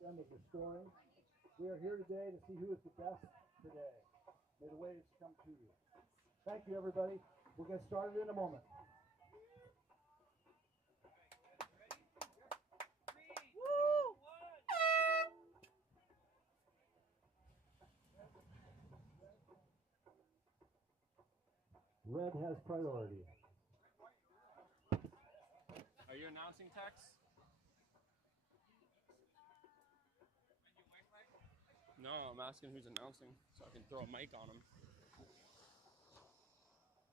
them of restoring. We are here today to see who is the best today. May the waves come to you. Thank you, everybody. We'll get started in a moment. Woo! Red has priority. Are you announcing, Tex? No, I'm asking who's announcing so I can throw a mic on him.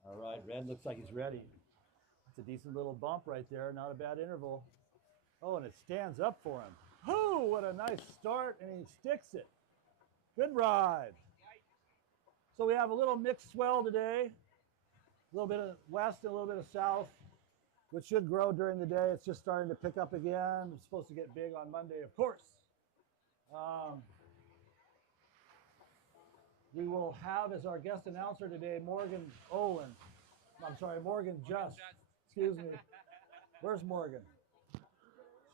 All right, Red looks like he's ready. It's a decent little bump right there, not a bad interval. Oh, and it stands up for him. Oh, what a nice start, and he sticks it. Good ride. So we have a little mixed swell today. A little bit of west and a little bit of south, which should grow during the day. It's just starting to pick up again. It's supposed to get big on Monday, of course. We will have as our guest announcer today Morgan Olin. I'm sorry, Morgan Just. Excuse me. Where's Morgan?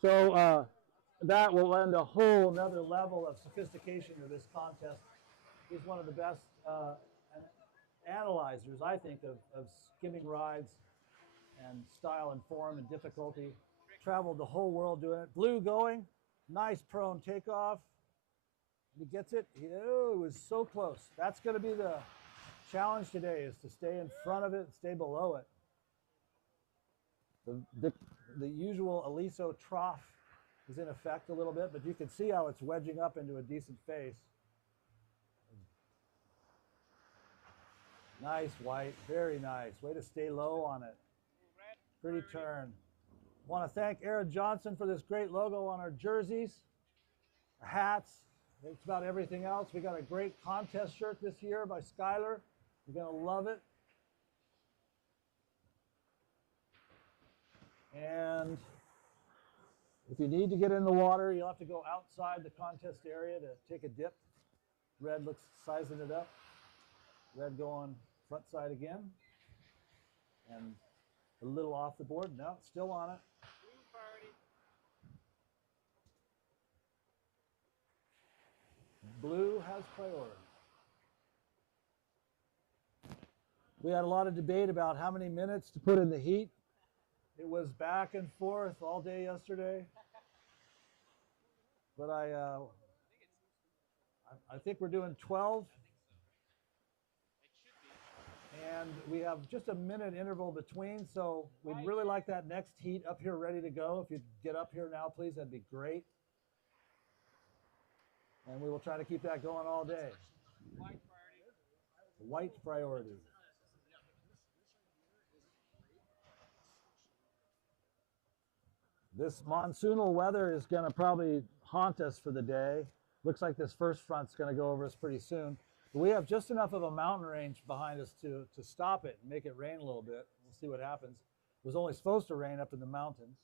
So that will lend a whole another level of sophistication to this contest. He's one of the best analyzers, I think, of skimming rides and style and form and difficulty. Traveled the whole world doing it. Blue going, nice prone takeoff. He gets it. Oh, it was so close. That's going to be the challenge today, is to stay in front of it and stay below it. The usual Aliso trough is in effect a little bit, but you can see how it's wedging up into a decent face. Nice white, very nice. Way to stay low on it. Pretty turn. Want to thank Aaron Johnson for this great logo on our jerseys, our hats. It's about everything else. We got a great contest shirt this year by Skylar. You're going to love it. And if you need to get in the water, you'll have to go outside the contest area to take a dip. Red looks sizing it up. Red going front side again. And a little off the board. No, still on it. Blue has priority. We had a lot of debate about how many minutes to put in the heat. It was back and forth all day yesterday. But I think we're doing 12. And we have just a minute interval between, so we'd really like that next heat up here ready to go. If you'd get up here now, please, that'd be great. And we will try to keep that going all day. White priority. This monsoonal weather is going to probably haunt us for the day. Looks like this first front's going to go over us pretty soon. But we have just enough of a mountain range behind us to stop it and make it rain a little bit. We'll see what happens. It was only supposed to rain up in the mountains.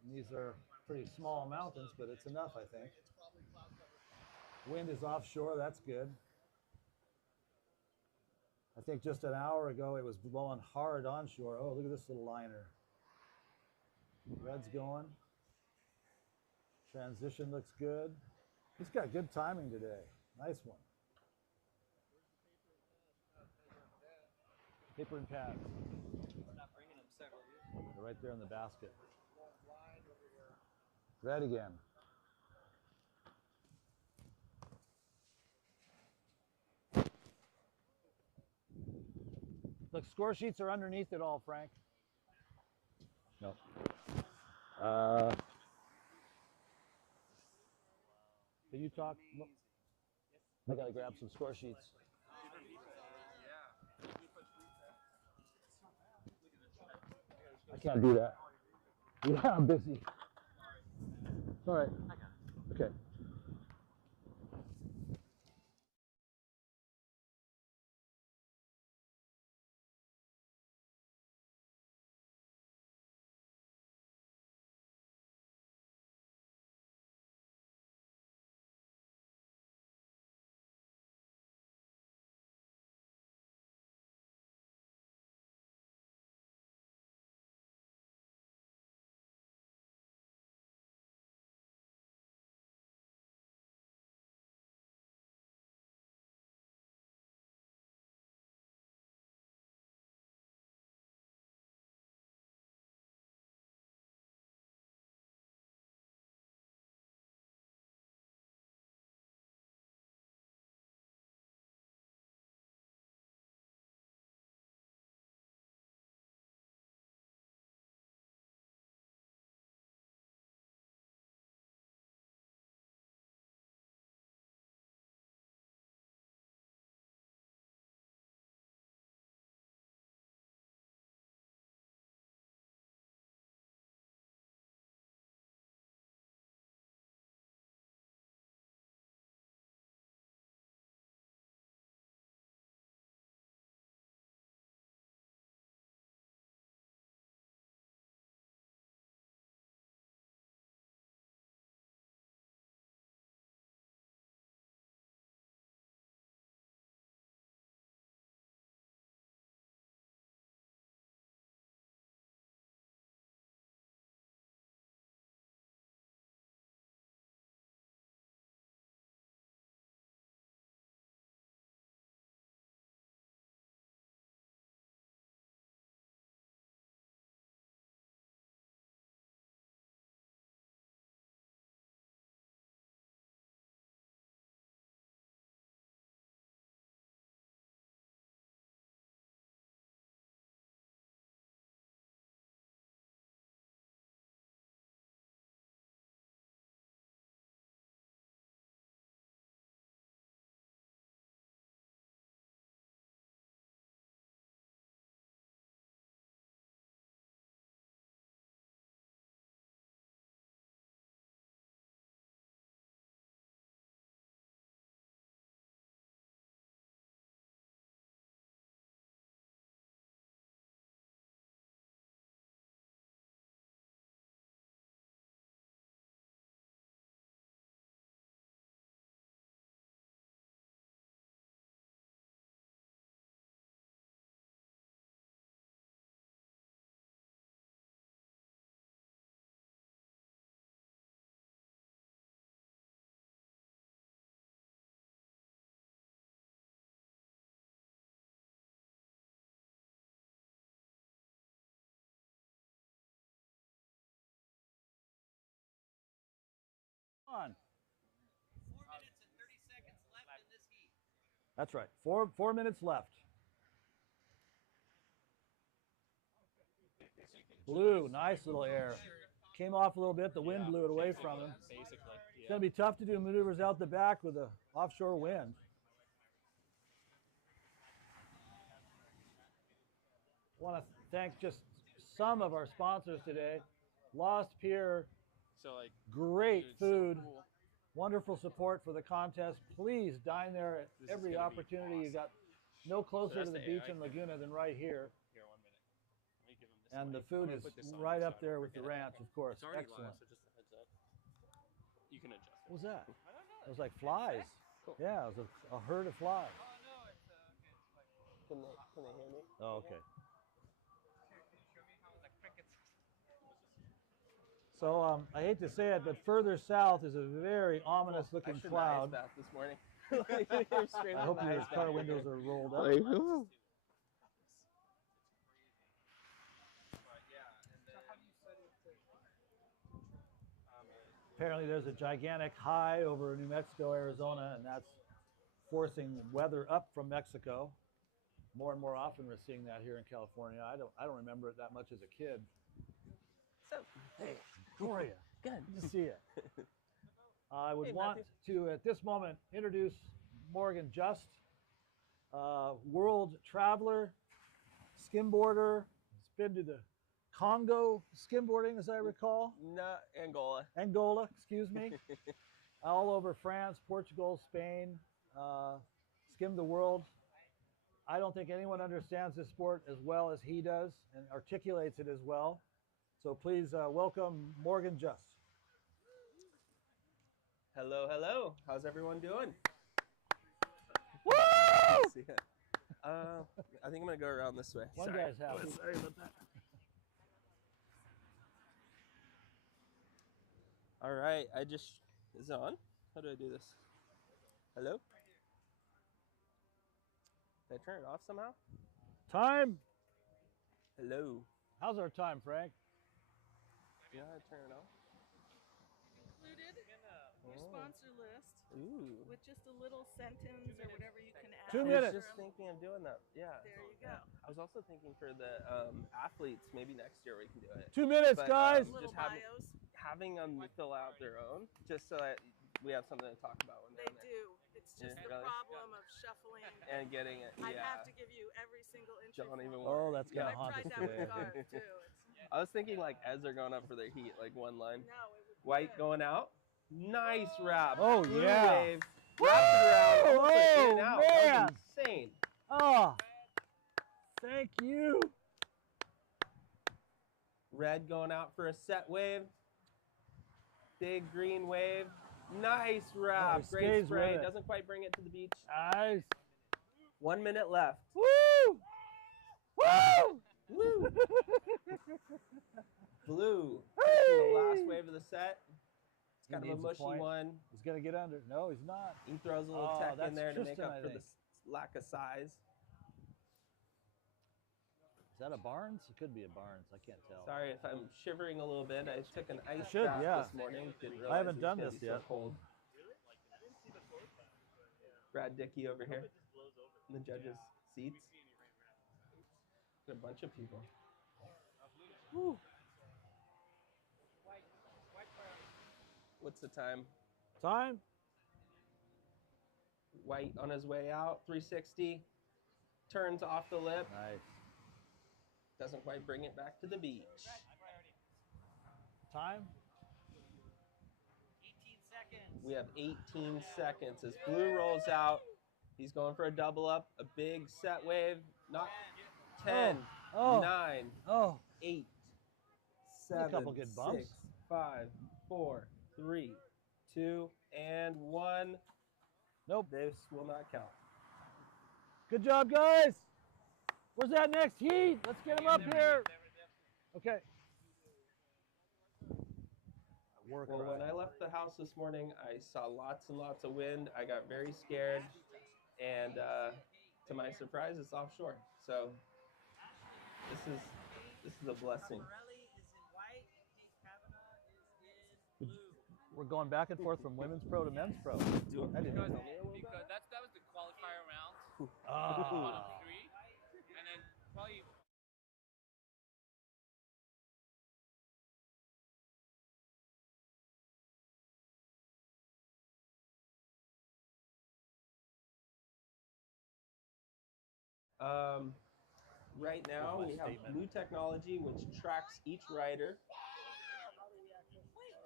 And these are pretty small mountains, but it's enough, I think. Wind is offshore, that's good. I think just an hour ago it was blowing hard onshore. Oh, look at this little liner. Red's going. Transition looks good. He's got good timing today. Nice one. Paper and pads. We're not bringing them several years. They're right there in the basket. Red again. Look, score sheets are underneath it all, Frank. No. Can you talk? I gotta grab some score sheets. I can't do that. Yeah, I'm busy. All right. Okay. That's right. 4 minutes left. Blue, nice little air. Came off a little bit. The wind blew it away from him. Basically, It's going to be tough to do maneuvers out the back with a offshore wind. I want to thank just some of our sponsors today. Lost Pier, So like, great dude, so food, cool. wonderful support for the contest. Please dine there at This is every gonna be opportunity. You got awesome. no closer that's to the the beach AI in thing. Laguna than right here. Here, 1 minute. Let me give him this. And the mic. food I'm gonna is put this on right so up I don't there with the forget it. ranch, of course. It's already Excellent. live, so just a heads up. You can adjust What was it. that? I don't know. It was like flies. Cool. Yeah, it was a herd of flies. Can they hear me? Oh, okay. So I hate to say it, but further south is a very ominous looking I should cloud. ice bath this morning. I hope your car windows are rolled up. Like, whoo. Apparently there's a gigantic high over New Mexico, Arizona, and that's forcing weather up from Mexico. More and more often we're seeing that here in California. I don't remember it that much as a kid. Hey, how are you? Good. Good to see you. I would Hey, want Matthew. to, at this moment, introduce Morgan Just, world traveler, skimboarder. He's been to the Congo skimboarding, as I recall. Not Angola. Angola, excuse me. All over France, Portugal, Spain, skimmed the world. I don't think anyone understands this sport as well as he does and articulates it as well. So please welcome Morgan Just. Hello, hello. How's everyone doing? Woo! See ya. I think I'm gonna go around this way. One Sorry. guy's happy. Sorry about that. All right, is it on? How do I do this? Hello? Did I turn it off somehow? Time. Hello. How's our time, Frank? You know how to turn it off? Included your Oh. sponsor list Ooh. with just a little sentence or whatever you can add. 2 I minutes. was just thinking of doing that. Yeah. There you go. I was also thinking for the athletes, maybe next year we can do it. 2 minutes, But, guys. Little just have- bios. Having them fill out their own, just so that we have something to talk about when They they're there. do. It's just Yeah, the really? problem of shuffling. And getting it, I'd yeah. have to give you every single entry. Don't even form. worry. Oh, that's Yeah. gonna I've haunt tried us that with today. cars too. I was thinking like as they're going up for their heat, like one line. No, it would be White good. going out. Nice wrap. Oh, Blue yeah. wave. Wrapped it around. Almost like in and Oh, out. man. That was insane. Oh, thank you. Red going out for a set wave. Big green wave. Nice wrap. he Great stays spray. with it. Doesn't quite bring it to the beach. Nice. 1 minute left. Woo! Woo! Woo! Blue. Hey! The last wave of the set. It's He kind of a needs a mushy point. one. He's gonna get under. No, he's not. He throws a little Oh, tech that's in there to make Tristan, up I for the think. lack of size. Is that a Barnes? It could be a Barnes. I can't tell. Sorry if I'm shivering a little bit. I took an ice should, bath yeah. this morning. Didn't I realize haven't it was done gonna this be so yet. cold. Brad Dickey over here in the judges' seats. Got a bunch of people. Whew. What's the time? Time. White on his way out, 360. Turns off the lip. Nice. Doesn't quite bring it back to the beach. Time. 18 seconds. We have 18 seconds as Blue rolls out. He's going for a double up, a big set wave. Not 10, Oh. 9, Oh. 8, A 7, couple good bumps. 6, 5, 4, 3, 2, and 1. Nope. This will not count. Good job, guys. Where's that next heat? Let's get him up here. Okay. Work Well, when right. I left the house this morning, I saw lots and lots of wind. I got very scared, and to my surprise, it's offshore. So this is a blessing. Morelli is in white. Kate Kavanaugh is in blue. We're going back and forth from women's pro to men's pro. Do it. I didn't Because, know. because that was the qualifier round. Ah. 3, and then probably. Right now, my we have statement. new technology which tracks each rider.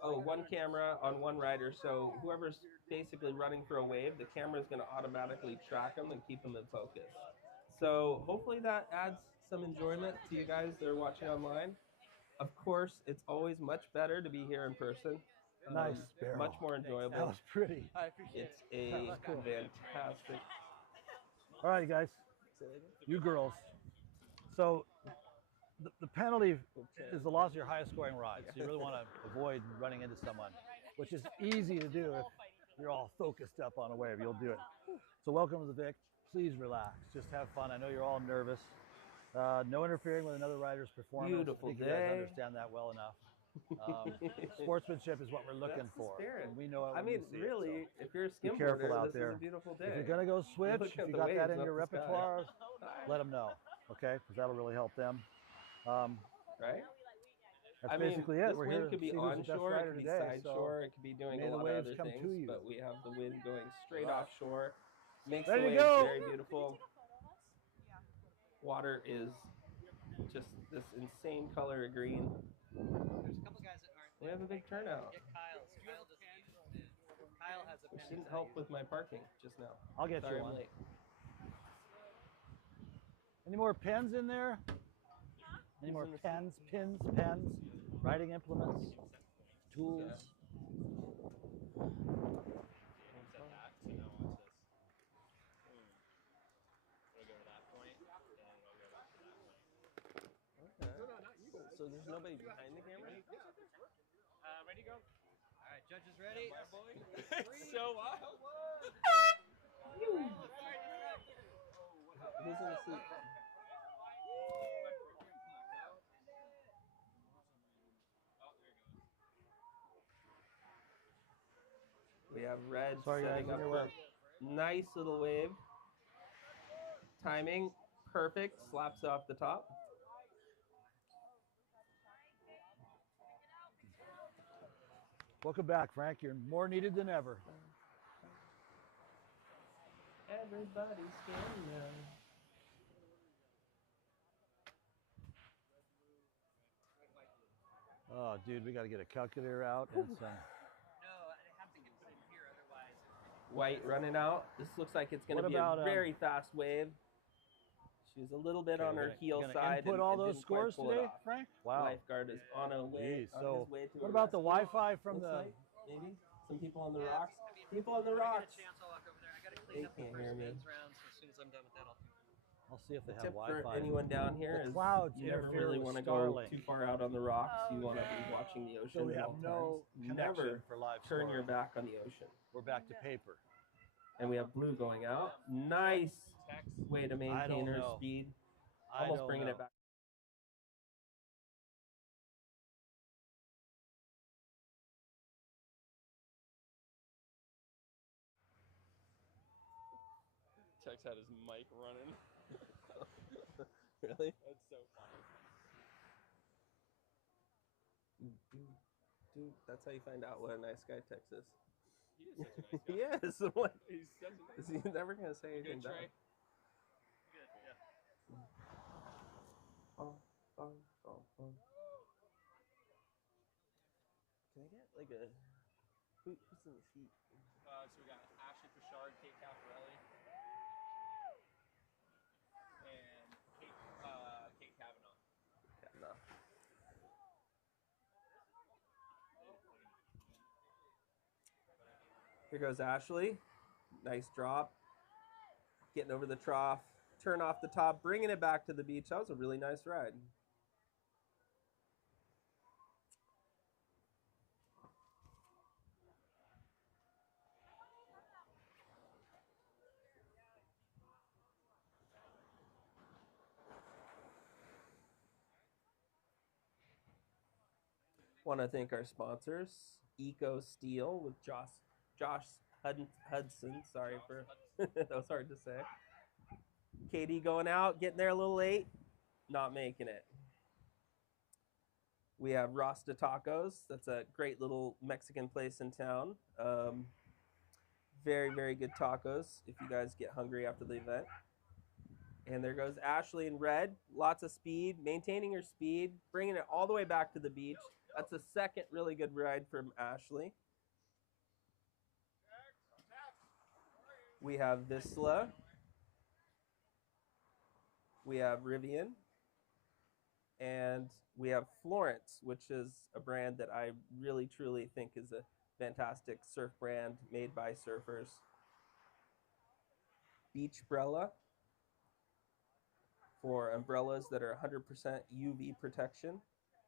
Oh, one camera on one rider, so whoever's basically running for a wave, the camera is going to automatically track them and keep them in focus. So hopefully that adds some enjoyment to you guys that are watching online. Of course, it's always much better to be here in person. Nice sparrow. Much more That enjoyable. was pretty. I appreciate It's a fantastic. All right, guys, you girls. So the penalty is the loss of your highest scoring ride. So you really want to avoid running into someone, which is easy to do if you're all focused up on a wave. You'll do it. So welcome to the VIC. Please relax. Just have fun. I know you're all nervous. No interfering with another rider's performance. Beautiful I think you guys day. understand that well enough. Sportsmanship is what we're looking That's the for. spirit. And we know it I when mean, we see really, it, if you're a be careful skimboarder, out this there. is a beautiful day. So if you're going to go switch, look if at you the got that waves in your up the sky. repertoire, let them know, okay? Because that'll really help them. Right? That's I mean, basically it. this We're wind here to could be see who's the best onshore, it rider could be today. side shore, it could be doing may a the lot of waves other come things, to you. but we have the wind going straight Right. offshore. Makes Ready the to waves go. very beautiful. Water is just this insane color of green. There's a couple guys that aren't. We have a big turnout. Get Kyle. Kyle has a Which pen. didn't help with my parking just now. I'll get Sorry, you I'm one. late. Any more pens in there? Any more pens, pins, pens, writing implements, tools? So there's nobody behind the camera? Ready to go? All right, judges ready? It's so wild. Who's in the seat? We have Red Sorry, setting guys, up on your for way. nice little wave. Timing perfect, slaps off the top. Welcome back, Frank. You're more needed than ever. Everybody's scared now. Oh, dude, we got to get a calculator out and some. No, I have to put it here, otherwise. White running out. This looks like it's going to What be about, a very fast wave. She's a little bit Okay, on we're her heel gonna side. input all those didn't quite scores pull it today, off. Frank? Wow. Lifeguard is on a way. Geez, On so his way to what a about the rescue, Wi-Fi from looks the? like, maybe some people on the rocks. People on the When I rocks. get a chance, I'll walk over there. I got to They clean up the can't first hear me. mains round, so as soon as I'm done with that, I'll do it. I'll see if they The have tip for Wi-Fi. anyone down here The is clouds you never interfere really with want to go Starlink. too far out on the rocks. Oh, You want to no. be watching the So ocean we at have all no times. connection Never for live turn your scoring. back on the ocean. We're back to paper. And we have blue going out. Nice way to I maintain don't her know. speed. I Almost don't bringing know. it back. Tex had his mic running. Really? That's so funny. Dude, that's how you find out what a nice guy Tex is. He is such a nice guy. He is. What? He's such a nice He's never gonna say Good, anything Trey? bad. Good, yeah. Bum, bum, bum, bum. Can I get like a who's in the seat? So we got Ashley Pichard, Kate Caparelli, and Kate Kavanaugh. Yeah, no. Here goes Ashley. Nice drop. Getting over the trough. Turn off the top, bringing it back to the beach. That was a really nice ride. Want to thank our sponsors, Eco Steel with Josh Hudson. Sorry for that was hard to say. Katie going out, getting there a little late, not making it. We have Rasta Tacos. That's a great little Mexican place in town. Very, very good tacos if you guys get hungry after the event. And there goes Ashley in red. Lots of speed, maintaining her speed, bringing it all the way back to the beach. That's the second really good ride from Ashley. We have Visla. We have Rivian. And we have Florence, which is a brand that I really, truly think is a fantastic surf brand made by surfers. Beachbrella for umbrellas that are 100% UV protection,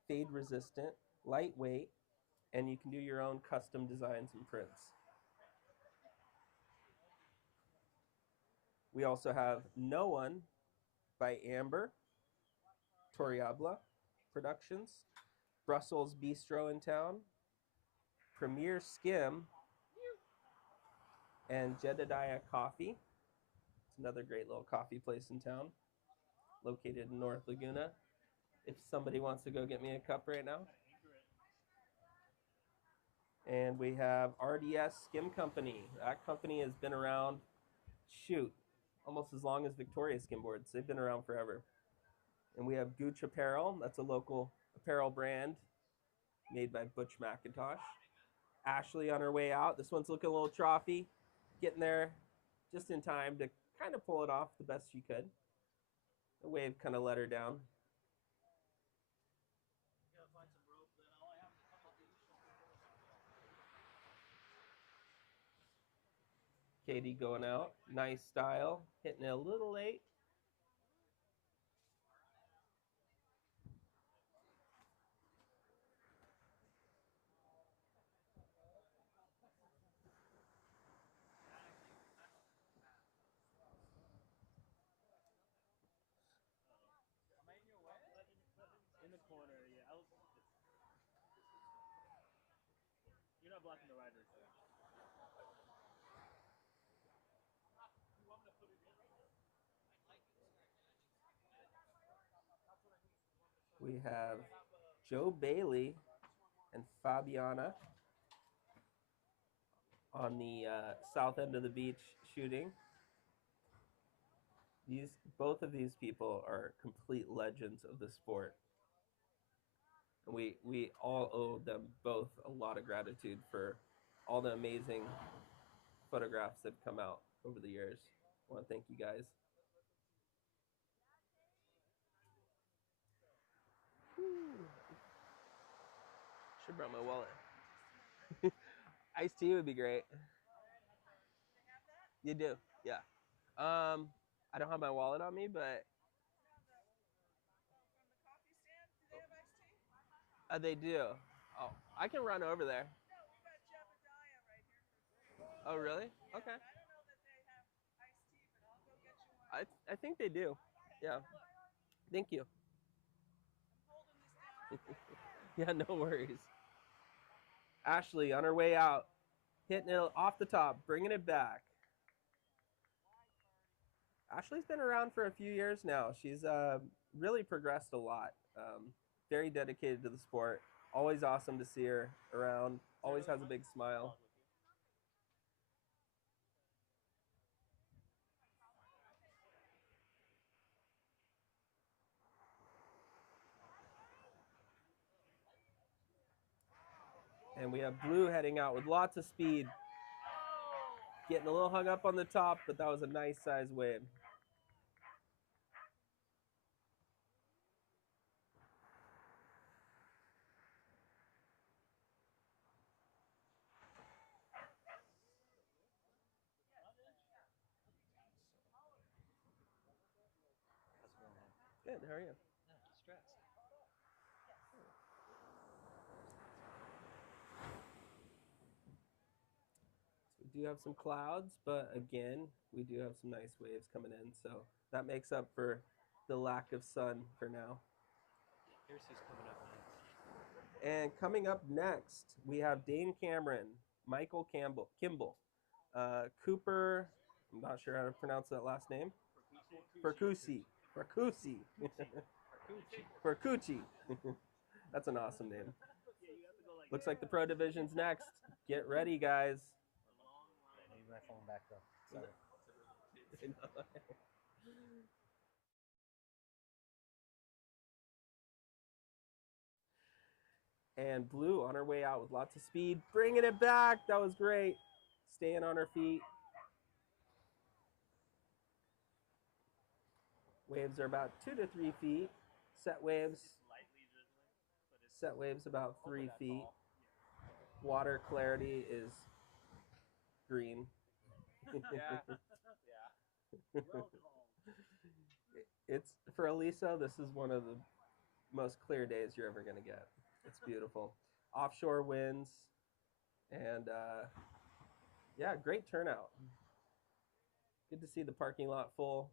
fade resistant, lightweight, and you can do your own custom designs and prints. We also have No One by Amber, Toriabla Productions, Brussels Bistro in town, Premier Skim, and Jedediah Coffee. It's another great little coffee place in town, located in North Laguna. If somebody wants to go get me a cup right now. And we have RDS Skim Company. That company has been around, shoot, almost as long as Victoria Skimboards. They've been around forever. And we have Gooch Apparel. That's a local apparel brand made by Butch McIntosh. Ashley on her way out. This one's looking a little trophy. Getting there just in time to kind of pull it off the best she could. The wave kind of let her down. Katie going out. Nice style. Hitting it a little late. In the corner, yeah. You're not blocking the riders. We have Joe Bailey and Fabiana on the south end of the beach shooting. Both of these people are complete legends of the sport. We all owe them both a lot of gratitude for all the amazing photographs that have come out over the years. I want to thank you guys. Should have brought my wallet. Iced tea would be great. You do, yeah. I don't have my wallet on me, but they do. Oh, I can run over there. Oh, really? Okay. I think they do. Yeah. Thank you. Yeah, no worries. Ashley on her way out, hitting it off the top, bringing it back. Ashley's been around for a few years now. She's really progressed a lot. Very dedicated to the sport. Always awesome to see her around. Always has a big smile. And we have Blue heading out with lots of speed. Getting a little hung up on the top, but that was a nice size wave. Good, how are you? Stressed. We do have some clouds, but again, we do have some nice waves coming in, so that makes up for the lack of sun for now. Here's who's coming up next. And coming up next, we have Dane Cameron, Michael Kimball, Cooper, I'm not sure how to pronounce that last name. Percusi. Percusi. Percucci. That's an awesome name. Looks like the pro division's next. Get ready, guys. I need my phone back though. Sorry. And Blue on her way out with lots of speed, bringing it back. That was great. Staying on her feet. Waves are about 2 to 3 feet. Set waves about 3 feet. Water clarity is green. It's for Aliso, this is one of the most clear days you're ever going to get. It's beautiful. Offshore winds, and yeah, great turnout. Good to see the parking lot full.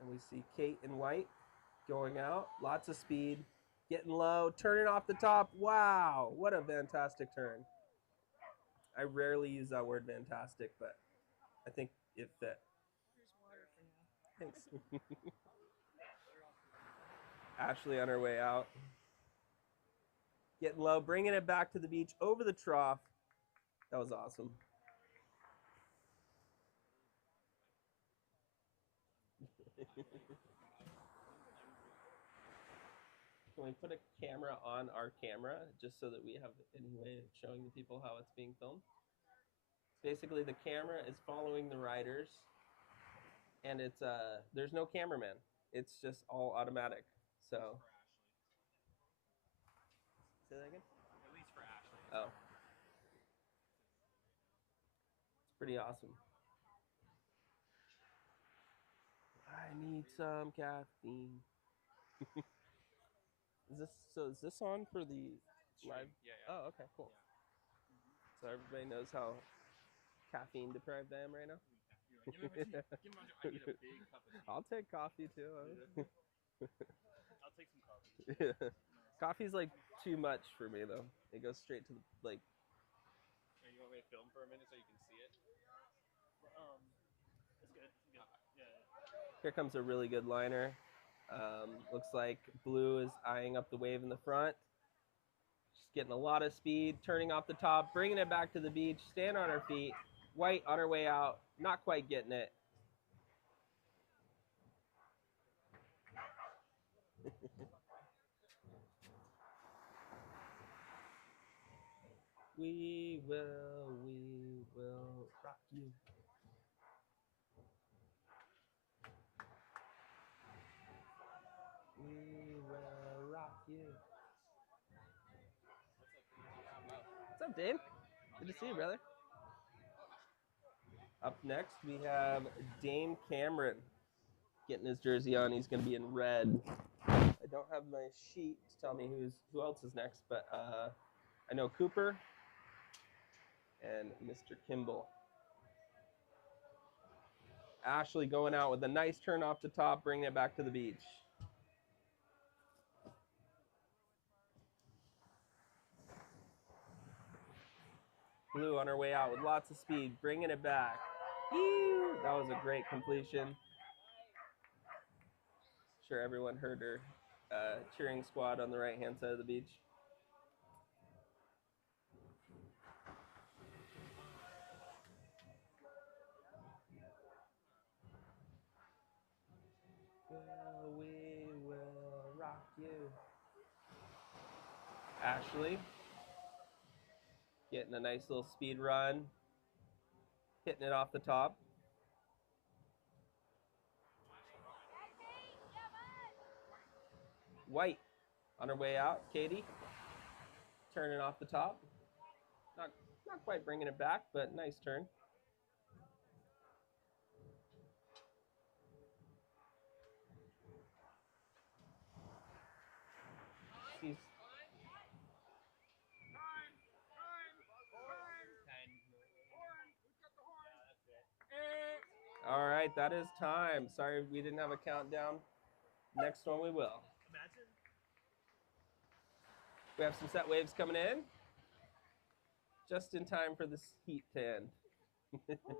And we see Kate in white going out. Lots of speed, getting low, turning off the top. Wow, what a fantastic turn. I rarely use that word fantastic, but I think it fit. Here's water for you. Thanks. Ashley on her way out. Getting low, bringing it back to the beach over the trough. That was awesome. Can we put a camera on our camera just so that we have any way of showing the people how it's being filmed? Basically, the camera is following the riders, and it's there's no cameraman. It's just all automatic. So. Say that again? At least for Ashley. Oh. It's pretty awesome. I need some caffeine. Is this on for the live? Yeah. Oh, okay, cool. So everybody knows how caffeine deprived I am right now? Give him I need a big cup of tea. I'll take coffee too. I'll take some coffee. Coffee's like too much for me though. It goes straight to the like. You want me to film for a minute so you can see it? It's good. Yeah. Here comes a really good liner. Looks like Blue is eyeing up the wave in the front. She's getting a lot of speed, turning off the top, bringing it back to the beach, staying on her feet. White on her way out, not quite getting it. We will rock you. We will rock you. What's up, Dave? Good to see you, brother. Up next, we have Dame Cameron getting his jersey on. He's going to be in red. I don't have my sheet to tell me who else is next, but I know Cooper and Mr. Kimball. Ashley going out with a nice turn off the top, bringing it back to the beach. Blue on her way out with lots of speed, bringing it back. Ew, that was a great completion. Sure everyone heard her cheering squad on the right-hand side of the beach. Well, we will rock you. Ashley getting a nice little speed run, hitting it off the top. White on her way out, Katie turning off the top. Not quite bringing it back, but nice turn. She's all right, that is time. Sorry we didn't have a countdown. Next one we will. Imagine. We have some set waves coming in. Just in time for this heat to end. Imagine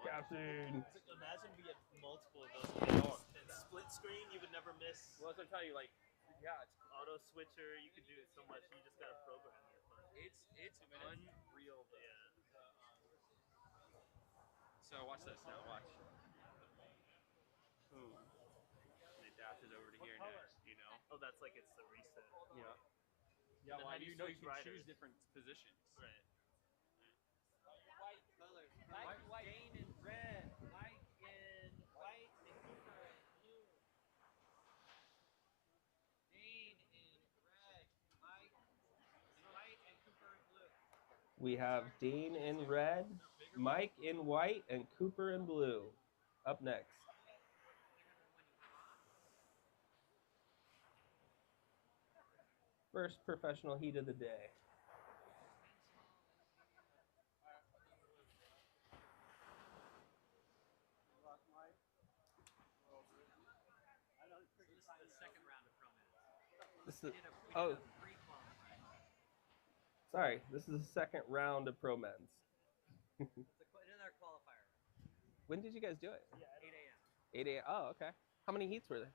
one. Captain. Imagine we had multiple of those games and split screen. You would never miss Well, that's what I'm telling you. Like, yeah, auto switcher. You could do so much. You just gotta program it. But it's unreal. yeah. So watch this now. Watch. Boom. And it dashes over to here next. You know. Oh, that's like it's the reset. Yeah. Yeah. Well, How do you you know you switch can riders? choose different positions. Right. White colors. White, Dane in red. Mike in white and Cooper in blue. Dane in red. Mike in white and Cooper in blue. We have Dane in red, Mike in white, and Cooper in blue. Up next. First professional heat of the day. This is sorry. This is the second round of pro men's. Another qualifier. When did you guys do it? 8 a.m. 8 a.m. Oh, okay. How many heats were there?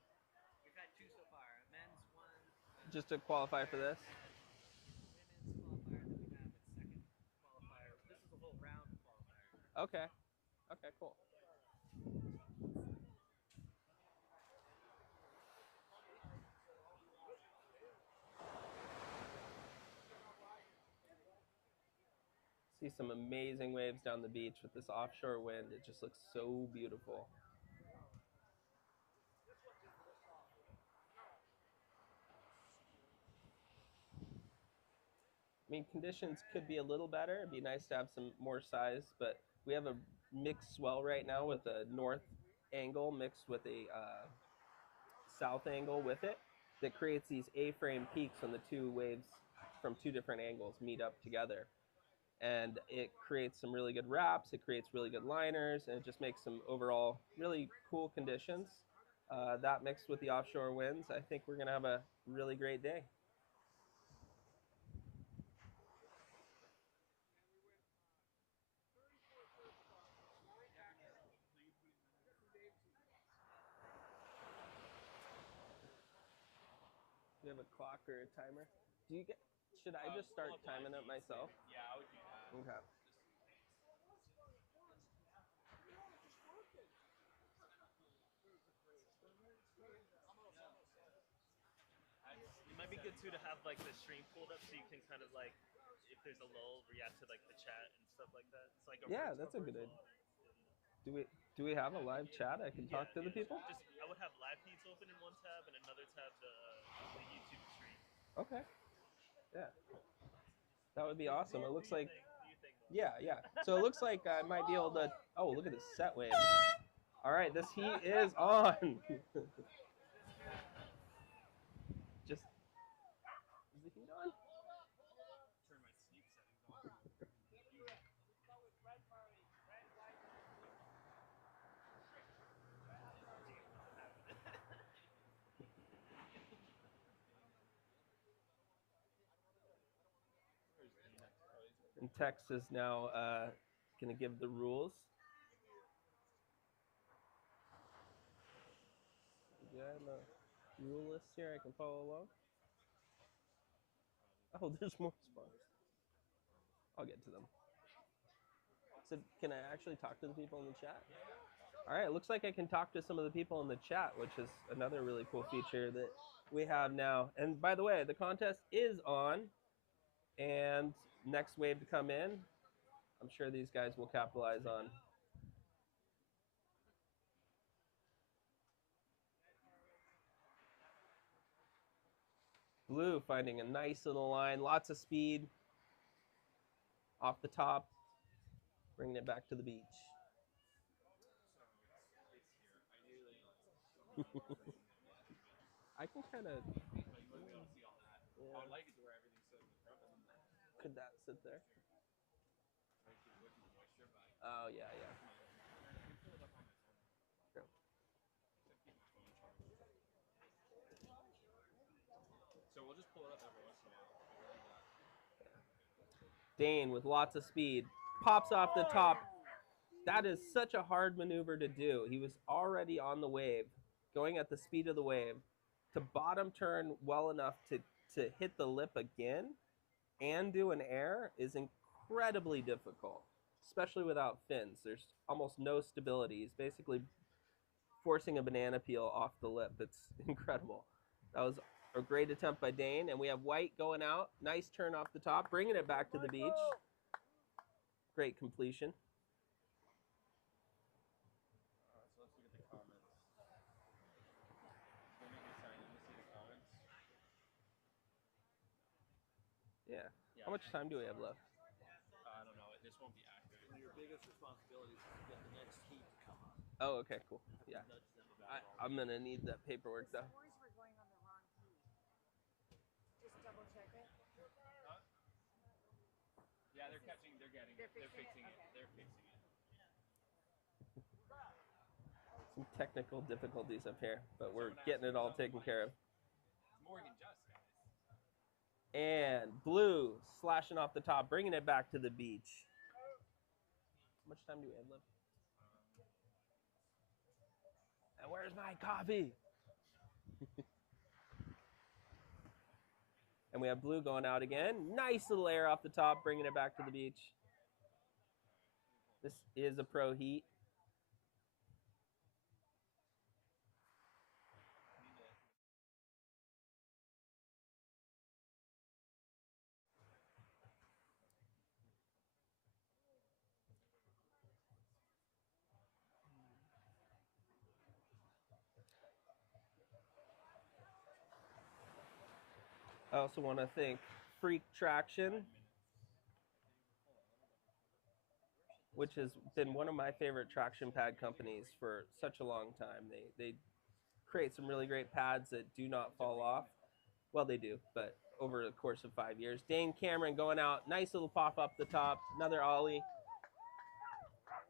We've had 2 so far. Men's 1. Just to qualify for this? Women's qualifier that we have. It's second qualifier. This is a whole round qualifier. Okay. Okay, cool. See some amazing waves down the beach with this offshore wind. It just looks so beautiful. I mean, conditions could be a little better. It'd be nice to have some more size, but we have a mixed swell right now with a north angle mixed with a south angle with it that creates these A-frame peaks when the two waves from two different angles meet up together. And it creates some really good wraps, it creates really good liners, and it just makes some overall really cool conditions. That mixed with the offshore winds, I think we're going to have a really great day. Do you have a clock or a timer? Should I just start timing it myself? Yeah, I would do that. Okay. It might be good too to have like the stream pulled up so you can kind of like, if there's a lull, react to like the chat and stuff like that. It's like Yeah, that's a good idea. Do we have a live chat? I can talk to the people? I would have live feeds open in one tab and another tab the YouTube stream. Okay. Yeah. That would be awesome. It looks like yeah. So it looks like I might be able to oh, look at this set wave. All right, this heat is on. Just is the heat on? Turn my sleep settings on. And Tex is now going to give the rules. Do I have a rule list here I can follow along? Oh, there's more spots. I'll get to them. So can I actually talk to the people in the chat? All right, it looks like I can talk to some of the people in the chat, which is another really cool feature that we have now. And by the way, the contest is on, and next wave to come in, I'm sure these guys will capitalize on. Blue finding a nice little line, lots of speed off the top, bringing it back to the beach. I can kind of. I would like it to where everything sits in front of them. Could that sit there? Oh yeah. Go. So we'll just pull it up every once in a while. Dane with lots of speed. Pops off the top. That is such a hard maneuver to do. He was already on the wave, going at the speed of the wave. To bottom turn well enough to hit the lip again and do an air is incredibly difficult, especially without fins. There's almost no stability. He's basically forcing a banana peel off the lip. It's incredible. That was a great attempt by Dane, and we have White going out. Nice turn off the top, bringing it back to the beach. Great completion. So let's look at the comments. Can we make a sign in to see the comments? Yeah. How much time do we have left? I don't know. This won't be accurate. One of your biggest responsibilities is to get the next heat to come up. Oh, okay, cool. Yeah. I'm going to need that paperwork, though. Boys were going on the wrong key. Just double check it. Yeah, they're catching. They're getting. They're They're fixing fixing it? it. Okay. They're fixing it. Some technical difficulties up here, but we're getting it all taken care of. It's Morgan Just, guys. And Blue slashing off the top, bringing it back to the beach. How much time do we have left? And where's my coffee? And we have Blue going out again. Nice little air off the top, bringing it back to the beach. This is a pro heat. I also want to thank Freak Traction, which has been one of my favorite traction pad companies for such a long time. They create some really great pads that do not fall off. Well, they do, but over the course of 5 years. Dane Cameron going out. Nice little pop up the top. Another ollie.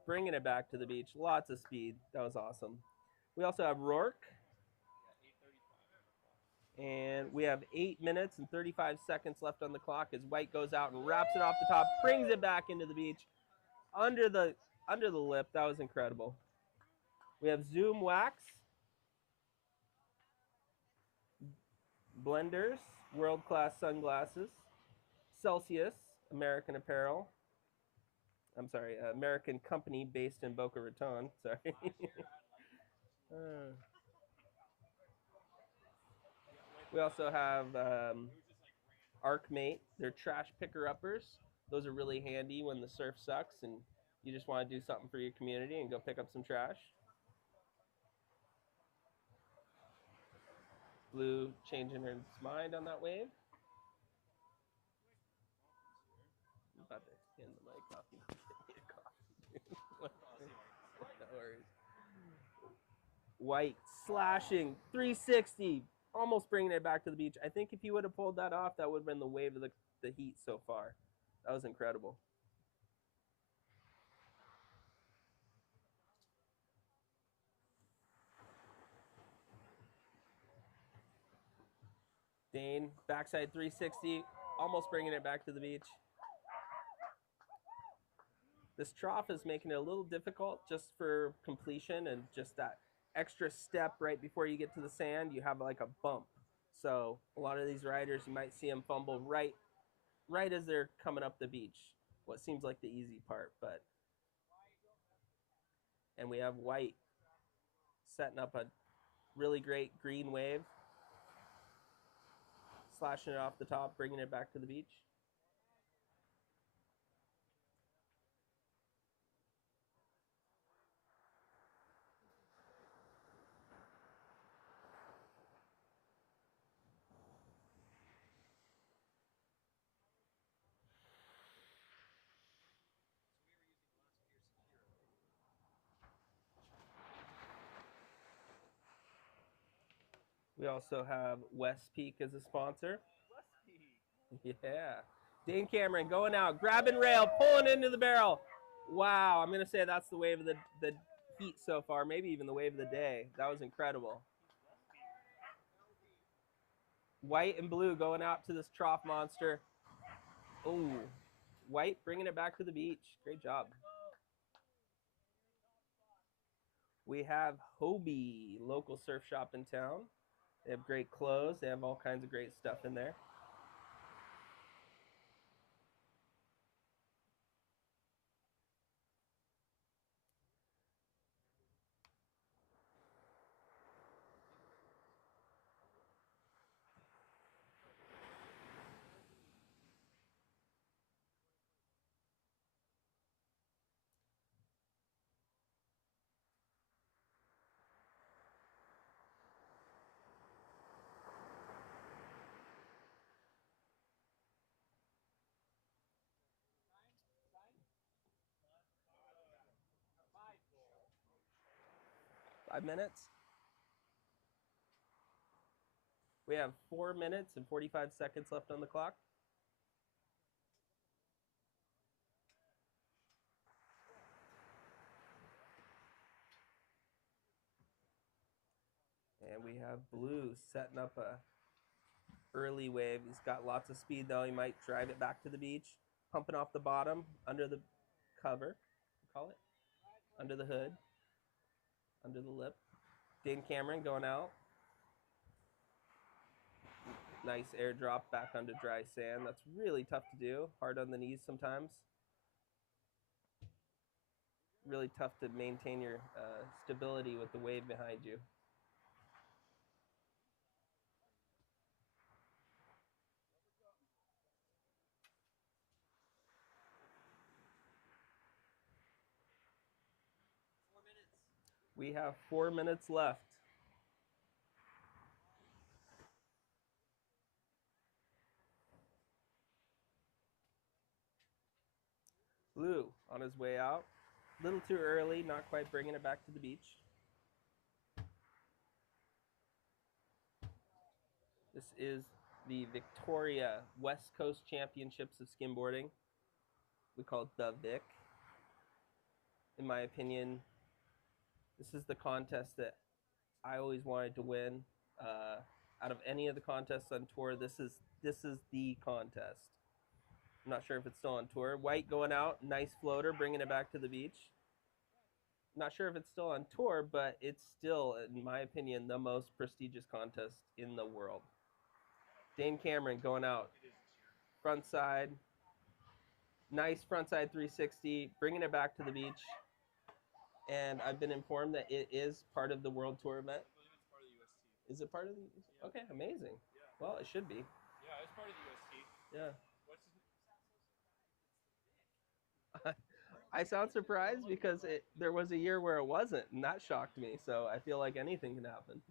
Bringing it back to the beach. Lots of speed. That was awesome. We also have Rourke. And we have 8 minutes and 35 seconds left on the clock as White goes out and wraps it off the top, brings it back into the beach, under the lip. That was incredible. We have Zoom Wax, Blenders, world-class sunglasses, Celsius, American Apparel. I'm sorry, American company based in Boca Raton. Sorry. We also have Arcmate. They're trash picker-uppers. Those are really handy when the surf sucks and you just want to do something for your community and go pick up some trash. Blue changing her mind on that wave. I'm about to hand the mic off. No worries. White slashing 360. Almost bringing it back to the beach. I think if he would have pulled that off, that would have been the wave of the heat so far. That was incredible. Dane, backside 360, almost bringing it back to the beach. This trough is making it a little difficult just for completion and just that extra step right before you get to the sand. You have like a bump. So a lot of these riders, you might see them fumble right as they're coming up the beach. What seems like the easy part, but. And we have White setting up a really great green wave. Slashing it off the top, bringing it back to the beach. We also have West Peak as a sponsor. Yeah. Dane Cameron going out, grabbing rail, pulling into the barrel. Wow, I'm going to say that's the wave of the heat so far, maybe even the wave of the day. That was incredible. White and Blue going out to this trough monster. Ooh, White bringing it back to the beach. Great job. We have Hobie, local surf shop in town. They have great clothes. They have all kinds of great stuff in there. Five minutes. We have 4 minutes and 45 seconds left on the clock. And we have Blue setting up a early wave. He's got lots of speed though. He might drive it back to the beach, pumping off the bottom, under the cover, call it, under the hood, under the lip. Dane Cameron going out. Nice airdrop back onto dry sand. That's really tough to do. Hard on the knees sometimes. Really tough to maintain your stability with the wave behind you. We have 4 minutes left. Blue on his way out. A little too early, not quite bringing it back to the beach. This is the Victoria West Coast Championships of Skimboarding. We call it the VIC. In my opinion, this is the contest that I always wanted to win. Out of any of the contests on tour, this is the contest. I'm not sure if it's still on tour. White going out, nice floater, bringing it back to the beach. Not sure if it's still on tour, but it's still, in my opinion, the most prestigious contest in the world. Dane Cameron going out, front side, nice front side 360, bringing it back to the beach. And I've been informed that it is part of the World Tour event. Is it part of the? Okay, amazing. Well, it should be. Yeah, it's part of the UST. Yeah. What's his I sound surprised because there was a year where it wasn't, and that shocked me. So I feel like anything can happen.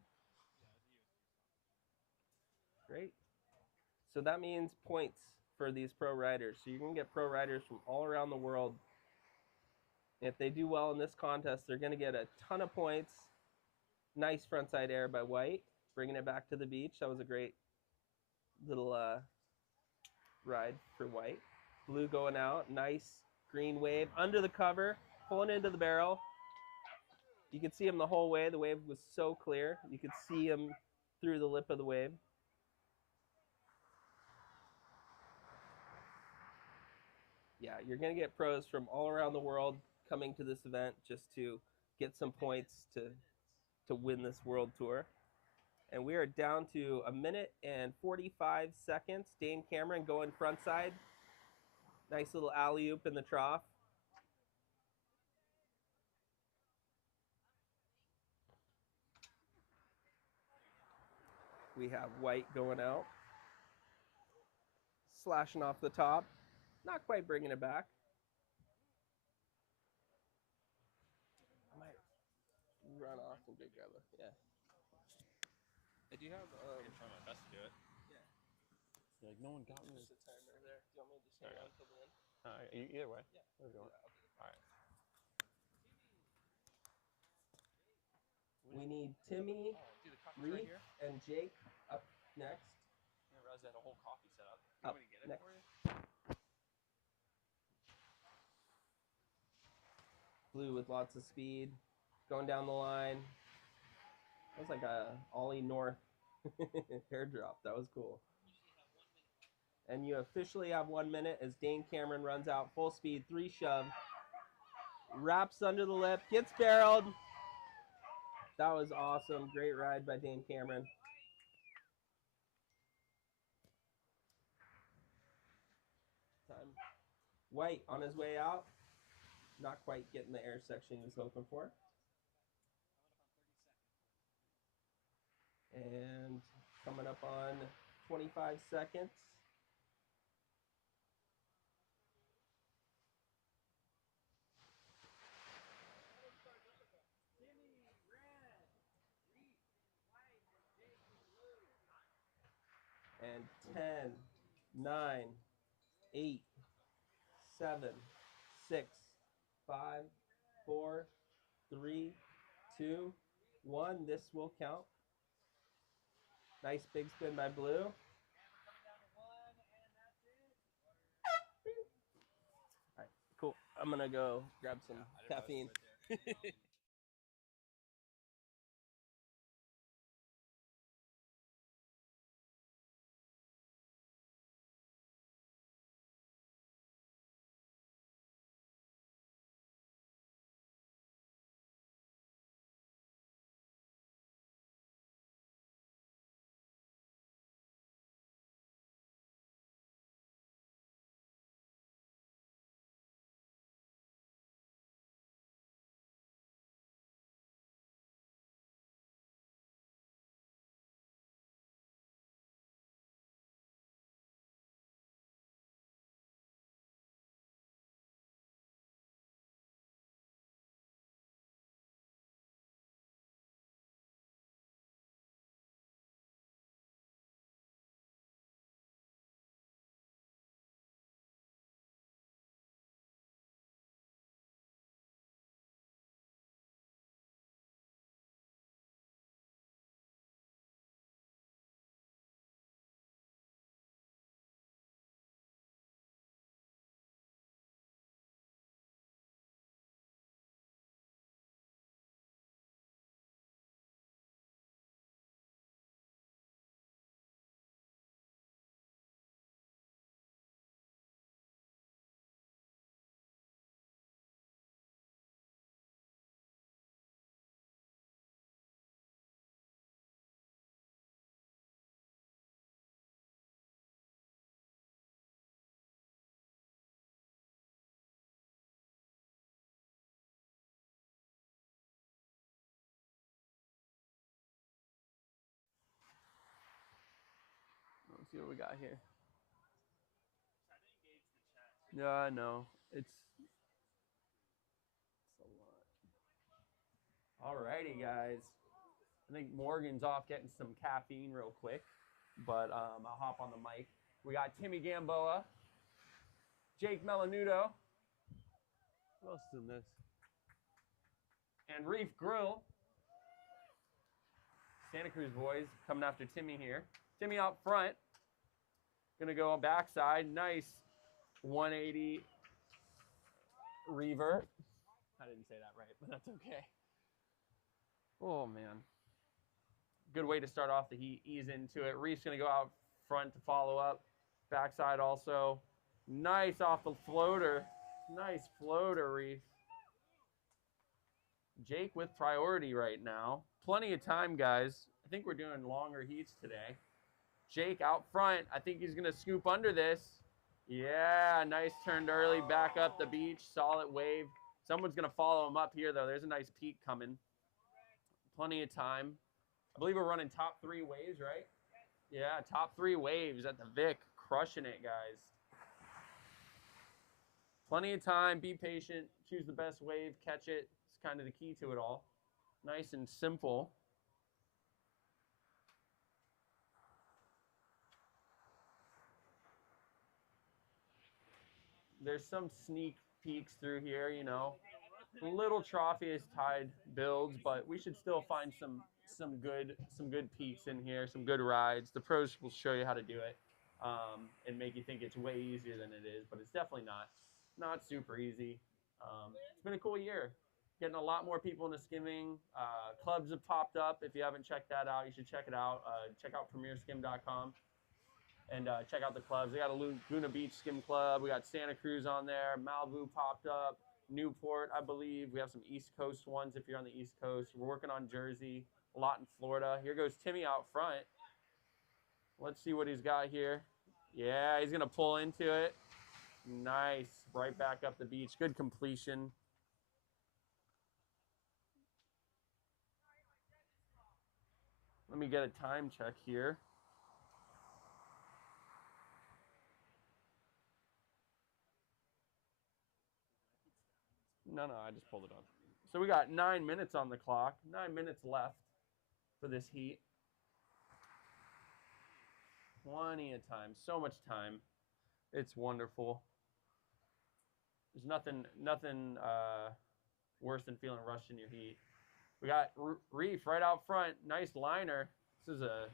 Great. So that means points for these pro riders. So you're going to get pro riders from all around the world. If they do well in this contest, they're going to get a ton of points. Nice frontside air by White, bringing it back to the beach. That was a great little ride for White. Blue going out, nice green wave under the cover, pulling into the barrel. You could see him the whole way. The wave was so clear. You could see him through the lip of the wave. Yeah, you're going to get pros from all around the world coming to this event just to get some points to win this world tour. And we are down to 1 minute and 45 seconds. Dane Cameron going front side. Nice little alley-oop in the trough. We have White going out. Slashing off the top. Not quite bringing it back. I might run off and go grab it. Yeah. I do have. I can try my best to do it. Like no one got me. Just the timer there. Do you want me to just hang on until the end? Either way. Yeah. Whatever you want. All right. We need Timmy, Dude, the coffee's right Reef, here. and Jake up next. I didn't realize they had a whole coffee set up. Up You want me to get it next. for you? Blue with lots of speed. Going down the line. That was like a Ollie North airdrop. That was cool. And you officially have 1 minute as Dane Cameron runs out full speed, 3 shove, wraps under the lip, gets barreled. That was awesome. Great ride by Dane Cameron. Time. White on his way out. Not quite getting the air section he was hoping for. And coming up on 25 seconds. And 10, 9, 8, 7, 6, 5, 4, 3, 2, 1. This will count. Nice big spin by Blue. All right, cool. I'm going to go grab some caffeine. Let's see what we got here. Yeah, I know. It's a lot. Alrighty, guys. I think Morgan's off getting some caffeine real quick, but I'll hop on the mic. We got Timmy Gamboa, Jake Melanudo. Who else is in this? And Reef Grill. Santa Cruz boys coming after Timmy here. Timmy out front. Gonna go on backside. Nice 180 revert. I didn't say that right, but that's okay. Oh, man. Good way to start off the heat. Ease into it. Reef's gonna go out front to follow up. Backside also. Nice off the floater. Nice floater, Reef. Jake with priority right now. Plenty of time, guys. I think we're doing longer heats today. Jake out front. I think he's going to scoop under this. Yeah, nice turned early. Back up the beach. Solid wave. Someone's going to follow him up here, though. There's a nice peak coming. Plenty of time. I believe we're running top 3 waves, right? Yeah, top 3 waves at the VIC. Crushing it, guys. Plenty of time. Be patient. Choose the best wave. Catch it. It's kind of the key to it all. Nice and simple. There's some sneak peeks through here, you know. Little trophiest tide builds, but we should still find some good peaks in here, some good rides. The pros will show you how to do it and make you think it's way easier than it is, but it's definitely not super easy. It's been a cool year. Getting a lot more people into skimming. Clubs have popped up. If you haven't checked that out, you should check it out. Check out premierskim.com. and check out the clubs. We got a Laguna Beach Skim Club. We got Santa Cruz on there. Malibu popped up. Newport, I believe. We have some East Coast ones if you're on the East Coast. We're working on Jersey, a lot in Florida. Here goes Timmy out front. Let's see what he's got here. Yeah, he's going to pull into it. Nice. Right back up the beach. Good completion. Let me get a time check here. No, I just pulled it up. So we got 9 minutes on the clock. 9 minutes left for this heat. Plenty of time. So much time. It's wonderful. There's nothing worse than feeling rushed in your heat. We got Reef right out front. Nice liner. This is a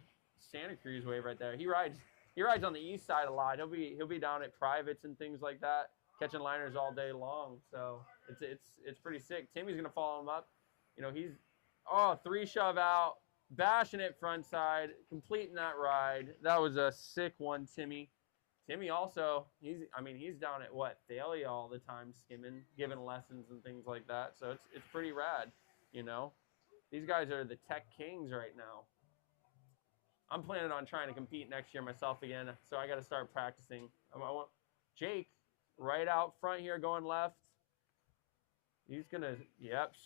Santa Cruz wave right there. He rides on the east side a lot. He'll be down at privates and things like that, catching liners all day long. So it's pretty sick. Timmy's gonna follow him up. You know, he's 3 shove out, bashing it front side, completing that ride. That was a sick one, Timmy. Timmy also, he's down at Thalia all the time, skimming, giving lessons and things like that. So it's pretty rad, you know. These guys are the tech kings right now. I'm planning on trying to compete next year myself again, so I got to start practicing. I want Jake right out front here going left. He's going to,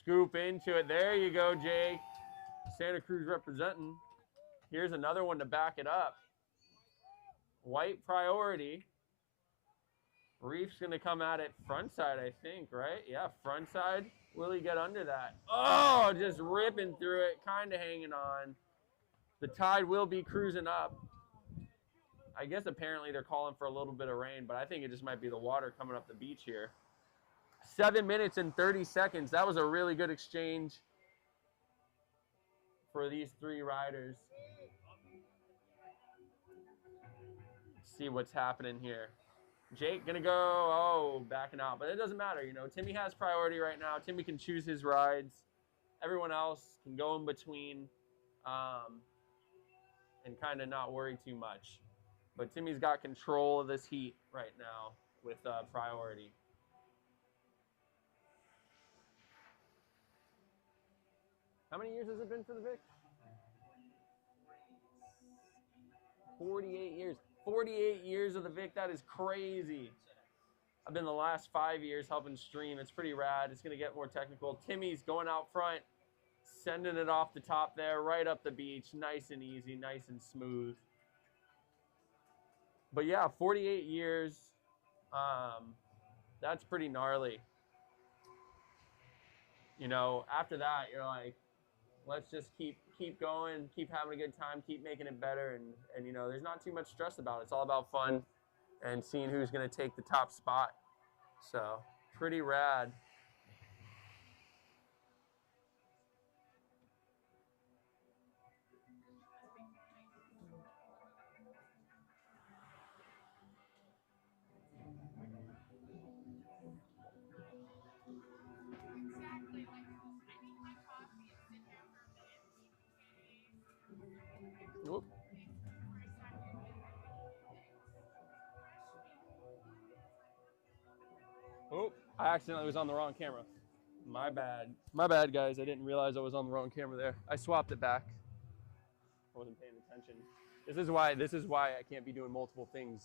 scoop into it. There you go, Jake. Santa Cruz representing. Here's another one to back it up. White priority. Reef's going to come at it front side, I think, right? Yeah, front side. Will he get under that? Oh, just ripping through it, kind of hanging on. The tide will be cruising up. I guess apparently they're calling for a little bit of rain, but I think it just might be the water coming up the beach here. 7 minutes and 30 seconds. That was a really good exchange for these 3 riders. Let's see what's happening here. Jake gonna go, backing out, but it doesn't matter, you know. Timmy has priority right now. Timmy can choose his rides. Everyone else can go in between and kind of not worry too much. But Timmy's got control of this heat right now with priority. How many years has it been for the VIC? 48 years. 48 years of the VIC, that is crazy. I've been the last 5 years helping stream. It's pretty rad. It's going to get more technical. Timmy's going out front, sending it off the top there, right up the beach. Nice and easy, nice and smooth. But yeah, 48 years. That's pretty gnarly. You know, after that, you're like, let's just keep going, keep having a good time, keep making it better, and you know, there's not too much stress about it. It's all about fun and seeing who's going to take the top spot. So, pretty rad. Whoop. Oh, I accidentally was on the wrong camera. My bad. My bad, guys. I didn't realize I was on the wrong camera there. I swapped it back. I wasn't paying attention. This is why I can't be doing multiple things.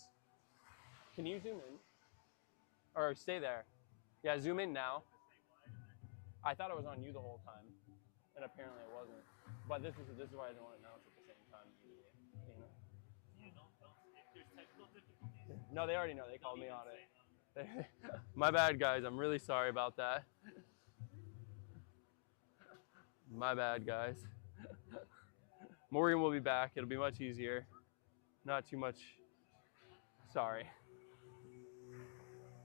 Can you zoom in? Or stay there. Yeah, zoom in now. I thought it was on you the whole time, and apparently it wasn't. But this is why I don't want to announce at the same time. You know? If there's technical difficulties. No, they already know. They called me on it. My bad, guys. I'm really sorry about that. My bad, guys. Maureen will be back. It'll be much easier. Not too much. Sorry.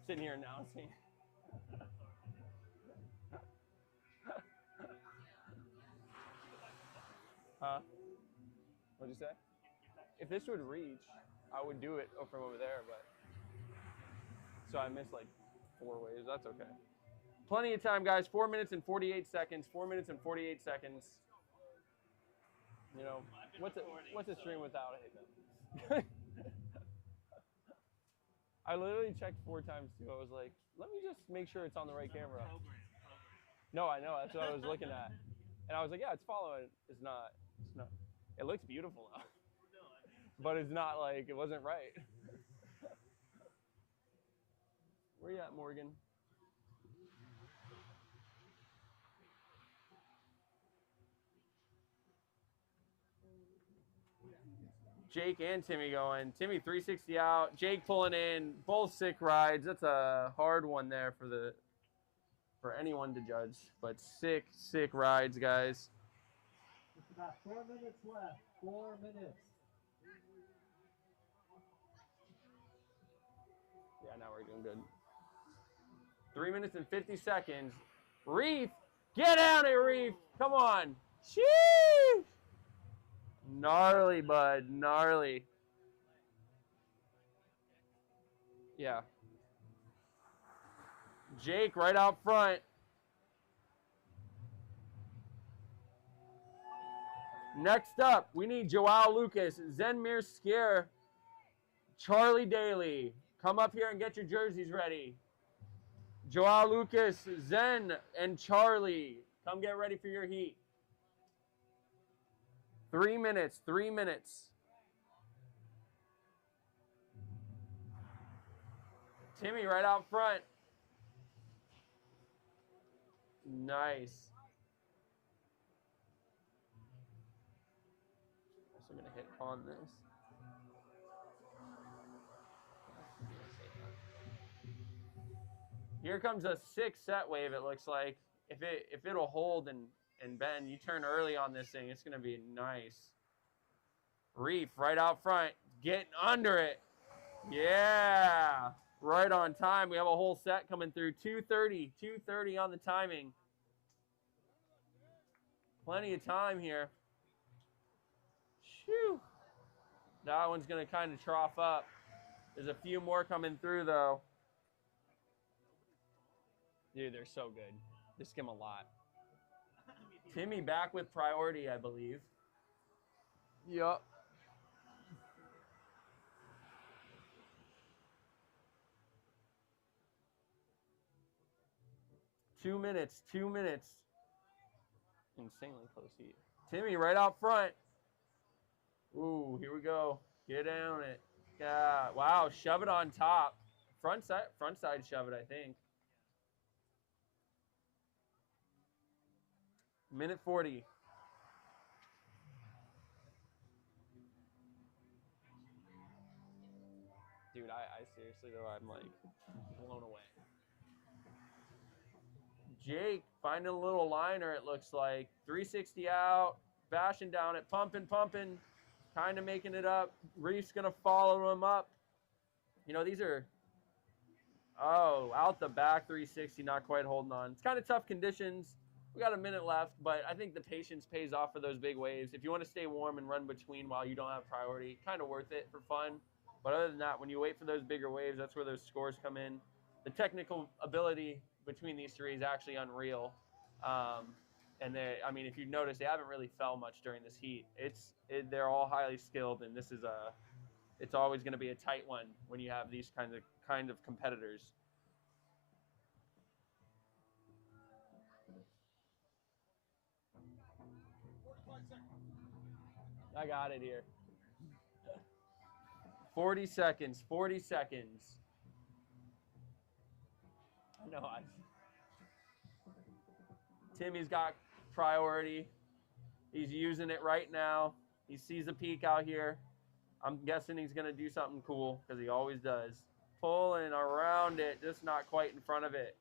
Sitting here announcing. Huh? What'd you say? If this would reach, I would do it from over there, but so I missed like 4 waves. That's okay. Plenty of time, guys. 4 minutes and 48 seconds. 4 minutes and 48 seconds. You know, what's a stream without a hiccup? I literally checked 4 times too. I was like, let me just make sure it's on the right camera. Program. No, I know. That's what I was looking at. And I was like, yeah, it's following. It's not. It's not. It looks beautiful now. No, I mean, But it's not like, it wasn't right. Where you at, Morgan? Jake and Timmy going. Timmy 360 out. Jake pulling in. Both sick rides. That's a hard one there for anyone to judge. But sick rides, guys. Just about 4 minutes left. 4 minutes. Yeah, now we're doing good. 3 minutes and 50 seconds. Reef, get down here, Reef. Come on. Sheesh. Gnarly, bud. Gnarly. Yeah. Jake right out front. Next up, we need Joao Lucas, Zenmir Skier, Charlie Daly. Come up here and get your jerseys ready. Joao Lucas, Zen, and Charlie. Come get ready for your heat. 3 minutes, 3 minutes. Timmy right out front. Nice. Also gonna hit on this. Here comes a 6 set wave, it looks like. If it'll hold and bend, you turn early on this thing, it's gonna be nice. Reef right out front, getting under it. Yeah, right on time. We have a whole set coming through. 2:30 on the timing. Plenty of time here. Shoo. That one's gonna kind of trough up. There's a few more coming through though. Dude, they're so good. They skim a lot. Timmy back with priority, I believe. Yup. Two minutes. Insanely close heat. Timmy right out front. Ooh, here we go. Get down it. Yeah. Wow, shove it on top. Front side shove it, I think. Minute 40. Dude, I seriously though, I'm like blown away. Jake finding a little liner, it looks like. 360 out, bashing down it, pumping, kind of making it up. Reef's gonna follow him up. You know, these are, oh, out the back 360, not quite holding on. It's kind of tough conditions. We got a minute left, but I think the patience pays off for those big waves. If you want to stay warm and run between while you don't have priority, kind of worth it for fun. But other than that, when you wait for those bigger waves, that's where those scores come in. The technical ability between these three is actually unreal. And I mean, if you notice, they haven't really fell much during this heat. They're all highly skilled, and it's always going to be a tight one when you have these kind of competitors. I got it here. 40 seconds. I know. Timmy's got priority. He's using it right now. He sees a peak out here. I'm guessing he's going to do something cool because he always does. Pulling around it, just not quite in front of it.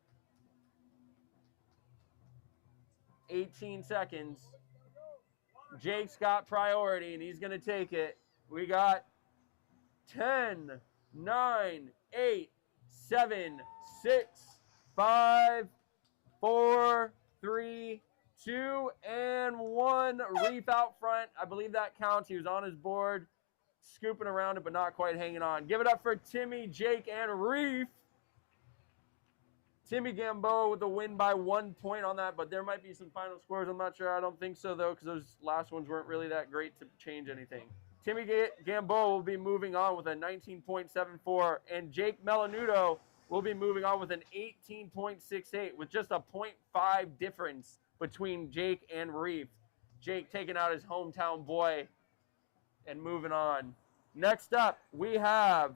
18 seconds. Jake's got priority, and he's going to take it. We got 10, 9, 8, 7, 6, 5, 4, 3, 2, and 1. Reef out front. I believe that counts. He was on his board, scooping around it, but not quite hanging on. Give it up for Timmy, Jake, and Reef. Timmy Gamboa with the win by 1 point on that, but there might be some final scores. I'm not sure. I don't think so, though, because those last ones weren't really that great to change anything. Timmy Gamboa will be moving on with a 19.74, and Jake Melanudo will be moving on with an 18.68, with just a 0.5 difference between Jake and Reef. Jake taking out his hometown boy and moving on. Next up, we have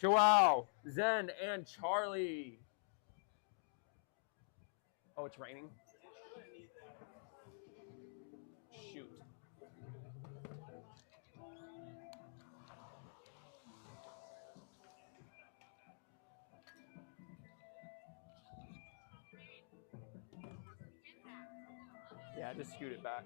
Joao, Zen, and Charlie. Oh, it's raining? Shoot. Yeah, just scoot it back.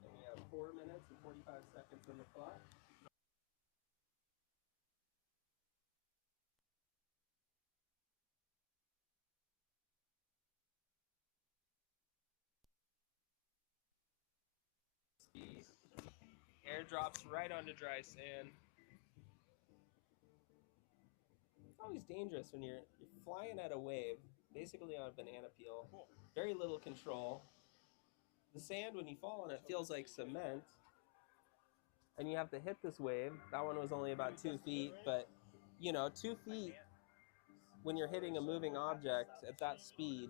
And we have 4 minutes and 45 seconds on the clock. Speed. Air drops right onto dry sand. It's always dangerous when you're flying at a wave, basically on a banana peel. Very little control. The sand, when you fall on it, feels like cement. And you have to hit this wave. That one was only about 2 feet, but 2 feet when you're hitting a moving object at that speed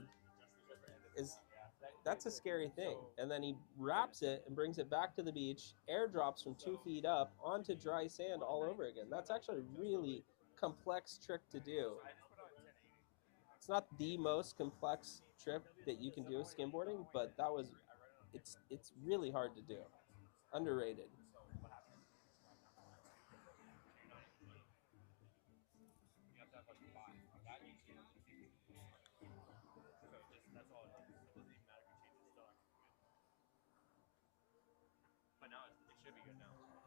that's a scary thing. And then he wraps it and brings it back to the beach, airdrops from 2 feet up onto dry sand all over again. That's actually a really complex trick to do. It's not the most complex trip that you can do skimboarding, but it's really hard to do. Underrated. That's all it is. It doesn't even matter if you change it. But now it should be good now. I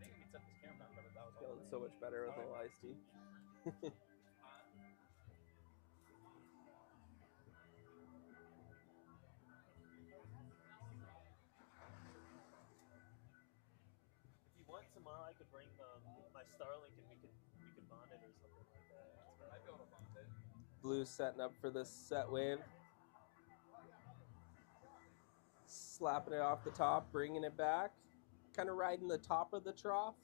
think I can set this camera back up, but that was all. Feeling so much better with a little iced tea. If you want tomorrow, I could bring my Starlink and we could bond it or something like that. I'd be able to bond it. Blue setting up for this set wave. Slapping it off the top, bringing it back. Kind of riding the top of the trough.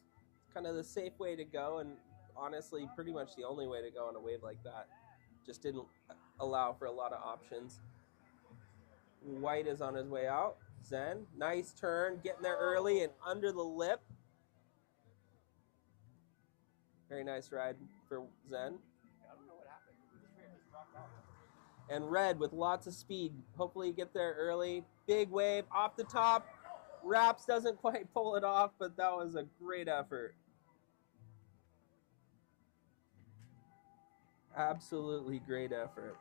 Kind of the safe way to go, and honestly, pretty much the only way to go on a wave like that. Just didn't allow for a lot of options. White is on his way out. Zen, nice turn, getting there early and under the lip. Very nice ride for Zen. I don't know what happened. This wave just dropped off. And Red with lots of speed. Hopefully you get there early. Big wave off the top. Raps doesn't quite pull it off, but that was a great effort. Absolutely great effort.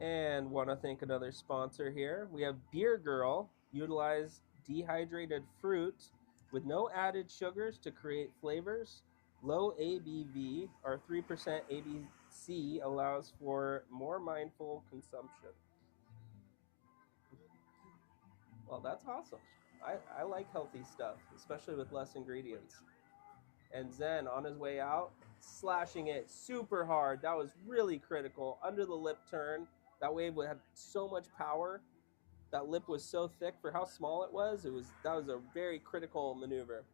And want to thank another sponsor here. We have Beer Girl. Utilize dehydrated fruit with no added sugars to create flavors. Low ABV or 3% ABC allows for more mindful consumption. Well, that's awesome. I like healthy stuff, especially with less ingredients. And Zen on his way out, slashing it super hard. That was really critical. Under the lip turn. That wave had so much power. That lip was so thick for how small it was. That was a very critical maneuver.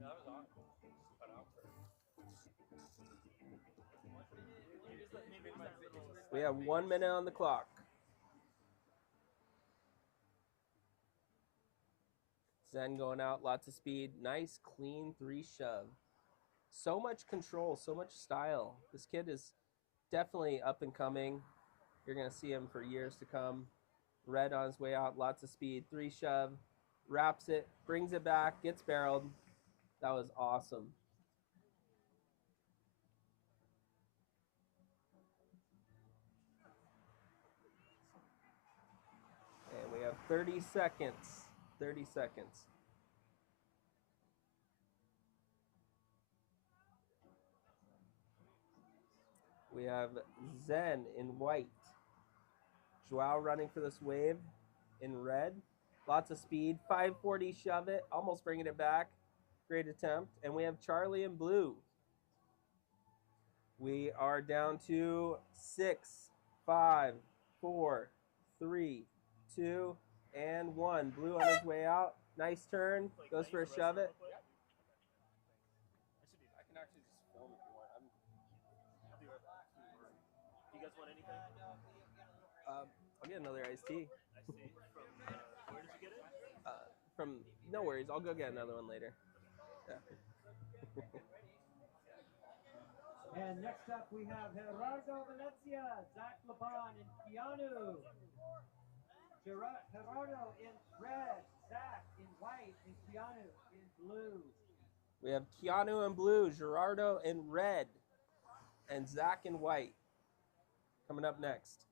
Yeah, that was awesome. Cut out for We have 1 minute on the clock. Zen going out, lots of speed. Nice, clean 3 shove. So much control, so much style. This kid is definitely up and coming. You're going to see him for years to come. Red on his way out, lots of speed. 3 shove, wraps it, brings it back, gets barreled. That was awesome. And we have 30 seconds. 30 seconds. We have Zen in white. Joao running for this wave in red. Lots of speed. 540 shove it. Almost bringing it back. Great attempt. And we have Charlie in blue. We are down to 6, 5, 4, 3, 2, and 1. Blue on his way out. Nice turn. Goes for a shove it. I can actually just film if you want. Do you guys want anything? I'll get another iced tea. I see. Where did you get it? No worries. I'll go get another one later. Yeah. And next up we have Gerardo Valencia, Zach Laban, and Keanu. Gerardo in red, Zach in white, and Keanu in blue. We have Keanu in blue, Gerardo in red, and Zach in white. Coming up next.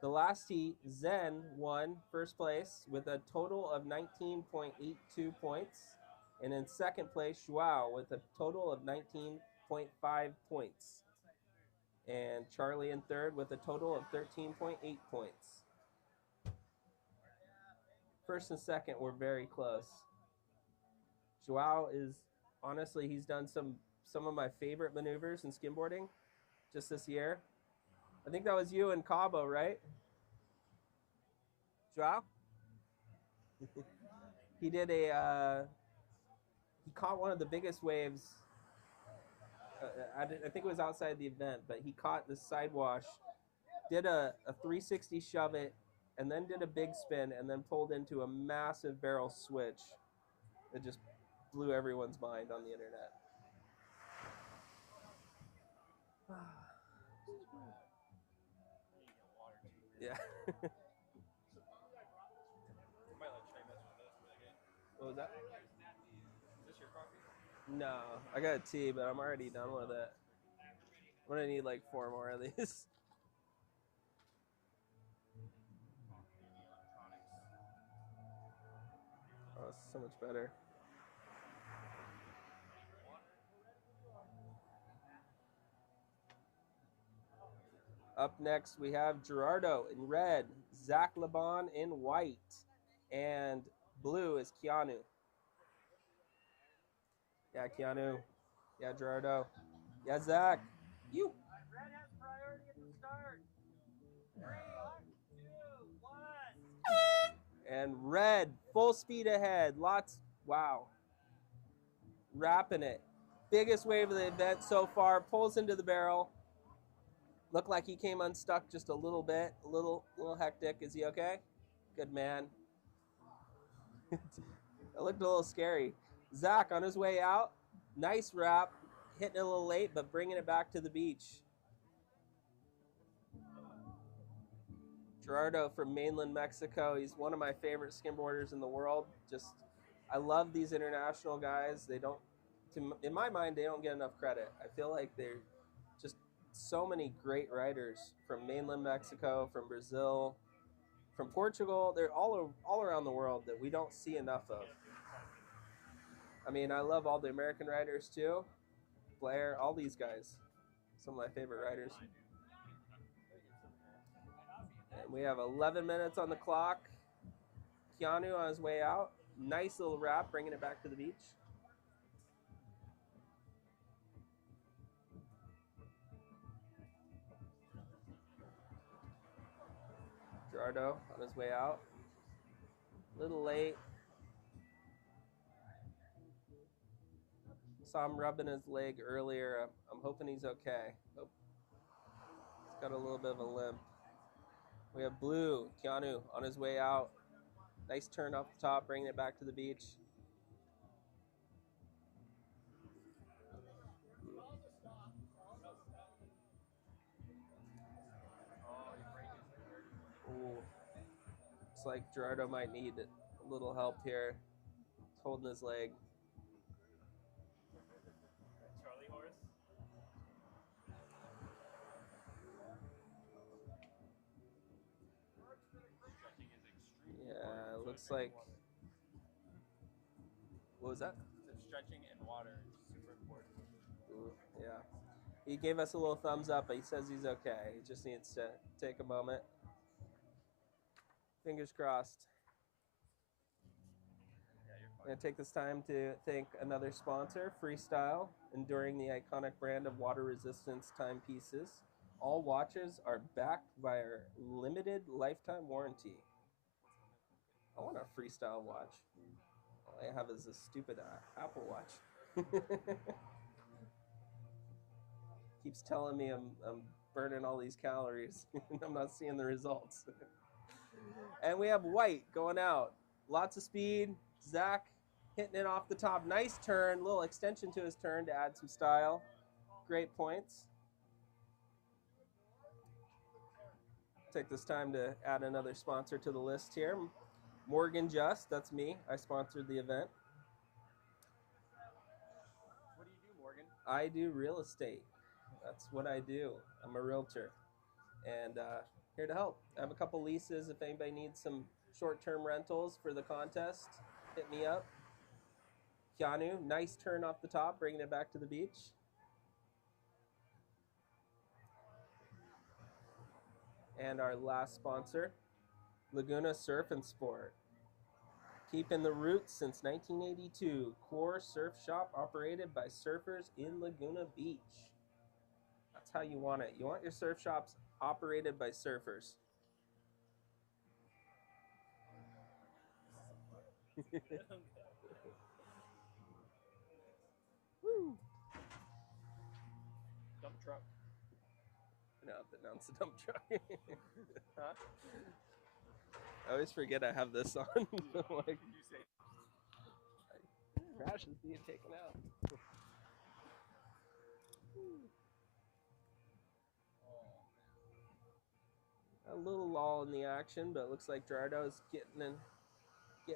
The last heat, Zen won first place with a total of 19.82 points. And in second place, Joao with a total of 19.5 points. And Charlie in third with a total of 13.8 points. First and second were very close. Joao is, honestly, he's done some of my favorite maneuvers in skimboarding just this year. I think that was you in Cabo, right? Joao? He did he caught one of the biggest waves. I think it was outside the event, but he caught the sidewash, did a 360 shove it, and then did a big spin, and then pulled into a massive barrel switch that just blew everyone's mind on the internet. Yeah. What was that? Is this your coffee? No, I got a tea, but I'm already done with it. I'm gonna need like 4 more of these. Oh, it's so much better. Up next, we have Gerardo in red, Zach Laban in white, and blue is Keanu. Yeah, Keanu. Yeah, Gerardo. Yeah, Zach. You. Red has priority at the start. 3, 2, 1. And red, full speed ahead. Lots. Wow. Wrapping it. Biggest wave of the event so far. Pulls into the barrel. Looked like he came unstuck just a little bit. A little hectic. Is he okay? Good man. It looked a little scary. Zach on his way out. Nice wrap. Hitting it a little late, but bringing it back to the beach. Gerardo from mainland Mexico. He's one of my favorite skimboarders in the world. I love these international guys. They don't, in my mind, they don't get enough credit. I feel like they're just so many great riders from mainland Mexico, from Brazil, from Portugal. They're all around the world that we don't see enough of. I mean, I love all the American riders too. Blair, all these guys. Some of my favorite riders. And we have 11 minutes on the clock. Keanu on his way out. Nice little wrap, bringing it back to the beach. Gerardo on his way out. A little late. Saw him rubbing his leg earlier. I'm hoping he's okay. Oh, he's got a little bit of a limp. We have blue, Keanu on his way out. Nice turn off the top, bringing it back to the beach. Ooh. Looks like Gerardo might need a little help here. He's holding his leg. Charlie horse. Yeah, it looks like. What was that? The stretching in water is super important. Ooh, yeah. He gave us a little thumbs up, but he says he's okay. He just needs to take a moment. Fingers crossed. I'm going to take this time to thank another sponsor, Freestyle, enduring the iconic brand of water resistance timepieces. All watches are backed by our limited lifetime warranty. I want a Freestyle watch. All I have is a stupid Apple Watch. Keeps telling me I'm burning all these calories and I'm not seeing the results. And we have white going out. Lots of speed. Zach hitting it off the top. Nice turn. Little extension to his turn to add some style. Great points. Take this time to add another sponsor to the list here. Morgan Just, that's me. I sponsored the event. What do you do, Morgan? I do real estate. That's what I do. I'm a realtor. And here to help. I have a couple leases. If anybody needs some short-term rentals for the contest, hit me up. Keanu, nice turn off the top, bringing it back to the beach. And our last sponsor, Laguna Surf and Sport. Keeping the roots since 1982. Core surf shop operated by surfers in Laguna Beach. That's how you want it. You want your surf shops operated by surfers. Woo! Dump truck. No, announce the dump truck. Huh? I always forget I have this on. Like, You say trash is being taken out. A little lull in the action, but it looks like Gerardo's getting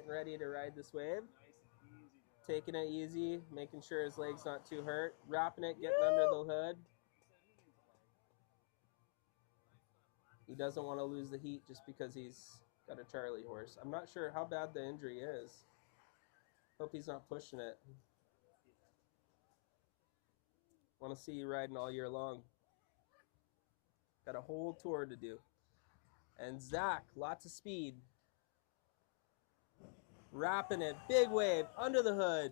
ready to ride this wave. Taking it easy, making sure his leg's not too hurt, wrapping it, getting under the hood. He doesn't want to lose the heat just because he's got a Charlie horse. I'm not sure how bad the injury is. Hope he's not pushing it. Want to see you riding all year long. Got a whole tour to do. And Zach, lots of speed. Wrapping it, big wave, under the hood.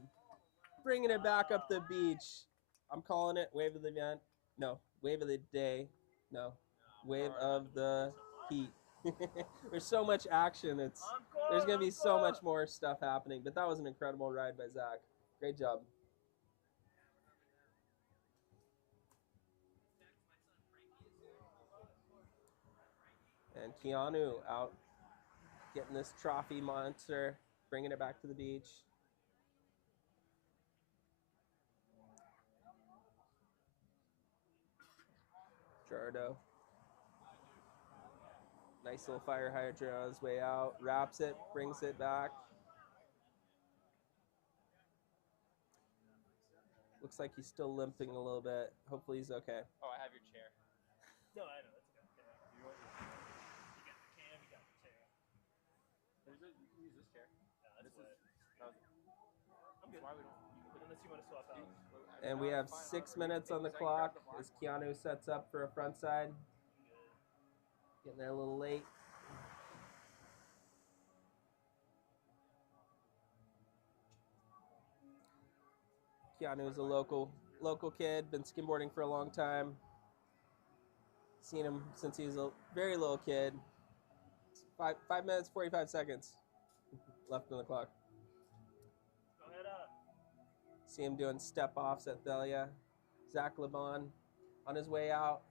Bringing it back up the beach. I'm calling it wave of the event. No, wave of the day. No, wave of the heat. There's so much action. There's going to be so much more stuff happening. But that was an incredible ride by Zach. Great job. And Keanu out getting this trophy monster, bringing it back to the beach. Gerardo. Nice little fire hydrant on his way out. Wraps it, brings it back. Looks like he's still limping a little bit. Hopefully he's okay. Oh, I have your chair. No, I know. It's okay. You got the cam, you got the chair. You can use this chair. Yeah, that's This what. I'm good. Why we don't? Unless you want to swap out. And we have 6 minutes on the clock as Keanu sets up for a front side. Getting there a little late. Keanu is a local kid, been skimboarding for a long time. Seen him since he was a very little kid. 5 minutes, 45 seconds left on the clock. Go ahead up. See him doing step-offs at Thalia. Zach LeBon on his way out.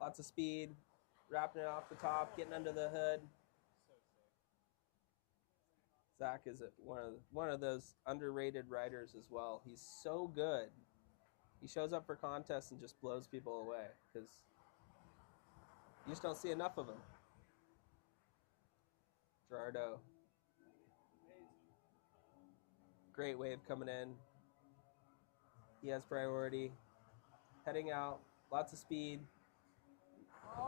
Lots of speed. Wrapping it off the top, getting under the hood. Zach is one of those underrated riders as well. He's so good. He shows up for contests and just blows people away because you just don't see enough of him. Gerardo. Great wave coming in. He has priority. Heading out. Lots of speed.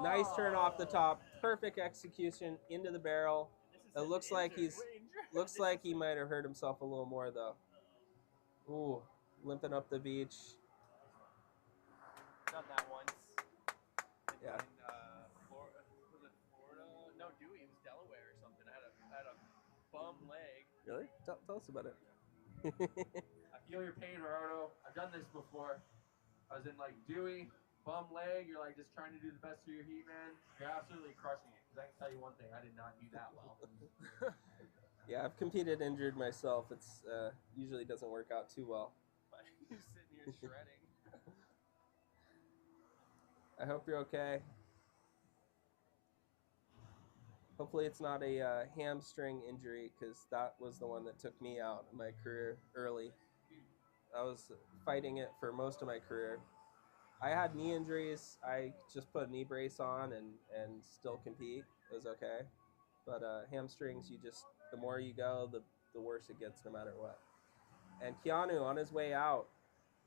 Nice turn off the top. Perfect execution into the barrel. It looks like he might have hurt himself a little more though. Ooh, limping up the beach. Done that once. Yeah. In Florida, was it Florida? No, Dewey. It was Delaware or something. I had a bum leg. Really? Tell us about it. I feel your pain, Gerardo. I've done this before. I was in like Dewey, bum leg. You're like just trying to do the best of your heat, man. You're absolutely crushing it. Because I can tell you one thing, I did not do that well. Yeah, I've competed injured myself. It's usually doesn't work out too well. You're sitting here shredding. I hope you're okay. Hopefully it's not a hamstring injury because that was the one that took me out in my career early. I was fighting it for most of my career. I had knee injuries. I just put a knee brace on and still compete. It was okay. But hamstrings, the more you go, the worse it gets no matter what. And Keanu on his way out,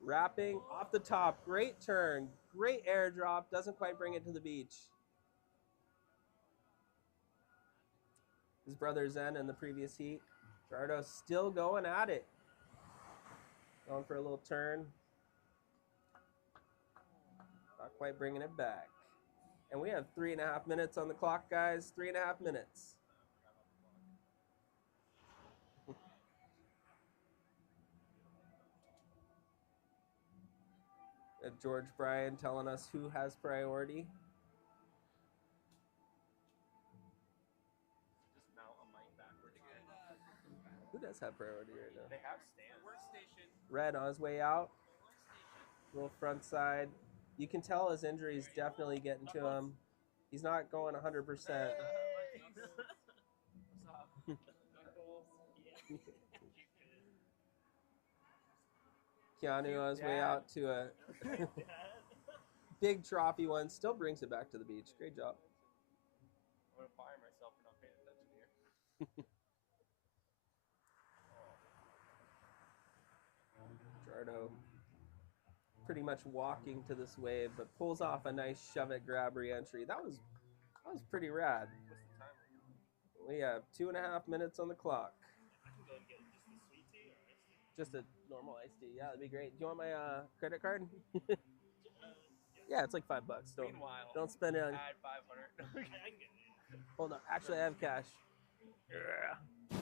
wrapping off the top. Great turn, great airdrop. Doesn't quite bring it to the beach. His brother Zen in the previous heat. Gerardo still going at it. Going for a little turn. Not quite bringing it back. And we have 3.5 minutes on the clock, guys. 3.5 minutes. George Bryan telling us who has priority. Who does have priority right now? They have stands. Workstation. Red on his way out. Little front side. You can tell his injury is definitely getting to him. He's not going 100%. What's up? Keanu on his way out to a big trophy one. Still brings it back to the beach. Great job. I'm gonna fire myself for not paying attention here. Jardo pretty much walking to this wave, but pulls off a nice shove it grab re-entry. That was pretty rad. What's the time? We have 2.5 minutes on the clock. I can go and get just a sweet tea or iced tea. Just a normal iced tea. Yeah, that'd be great. Do you want my credit card? Yeah, it's like $5. Meanwhile, Don't spend it on. add 500. I can get it. Hold on. Actually, I have cash. Yeah.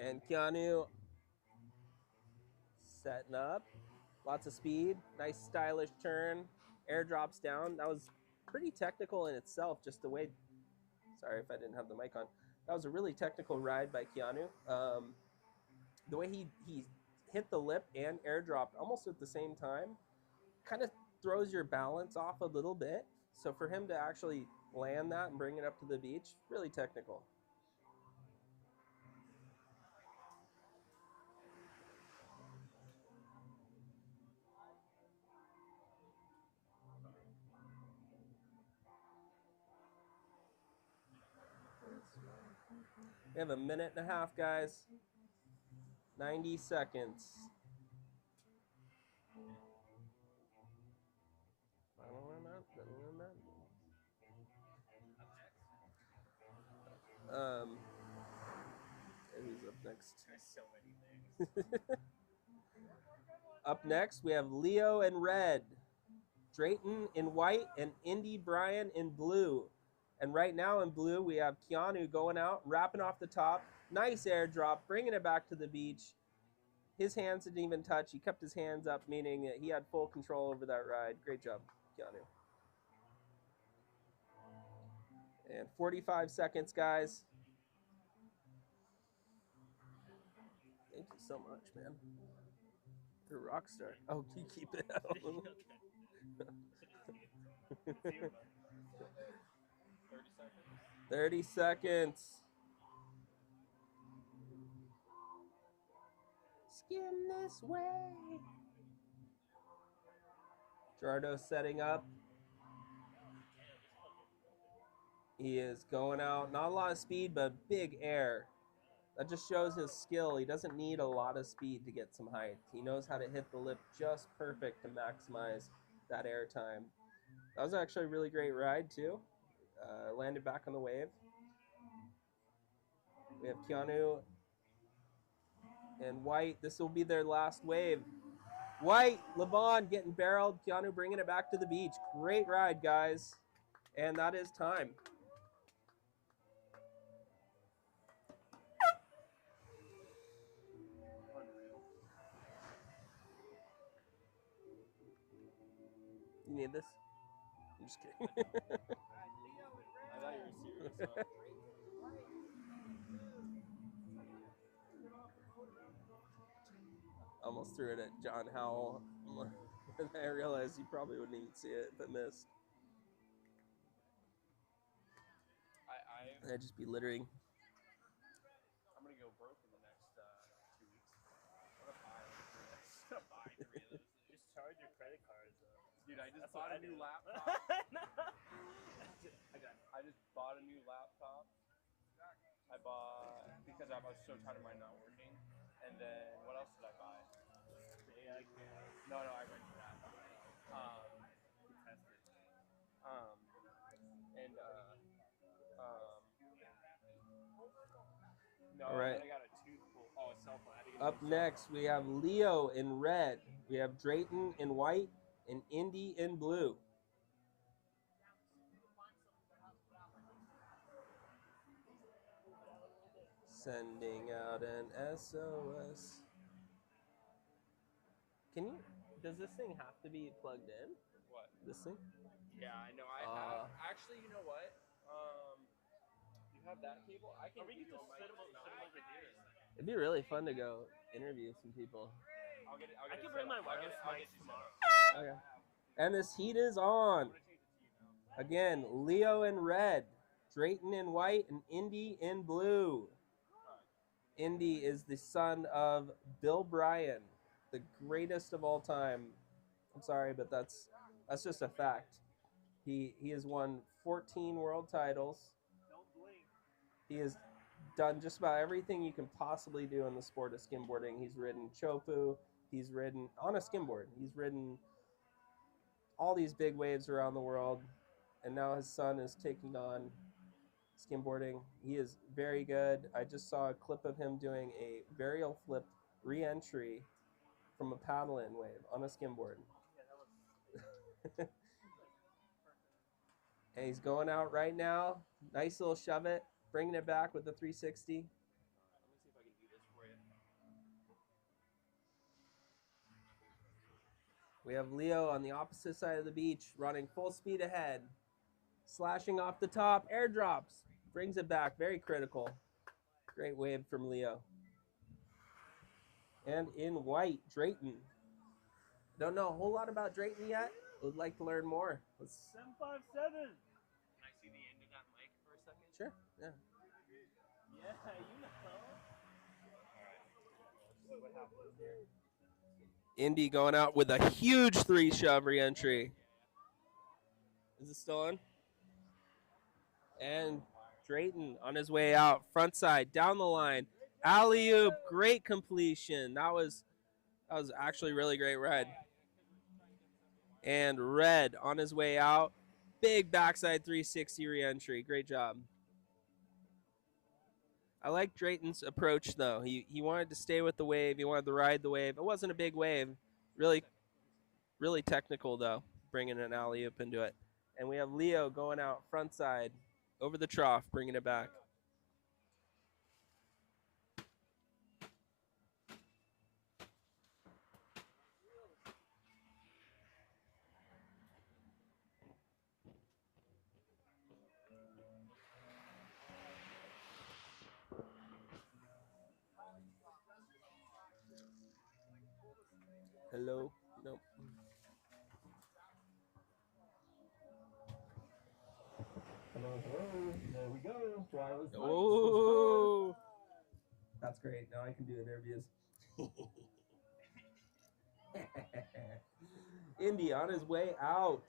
And Keanu setting up. Lots of speed. Nice stylish turn. Air drops down. That was pretty technical in itself, just the way. Sorry if I didn't have the mic on. That was a really technical ride by Keanu. The way he hit the lip and airdropped almost at the same time kind of throws your balance off a little bit. So for him to actually land that and bring it up to the beach, really technical. We have 1.5 minutes, guys. 90 seconds. Who's up next? There's so many things. Up next, we have Leo in red, Drayton in white, and Indy Bryan in blue. And right now in blue, we have Keanu going out, wrapping off the top. Nice airdrop, bringing it back to the beach. His hands didn't even touch. He kept his hands up, meaning that he had full control over that ride. Great job, Keanu. And 45 seconds, guys. Thank you so much, man. You're a rock star. Oh, you keep it out. 30 seconds. Skim this way. Jardo setting up. He is going out. Not a lot of speed, but big air. That just shows his skill. He doesn't need a lot of speed to get some height. He knows how to hit the lip just perfect to maximize that air time. That was actually a really great ride, too. Landed back on the wave. We have Keanu and White. This will be their last wave. White, LeBon getting barreled. Keanu bringing it back to the beach. Great ride, guys. And that is time. You need this? I'm just kidding. I thought you were serious. So. Almost threw it at John Howell. And I realized he probably wouldn't even see it if it missed. I'd just be littering. I'm gonna go broke in the next 2 weeks. I'm gonna buy 3 of those. Just charge your credit cards. Dude, I just That's what bought I a new do. laptop. I just bought a new laptop. I bought because I was so tired of mine not working. And then what else did I buy? No, I rented that. No, All right. I got a tooth pull. Oh, a cell phone. I had to get a Up new cell next, we have Leo in red. We have Drayton in white and Indy in blue. Sending out an SOS. Does this thing have to be plugged in? What? This thing? Yeah, I know. I have. Actually, you know what? have that table? I can Or we give could you a just mic. sit him over here. It'd be really fun to go interview some people. I'll get it. I can bring my wireless mics tomorrow. Okay. And this heat is on. Again, Leo in red, Drayton in white, and Indy in blue. Indy is the son of Bill Bryan, the greatest of all time. I'm sorry, but that's just a fact. He has won 14 world titles. He has done just about everything you can possibly do in the sport of skimboarding. He's ridden chopu. He's ridden on a skimboard. He's ridden all these big waves around the world, and now his son is taking on skimboarding. He is very good. I just saw a clip of him doing a varial flip re-entry from a paddle-in wave on a skimboard. And he's going out right now. Nice little shove it, bringing it back with the 360. Let me see if I can do this for you. We have Leo on the opposite side of the beach, running full speed ahead, slashing off the top, airdrops, brings it back, very critical. Great wave from Leo. And in white, Drayton. Don't know a whole lot about Drayton yet. Would like to learn more. Let's 757. Can I see the end of that mic for a second? Sure, yeah. Yeah, you know. Indy going out with a huge 3-shove re-entry. Is it still on? And Drayton on his way out, front side, down the line. Alley-oop, great completion. That was actually really great ride. And Red on his way out, big backside 360 re-entry. Great job. I like Drayton's approach, though. He wanted to stay with the wave. He wanted to ride the wave. It wasn't a big wave. Really, really technical, though, bringing an alley-oop into it. And we have Leo going out front side, over the trough, bringing it back. Hello? Nope. Hello, hello. There we go. Wireless mics. Oh, that's great. Now I can do interviews. Indy on his way out.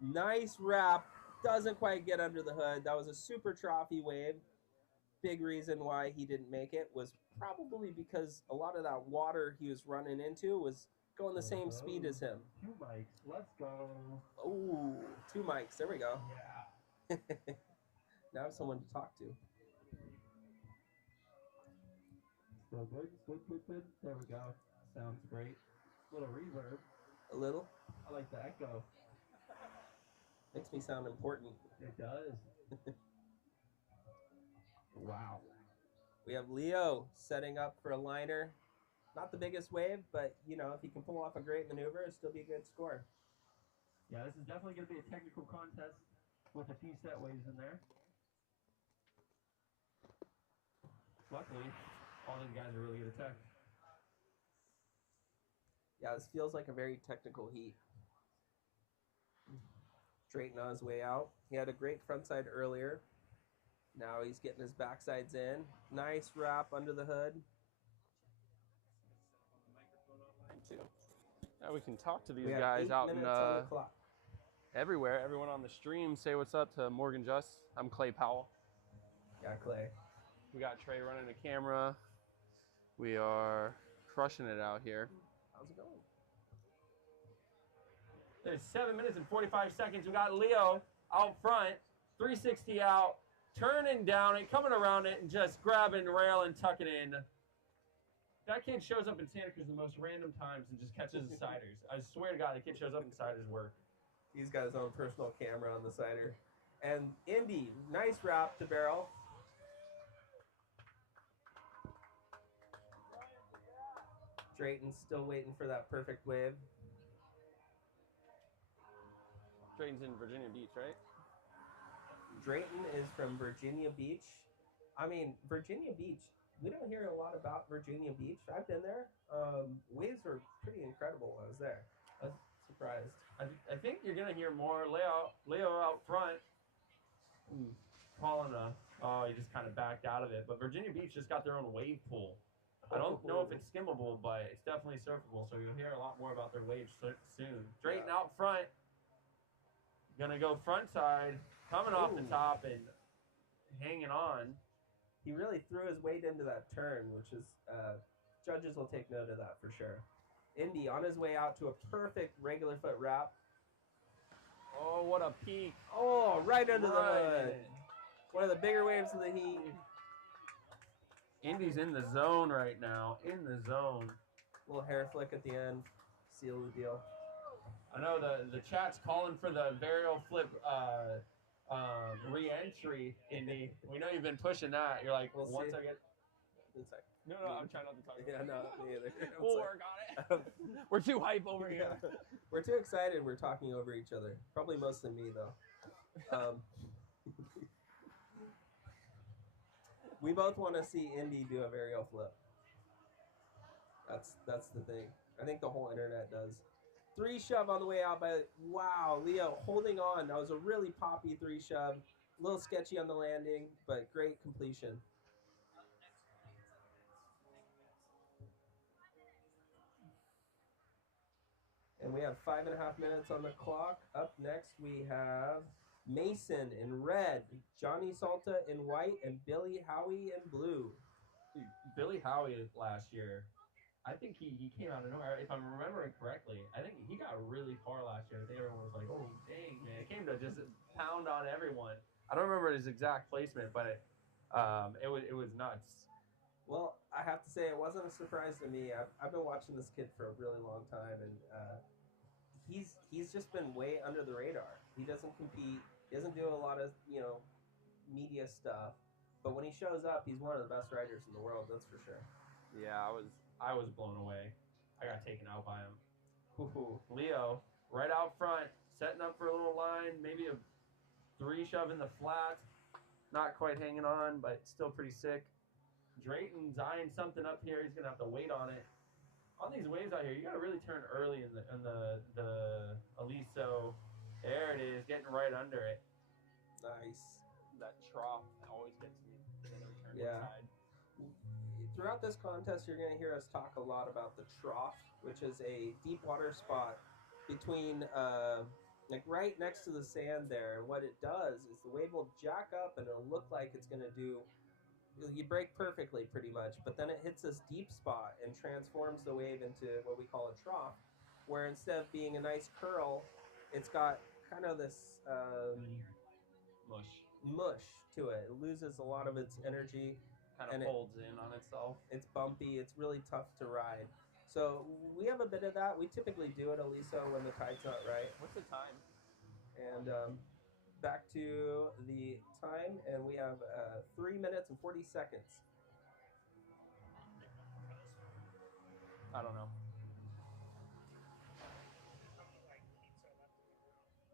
Nice wrap. Doesn't quite get under the hood. That was a super trophy wave. Big reason why he didn't make it was probably because a lot of that water he was running into was going the same speed as him. 2 mics. Let's go. Oh, 2 mics. There we go. Yeah. Now I have someone to talk to. Still good. Good, good, good. There we go. Sounds great. Little reverb. A little. I like the echo. Makes me sound important. It does. Wow. We have Leo setting up for a liner. Not the biggest wave, but, you know, if he can pull off a great maneuver, it'll still be a good score. Yeah, this is definitely going to be a technical contest with a few set waves in there. Luckily, all these guys are really good at tech. Yeah, this feels like a very technical heat. Drayton on his way out. He had a great frontside earlier. Now he's getting his backsides in. Nice wrap under the hood. Now we can talk to these We have guys 8 out in minutes on the clock. everywhere. Everyone on the stream, say what's up to Morgan Just. I'm Clay Powell. Yeah, Clay. We got Trey running the camera. We are crushing it out here. How's it going? There's 7 minutes and 45 seconds. We got Leo out front, 360 out, turning down it, coming around it, and just grabbing the rail and tucking it in. That kid shows up in Santa Cruz the most random times and just catches the siders. I swear to God, the kid shows up in siders work. He's got his own personal camera on the cider. And Indy, nice wrap to barrel. Drayton's still waiting for that perfect wave. Drayton's in Virginia Beach, right? Drayton is from Virginia Beach. I mean, Virginia Beach, we don't hear a lot about Virginia Beach. I've been there. Waves were pretty incredible when I was there. I was surprised. I think you're gonna hear more Leo out front. Calling he just kind of backed out of it. But Virginia Beach just got their own wave pool. I don't know if it's skimmable, but it's definitely surfable. So you'll hear a lot more about their waves soon. Drayton out front. Gonna go front side, coming off the top and hanging on. He really threw his weight into that turn, which is, judges will take note of that for sure. Indy on his way out to a perfect regular foot wrap. Oh, what a peak. Oh, right under the hood. One of the bigger waves of the heat. Indy's in the zone right now. In the zone. Little hair flick at the end. Seal the deal. I know the chat's calling for the varial flip re-entry, Indy. We know you've been pushing that. You're like, We'll once see. I get... One sec. No, I'm trying not to talk about Yeah, it. no, me either. We'll work on it. We're too hype over here. Yeah. We're too excited. We're talking over each other. Probably mostly me, though. We both want to see Indy do a varial flip. That's the thing. I think the whole internet does. 3 shove on the way out by, wow, Leo holding on. That was a really poppy 3 shove. A little sketchy on the landing, but great completion. And we have 5.5 minutes on the clock. Up next, we have Mason in red, Johnny Salta in white, and Billy Howie in blue. Dude, Billy Howie last year, I think he came out of nowhere. If I'm remembering correctly, I think he got really far last year. I think everyone was like, oh, dang, man. It came to just pound on everyone. I don't remember his exact placement, but it was nuts. Well, I have to say, it wasn't a surprise to me. I've been watching this kid for a really long time, and he's just been way under the radar. He doesn't compete. He doesn't do a lot of, media stuff. But when he shows up, he's one of the best riders in the world, that's for sure. Yeah, I was blown away. I got taken out by him. Hoo-hoo. Leo, right out front, setting up for a little line, maybe a 3 shove in the flat. Not quite hanging on, but still pretty sick. Drayton's eyeing something up here. He's gonna have to wait on it. On these waves out here, you gotta really turn early in the Aliso. There it is, getting right under it. Nice. That trough always gets me. Then I return Yeah. inside. Throughout this contest, you're going to hear us talk a lot about the trough, which is a deep water spot between, right next to the sand there. And what it does is the wave will jack up and it'll look like it's going to do, you break perfectly pretty much, but then it hits this deep spot and transforms the wave into what we call a trough, where instead of being a nice curl, it's got kind of this mush to it. It loses a lot of its energy. Kind And of it- folds in on itself. It's bumpy. It's really tough to ride. So we have a bit of that. We typically do it, Aliso, when the tide's not right. What's the time? And back to the time, and we have 3 minutes and 40 seconds. I don't know.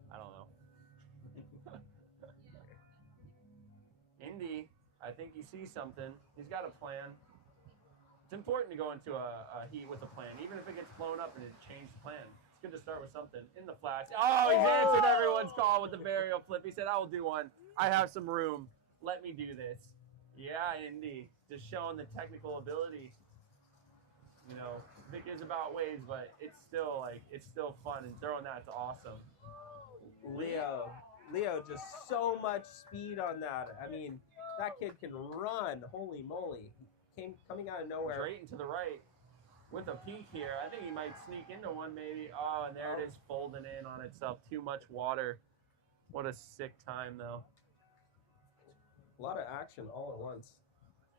I don't know. Indy, I think he sees something. He's got a plan. It's important to go into a heat with a plan, even if it gets blown up and it changed plan. It's good to start with something. In the flats. Oh, he's answered everyone's call with the varial flip. He said, I will do one. I have some room. Let me do this. Yeah, Indy. Just showing the technical ability. VIC is about waves, but it's still fun, and throwing that's awesome. Leo just so much speed on that. I mean, that kid can run. Holy moly. Coming out of nowhere. Drayton to the right with a peak here. I think he might sneak into one maybe. Oh, and there it is folding in on itself. Too much water. What a sick time, though. A lot of action all at once.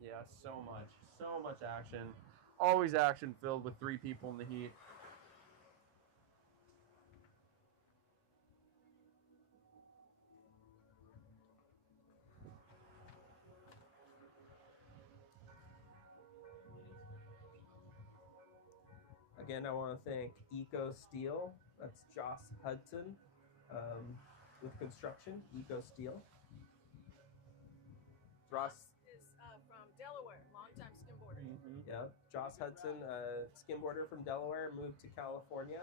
Yeah, so much. So much action. Always action filled with 3 people in the heat. Again, I want to thank Eco Steel. That's Joss Hudson with construction, Eco Steel. Ross. is from Delaware, longtime skimboarder. Yeah, Joss Hudson, skimboarder from Delaware, moved to California.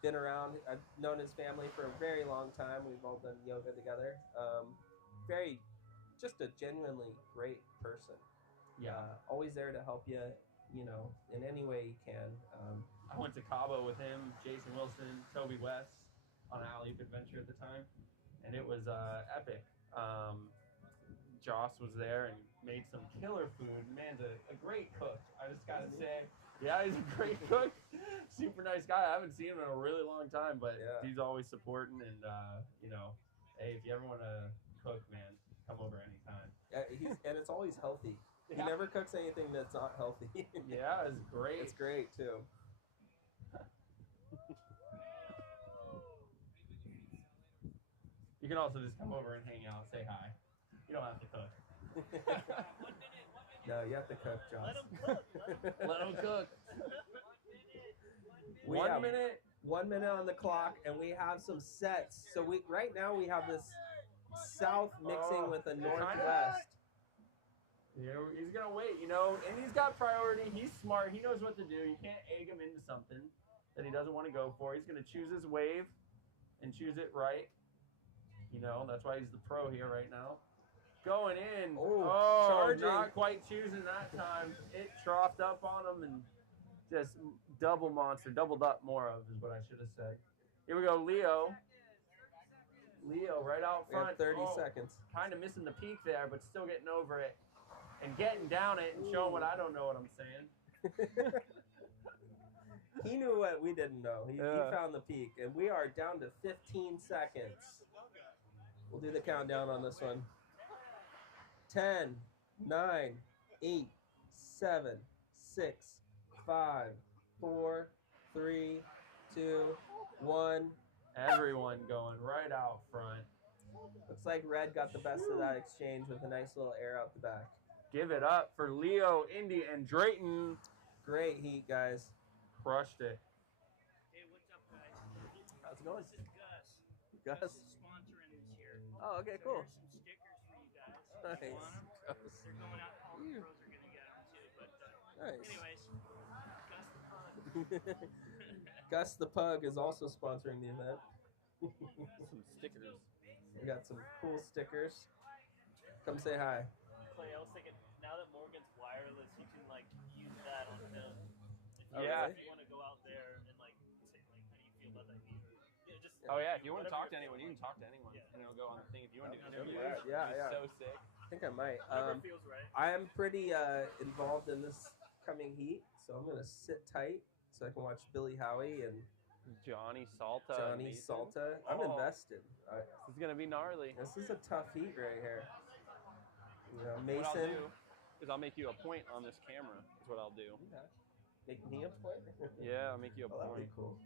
Been around. I've known his family for a very long time. We've all done yoga together. Just a genuinely great person. Yeah. Always there to help you, you know, in any way he can. I went to Cabo with him, Jason Wilson, Toby West on Alley Adventure at the time, and it was epic. Joss was there and made some killer food. Man's a great cook. I just gotta say, yeah, he's a great cook. Super nice guy. I haven't seen him in a really long time, but Yeah. he's always supporting. And you know, hey, if you ever want to cook, man, come over anytime. And it's always healthy. He Yeah. never cooks anything that's not healthy. Yeah, it's great. It's great too. You can also just come over and hang out, say hi. You don't have to cook. No, you have to cook, Josh. Let him cook. Let him cook. We One have minute. 1 minute on the clock, and we have some sets. So right now we have this south mixing with a northwest. Yeah, he's gonna wait, you know, and he's got priority. He's smart. He knows what to do. You can't egg him into something that he doesn't want to go for. He's gonna choose his wave and choose it right. You know, that's why he's the pro here right now. Going in. Oh, charging. Not quite choosing that time. It troughed up on him and just doubled up more of is what I should have said. Here we go, Leo. Leo right out We have front. 30 seconds. Kind of missing the peak there, but still getting over it. And getting down it and showing what I don't know what I'm saying. He knew what we didn't know. He found the peak, and we are down to 15 seconds. We'll do the countdown on this one. 10, 9, 8, 7, 6, 5, 4, 3, 2, 1. Everyone going right out front. Looks like Red got the best of that exchange with a nice little air out the back. Give it up for Leo, Indy, and Drayton. Great heat, guys. Crushed it. Hey, what's up, guys? How's it going? This is Gus. Gus? Gus is sponsoring this year. Oh, okay, So cool. here's some stickers for you guys. Nice. You want 'em? They're going out. All the pros are gonna get them too. But Nice. anyways, Gus the Pug. Gus the Pug is also sponsoring the event. Some stickers. We got some cool stickers. Come say hi. Clay, I was thinking, now that Morgan's wireless, you can like use that on him. Yeah. If you want to go out there and like say like, how do you feel about that heat? Yeah, just Oh yeah, if you want to whatever talk to you're anyone, you feeling can talk to anyone. Yeah. And it'll go on the thing. If you want to do Whatever interviews, Yeah, it's yeah. so sick. I think I might. Whatever feels right. I am pretty involved in this coming heat, so I'm gonna sit tight so I can watch Billy Howie and Johnny Salta. Johnny Mason. Salta. I'm Oh. invested. This is gonna be gnarly. This is a tough heat right here. You know, What I'll Mason. do is I'll make you a point on this camera. Is what I'll do. Okay. Make me a point. Yeah, I'll make you a Oh, that'd point. be cool.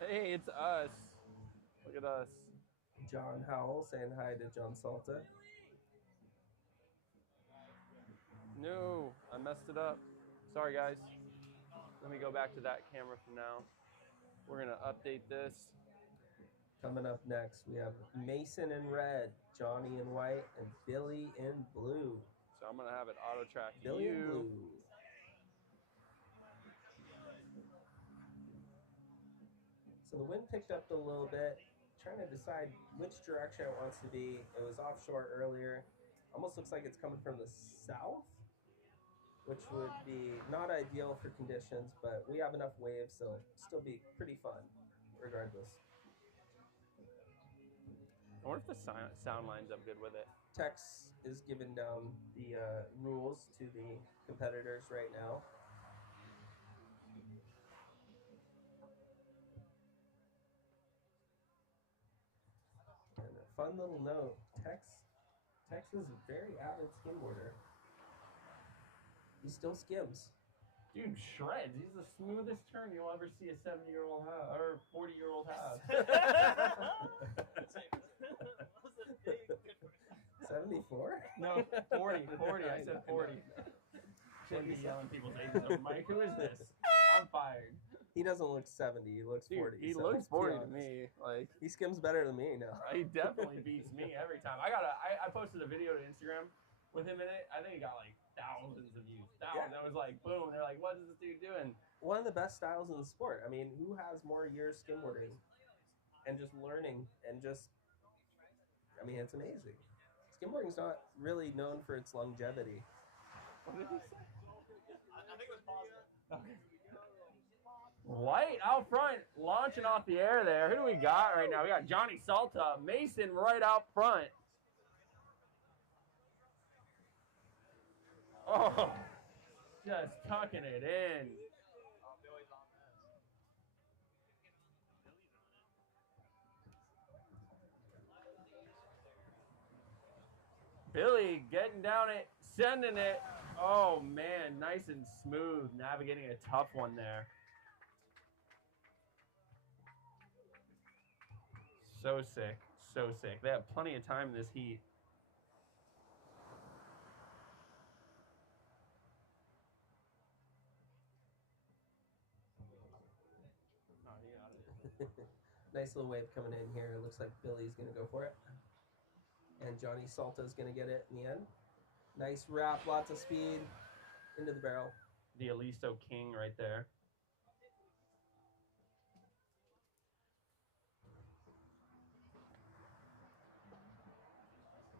Hey, it's us. Look at us. John Howell saying hi to John Salta. No, I messed it up. Sorry, guys. Let me go back to that camera for now. We're gonna update this. Coming up next, we have Mason in red, Johnny in white, and Billy in blue. So I'm gonna have it auto track Billy in you. blue. So the wind picked up a little bit. Trying to decide which direction it wants to be. It was offshore earlier. Almost looks like it's coming from the south, which would be not ideal for conditions, but we have enough waves, so it'll still be pretty fun regardless. I wonder if the sound lines up good with it. Tex is giving down the rules to the competitors right now. And a fun little note, Tex is a very avid skimboarder. He still skims. Dude, shreds. He's the smoothest turn you'll ever see a 70-year-old have, or 40-year-old have. That was a big difference. 74? No, 40. I said 40. Shouldn't be yelling people's ages over mic. Who is this? I'm fired. He doesn't look 70. He looks 40. He so looks let's be 40 to honest. me. Like, He skims better than me now. he definitely beats me every time. I posted a video to Instagram with him in it. I think it got like thousands of views. Thousands. Yeah. I was like, boom. They're like, what is this dude doing? One of the best styles in the sport. I mean, who has more years skimboarding and just learning and just, I mean, it's amazing. Skimboarding's not really known for its longevity. What did he say? I think it was positive. White out front, launching off the air there. Who do we got right now? We got Johnny Salta, Mason right out front. Oh, just tucking it in. Billy getting down it, sending it. Oh man, nice and smooth, navigating a tough one there. So sick, so sick. They have plenty of time in this heat. Nice little wave coming in here. It looks like Billy's going to go for it. And Johnny Salta's going to get it in the end. Nice wrap, lots of speed into the barrel. The Aliso King right there.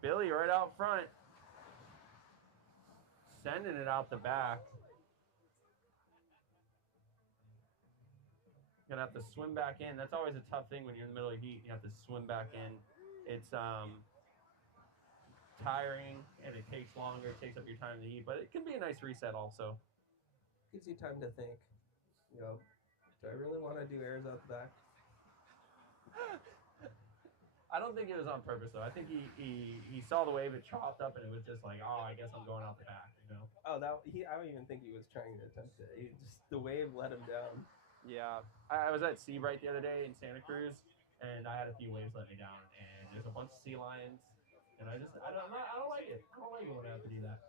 Billy right out front. Sending it out the back. Gonna have to swim back in. That's always a tough thing when you're in the middle of heat. You have to swim back in. It's tiring and it takes longer. It takes up your time in the heat, but it can be a nice reset also. Gives you time to think. You know, do I really want to do airs out the back? I don't think it was on purpose though. I think he saw the wave, it chopped up, and it was just like, oh, I guess I'm going out the back, you know. Oh, I don't even think he was trying to attempt it. The wave let him down. Yeah, I was at Seabright the other day in Santa Cruz, and I had a few waves let me down, and there's a bunch of sea lions, and I don't like it. I don't like it when I have to do that.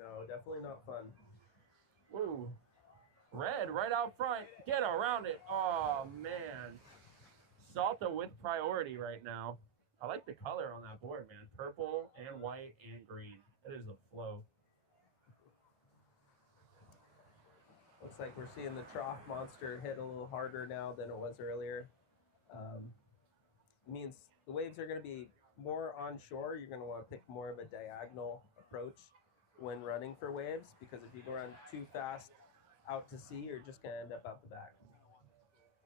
No, definitely not fun. Woo. Red right out front. Get around it. Oh, man. Salta with priority right now. I like the color on that board, man. Purple and white and green. That is a flow. Looks like we're seeing the trough monster hit a little harder now than it was earlier. Means the waves are going to be more onshore. You're going to want to pick more of a diagonal approach when running for waves, because if you go run too fast out to sea, you're just going to end up out the back.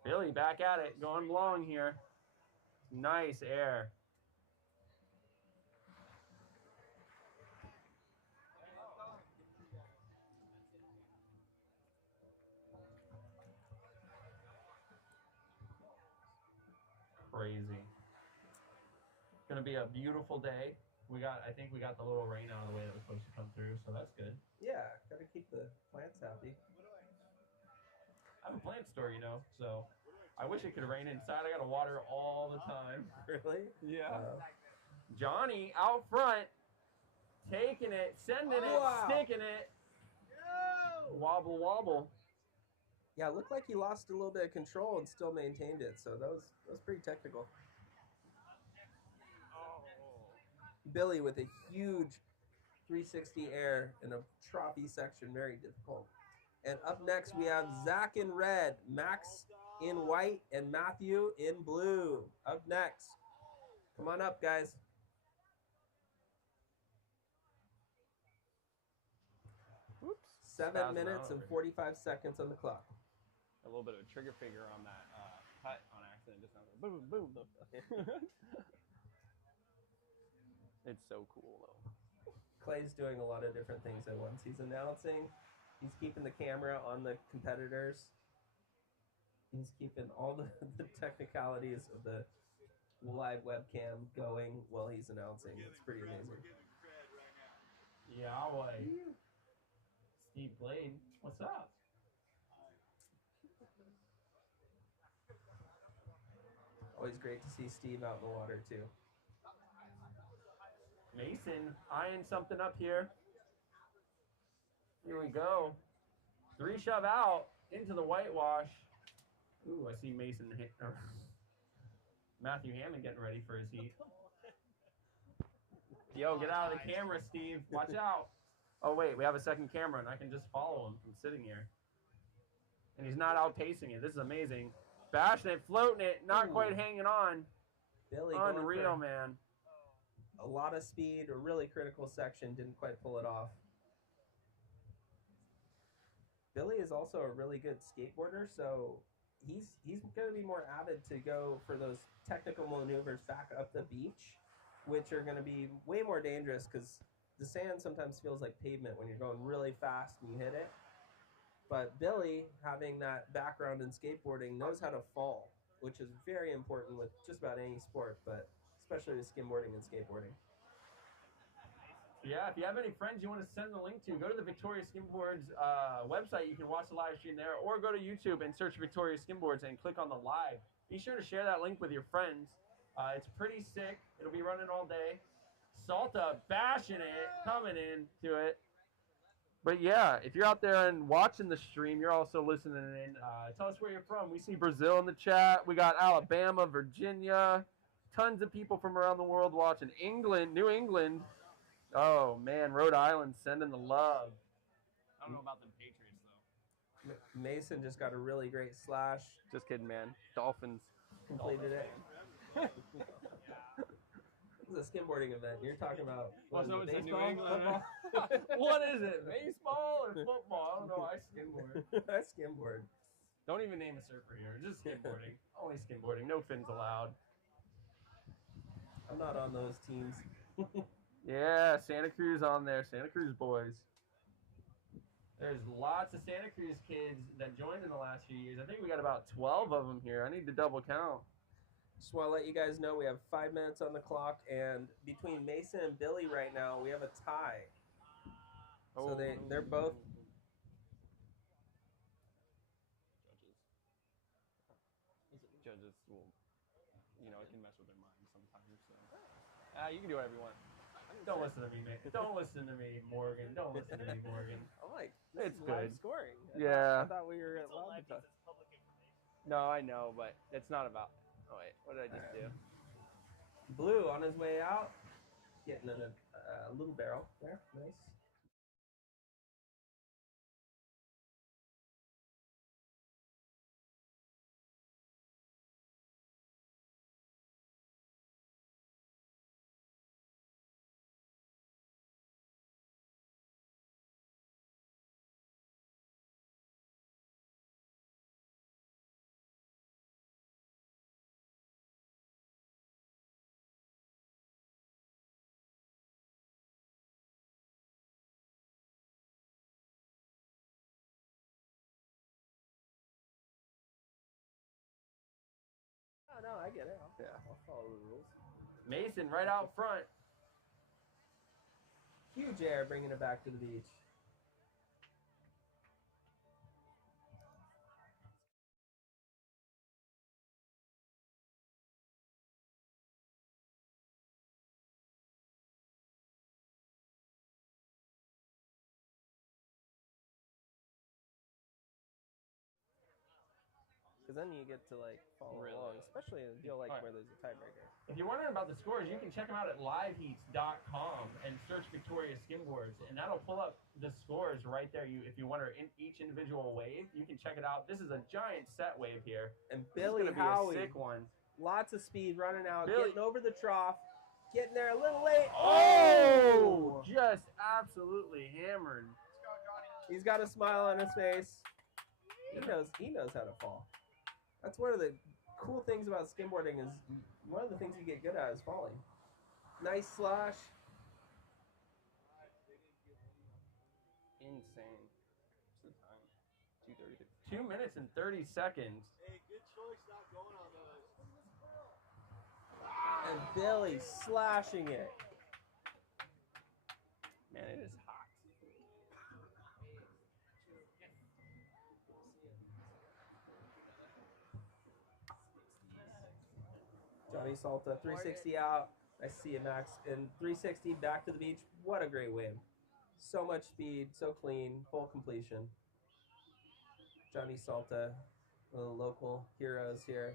Billy back at it, going long here. Nice air. Crazy. Gonna be a beautiful day. I think we got the little rain out of the way that was supposed to come through, so that's good. Yeah, gotta keep the plants happy. I have a plant store, you know, so I wish it could rain inside. I gotta water all the time. Really? Yeah. Johnny out front, taking it, sending it, sticking it. Wobble, wobble. Yeah, it looked like he lost a little bit of control and still maintained it, so that was pretty technical. Billy with a huge 360 air in a trophy section, very difficult. And up next we have Zach in red, Max in white, and Matthew in blue. Up next. Come on up, guys. Whoops. 7 minutes and 45 seconds on the clock. A little bit of a trigger finger on that putt on accident. Just now. Boom, boom. It's so cool, though. Clay's doing a lot of different things at once. He's announcing. He's keeping the camera on the competitors. He's keeping all the technicalities of the live webcam going while he's announcing. It's pretty amazing. Yeah, boy. Steve Blade, what's up? Always great to see Steve out in the water, too. Mason eyeing something up here. Here we go. 3 shove out. into the whitewash. Ooh, I see Mason or Matthew Hammond getting ready for his heat. Yo, get out of the camera, Steve. Watch out. Oh, wait, we have a second camera, and I can just follow him from sitting here. And he's not outpacing it. This is amazing. Bashing it, floating it, not quite hanging on. Billy Unreal, man. A lot of speed, a really critical section, didn't quite pull it off. Billy is also a really good skateboarder, so he's going to be more avid to go for those technical maneuvers back up the beach, which are going to be way more dangerous because the sand sometimes feels like pavement when you're going really fast and you hit it. But Billy, having that background in skateboarding, knows how to fall, which is very important with just about any sport, but especially with skimboarding and skateboarding. Yeah, if you have any friends you want to send the link to, go to the Victoria Skimboards website. You can watch the live stream there, or go to YouTube and search Victoria Skimboards and click on the live. Be sure to share that link with your friends. It's pretty sick. It'll be running all day. Salta bashing it, coming into it. But yeah, if you're out there and watching the stream, you're also listening in. Tell us where you're from. We see Brazil in the chat. We got Alabama, Virginia. Tons of people from around the world watching. England, New England. Oh, man, Rhode Island sending the love. I don't know about the Patriots, though. Mason just got a really great slash. Just kidding, man. Dolphins. Completed it. This is a skimboarding event. You're talking about Well, so it's a New baseball, England. football? What is it? Baseball or football? I don't know. I skimboard. I skimboard. Don't even name a surfer here. Just skimboarding. Only skimboarding. No fins allowed. I'm not on those teams. Yeah, Santa Cruz on there. Santa Cruz boys. There's lots of Santa Cruz kids that joined in the last few years. I think we got about 12 of them here. I need to double count. Just want to let you guys know we have 5 minutes on the clock, and between Mason and Billy right now, we have a tie. So they're both. Judges will, it can mess with their minds sometimes. So. You can do whatever you want. Don't listen to me, Mick. Don't listen to me, Morgan. Don't listen to me, Morgan. I'm like, It's this is live good. scoring. Yeah. I thought we were It's all allowed live to talk. because it's public information. No, I know, but it's not about. Oh wait, what did I just do? Blue on his way out, getting in a little barrel there. Nice. No, I get it. I'll follow the rules. Mason right out front. Huge air bringing it back to the beach. Because then you get to like follow along, especially in a deal like where there's a tiebreaker. If you're wondering about the scores, you can check them out at liveheats.com and search Victoria Skimboards, and that'll pull up the scores right there. If you wonder each individual wave, you can check it out. This is a giant set wave here. And This is Billy gonna be Howie, a sick one. lots of speed running out, Billy. getting over the trough, getting there a little late. Oh, just absolutely hammered. He's got a smile on his face. He knows how to fall. That's one of the cool things about skimboarding is one of the things you get good at is falling. Nice slash. Insane. What's the time? 2:30. 2 minutes and 30 seconds. Hey, good choice not going on those. And Billy slashing it. Man, it is hot. Johnny Salta, 360 out. I see a max and 360 back to the beach. What a great win. So much speed, so clean, full completion. Johnny Salta, one of the local heroes here.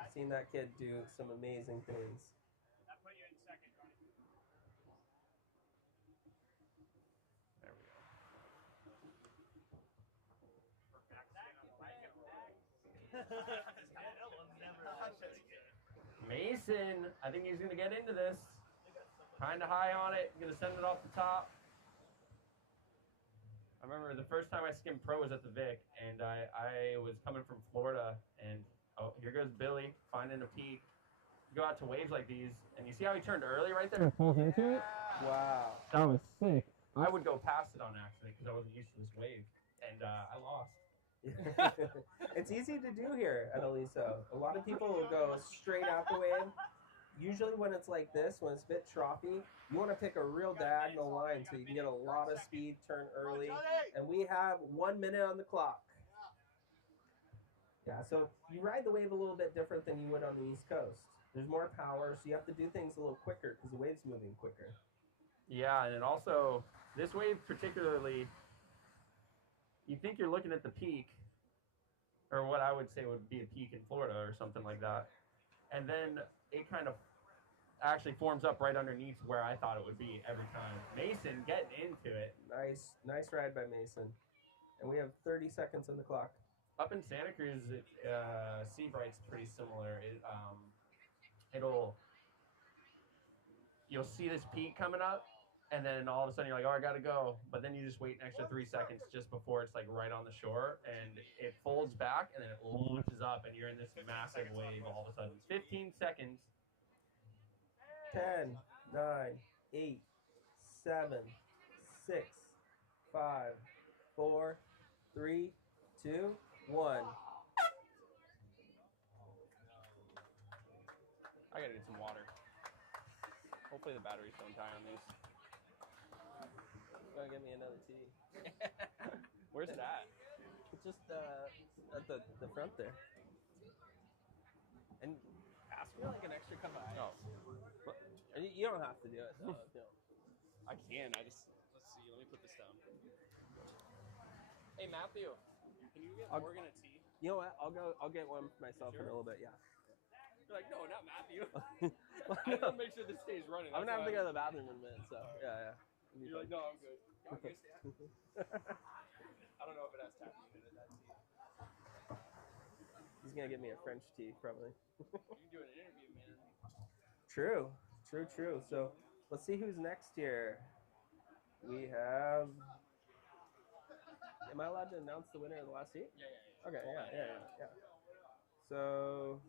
I've seen that kid do some amazing things. There we go. Mason, I think he's gonna get into this. Kind of high on it. Gonna send it off the top. I remember the first time I skimmed pro was at the VIC, and I was coming from Florida, and oh, here goes Billy finding a peak. You go out to waves like these, and you see how he turned early right there? Pulls into it. Wow. That was sick. I would go past it on accident because I wasn't used to this wave, and I lost. It's easy to do here at Aliso. A lot of people will go straight out the wave. Usually when it's like this, when it's a bit troughy, you want to pick a real diagonal line so you can get a lot of speed, turn early. And we have 1 minute on the clock. Yeah, so you ride the wave a little bit different than you would on the East Coast. There's more power, so you have to do things a little quicker because the wave's moving quicker. Yeah, and then also, this wave particularly, you think you're looking at the peak, or what I would say would be a peak in Florida or something like that. And then it kind of actually forms up right underneath where I thought it would be every time. Mason getting into it. Nice ride by Mason. And we have 30 seconds on the clock. Up in Santa Cruz, Seabright's pretty similar. You'll see this peak coming up, and then all of a sudden you're like, oh, I gotta go. But then you just wait an extra 3 seconds just before it's like right on the shore, and it folds back, and then it launches up, and you're in this massive wave all of a sudden. 15 seconds. 10, 9, 8, 7, 6, 5, 4, 3, 2, 1. I gotta get some water. Hopefully the batteries don't die on these. Go get me another tea. Where's it at? It's just at the front there. And ask for like an extra cup of ice. Oh. You don't have to do it though. No. I can. Let's see. Let me put this down. Hey Matthew, can you get Morgan a tea? You know what? I'll get one for myself in a little bit. Yeah. You're like, no, not Matthew. I want to make sure this stays running. I'm gonna have to go to the bathroom in a minute. So yeah. You're like, no, I'm good. Okay, I don't know if it has caffeine in it. That tea. He's gonna get me a French tea probably. You can do an interview, man. True. So let's see who's next here. We have. Am I allowed to announce the winner of the last heat? Yeah. Okay. Yeah. So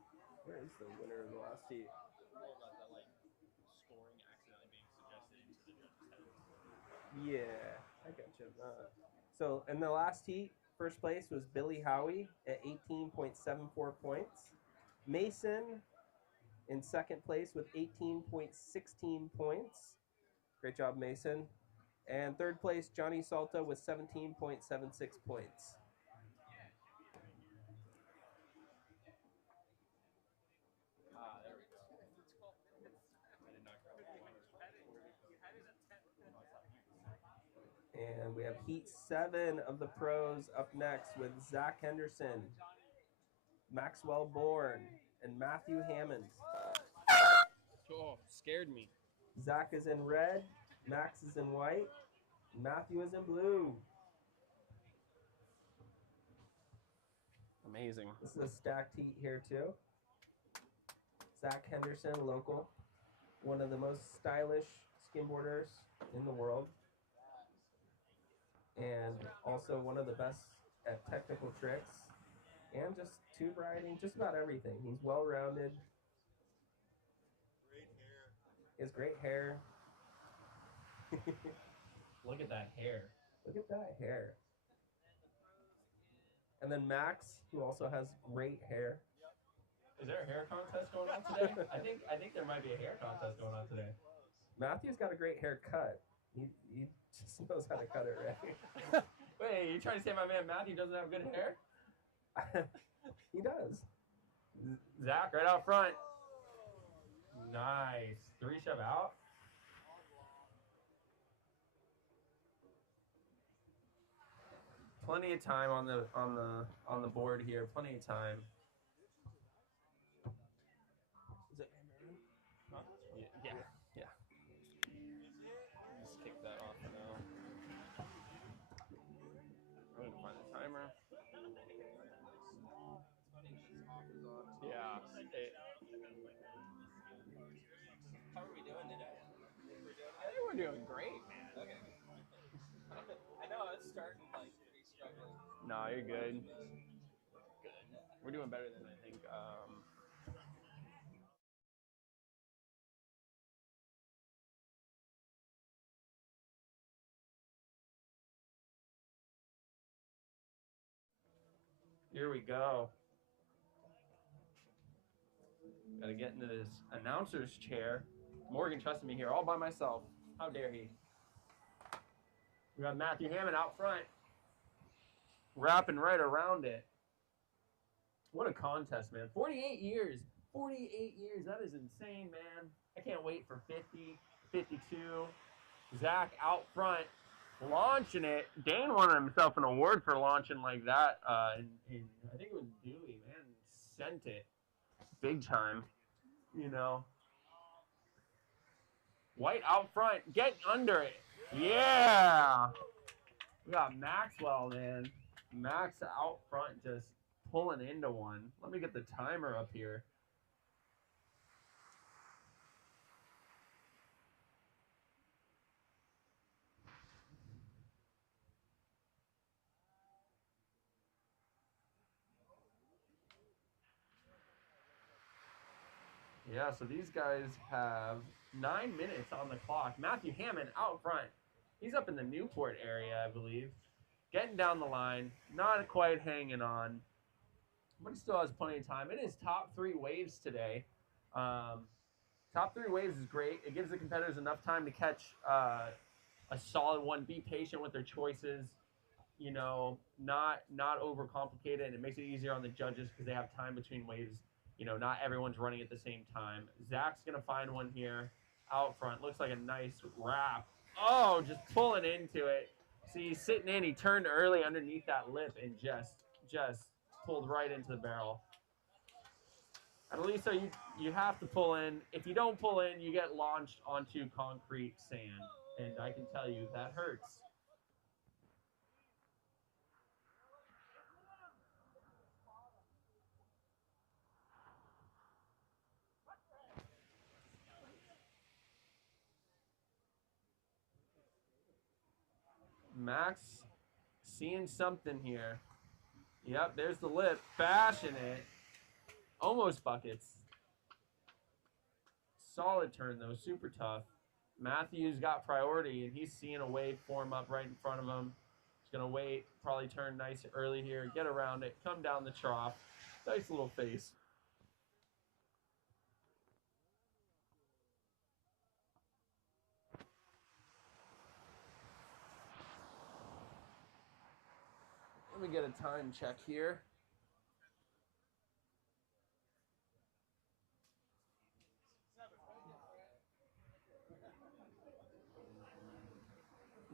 where is the winner of the last heat? More about that, like, scoring accidentally being suggested into the judge's head. Yeah, I got you. So in the last heat, first place was Billy Howie at 18.74 points. Mason in second place with 18.16 points. Great job, Mason. And third place, Johnny Salta with 17.76 points. There we go. I did not grab the water. And we have Heat 7 of the pros up next with Zach Henderson, Maxwell Bourne, and Matthew Hammond. Oh, scared me. Zach is in red, Max is in white, Matthew is in blue. Amazing. This is a stacked heat here too. Zach Henderson, local, one of the most stylish skimboarders in the world, and also one of the best at technical tricks and just tube riding, just about everything. He's well-rounded. He has great hair. Look at that hair. Look at that hair. And then Max, who also has great hair. Is there a hair contest going on today? I think there might be a hair contest going on today. Matthew's got a great haircut. He just knows how to cut it right. Wait, you trying to say my man Matthew doesn't have good hair? He does. Zach, right out front. Nice. 3 shove out. Plenty of time on the board here. Plenty of time. Is it? Huh? Yeah. Yeah. Just kick that off now. I'm gonna find the timer. Yeah. How are we doing today? I think we're doing great, man. Okay. I know I was starting like pretty struggling. No, you're good. We're doing better than I think. Here we go. Got to get into this announcer's chair. Morgan trusted me here all by myself. How dare he? We got Matthew Hammond out front, wrapping right around it. What a contest, man. 48 years. 48 years. That is insane, man. I can't wait for 50, 52. Zach out front, launching it. Dane won himself an award for launching like that. In I think it was Dewey, man. Sent it big time, you know. White out front, get under it. Yeah. We got Maxwell, man. Max out front just pulling into one. Let me get the timer up here. Yeah, so these guys have 9 minutes on the clock. Matthew Hammond out front. He's up in the Newport area, I believe. Getting down the line, not quite hanging on, but he still has plenty of time. It is top 3 waves today. Top 3 waves is great. It gives the competitors enough time to catch a solid one. Be patient with their choices. You know, not overcomplicate it, and it makes it easier on the judges because they have time between waves. You know, not everyone's running at the same time. Zach's gonna find one here out front. Looks like a nice wrap. Oh, just pulling into it. See, he's sitting in. He turned early underneath that lip and just pulled right into the barrel. And Aliso, you have to pull in. If you don't pull in, you get launched onto concrete sand, and I can tell you that hurts. Max seeing something here. Yep, there's the lip. Bashing it. Almost buckets. Solid turn, though. Super tough. Matthew's got priority, and he's seeing a wave form up right in front of him. He's going to wait. Probably turn nice early here. Get around it. Come down the trough. Nice little face. Let me get a time check here.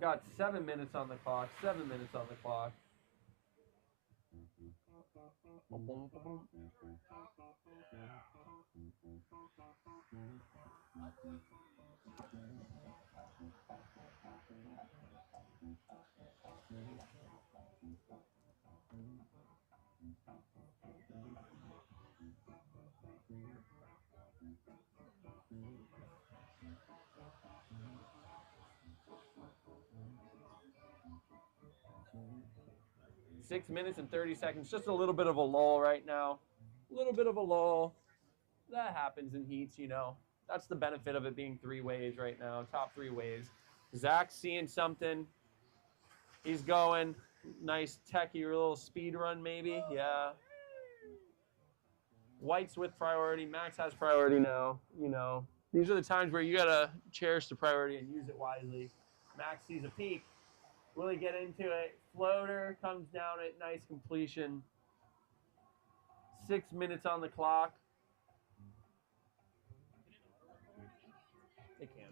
Got 7 minutes on the clock. 7 minutes on the clock. 6 minutes and 30 seconds. Just a little bit of a lull right now. A little bit of a lull. That happens in heats, you know. That's the benefit of it being 3 waves right now. Top 3 waves. Zach's seeing something. He's going. Nice techie little speed run maybe. Yeah. White's with priority. Max has priority now. You know. These are the times where you got to cherish the priority and use it wisely. Max sees a peak. Will he get into it? Floater comes down at nice completion. 6 minutes on the clock. It can.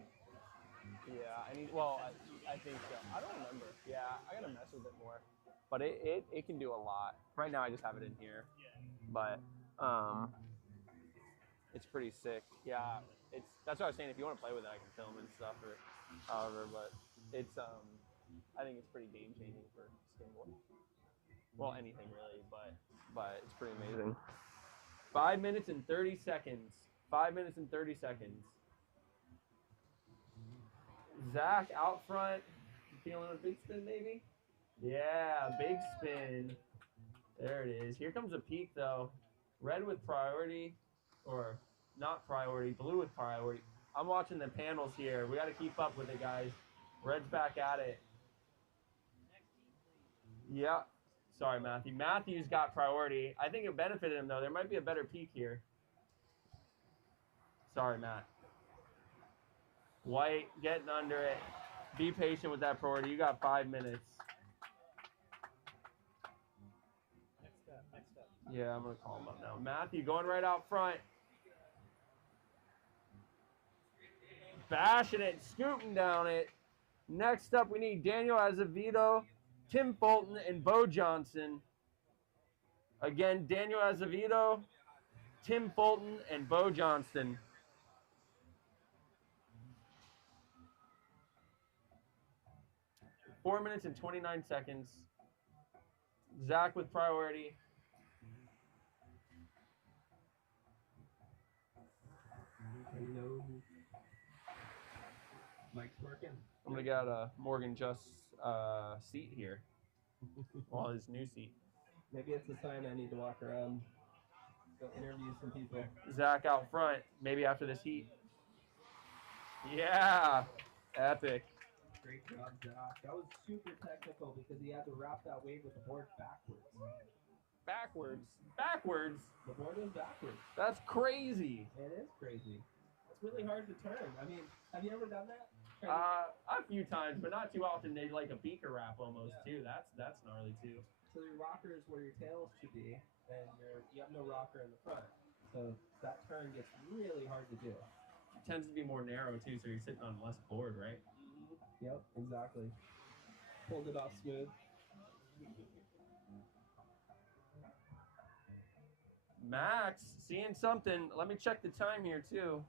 Yeah, I think so. I don't remember. Yeah, I gotta mess with it more. but it can do a lot. Right now I just have it in here, but it's pretty sick. Yeah, that's what I was saying. If you want to play with it, I can film and stuff or however, but it's I think it's pretty game changing for skimboard. Well, anything really, but it's pretty amazing. 5 minutes and 30 seconds. 5 minutes and 30 seconds. Zach out front, feeling a big spin maybe? Yeah, big spin. There it is. Here comes a peak though. Red with priority, or not priority, blue with priority. I'm watching the panels here. We got to keep up with it, guys. Red's back at it. Yeah. Sorry, Matthew. Matthew's got priority. I think it benefited him though. There might be a better peak here. Sorry, Matt. White getting under it. Be patient with that priority. You got 5 minutes. Next step. Yeah, I'm going to call him up now. Matthew going right out front. Bashing it, scooting down it. Next up, we need Daniel Azevedo, Tim Fulton, and Bo Johnson. Again, Daniel Azevedo, Tim Fulton, and Bo Johnson. Four minutes and 29 seconds. Zach with priority. Hello. Mike's working. I'm going to get Morgan Just's seat here. Well, his new seat. Maybe it's a sign I need to walk around, go interview some people. Zach out front, maybe after this heat. Yeah, epic. Great job, Zach. That was super technical because he had to wrap that wave with the board backwards. Backwards? The board was backwards. That's crazy. It is crazy. It's really hard to turn. I mean, have you ever done that? A few times, but not too often. They like a beaker wrap almost too. That's gnarly too. So your rocker is where your tail should be, and you have no rocker in the front. So that turn gets really hard to do. It tends to be more narrow too, so you're sitting on less board, right? Yep, exactly. Pulled it off smooth. Max, seeing something. Let me check the time here too.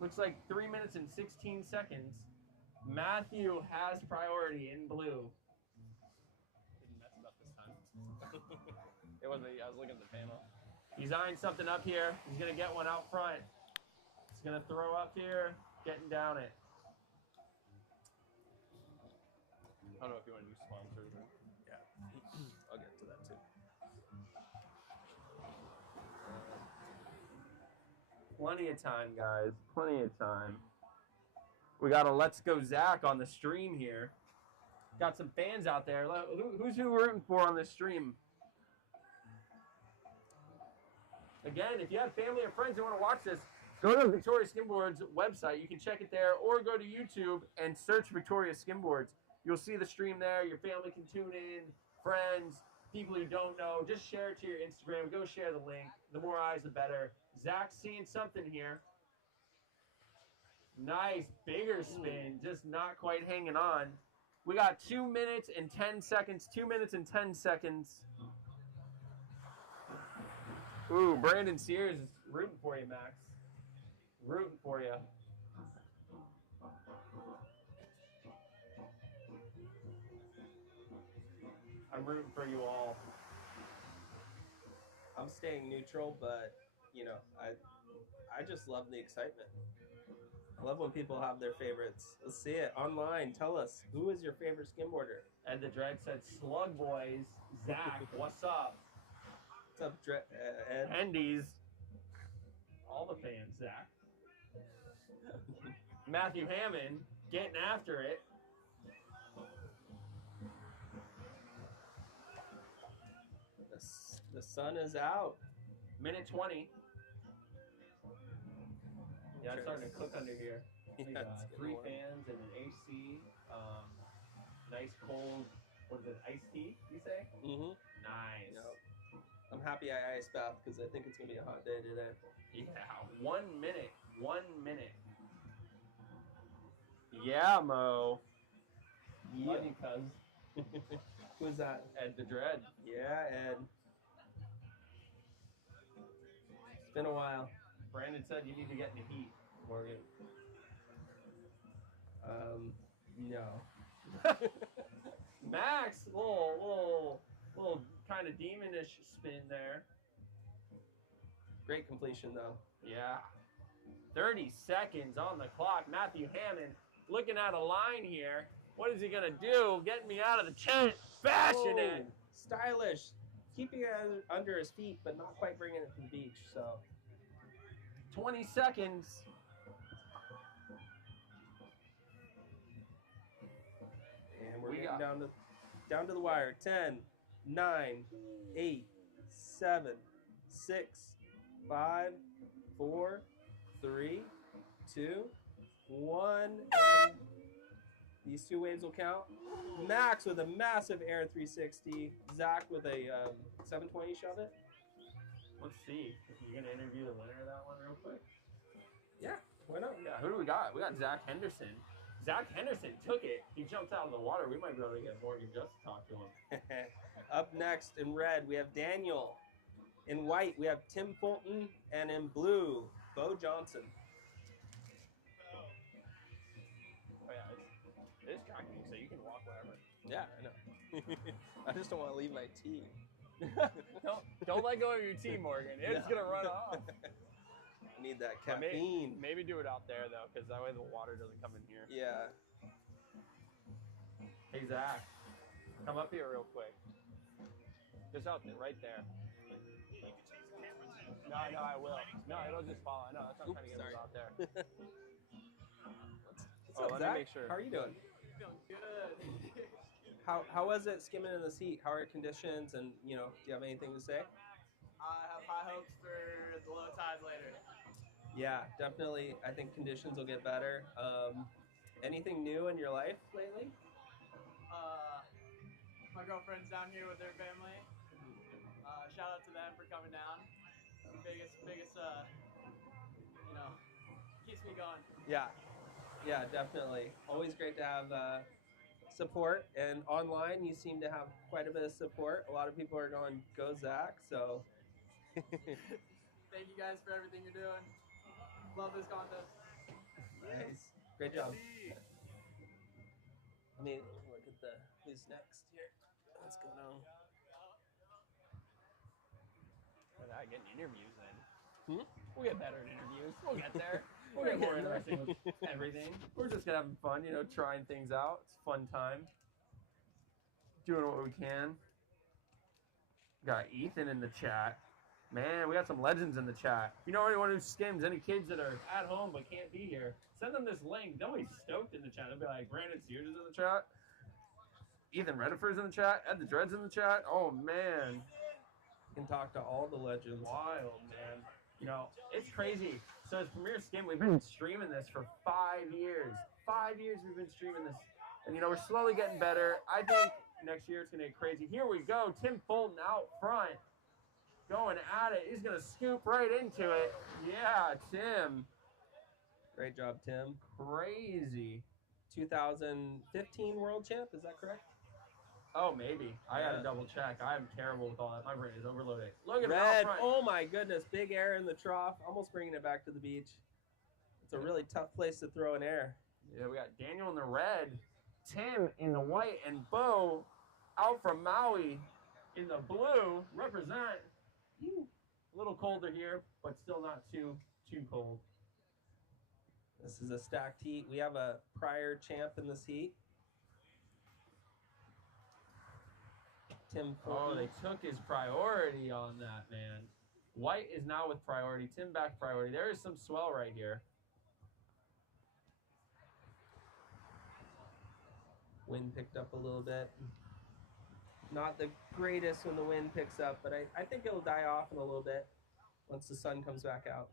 Looks like 3 minutes and 16 seconds. Matthew has priority in blue. Didn't mess it up this time. It wasn't. I was looking at the panel. He's eyeing something up here. He's gonna get one out front. He's gonna throw up here, getting down it. I don't know if you want to do sponsors or. Yeah. I'll get to that too. Plenty of time, guys. Plenty of time. We got a Let's Go Zach on the stream here. Got some fans out there. Who's who rooting for on this stream? Again, if you have family or friends who want to watch this, go to Victoria Skimboards website. You can check it there, or go to YouTube and search Victoria Skimboards. You'll see the stream there. Your family can tune in, friends, people who don't know. Just share it to your Instagram. Go share the link. The more eyes, the better. Zach's seeing something here. Nice, bigger spin. Just not quite hanging on. We got 2 minutes and 10 seconds. 2 minutes and 10 seconds. Ooh, Brandon Sears is rooting for you, Max. Rooting for you. I'm rooting for you all. I'm staying neutral, but you know, I just love the excitement. I love when people have their favorites. Let's see it online. Tell us, who is your favorite skimboarder? Ed the Dread said, Slug Boys. Zach, what's up? What's up, Ed? Endies. All the fans, Zach. Matthew Hammond getting after it. The sun is out. Minute 20. Yeah, it's starting to cook under here. We Yeah, got it's getting 3 warm. fans and an AC. Nice cold, what is it, iced tea, you say? Mm-hmm. Nice. Yep. I'm happy I ice bath because I think it's going to be a hot day today. Yeah, 1 minute. 1 minute. Yeah, Mo. Yeah. Love you, cuz. Who's that? Ed the Dread. Yeah, Ed. It's been a while. Brandon said you need to get in the heat, Morgan. No. Max, little kind of demonish spin there. Great completion, though. Yeah. 30 seconds on the clock. Matthew Hammond looking at a line here. What is he going to do? Getting me out of the tent. Bashing it. Stylish. Keeping it under his feet, but not quite bringing it to the beach. So 20 seconds. And we're getting down to the wire. 10, 9, 8, 7, 6, 5, 4, 3, 2, 1. And these two waves will count. Max with a massive air 360. Zach with a 720 shove it. Let's see. You going to interview the winner of that one real quick? Yeah, why not? Yeah, who do we got? We got Zach Henderson. Zach Henderson took it. He jumped out of the water. We might be able to get Morgan just to talk to him. Up next in red, we have Daniel. In white, we have Tim Fulton. And in blue, Bo Johnson. Oh, yeah. It is tracking, so you can walk wherever. Yeah, I know. I just don't want to leave my tee. don't let go of your tee, Morgan. It's going to run off. I need that caffeine. Maybe do it out there, though, because that way the water doesn't come in here. Yeah. Hey, Zach. Come up here real quick. Just out there, right there. No, I will. No, it'll just fall. I know. That's what I'm trying to get it out there. What's up, let Zach? me make sure. How are you doing? Feeling good. How was it skimming in this heat? How are your conditions? And, do you have anything to say? I have high hopes for the low tides later. Yeah, definitely. I think conditions will get better. Anything new in your life lately? My girlfriend's down here with her family. Shout out to them for coming down. Biggest, keeps me going. Yeah, definitely. Always great to have support. And online, you seem to have quite a bit of support. A lot of people are going, go Zach, so. Thank you guys for everything you're doing. Love this contest. Nice. Great job. Let me look at who's next here. What's going on? We're not getting interviews in. We'll get better at interviews. We'll get there. We'll get more interesting with everything. We're just going to have fun, trying things out. It's a fun time. Doing what we can. Got Ethan in the chat. Man, we got some legends in the chat. If you know anyone who skims, any kids that are at home but can't be here, send them this link. They'll be stoked in the chat. They'll be like, Brandon Sears is in the chat. Ethan Rediford's in the chat. Ed the Dread's in the chat. Oh, man. Can talk to all the legends. Wild, man. It's crazy. So as Premier Skim, we've been streaming this for 5 years. 5 years we've been streaming this. And, we're slowly getting better. I think next year it's going to get crazy. Here we go. Tim Fulton out front. Going at it. He's going to scoop right into it. Yeah, Tim. Great job, Tim. Crazy. 2015 world champ, is that correct? Oh, maybe. I got to double check. I'm terrible with all that. My brain is overloaded. Look at Red. it out front. Oh, my goodness. Big air in the trough. Almost bringing it back to the beach. It's a really tough place to throw an air. Yeah, we got Daniel in the red, Tim in the white, and Bo out from Maui in the blue. Represent. A little colder here, but still not too cold. This is a stacked heat. We have a prior champ in this heat. Tim Fulton. Oh, they took his priority on that, man. White is now with priority. Tim back priority. There is some swell right here. Wind picked up a little bit. Not the greatest when the wind picks up, but I think it'll die off in a little bit once the sun comes back out.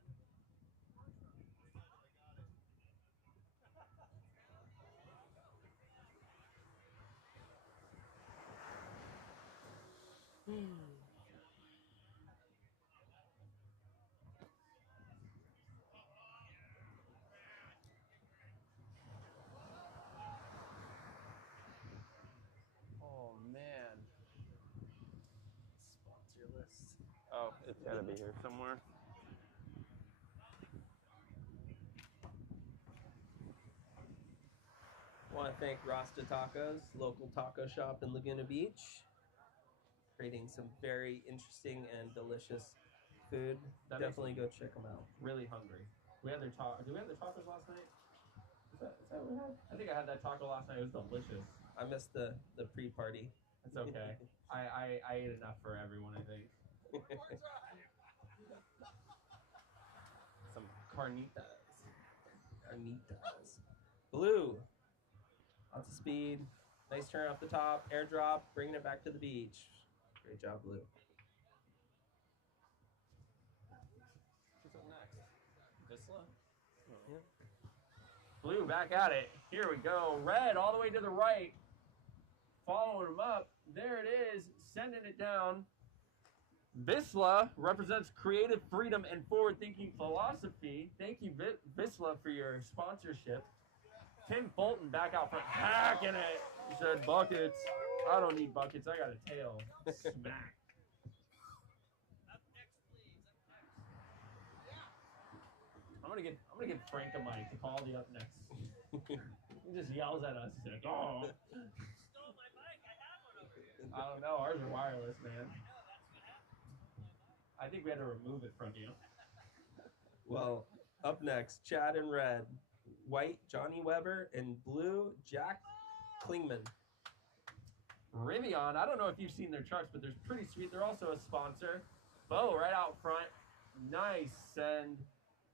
It's got to be here somewhere. I want to thank Rasta Tacos, local taco shop in Laguna Beach, creating some very interesting and delicious food. That makes Definitely go check them out. Really hungry. We had their Did we have their tacos last night? Is that what we had? I think I had that taco last night. It was delicious. I missed the pre-party. It's okay. I ate enough for everyone, I think. Some carnitas. Carnitas. Blue. Lots of speed. Nice turn off the top. Airdrop. Bringing it back to the beach. Great job, Blue. What's up next? Visla? Yeah. Blue back at it. Here we go. Red all the way to the right. Following him up. There it is. Sending it down. Visla represents creative freedom and forward-thinking philosophy. Thank you, Visla, for your sponsorship. Tim Fulton back out front, hacking it. He said, buckets. I don't need buckets. I got a tail. Smack. I'm gonna give Frank a mic to call the up next. He just yells at us. He's like, oh. Stole my bike. I have one over here. I don't know. Ours are wireless, man. I think we had to remove it from you. Well, up next, Chad in red. White, Johnny Weber, and blue, Jack Klingman. Rivian, I don't know if you've seen their trucks, but they're pretty sweet. They're also a sponsor. Bo right out front. Nice. And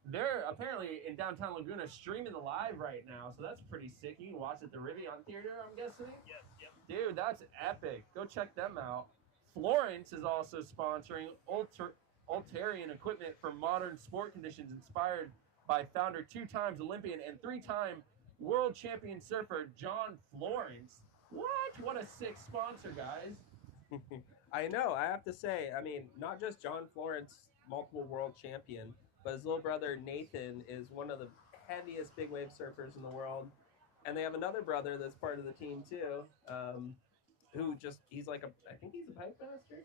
they're apparently in downtown Laguna streaming the live right now, so that's pretty sick. You can watch at the Rivian Theater, I'm guessing? Yep, yep. Dude, that's epic. Go check them out. Florence is also sponsoring Ulterian equipment for modern sport conditions inspired by founder, 2-time Olympian and 3-time world champion surfer John Florence. What a sick sponsor, guys. I know, I have to say, I mean, not just John Florence, multiple world champion, but his little brother Nathan is one of the heaviest big wave surfers in the world. And they have another brother that's part of the team too, who just, I think he's a pipe master?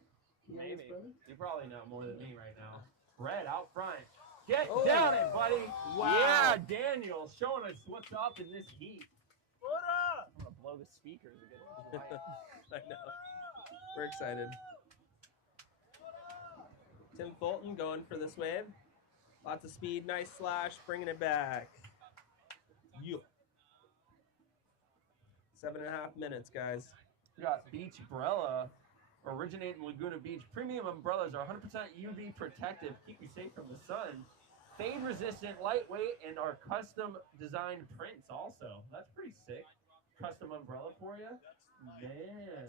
Maybe. You probably know more than me right now. Red out front. Get down it, buddy. Wow. Yeah, Daniel showing us what's up in this heat. What up? I'm going to blow the speakers again. I know. We're excited. Tim Fulton going for this wave. Lots of speed, nice slash, bringing it back. Yeah. 7.5 minutes, guys. We got Beach Umbrella, originate in Laguna Beach. Premium umbrellas are 100% UV protective, keep you safe from the sun. Fade resistant, lightweight, and are custom designed prints also. That's pretty sick. Custom umbrella for you? Man.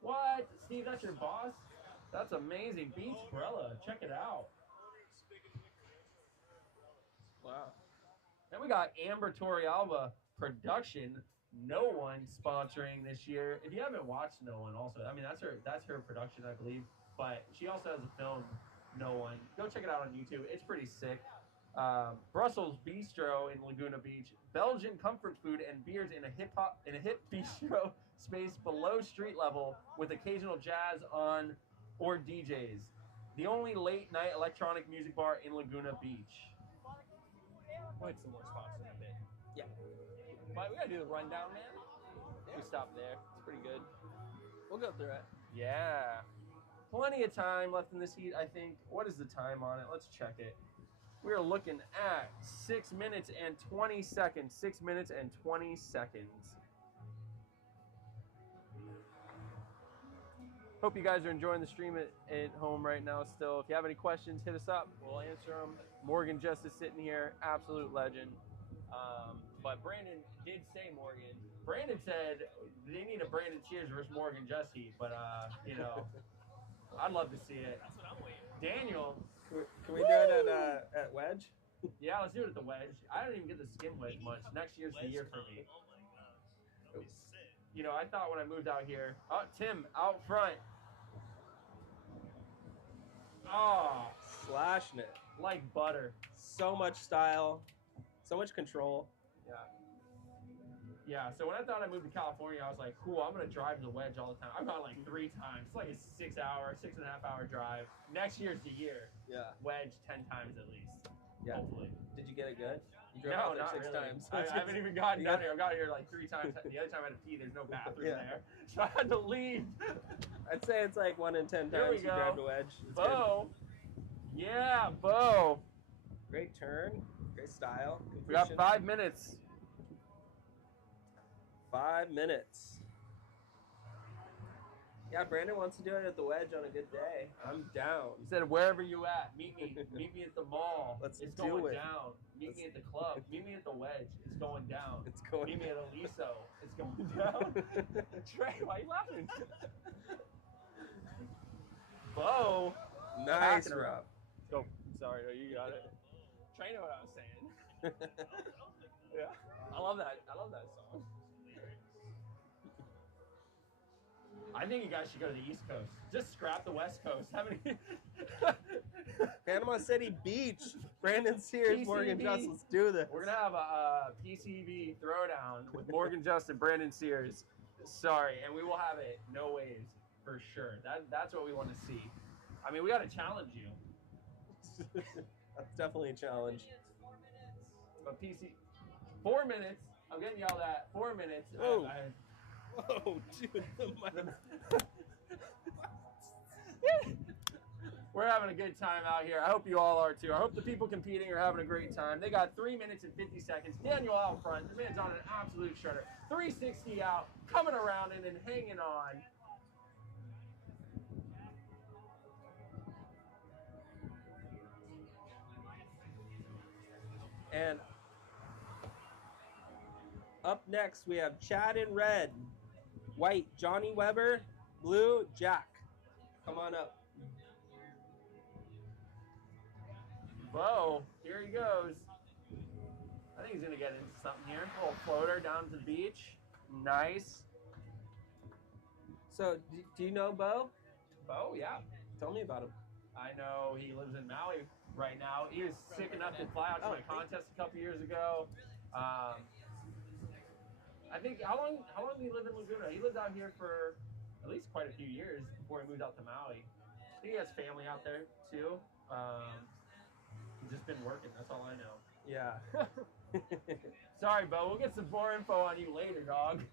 What? Steve, that's your boss? That's amazing. Beach Umbrella. Check it out. Wow. Then we got Amber Torrealba production. No One sponsoring this year. If you haven't watched No One, also, I mean that's her production, I believe. But she also has a film, No One. Go check it out on YouTube. It's pretty sick. Brussels Bistro in Laguna Beach. Belgian comfort food and beers in a hip bistro space below street level with occasional jazz on or DJs. The only late night electronic music bar in Laguna Beach. We'll hit some more spots in a bit. Yeah. But we gotta do the rundown, man. Yeah. We stopped there. It's pretty good. We'll go through it. Yeah. Plenty of time left in this heat, I think. What is the time on it? Let's check it. We are looking at 6 minutes and 20 seconds. 6 minutes and 20 seconds. Hope you guys are enjoying the stream at home right now still. If you have any questions, hit us up. We'll answer them. Morgan just is sitting here. Absolute legend. But Brandon did say, Morgan. Brandon said they need a Brandon Cheers versus Morgan Justy, but you know, I'd love to see it. That's what I'm waiting for. Daniel, Can we do it at Wedge? yeah, let's do it at the Wedge. I don't even get the skim wedge much. Next year's the year for me. Oh my god. That'd be sick. You know, I thought when I moved out here, Tim out front. Oh, Slashing it. like butter. So much style, so much control. Yeah, so when I thought I moved to California, I was like, cool, I'm going to drive the wedge all the time. I've gone like 3 times. It's like a 6 hour, 6.5 hour drive. Next year's the year. Yeah. Wedge 10 times at least. Yeah. Hopefully. Did you get it good? You drove No, out there not 6 really. times. I haven't even gotten down here. I got here like 3 times. The other time I had to pee. There's no bathroom there. So I had to leave. I'd say it's like 1 in 10 There we times you go. drive to wedge. It's Bo. Yeah, Bo. good. Great turn. Great style. We got Completion. 5 minutes. 5 minutes. Yeah, Brandon wants to do it at the wedge on a good day. I'm down. He said, wherever you at, meet me at the mall. Let's it's do going it. down. Meet me at the club. Meet me at the wedge. It's going down. It's going Meet me at Aliso. It's going down. Trey, why are you laughing? Bo. Nice, Packing her Rob. up. Oh, sorry, you got it. Trey knew what I was saying. Yeah, I love that. I love that song. I think you guys should go to the East Coast. Just scrap the West Coast. Panama City Beach. Brandon Sears, Morgan PCB. Just. Let's do this. We're gonna have a PCB throwdown with Morgan Just and Brandon Sears. Sorry, and we will have it no waves for sure. That's what we want to see. I mean, we got to challenge you. That's definitely a challenge. But 4 minutes. I'm getting yelled at. 4 minutes. Whoa. Whoa, dude. We're having a good time out here. I hope you all are too. I hope the people competing are having a great time. They got 3 minutes and 50 seconds. Daniel out front. The man's on an absolute shredder. 360 out, coming around it and hanging on. And up next, we have Chad in red. White, Johnny Weber. Blue, Jack. Come on up. Whoa, here he goes. I think he's going to get into something here. A little floater down to the beach. Nice. So, do you know Bo? Oh, yeah. Tell me about him. I know he lives in Maui right now. He was sick enough to fly out to my contest a couple years ago. I think, how long did he live in Laguna? He lived out here for at least quite a few years before he moved out to Maui. I think he has family out there too. He's just been working, that's all I know. Yeah. Sorry, Bo, we'll get some more info on you later, dog.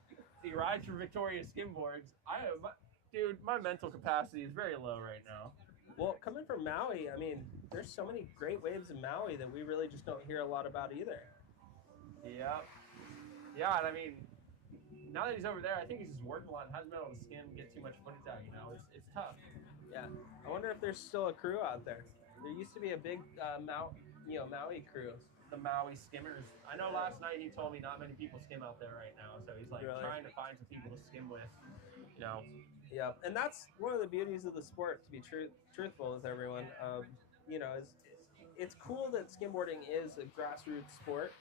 He rides for Victoria Skimboards. Dude, my mental capacity is very low right now. Well, coming from Maui, I mean, there's so many great waves in Maui that we really just don't hear a lot about either. Yep. Yeah, and I mean, now that he's over there, I think he's just working a lot and hasn't been able to skim, get too much footage out, you know? It's tough. Yeah. I wonder if there's still a crew out there. There used to be a big Maui crew. The Maui skimmers. I know last night he told me not many people skim out there right now, so he's like Really? trying to find some people to skim with, you know? Yeah, and that's one of the beauties of the sport, to be truthful with everyone. You know, it's cool that skimboarding is a grassroots sport,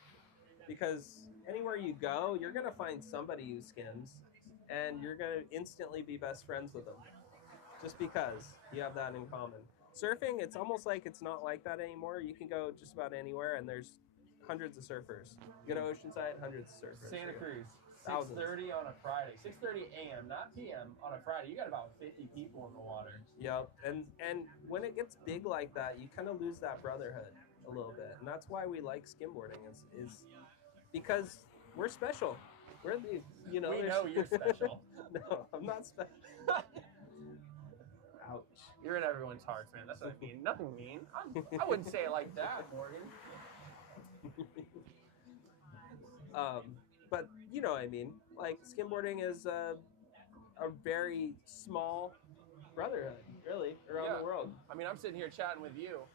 because anywhere you go, you're going to find somebody who skims, and you're going to instantly be best friends with them, just because you have that in common. Surfing, it's almost like it's not like that anymore. You can go just about anywhere, and there's hundreds of surfers. You go to Oceanside, hundreds of surfers. Santa Cruz, Thousands. 6:30 on a Friday. 6:30 a.m., not p.m. on a Friday. You got about 50 people in the water. Yep, and when it gets big like that, you kind of lose that brotherhood a little bit, and that's why we like skimboarding is because we're special. We're the, you know. We there's- know you're special. No, I'm not special. Ouch. You're in everyone's hearts, man. That's what I mean. Nothing mean. I wouldn't say it like that, Morgan. But you know what I mean. Like, skimboarding is a very small brotherhood, really, around the world. I mean, I'm sitting here chatting with you.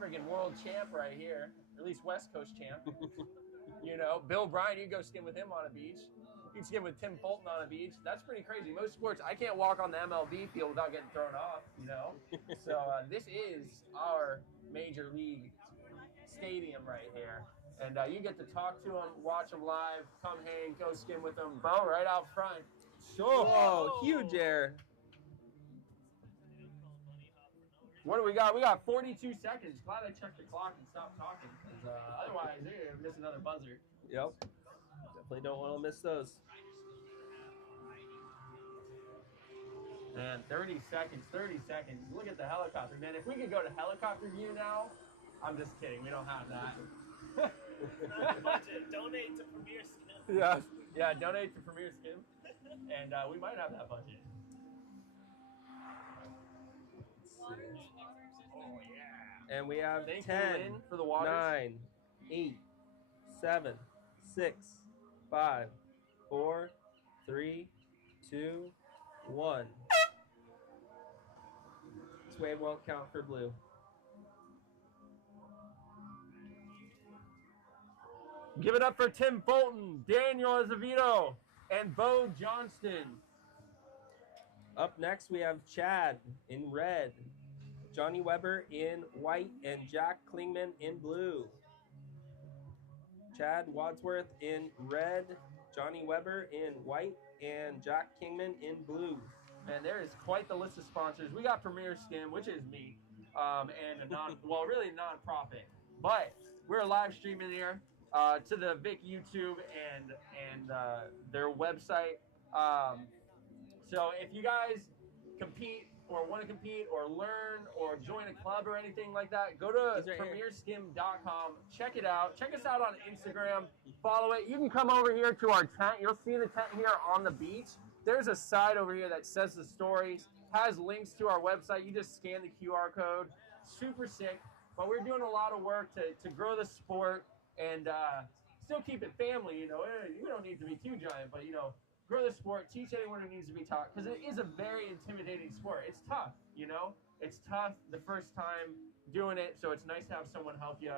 Freaking world champ right here. Or at least West Coast champ. You know, Bill Bryan, you go skim with him on a beach. You can skim with Tim Fulton on a beach. That's pretty crazy. Most sports, I can't walk on the MLB field without getting thrown off, you know? So this is our major league stadium right here. And you get to talk to them, watch them live, come hang, go skim with them. Bo, right out front. Sure. Whoa, huge air. What do we got? We got 42 seconds. Glad I checked the clock and stopped talking. 'Cause, otherwise, they're going to miss another buzzer. Yep. Definitely don't want to miss those. Man, 30 seconds, 30 seconds. Look at the helicopter. Man, if we could go to helicopter view now, I'm just kidding. We don't have that. Not budget. Donate to Premier Skim. Yeah, donate to Premier Skim. And we might have that budget. Oh, yeah. And we have Thank 10, you, Lynn, for the waters. 9, 8, 7, 6, 5, 4, 3, 2, 1. This wave won't count for blue. Give it up for Tim Fulton, Daniel Azevedo, and Bo Johnston. Up next, we have Chad in red, Johnny Weber in white, and Jack Klingman in blue. Chad Wadsworth in red, Johnny Weber in white, and Jack Kingman in blue. Man, there is quite the list of sponsors. We got Premier Skim, which is me, and a really non-profit. But we're live streaming here to the VIC YouTube and their website. So if you guys compete or want to compete or learn or join a club or anything like that, go to premierskim.com. Check it out. Check us out on Instagram. Follow it. You can come over here to our tent. You'll see the tent here on the beach. There's a side over here that says the stories, has links to our website. You just scan the QR code. Super sick. But we're doing a lot of work to grow the sport and still keep it family. You know, you don't need to be too giant, but, you know, grow the sport, teach anyone who needs to be taught, because it is a very intimidating sport. It's tough, you know? It's tough the first time doing it, so it's nice to have someone help you.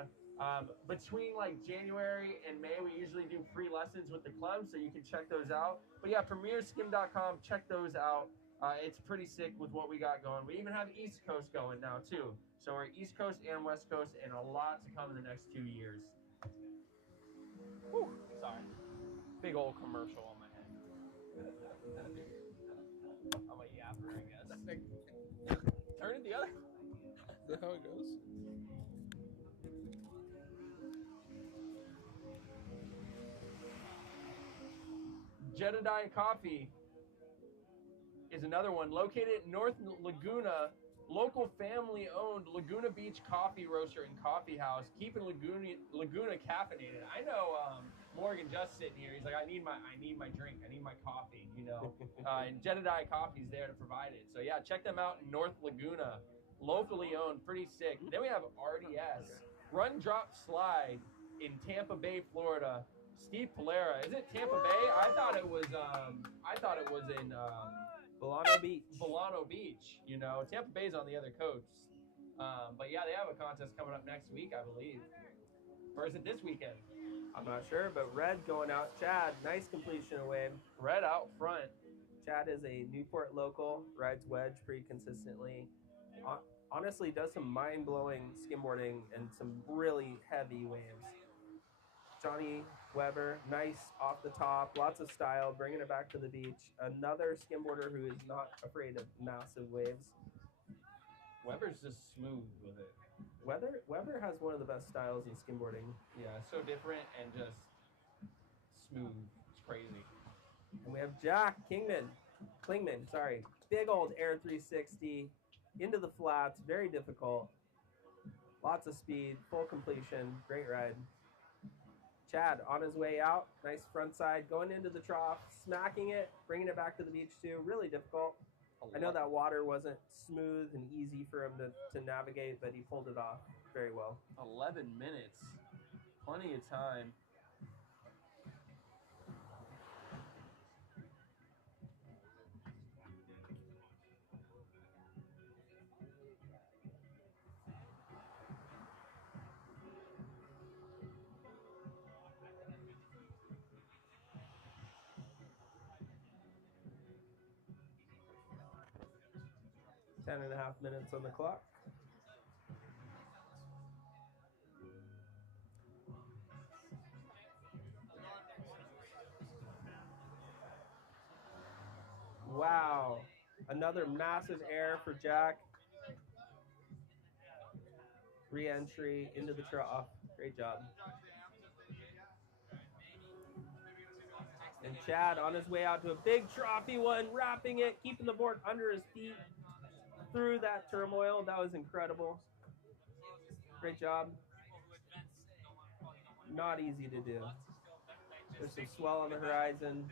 Between like January and May, we usually do free lessons with the club, so you can check those out. But yeah, premierskim.com, check those out. It's pretty sick with what we got going. We even have East Coast going now too. So we're East Coast and West Coast, and a lot to come in the next 2 years. Whew, sorry. Big old commercial on my head. I'm a yapper, I guess. Turn it the other. Is that how it goes? Jedediah Coffee is another one located in North Laguna, local family-owned Laguna Beach coffee roaster and coffee house, keeping Laguna caffeinated. I know Morgan just sitting here. He's like, I need my drink. I need my coffee, you know. And Jedediah Coffee's there to provide it. So yeah, check them out in North Laguna, locally owned, pretty sick. Then we have RDS, Run Drop Slide in Tampa Bay, Florida. Steve Polera. Is it Tampa Bay? I thought it was in Bolano Beach. Bolano Beach. You know, Tampa Bay's on the other coast. But yeah, they have a contest coming up next week, I believe. Or is it this weekend? I'm not sure, but red going out. Chad, nice completion away. Red out front. Chad is a Newport local, rides wedge pretty consistently. Honestly, does some mind-blowing skimboarding and some really heavy waves. Johnny Weber, nice off the top, lots of style, bringing it back to the beach. Another skimboarder who is not afraid of massive waves. Weber's just smooth with it. Weber has one of the best styles in skimboarding. Yeah, so different and just smooth. It's crazy. And we have Jack Klingman, big old Air 360 into the flats, very difficult. Lots of speed, full completion, great ride. Chad on his way out, nice front side, going into the trough, smacking it, bringing it back to the beach too, really difficult. I know that water wasn't smooth and easy for him to navigate, but he pulled it off very well. 11 minutes, plenty of time. Ten and a half minutes on the clock. Wow, another massive air for Jack. Re-entry into the trough. Great job. Chad on his way out to a big trophy one, wrapping it, keeping the board under his feet through that turmoil. That was incredible. Great job. Not easy to do. There's some swell on the horizon.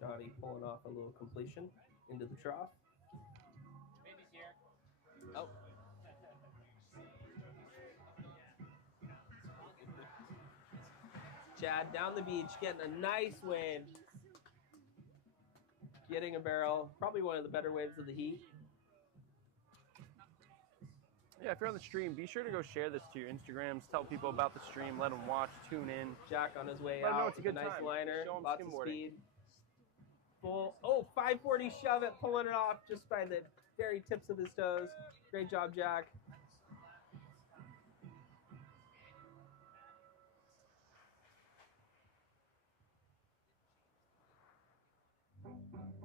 Johnny pulling off a little completion into the trough. Baby's here. Oh. Chad down the beach, getting a nice wave. Getting a barrel. Probably one of the better waves of the heat. Yeah, if you're on the stream, be sure to go share this to your Instagrams. Tell people about the stream. Let them watch, tune in. Jack on his way Let 'em know out. it's a good nice time. liner. Show 'em Lots of skimboarding. speed. Full. Oh, 540 shove it, pulling it off just by the very tips of his toes. Great job, Jack.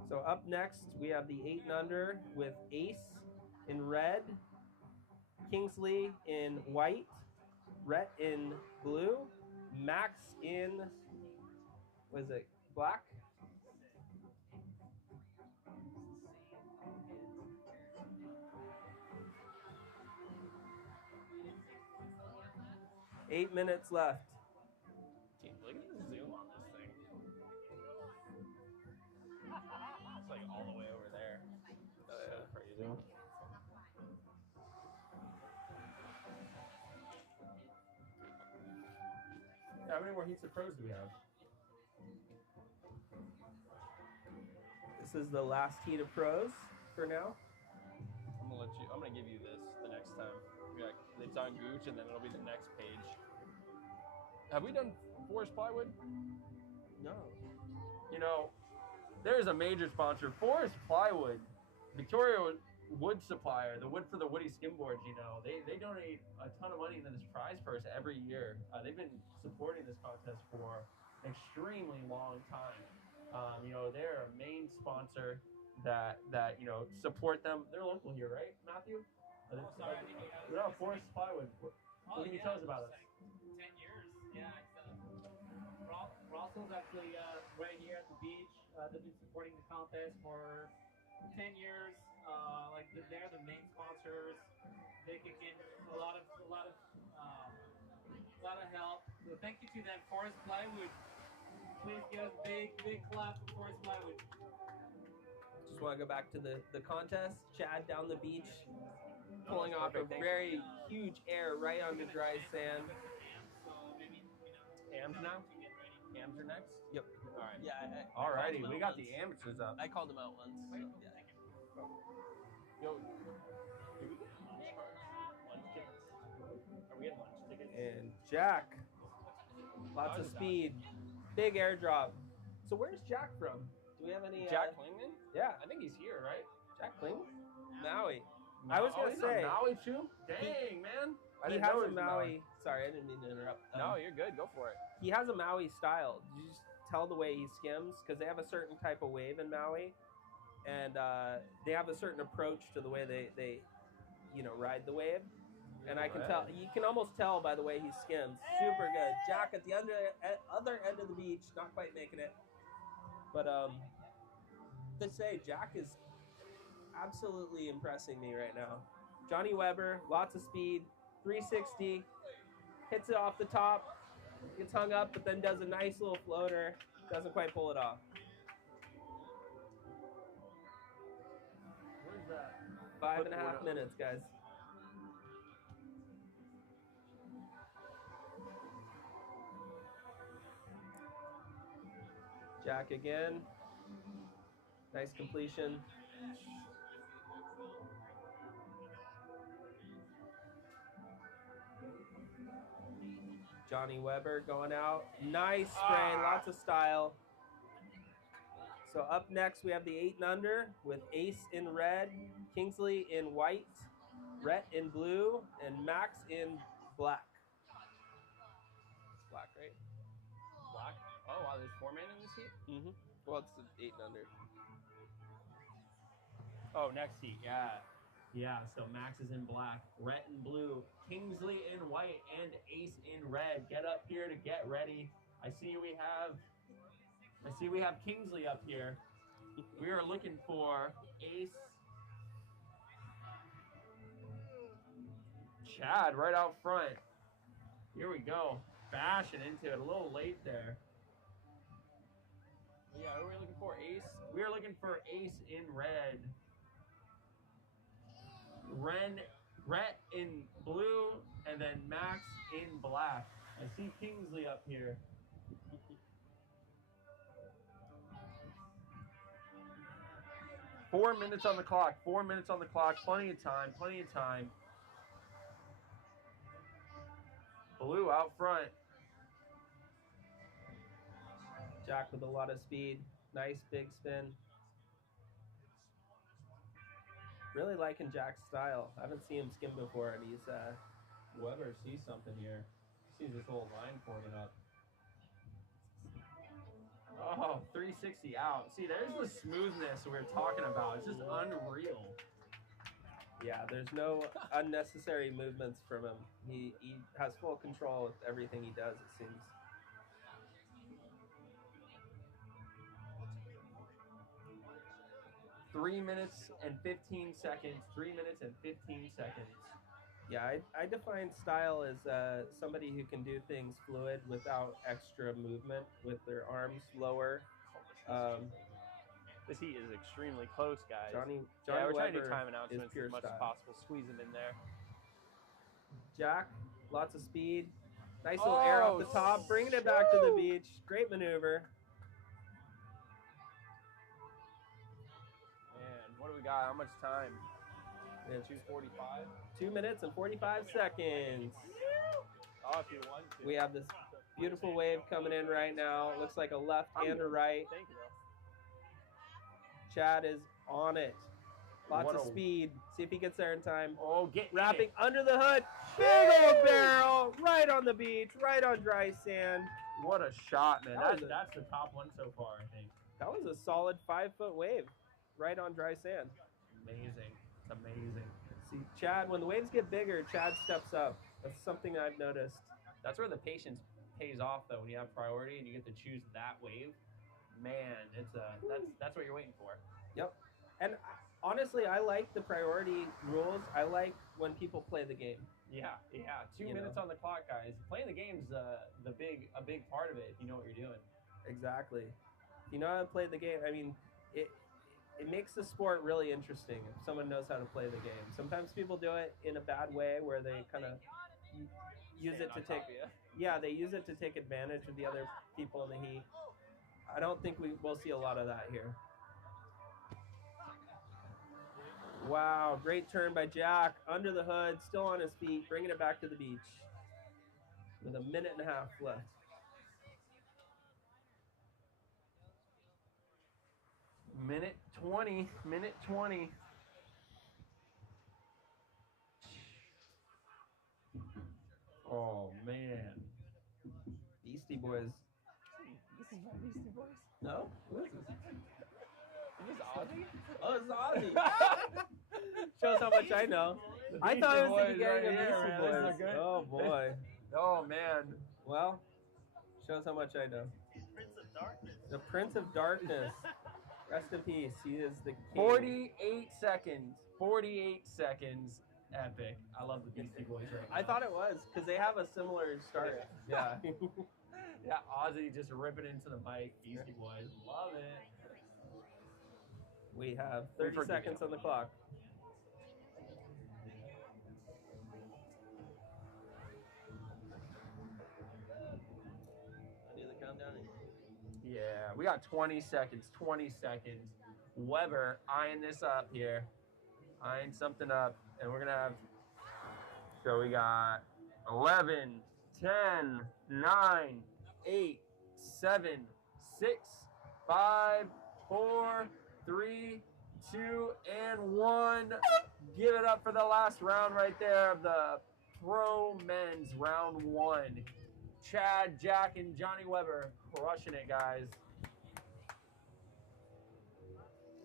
So up next, we have the 8 and under with Ace in red, Kingsley in white, Rhett in blue, Max in, what is it, black? Eight minutes left. Look at the zoom on this thing. It's like all the way over there. So crazy. How many more heats of pros do we have? This is the last heat of pros for now. I'm gonna give you this the next time. It's on Gooch, and then it'll be the next page. Have we done Forest Plywood? No. You know, there's a major sponsor, Forest Plywood, Victoria wood supplier, the wood for the Woody Skimboards. You know, they donate a ton of money into this prize purse every year. They've been supporting this contest for an extremely long time. You know, they're a main sponsor that you know support them. They're local here, right, Matthew? No, Forest Plywood. What can you tell us about us? 10 years. Yeah. Russell's actually right here at the beach. They've been supporting the contest for 10 years. Like they're the main sponsors. They can give a lot of help. So thank you to them, Forest Plywood. Please give us a big clap for Forest Plywood. Just want to go back to the contest. Chad down the beach, pulling off a perfect. Thanks. very huge air right onto dry sand. Hams now? Hams are next? Yep. All right. Yeah. Alrighty, we got the amateurs up. I called them out once. So, yeah. Yo, did we get lunch tickets? Are we getting lunch tickets? And Jack, lots of speed, big airdrop. So where's Jack from? Do we have any? Jack Klingman? Yeah, I think he's here, right? Jack Kling, Maui. I was gonna he's say on Maui too. Dang, man. I he didn't has know a he was Maui. Sorry, I didn't mean to interrupt. No, you're good. Go for it. He has a Maui style. Did you just tell the way he skims? Because they have a certain type of wave in Maui, and they have a certain approach to the way they ride the wave. And I can tell, you can almost tell by the way he skims. Super good. Jack at the other end of the beach, not quite making it. But to say, Jack is absolutely impressing me right now. Johnny Weber, lots of speed, 360, hits it off the top, gets hung up, but then does a nice little floater. Doesn't quite pull it off. Where's that? 5.5 minutes, guys. Jack again. Nice completion. Johnny Weber going out. Nice spray, lots of style. So up next, we have the 8 and under with Ace in red, Kingsley in white, Rhett in blue, and Max in black. It's black, right? Black. Oh, wow, there's 4 men in this heat? Mm-hmm. Well, it's the 8 and under. Oh, next heat, yeah. Yeah, so Max is in black, Rhett in blue, Kingsley in white, and Ace in red. Get up here to get ready. I see we have Kingsley up here. We are looking for Ace. Chad right out front. Here we go. Bashing into it. A little late there. Yeah, who are we looking for? Ace? We are looking for Ace in red. Rhett in blue, and then Max in black. I see Kingsley up here. 4 minutes on the clock. 4 minutes on the clock. Plenty of time. Plenty of time. Blue out front. Jack with a lot of speed. Nice big spin. Really liking Jack's style. I haven't seen him skim before, and he's Weber sees something here. Sees this whole line forming up. Oh, 360 out. See, there's the smoothness we were talking about. It's just unreal. Yeah, there's no unnecessary movements from him. He has full control with everything he does, it seems. Three minutes and 15 seconds. 3 minutes and 15 seconds. Yeah, I define style as somebody who can do things fluid without extra movement, with their arms lower. This heat is extremely close, guys. Johnny we're trying to do Weber time is announcements pure as much as style. possible. Squeeze them in there. Jack, lots of speed. Nice little air off the top, bringing it back to the beach. Great maneuver. Man, what do we got? How much time? And 2:45. 2 minutes and 45 seconds. Oh, if you want to. We have this beautiful wave coming in right now. It looks like a left and a right. Thank you, Chad is on it. Lots What of a- speed. See if he gets there in time. Oh, get Wrapping under the hood. Big old barrel. Right on the beach. Right on dry sand. What a shot, man. That was a- That's the top one so far, I think. That was a solid 5-foot wave. Right on dry sand. Amazing. It's amazing. See, Chad, when the waves get bigger, Chad steps up. That's something I've noticed. That's where the patience pays off, though. When you have priority and you get to choose that wave, man, that's what you're waiting for. Yep. And honestly, I like the priority rules. I like when people play the game. Yeah. 2 You minutes know. on the clock, guys. Playing the game's a big part of it if you know what you're doing. Exactly. If you know how to play the game, I mean, it makes the sport really interesting if someone knows how to play the game. Sometimes people do it in a bad way where they kind of use it to take, they use it to take advantage of the other people in the heat. I don't think we'll see a lot of that here. Wow, great turn by Jack. Under the hood, still on his feet, bringing it back to the beach with a minute and a half left. Minute 20. Oh, man. Beastie Boys. This is my Beastie Boys. No? What is this? Is this Ozzy? Oh, it's Ozzy. Shows how much I know. I thought it was the beginning of Beastie Boys. Oh, boy. Oh, man. Well, shows how much I know. Prince of Darkness. The Prince of Darkness. Rest in peace. He is the king. 48 seconds. 48 seconds. Epic. I love the Beastie Boys right now. I thought it was, because they have a similar start. Yeah. Yeah, Ozzy just ripping into the mic. Beastie Boys. Love it. We have 30 forgive seconds you. on the clock. I do the countdown. Yeah, we got 20 seconds. 20 seconds. Weber eyeing this up here. Eyeing something up. And we're going to have... So we got 11, 10, 9, 8, 7, 6, 5, 4, 3, 2, and 1. Give it up for the last round right there of the Pro Men's Round 1. Chad, Jack, and Johnny Weber crushing it, guys.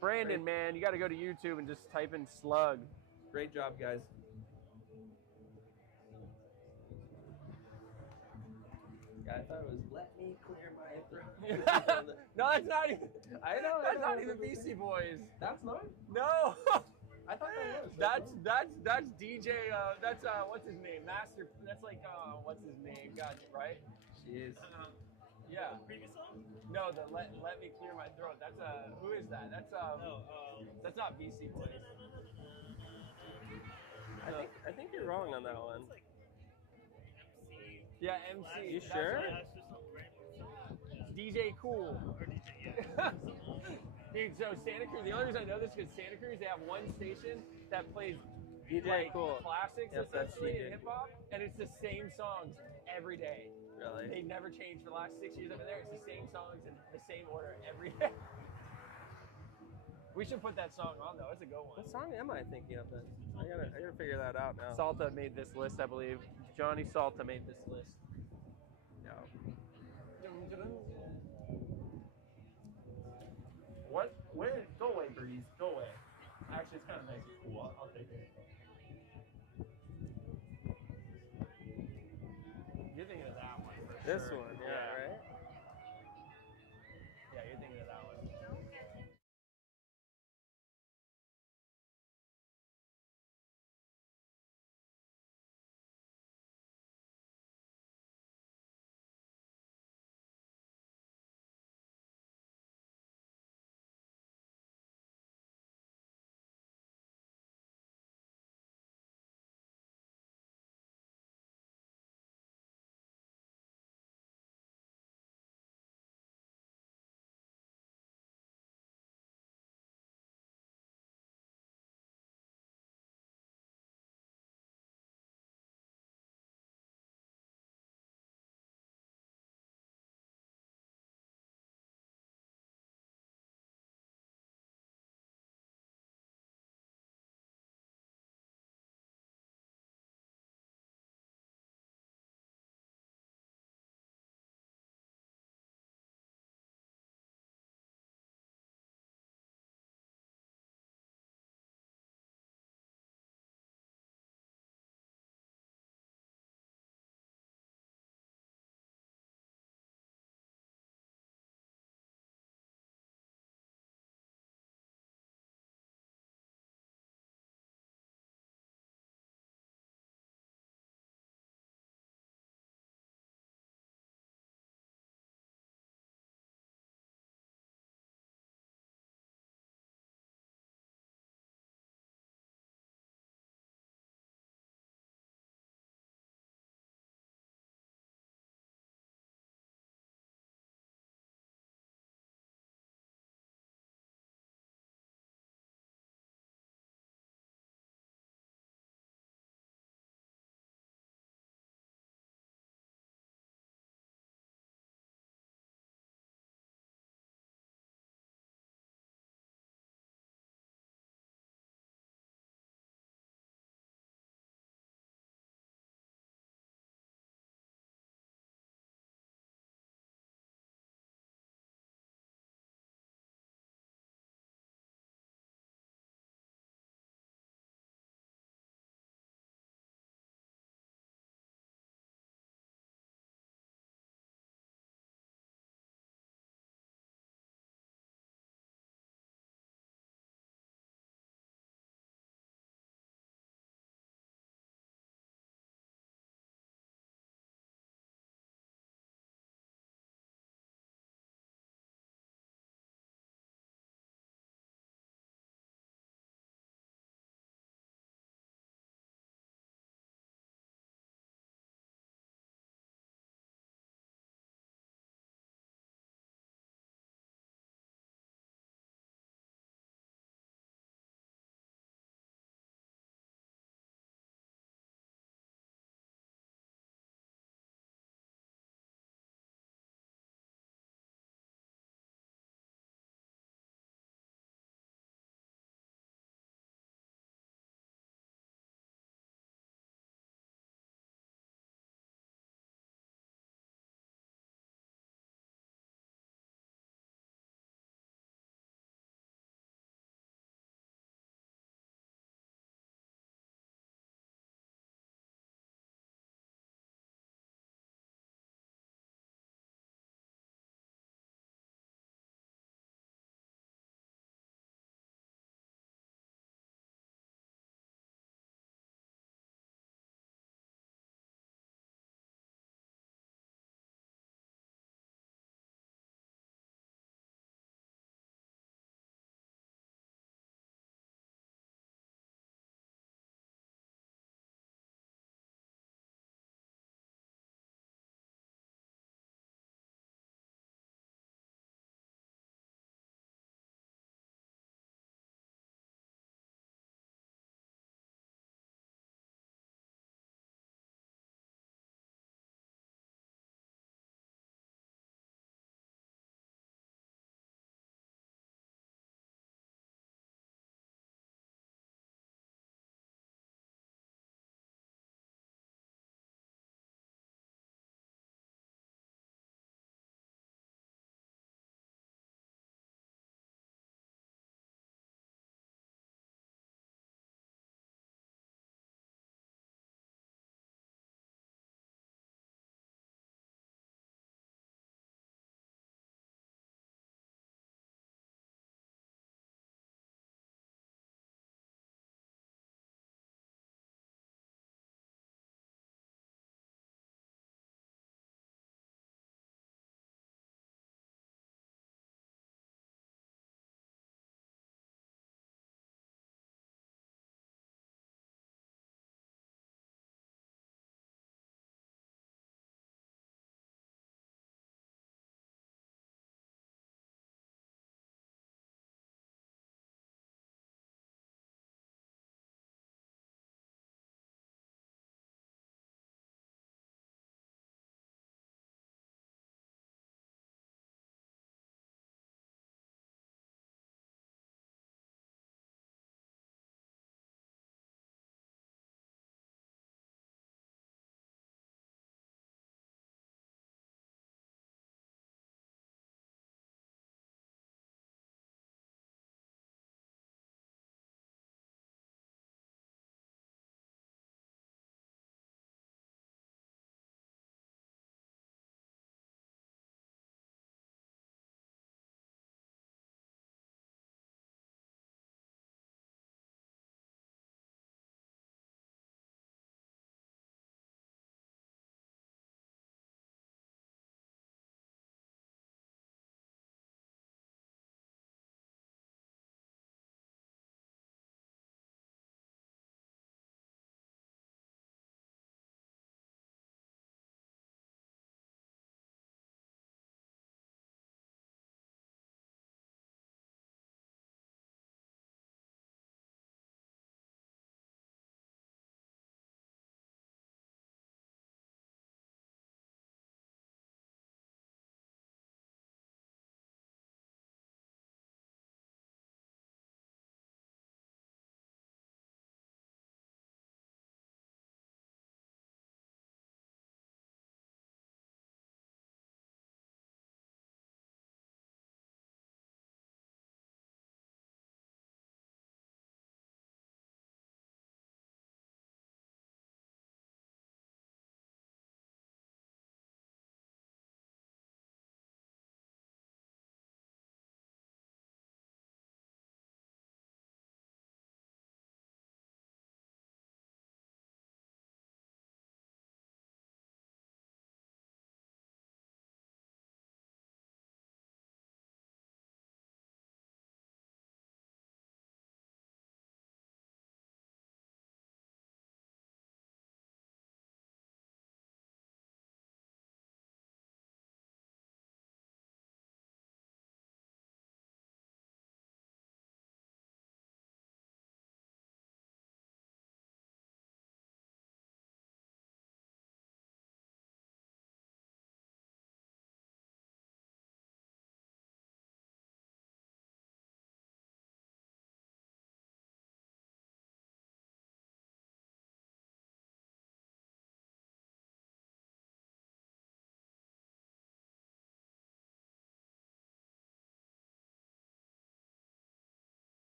Brandon, man, you got to go to YouTube and just type in slug. Great job, guys. Yeah, I thought it was let me clear my throat. No, that's not even. I know. That's not even Beastie Boys. That's not. No. I thought that was. That's DJ. That's what's his name? Master. That's like what's his name? God, right? Jeez. Yeah. Previous song? No, the let me clear my throat. That's who is that? That's that's not Beastie Boys. I think you're wrong on that one. It's like MC. Yeah, MC. You That's sure? right. Slash or something, right? DJ Cool. Or DJ, yeah. Dude, so Santa Cruz, the only reason I know this is because Santa Cruz, they have one station that plays DJ Cool. classics Yes, that's essentially DJ. in hip hop, and it's the same songs every day. Really? They never change for the last 6 years I've been there. It's the same songs in the same order every day. We should put that song on though. It's a good one. What song am I thinking of then? I gotta figure that out now. Salta made this list, I believe. Johnny Salta made this list. Yeah. What? Where? Go away, Breeze. Go away. Actually, it's kind of nice and cool. I'll take it. You're thinking of that one for This sure. one, yeah, right? Yeah, you're thinking of that one.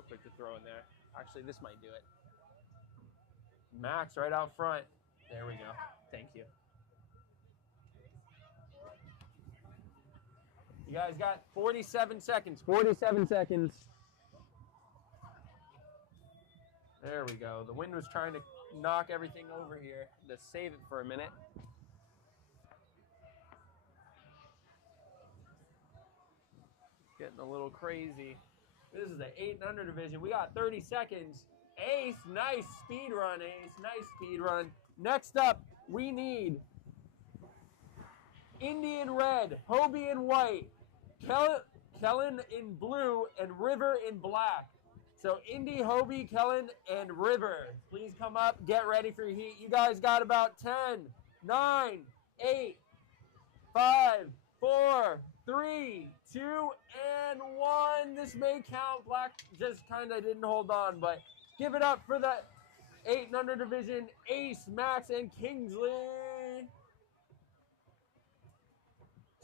real quick to throw in there. Actually, this might do it. Max right out front. There we go. Thank you. You guys got 47 seconds. 47 seconds. There we go. The wind was trying to knock everything over here. Let's save it for a minute. Getting a little crazy. This is the 8 and under division. We got 30 seconds. Ace, nice speed run, Ace. Nice speed run. Next up, we need Indy in red, Hobie in white, Kellen in blue, and River in black. So Indy, Hobie, Kellen, and River. Please come up, get ready for your heat. You guys got about 10, 9, 8, 5, 4, 3, 2, and 1. This may count. Black just kind of didn't hold on, but give it up for the 8 and under division, Ace, Max, and Kingsley.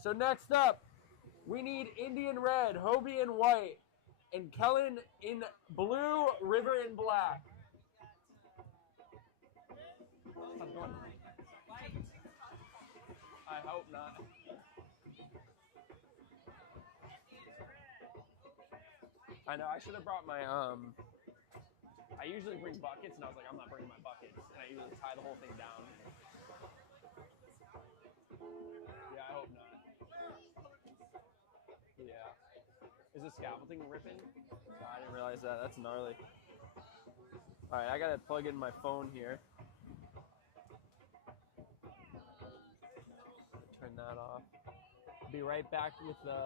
So next up, we need Indy in red, Hobie in white, and Kellen in blue, River in black. I hope not. I know, I should have brought my, I usually bring buckets, and I was like, I'm not bringing my buckets. And I usually tie the whole thing down. Yeah, I hope not. Yeah. Is the scaffolding ripping? Oh, I didn't realize that. That's gnarly. All right, I got to plug in my phone here. Turn that off. Be right back with the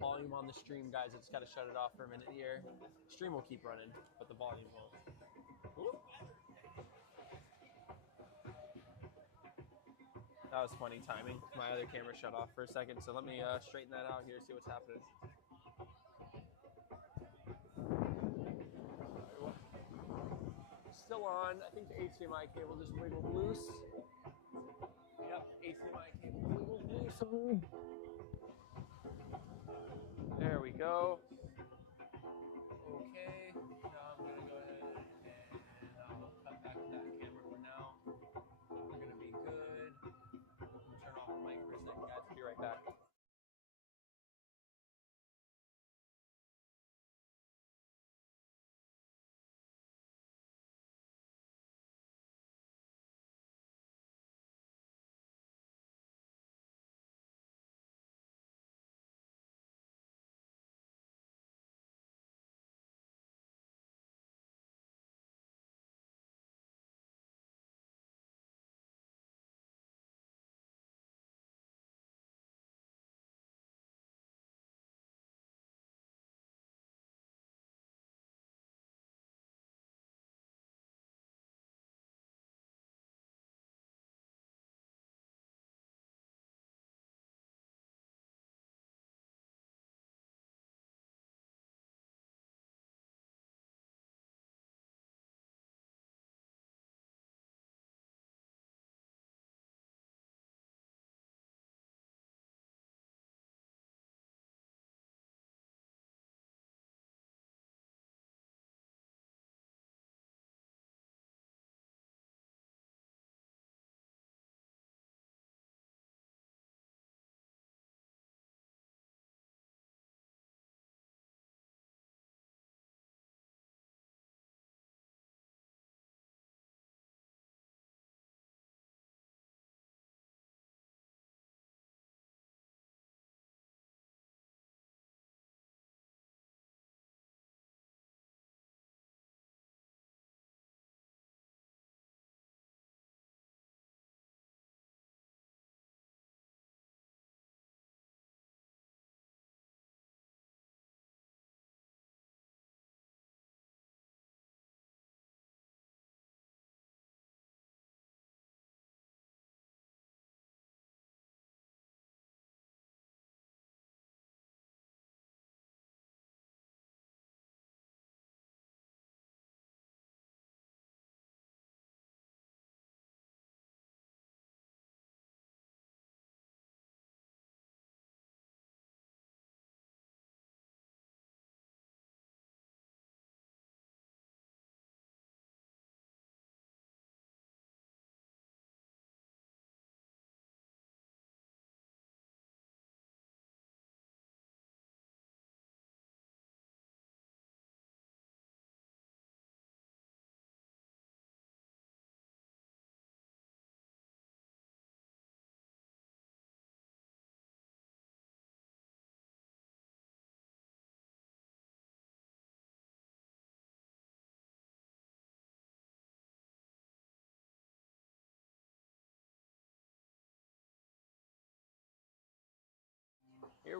volume on the stream, guys. I just got to shut it off for a minute here. Stream will keep running, but the volume won't. Ooh. That was funny timing. My other camera shut off for a second, so let me straighten that out here, see what's happening. Still on. I think the HDMI cable just wiggled loose. Yep, HDMI cable wiggled loose. There we go. Okay, now I'm going to go ahead and I'll cut back to that camera for now. We're going to be good. I'm going to turn off the mic for a second, guys. Be right back.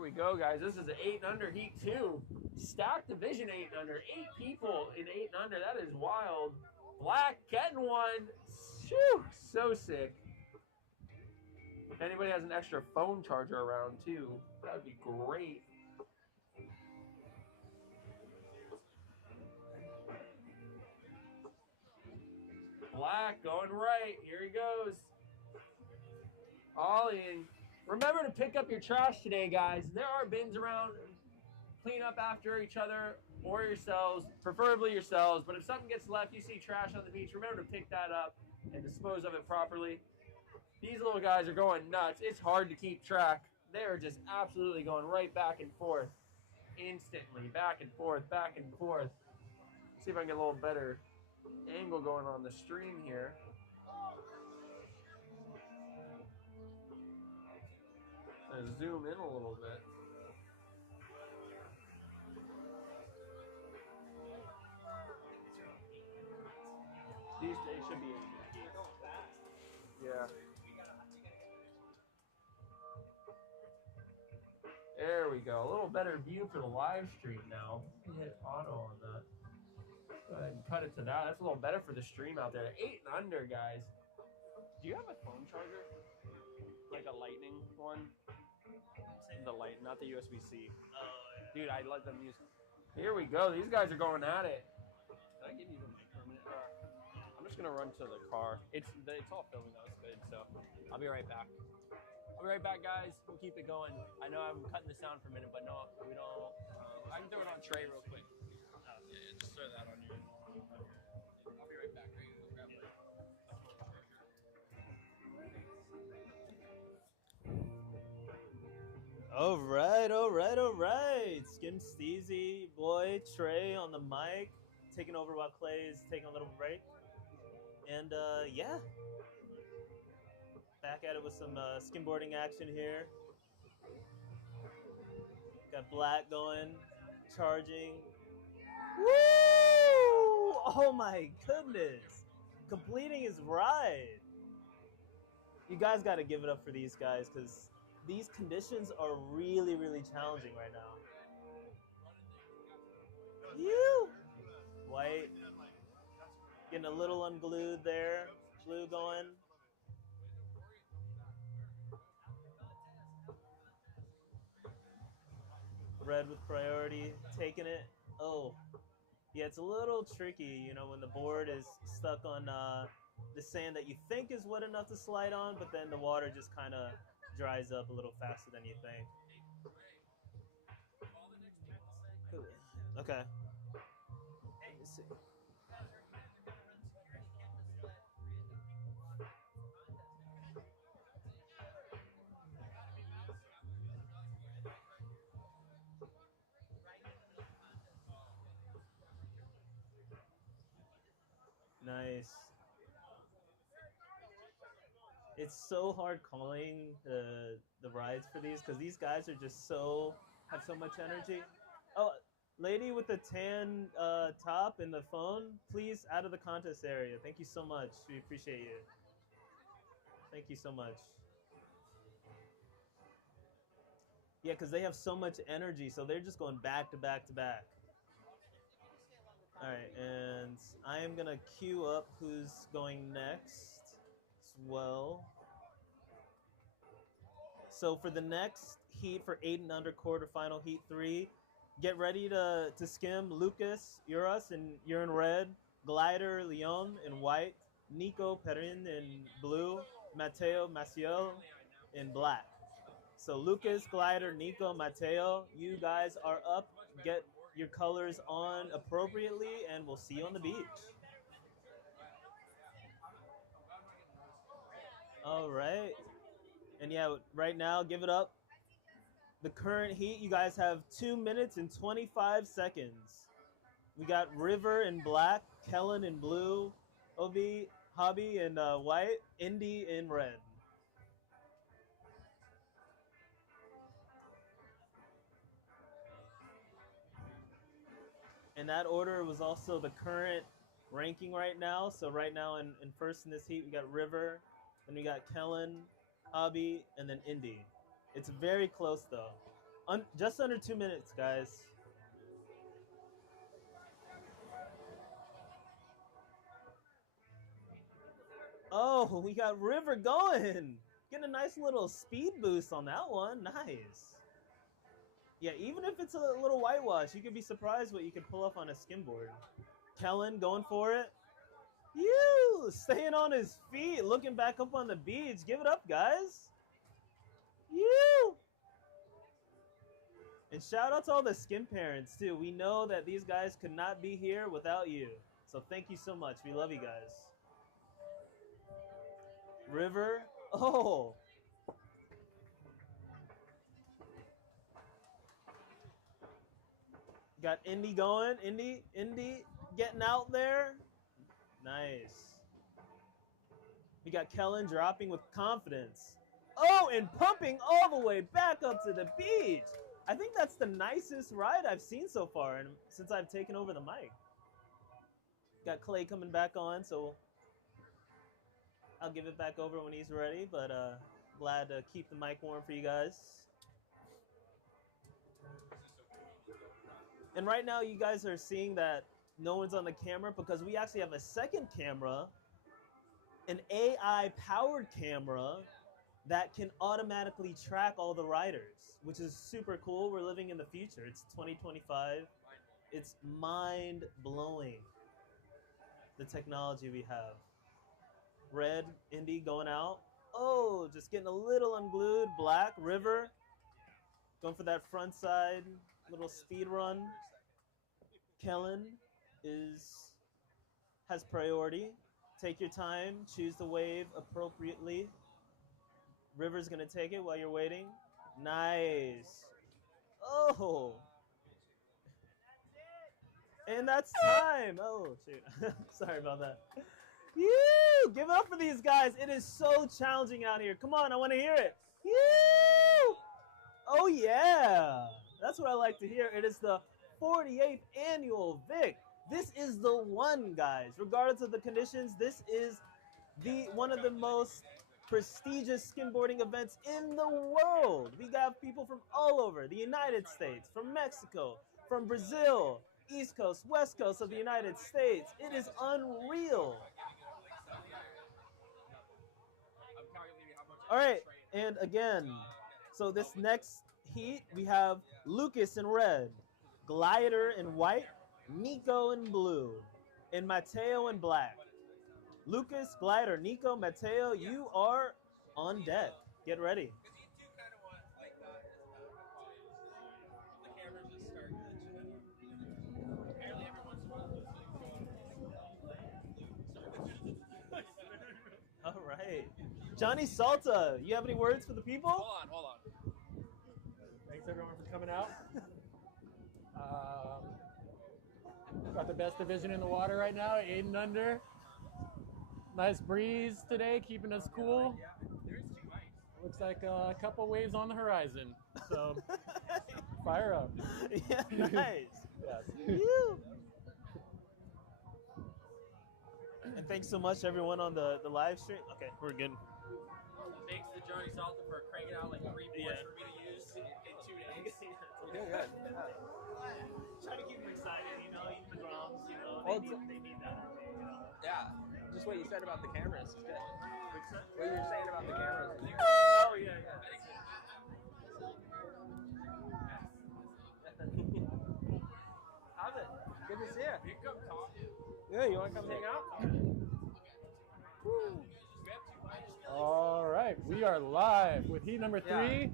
we go, guys. This is an 8 and under heat 2. Stacked division 8 and under. 8 people in 8 and under. That is wild. Black getting one. Shoo, so sick. If anybody has an extra phone charger around too, that would be great. Black going right. Here he goes. Ollieing. Remember to pick up your trash today, guys. There are bins around. Clean up after each other or yourselves, preferably yourselves. But if something gets left, you see trash on the beach, remember to pick that up and dispose of it properly. These little guys are going nuts. It's hard to keep track. They are just absolutely going right back and forth. Instantly, back and forth, back and forth. See if I can get a little better angle going on the stream here. Zoom in a little bit. These days should be 8 feet. Yeah. There we go. A little better view for the live stream now. Hit auto on that. Go ahead and cut it to that. That's a little better for the stream out there. 8 and under, guys. Do you have a phone charger? Like a lightning one? The light, not the USB-C. Oh, yeah. Dude, I let them use. Here we go. These guys are going at it. Can I give you the mic for a minute? I'm just gonna run to the car. It's all filming though. It's good. So I'll be right back. I'll be right back, guys. We'll keep it going. I know I'm cutting the sound for a minute, but no, we don't. I can throw it on Trey real quick. Yeah, just throw that on you. I'll be right back. Ready to go grab it. All right, all right, all right. Skim Steezy, boy, Trey on the mic, taking over while Clay is taking a little break. And yeah, back at it with some skimboarding action here. Got Black going, charging. Woo! Oh my goodness. Completing his ride. You guys got to give it up for these guys because these conditions are really, really challenging right now. You! White. Getting a little unglued there. Blue going. Red with priority. Taking it. Oh. Yeah, it's a little tricky, you know, when the board is stuck on the sand that you think is wet enough to slide on, but then the water just kind of dries up a little faster than you think. Okay. Let me see. Nice. It's so hard calling the rides for these because these guys are just have so much energy. Oh, lady with the tan top and the phone, please out of the contest area. Thank you so much. We appreciate you. Thank you so much. Yeah, because they have so much energy, so they're just going back to back to back. All right, and I am gonna queue up who's going next as well. So for the next heat for 8 and under quarterfinal heat 3, get ready to skim. Lucas, you're in red. Glider, Leon in white. Nico Perrin in blue. Mateo Maciel in black. So Lucas, Glider, Nico, Mateo, you guys are up. Get your colors on appropriately, and we'll see you on the beach. All right. And yeah, right now, give it up. The current heat, you guys have 2 minutes and 25 seconds. We got River in black, Kellen in blue, Obi, Hobby in white, Indy in red. And that order was also the current ranking right now. So right now in first in this heat, we got River, then we got Kellen, Hobby, and then Indy. It's very close though. Just under 2 minutes, guys. Oh, we got River going. Getting a nice little speed boost on that one. Nice. Yeah, even if it's a little whitewash, you could be surprised what you could pull off on a skimboard. Kellen going for it. You staying on his feet, looking back up on the beach. Give it up, guys. You. And shout out to all the skim parents too. We know that these guys could not be here without you. So thank you so much. We love you guys. River. Oh. Got Indy going. Indy getting out there. Nice. We got Kellen dropping with confidence. Oh, and pumping all the way back up to the beach. I think that's the nicest ride I've seen so far and since I've taken over the mic. Got Clay coming back on, so I'll give it back over when he's ready, but glad to keep the mic warm for you guys. And right now you guys are seeing that no one's on the camera because we actually have a second camera, an AI-powered camera that can automatically track all the riders, which is super cool. We're living in the future. It's 2025. It's mind-blowing, the technology we have. Red, Indy going out. Oh, just getting a little unglued. Black, River, going for that front side, little speed run. Kellen has priority. Take your time, choose the wave appropriately. River's gonna take it while you're waiting. Nice. Oh. And that's time. Oh, shoot. Sorry about that. Woo! Give it up for these guys. It is so challenging out here. Come on, I want to hear it. Woo! Oh, yeah. That's what I like to hear. It is the 48th annual VIC. This is the one, guys. Regardless of the conditions, this is one of the most prestigious skimboarding events in the world. We got people from all over the United States, from Mexico, from Brazil, East Coast, West Coast of the United States. It is unreal. All right, and again, so this next heat, we have Lucas in red, Glider in white, Nico in blue, and Mateo in black. Lucas, Glider, Nico, Mateo, you are on deck. Get ready. All right. Johnny Salta, you have any words for the people? Hold on. Thanks everyone for coming out. Got the best division in the water right now, 8 and under. Nice breeze today, keeping us cool. Looks like a couple waves on the horizon. So fire up. Yeah, nice. Yes. And thanks so much everyone on the live stream. Okay, we're good. Thanks to Johnny Salta for cranking out like 3 boards for me to use in 2 days. Good. Try to keep them excited, you know, even the drums, you know, they need that energy, you know. Yeah, just what you said about the cameras is good. What you were saying about the cameras. Oh, yeah. How's it? Good to see you. Yeah, you want to come hang out? All right, we are live with heat number 3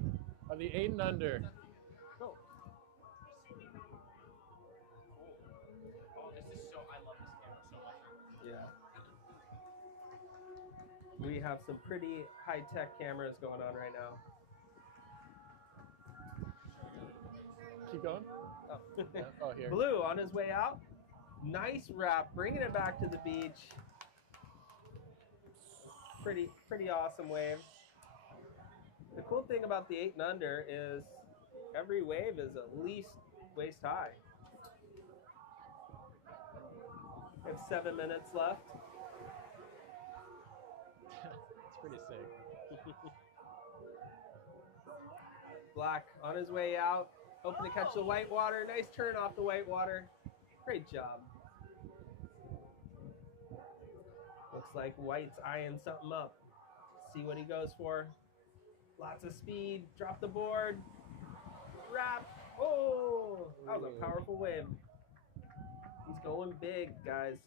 of the 8 and under. Go. I love this camera so much. Yeah. We have some pretty high-tech cameras going on right now. Keep going. Oh, Yeah. Oh, here. Blue on his way out. Nice wrap, bringing it back to the beach. Pretty awesome wave. The cool thing about the 8 and under is every wave is at least waist high. We have 7 minutes left. It's pretty sick. Black on his way out, hoping to catch the white water. Nice turn off the white water. Great job. Looks like White's eyeing something up. See what he goes for. Lots of speed. Drop the board. Wrap. Oh, that was a powerful wave. He's going big, guys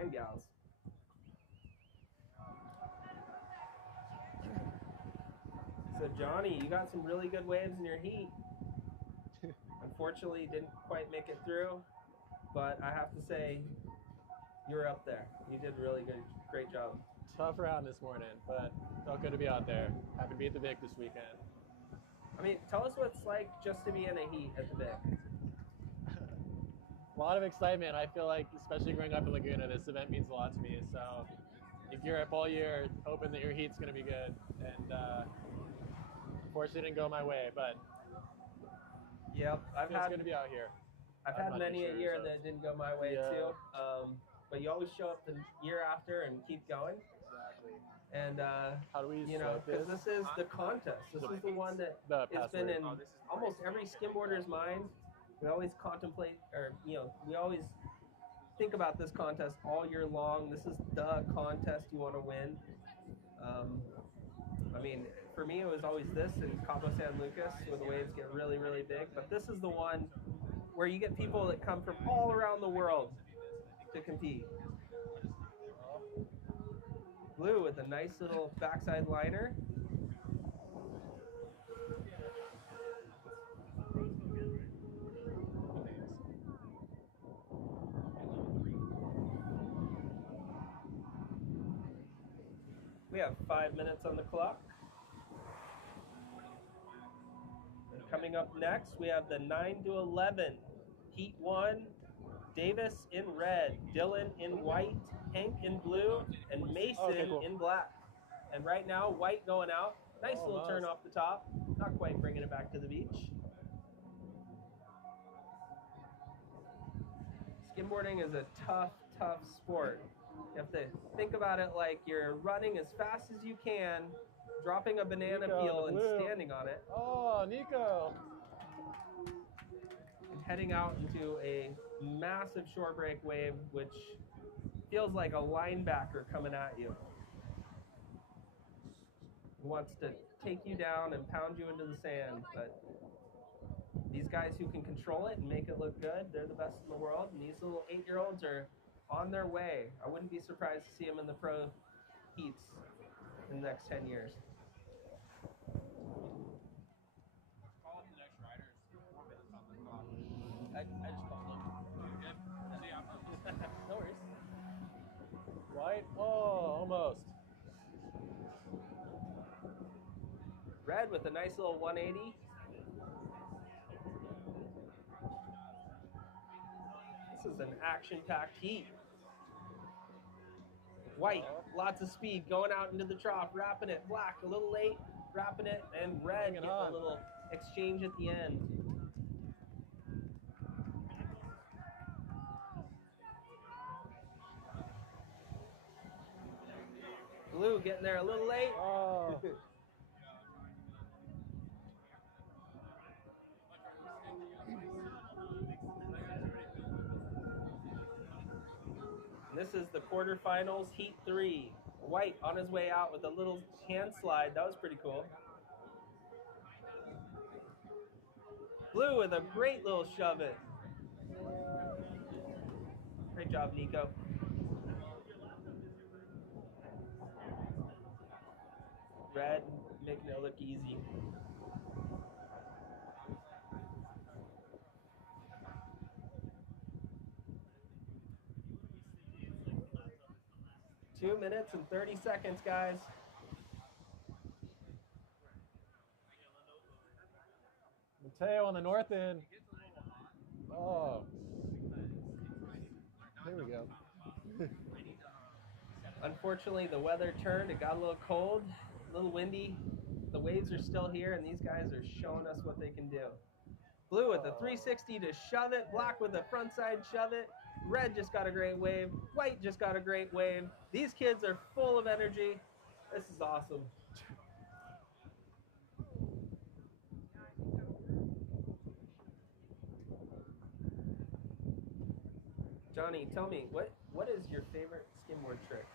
and gals. So Johnny, you got some really good waves in your heat. Unfortunately, didn't quite make it through, but I have to say, you're up there. You did really good, great job. Tough round this morning, but felt good to be out there. Happy to be at the VIC this weekend. I mean, tell us what it's like just to be in a heat at the VIC. A lot of excitement. I feel like, especially growing up in Laguna, this event means a lot to me. So you gear up all year, hoping that your heat's going to be good. And unfortunately, it didn't go my way, but yep, it's good to be out here. I've had many a year that didn't go my way too. But you always show up the year after and keep going. Exactly. And how do we, because this is the contest. This is the one that it's been in almost every skimboarder's mind. We always contemplate, or we always think about this contest all year long. This is the contest you want to win. I mean, for me, it was always this in Cabo San Lucas, where the waves get really, really big. But this is the one where you get people that come from all around the world to compete. Blue with a nice little backside liner. We have 5 minutes on the clock. And coming up next, we have the 9 to 11. Heat 1, Davis in red, Dylan in white, Hank in blue, and Mason in black. And right now, White going out. Nice little turn off the top. Not quite bringing it back to the beach. Skimboarding is a tough, tough sport. You have to think about it like you're running as fast as you can, dropping a banana peel and standing on it. Oh, Nico! And heading out into a massive shore break wave, which feels like a linebacker coming at you. He wants to take you down and pound you into the sand, but these guys who can control it and make it look good, they're the best in the world. And these little 8-year-olds are on their way. I wouldn't be surprised to see them in the pro heats in the next 10 years. Call up the next riders. 4 minutes on the clock. I just called them. No worries. White? Oh, almost. Red with a nice little 180. This is an action-packed heat. White, lots of speed, going out into the trough, wrapping it. Black, a little late, wrapping it. And red, getting a little exchange at the end. Blue getting there a little late. Oh. This is the quarterfinals, Heat 3. White on his way out with a little hand slide. That was pretty cool. Blue with a great little shove it. Great job, Nico. Red making it look easy. Two minutes and 30 seconds, guys. Mateo on the north end. Oh. There we go. Unfortunately, the weather turned. It got a little cold, a little windy. The waves are still here, and these guys are showing us what they can do. Blue with a 360 to shove it. Black with a front side shove it. Red just got a great wave. White just got a great wave. These kids are full of energy. This is awesome. Johnny, tell me, what is your favorite skimboard trick?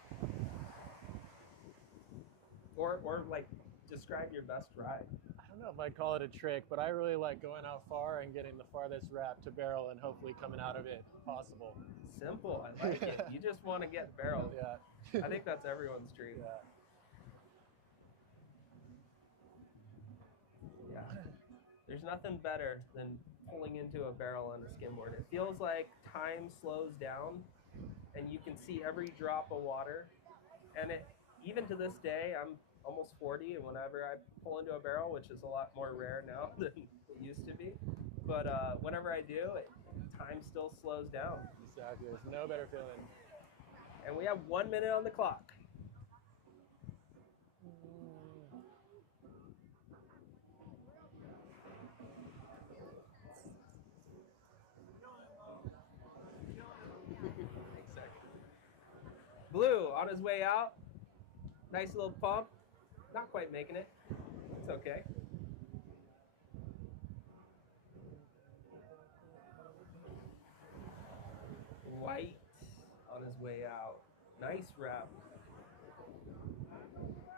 Or like, describe your best ride. I don't know if I call it a trick, but I really like going out far and getting the farthest wrap to barrel and hopefully coming out of it possible. Simple, I like it. You just want to get barreled. Yeah. I think that's everyone's dream. Yeah. There's nothing better than pulling into a barrel on a skimboard. It feels like time slows down and you can see every drop of water. And it, even to this day, I'm almost 40, and whenever I pull into a barrel, which is a lot more rare now than it used to be, but whenever I do, time still slows down. Exactly. There's no better feeling. And we have 1 minute on the clock. Exactly. Blue on his way out. Nice little pump. Not quite making it. It's okay. White on his way out. Nice wrap.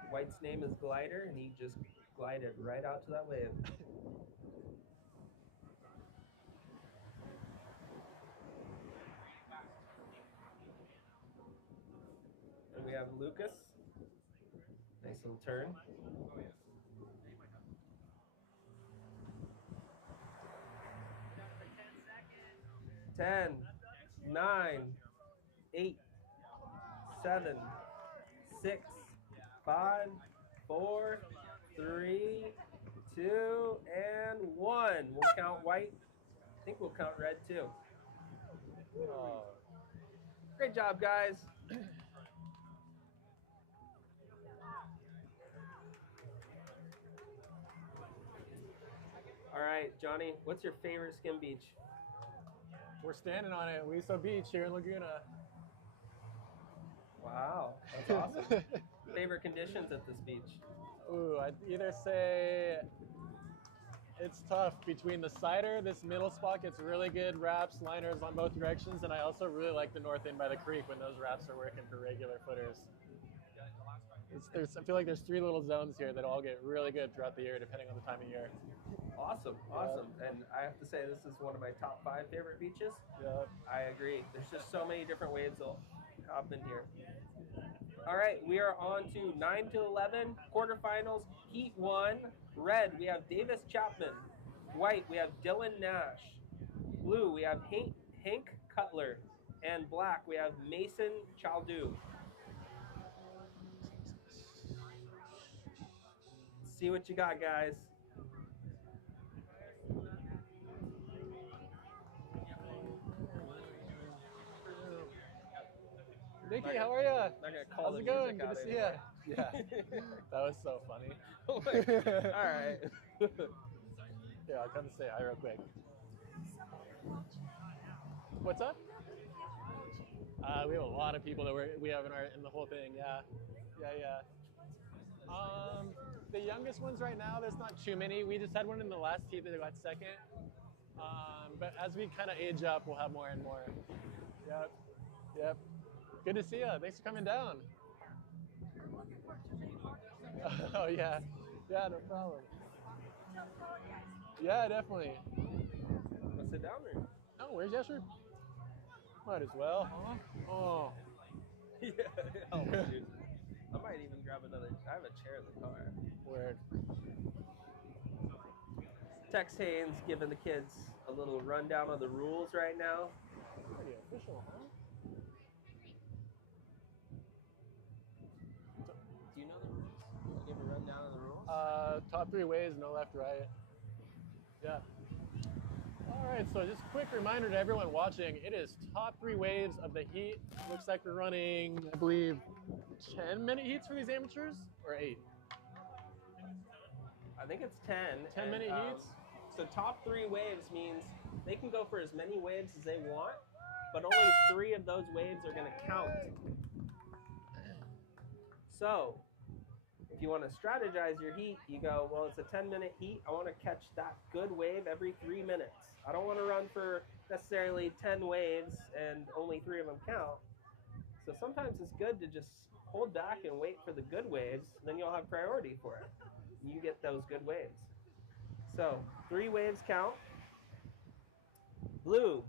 White's name is Glider, and he just glided right out to that wave. And we have Lucas. Nice little turn. Ten, 9, 8, 7, 6, 5, 4, 3, 2, and 1. We'll count white. I think we'll count red too. Oh. Great job, guys. All right, Johnny, what's your favorite skim beach? We're standing on it, Aliso Beach here in Laguna. Wow, that's awesome. Favorite conditions at this beach? Ooh, I'd either say it's tough between the cider. This middle spot gets really good wraps, liners on both directions, and I also really like the north end by the creek when those wraps are working for regular footers. I feel like there's 3 little zones here that all get really good throughout the year, depending on the time of year. Awesome, awesome. And I have to say, this is one of my top 5 favorite beaches. Yep. I agree. There's just so many different waves that'll happen here. All right, we are on to 9 to 11 quarterfinals. Heat 1, red, we have Davis Chapman. White, we have Dylan Nash. Blue, we have Hank Cutler. And black, we have Mason Chaldu. See what you got, guys. Nikki, how are you? How's it going? Good to see you. Yeah. That was so funny. All right. Yeah, I'll come say hi real quick. What's up? We have a lot of people that we have in the whole thing. Yeah. The youngest ones right now, there's not too many. We just had one in the last heat that got second. But as we kind of age up, we'll have more and more. Yep. Good to see you. Thanks for coming down. Oh, yeah. Yeah, no problem. Yeah, definitely. Let's sit down there. Oh, where's Yesher? Might as well, huh? Oh. Yeah, dude. I might even grab another. I have a chair in the car. Weird. Tex Haynes giving the kids a little rundown of the rules right now. Pretty official, huh? Do you know the rules? You want to give a rundown of the rules? Top 3 waves, no left, right. Yeah. All right, so just a quick reminder to everyone watching, it is top 3 waves of the heat. Looks like we're running, I believe, 10-minute heats for these amateurs, or 8? I think it's 10. 10-minute heats? So top 3 waves means they can go for as many waves as they want, but only 3 of those waves are going to count. So If you want to strategize your heat, you go, well, it's a 10-minute heat. I want to catch that good wave every 3 minutes. I don't want to run for necessarily 10 waves and only 3 of them count. So sometimes it's good to just hold back and wait for the good waves. Then you'll have priority for it. You get those good waves. So 3 waves count. Blue,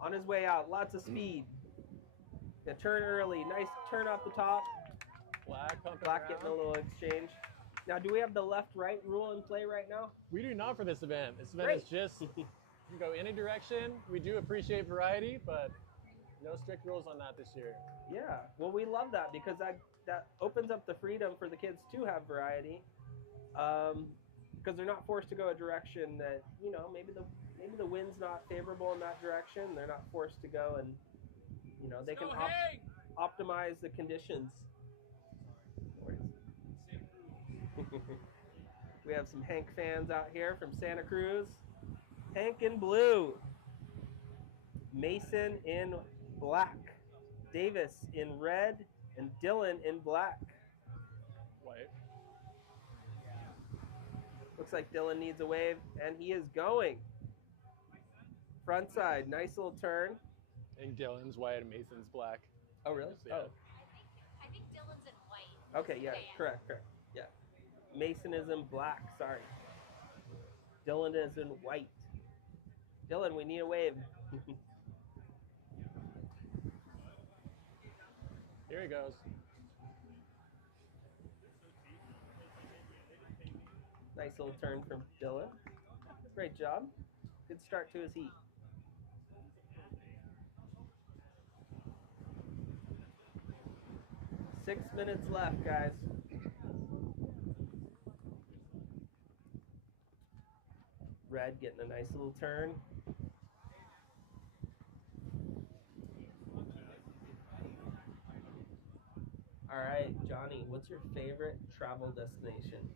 on his way out, lots of speed. The turn early, nice turn off the top. Black pumping Black around. getting a little exchange. Now, do we have the left-right rule in play right now? We do not for this event. This event Great. is just, you can go any direction. We do appreciate variety, but no strict rules on that this year. Yeah, well, we love that because that opens up the freedom for the kids to have variety, because they're not forced to go a direction that, you know, maybe the wind's not favorable in that direction. They're not forced to go, and you know they can optimize the conditions. We have some Hank fans out here from Santa Cruz. Hank in blue, Mason in black, Davis in red, and Dylan in black. White. Looks like Dylan needs a wave, and he is going. Front side, nice little turn. I think Dylan's white and Mason's black. Oh, really? Yeah. Oh. I think Dylan's in white. Okay, yeah, correct. Yeah. Mason is in black, sorry. Dylan is in white. Dylan, we need a wave. Here he goes. Nice little turn from Dylan. Great job. Good start to his heat. Six minutes left, guys. Red getting a nice little turn. All right, Johnny, what's your favorite travel destination?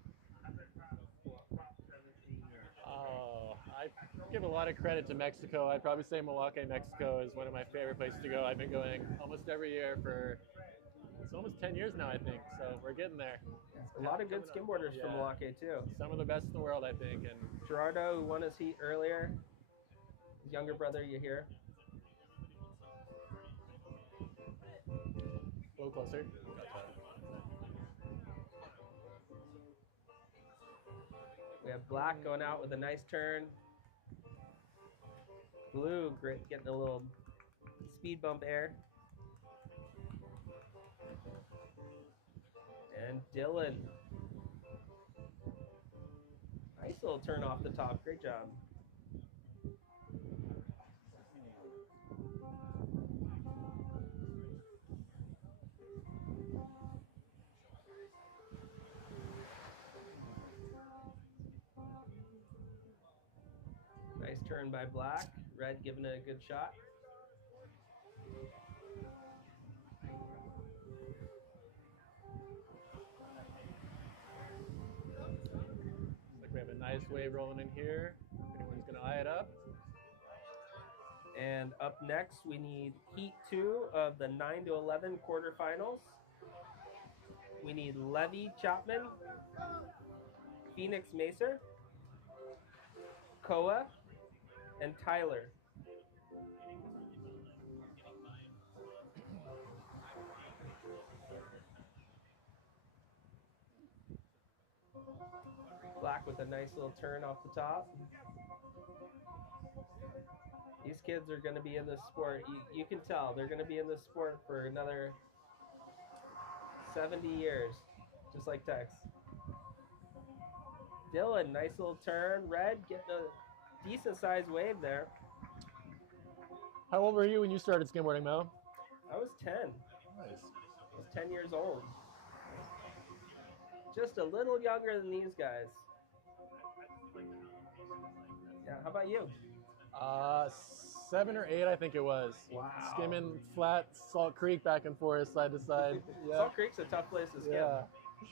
Oh, I give a lot of credit to Mexico. I'd probably say Milwaukee, Mexico is one of my favorite places to go. I've been going almost every year for, it's almost 10 years now, I think. So we're getting there. A lot of good skimboarders from Milwaukee, too. Some of the best in the world, I think. And Gerardo, who won his heat earlier, his younger brother, you hear? a little closer. We have black going out with a nice turn. Blue, great, getting a little speed bump air. And Dylan. Nice little turn off the top. Great job. Nice turn by black. Red giving it a good shot. Looks like we have a nice wave rolling in here. If anyone's going to eye it up. And up next, we need Heat 2 of the 9 to 11 quarterfinals. We need Levy Chapman, Phoenix Macer, Koa, and Tyler. Black with a nice little turn off the top. These kids are going to be in this sport. You can tell they're going to be in this sport for another 70 years, just like Tex. Dylan, nice little turn. Red getting a decent sized wave there. How old were you when you started skimboarding, Mel? I was 10. Nice. I was 10 years old. Just a little younger than these guys. Yeah, how about you? 7 or 8, I think it was. Wow. Skimming flat Salt Creek back and forth, side to side. Yeah. Salt Creek's a tough place to skim. Yeah.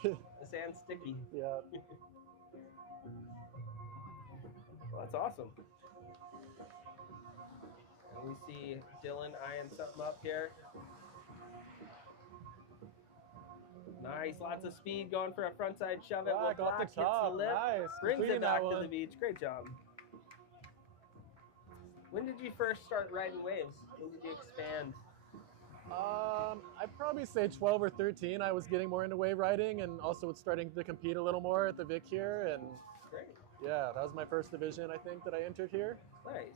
The sand's sticky. Yeah. Well, that's awesome. And we see Dylan eyeing something up here. Nice, lots of speed going for a frontside shove it. Black off the Hits top. the lip, Nice. brings Completing it back that to the one. beach. Great job. When did you first start riding waves? When did you expand? I'd probably say 12 or 13. I was getting more into wave riding and also starting to compete a little more at the VIC here. And Great. yeah, that was my first division, I think, that I entered here. Nice.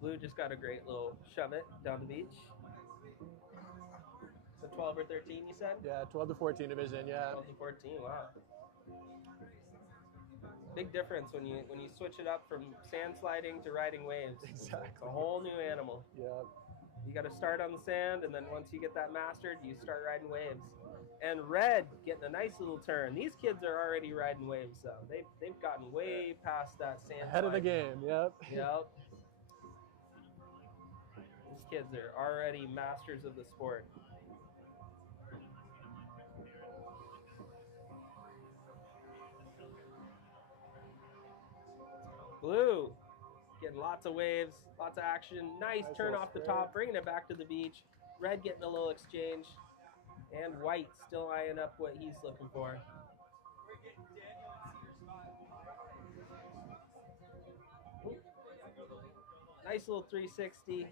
Blue just got a great little shove it down the beach. So 12 or 13, you said? Yeah, 12 to 14 division, yeah. 12 to 14, wow. Big difference when you switch it up from sand sliding to riding waves. Exactly. It's a whole new animal. Yeah. You got to start on the sand, and then once you get that mastered, you start riding waves. And Red getting a nice little turn. These kids are already riding waves, so they've gotten way past that sand. Ahead of the game, yep. Yep. These kids are already masters of the sport. Blue getting lots of waves, lots of action. Nice turn off the top, bringing it back to the beach. Red getting a little exchange. And White still eyeing up what he's looking for. Ooh. Nice little 360.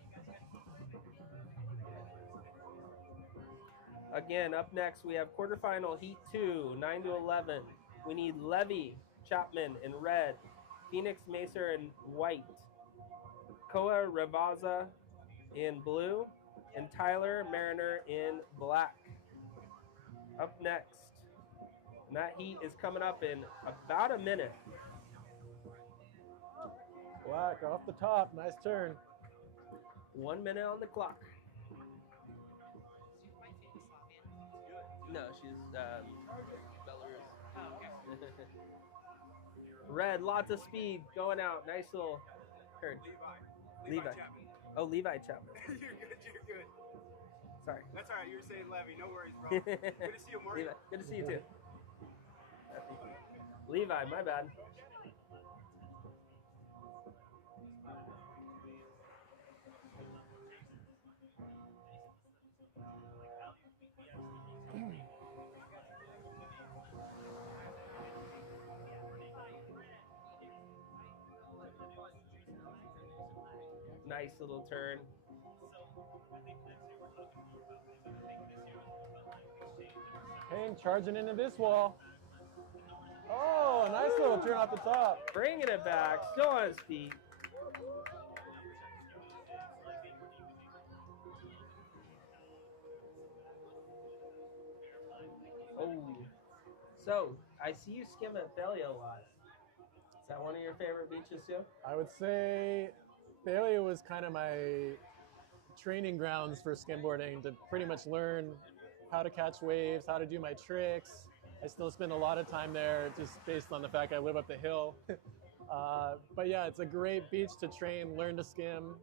Again, up next we have quarterfinal heat 2, 9 to 11. We need Levy Chapman in red, Phoenix Macer in white, Koa Ravaza in blue, and Tyler Mariner in black. Up next, and that heat is coming up in about a minute. Black off the top, nice turn. 1 minute on the clock. No, she's Belarus. Oh, okay. Red, lots of speed going out. Nice little turn. Levi. Oh, Levi Chapman. You're good, you're good. Sorry. That's all right, you were saying Levy, no worries, bro. Good to see you, Mark. Levi. Good to see you too. Levi, my bad. Nice little turn. Payne charging into this wall. Oh, nice little turn off the top. Bringing it back, still on his feet. Oh, so I see you skim at Thalia a lot. Is that one of your favorite beaches too? I would say Thalia was kind of my training grounds for skimboarding to pretty much learn how to catch waves, how to do my tricks. I still spend a lot of time there just based on the fact I live up the hill. But yeah, it's a great beach to train, learn to skim.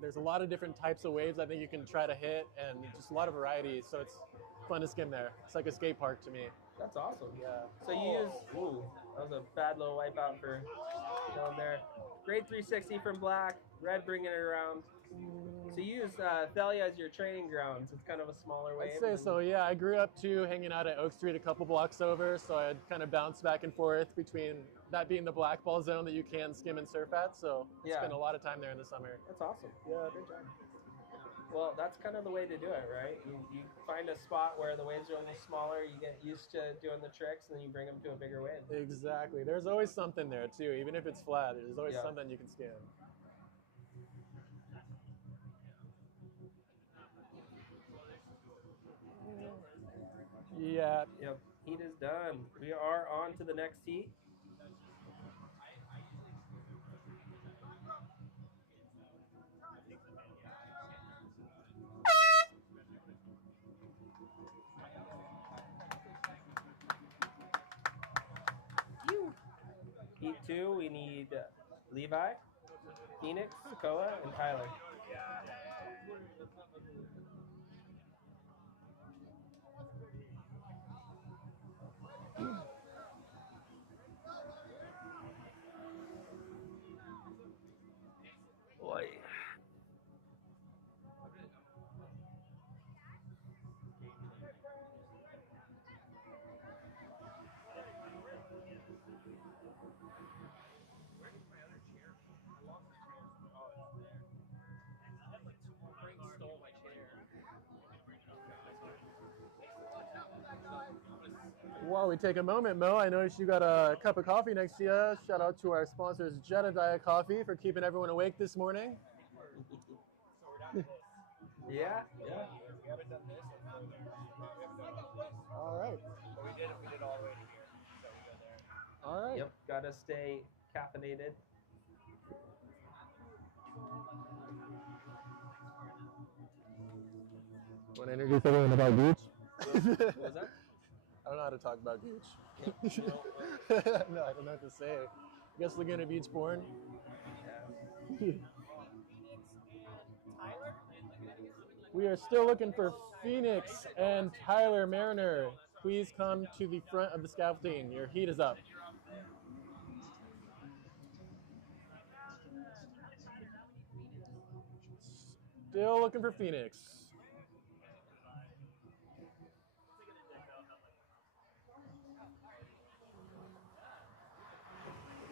There's a lot of different types of waves I think you can try to hit and just a lot of variety. So it's fun to skim there. It's like a skate park to me. That's awesome. Yeah. So you use, ooh, that was a bad little wipeout for going there. Great 360 from Black, Red bringing it around. So you use Thalia as your training grounds. It's kind of a smaller wave. I'd say so, yeah. I grew up too hanging out at Oak Street a couple blocks over, so I'd kind of bounce back and forth between that being the black ball zone that you can skim and surf at. So I spend a lot of time there in the summer. That's awesome. Yeah. Good job. Well, that's kind of the way to do it, right? You find a spot where the waves are a little smaller, you get used to doing the tricks, and then you bring them to a bigger wave. Exactly. There's always something there too, even if it's flat. There's always something you can skim. Yeah. Yep. Heat is done. We are on to the next heat. Heat 2, we need Levi, Phoenix, Koa, and Tyler. Boy. While we take a moment, Mo, I noticed you got a cup of coffee next to you. Shout out to our sponsors, Jedediah Coffee, for keeping everyone awake this morning. Yeah, yeah. We haven't done this or further. We haven't done all this. All right. But we did all the way to here. So we go there. All right. Yep, gotta stay caffeinated. Want to introduce everyone about Gooch? What was that? I don't know how to talk about Gooch. Yeah, No, I don't know what to say. I guess Laguna Beach born. We are still looking for Phoenix and Tyler Mariner. Please come to the front of the scaffolding. Your heat is up. Still looking for Phoenix.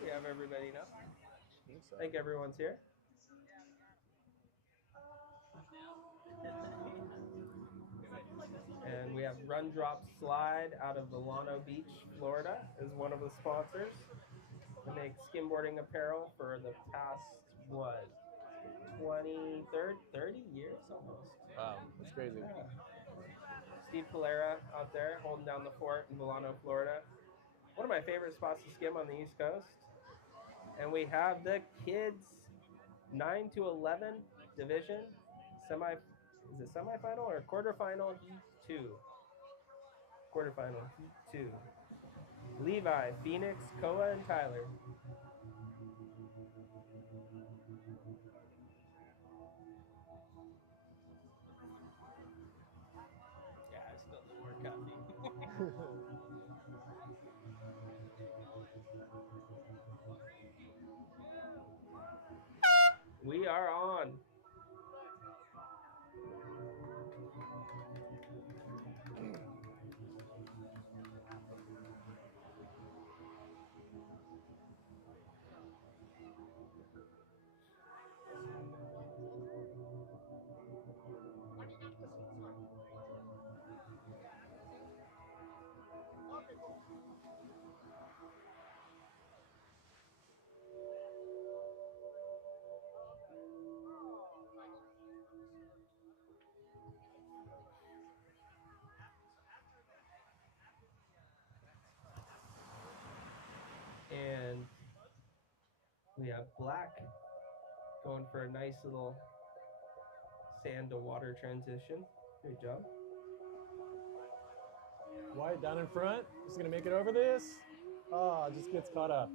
We have everybody now. So. I think everyone's here. And we have Run Drop Slide out of Laguna Beach, Florida, is one of the sponsors. They make skimboarding apparel for the past, 30 years almost. Wow, that's crazy. Yeah. Steve Calera out there holding down the fort in Milano, Florida. One of my favorite spots to skim on the East Coast. And we have the kids 9 to 11 division semifinal or quarterfinal heat 2? Quarterfinal heat 2. Levi, Phoenix, Koa, and Tyler. Yeah, I spilled more coffee. We are on. And we have Black going for a nice little sand to water transition. Good job. White down in front. Just gonna make it over this. Oh, just gets caught up.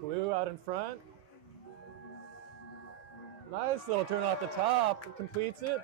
Blue out in front. Nice little turn off the top. Completes it.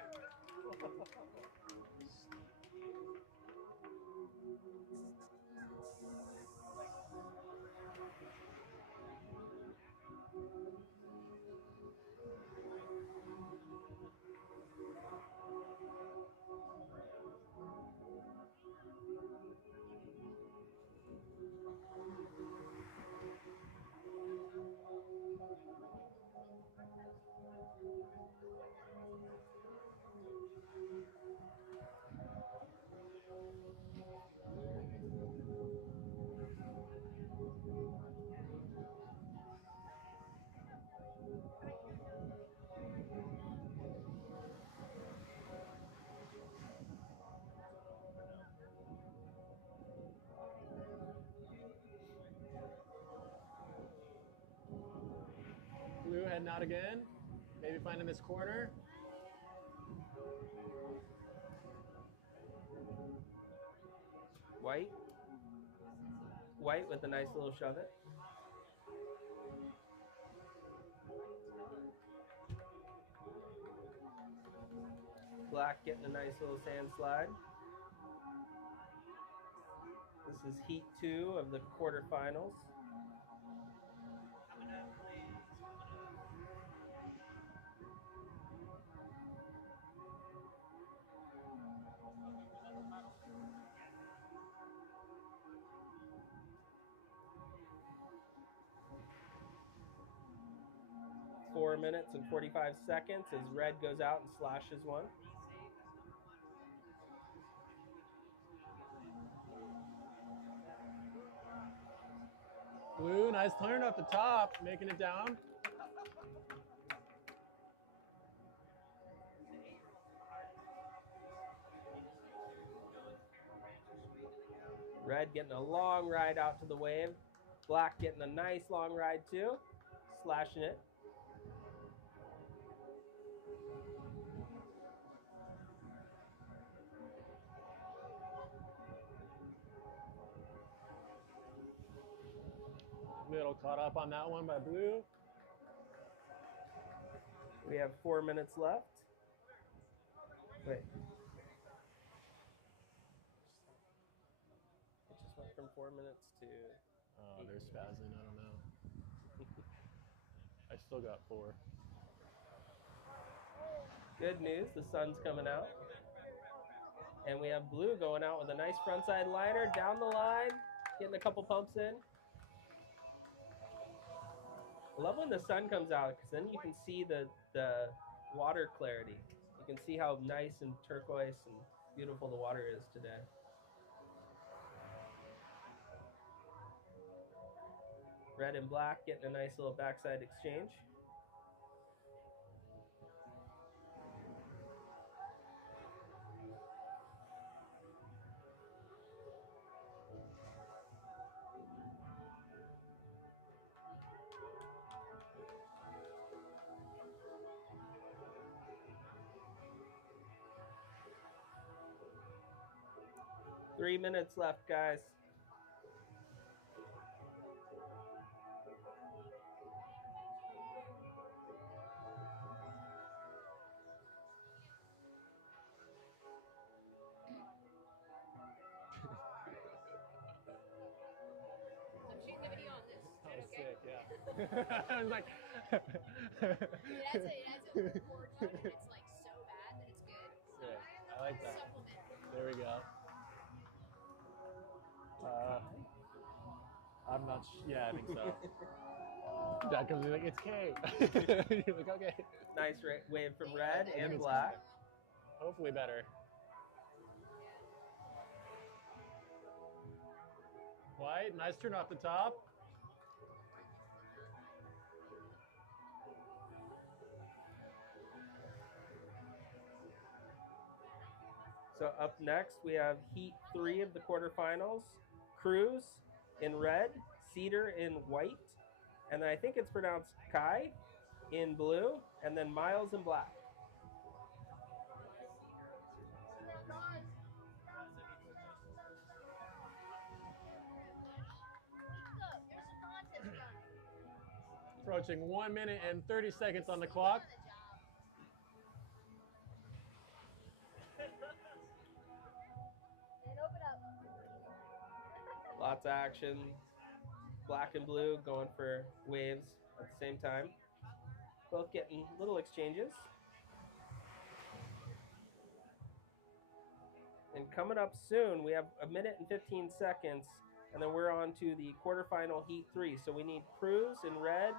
Blue heading out again. Maybe finding this corner. White. White with a nice little shove it. Black getting a nice little sand slide. This is heat 2 of the quarterfinals. 4 minutes and 45 seconds as red goes out and slashes one. Blue, nice turn up the top, making it down. Red getting a long ride out to the wave. Black getting a nice long ride too, slashing it. Little caught up on that one by blue. We have 4 minutes left. Wait. It just went from 4 minutes to... Oh, they're spazzing, I don't know. I still got 4. Good news, the sun's coming out. And we have blue going out with a nice frontside liner down the line, getting a couple pumps in. I love when the sun comes out because then you can see the water clarity. You can see how nice and turquoise and beautiful the water is today. Red and black getting a nice little backside exchange. Three minutes left, guys. I'm shooting the video on this. Is that okay? Sick, yeah. I was like... It adds a record mode, and it's like so bad that it's good. So Sick. I like that. supplement. There we go. I'm not yeah, I think so. Dad comes in like, it's K. You're like, okay. Nice wave from red and black. Hopefully better. White, nice turn off the top. So up next, we have Heat 3 of the quarterfinals. Cruz in red, Cedar in white, and then I think it's pronounced Kai in blue, and then Miles in black. Approaching 1 minute and 30 seconds on the clock. Lots of action. Black and blue going for waves at the same time. Both getting little exchanges. And coming up soon, we have 1 minute and 15 seconds, and then we're on to the quarterfinal Heat 3. So we need Cruz in red,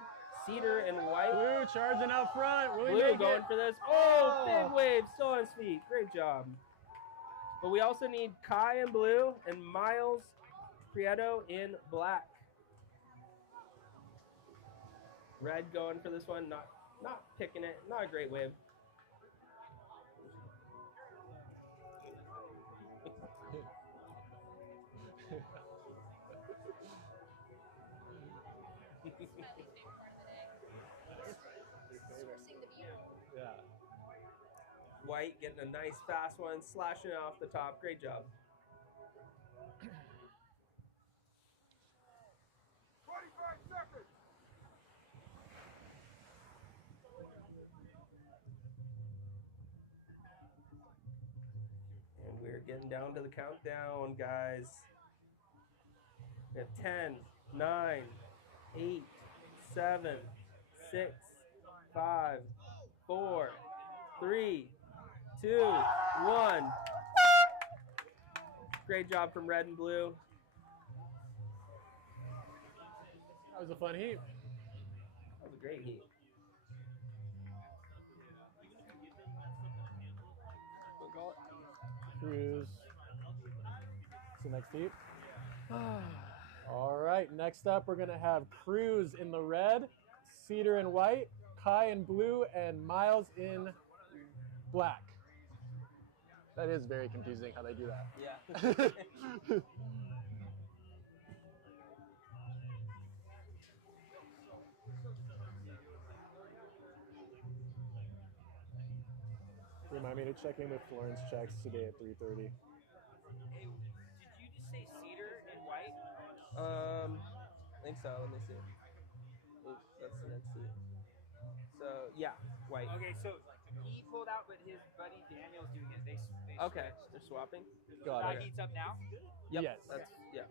Cedar in white. Blue charging out front. Will he Blue make going it? for this. Oh, big wave, still on his feet. Great job. But we also need Kai in blue and Miles Prieto in black. Red going for this one, not picking it, not a great wave. Yeah. White getting a nice fast one, slashing it off the top. Great job. 25 seconds. And we're getting down to the countdown, guys. We have 10, 9, 8, 7, 6, 5, 4, 3, 2, 1. Great job from red and blue. That was a fun heat. That was a great heat. call it? Cruz. So next heat. All right, next up we're gonna have Cruz in the red, Cedar in white, Kai in blue, and Miles in black. That is very confusing how they do that. Yeah. Remind me to check in with Florence checks today at 3:30. Hey, did you just say cedar and white? I think so. Let me see. Oops, that's the next seat. So yeah, white. Okay, so he pulled out, but his buddy Daniel's doing it. They Okay, switched. they're swapping. Got That it. heats up now. Yep, Yes. That's yeah.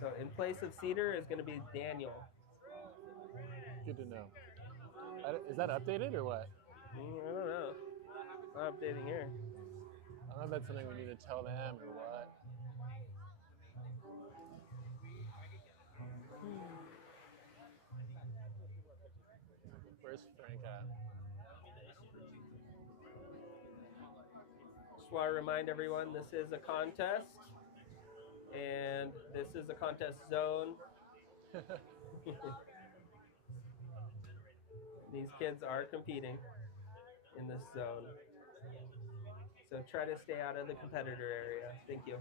So in place of Cedar is going to be Daniel. Good to know. Is that updated or what? I don't know. Not updating here. I don't know if that's something we need to tell them or what. Where's Frank at? Just want to remind everyone this is a contest, and this is a contest zone. These kids are competing in this zone. So try to stay out of the competitor area. Thank you.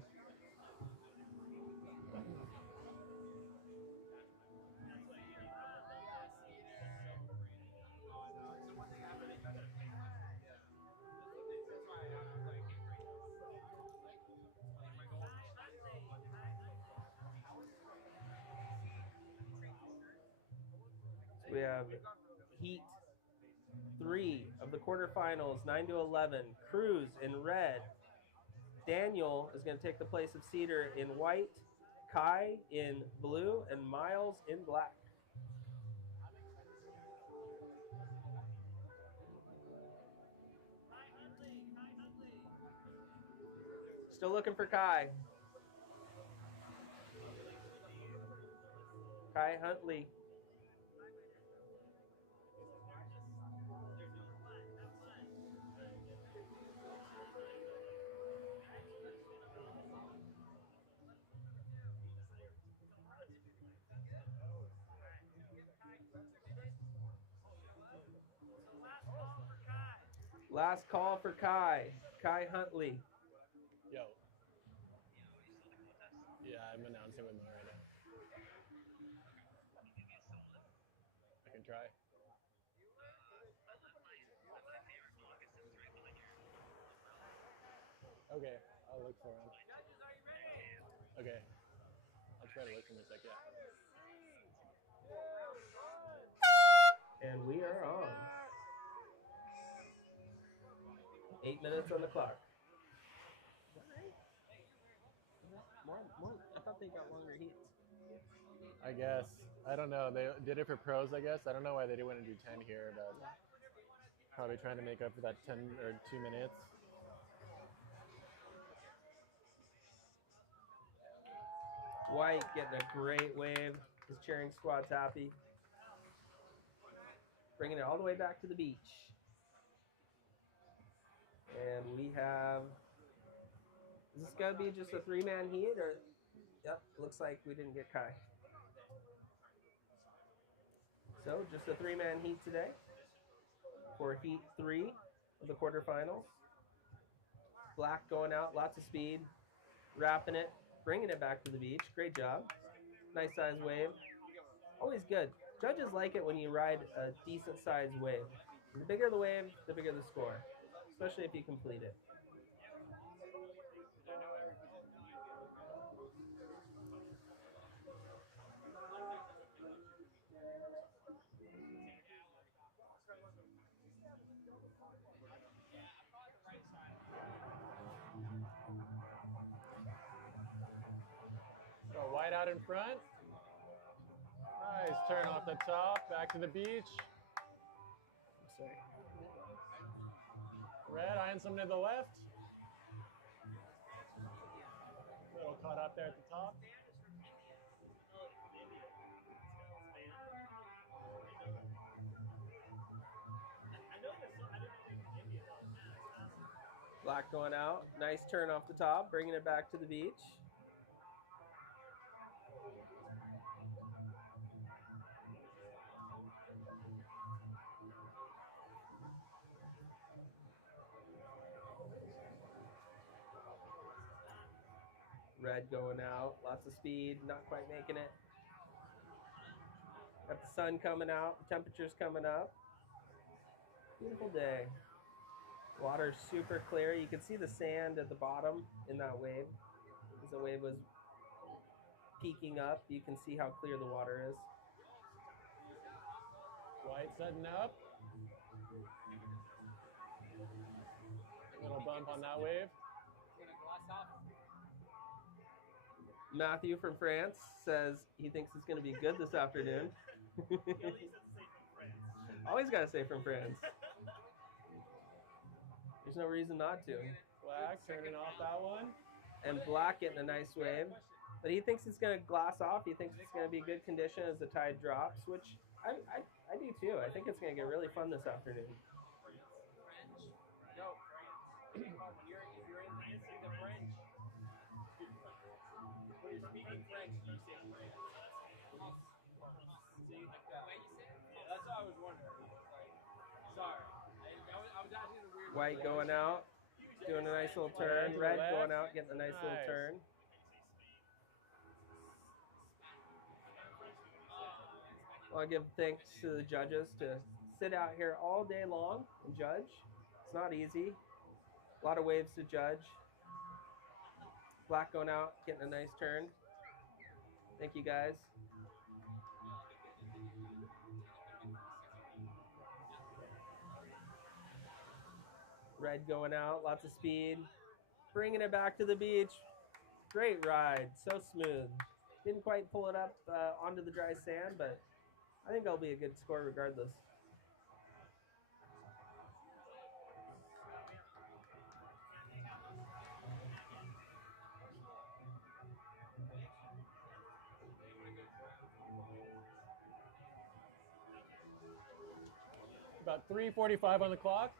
We have Heat 3 of the quarterfinals, 9 to 11. Cruz in red. Daniel is going to take the place of Cedar in white. Kai in blue, and Miles in black. Still looking for Kai. Kai Huntley. Last call for Kai. Kai Huntley. Yo. Yeah, I'm announcing with Mo right now. I can try. Okay, I'll look for him. Okay. I'll try to look for him in a sec, yeah. And we are on. 8 minutes on the clock. More, I thought they got longer heats. I guess. I don't know. They did it for pros, I guess. I don't know why they didn't want to do 10 here, but probably trying to make up for that 10 or 2 minutes. White getting a great wave. His cheering squad's happy. Bringing it all the way back to the beach. And we have, is this going to be just a 3-man heat? Or, yep, looks like we didn't get Kai. So just a 3-man heat today for heat 3 of the quarterfinals. Black going out, lots of speed, wrapping it, bringing it back to the beach. Great job. Nice size wave. Always good. Judges like it when you ride a decent sized wave. The bigger the wave, the bigger the score, especially if you complete it. So white out in front. Nice turn off the top, back to the beach. Sorry. Red, eyeing some to the left. A little caught up there at the top. Black going out. Nice turn off the top, bringing it back to the beach. Red going out. Lots of speed, not quite making it. Got the sun coming out, the temperature's coming up. Beautiful day. Water's super clear. You can see the sand at the bottom in that wave. As the wave was peaking up, you can see how clear the water is. White setting up. Little bump on that wave. Matthew from France says he thinks it's going to be good this afternoon. Always got to say from France. There's no reason not to. Black turning off that one. And Black getting a nice wave. But he thinks it's going to glass off. He thinks it's going to be good condition as the tide drops, which I do too. I think it's going to get really fun this afternoon. When you're in the French, when you're speaking French, you say French. See, like that. Yeah, that's what I was wondering. Sorry. I was asking the weird. White going out, doing a nice little turn. Red going out, getting a nice little turn. I want to give thanks to the judges to sit out here all day long and judge. It's not easy. A lot of waves to judge. Black going out, getting a nice turn. Thank you guys. Red going out, lots of speed. Bringing it back to the beach. Great ride, so smooth. Didn't quite pull it up onto the dry sand, but I think that'll be a good score regardless. About 3:45 on the clock.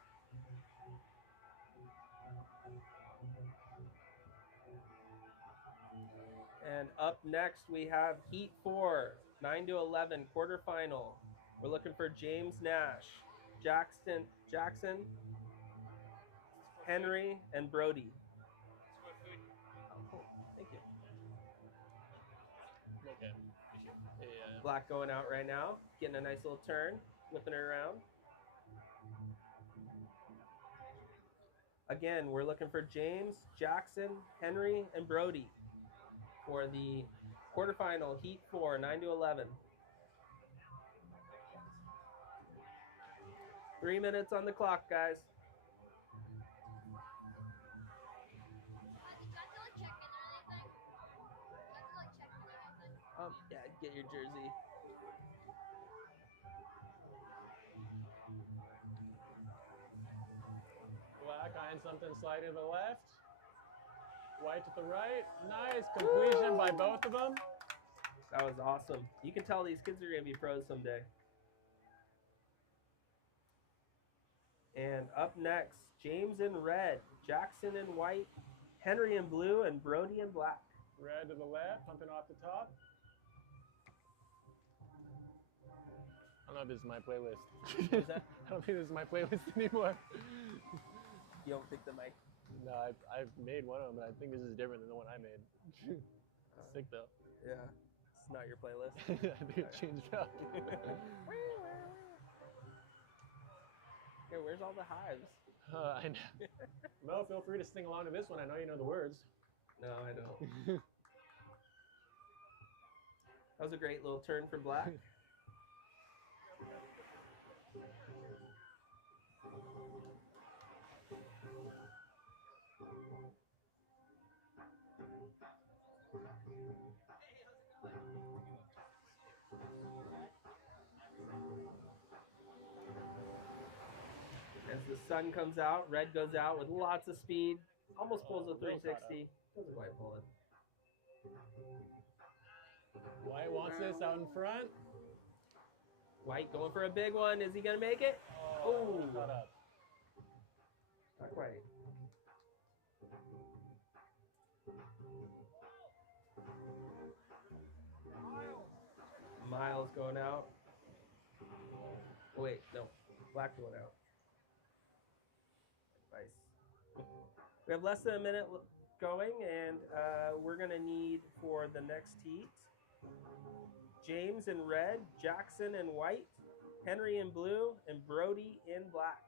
And up next we have Heat 4, 9 to 11 quarterfinal. We're looking for James Nash, Jackson, Henry, and Brody. Oh, thank you. Okay. Yeah. Black going out right now, getting a nice little turn, whipping it around. Again, we're looking for James, Jackson, Henry, and Brody for the quarterfinal, Heat 4, 9 to 11. 3 minutes on the clock, guys. Yeah, get your jersey. Black eyeing something slightly to the left. White to the right. Nice completion by both of them. That was awesome. You can tell these kids are going to be pros someday. And up next, James in red, Jackson in white, Henry in blue, and Brody in black. Red to the left, pumping off the top. I don't know if this is my playlist. What is that? I don't think this is my playlist anymore. You don't pick the mic? No, I've made one of them, but I think this is different than the one I made. Sick though. Yeah, it's not your playlist. I think it changed up. Okay, where's all the hives? I know. Mo, feel free to sing along to this one. I know you know the words. No, I don't. That was a great little turn for black. As the sun comes out, red goes out with lots of speed. Almost pulls a 360. Doesn't quite pull it. White wants this out in front. White going for a big one. Is he going to make it? Oh, caught up. not quite. Miles going out. Oh, wait, no. Black going out. Nice. We have less than a minute going, and we're going to need for the next heat James in red, Jackson in white, Henry in blue, and Brody in black.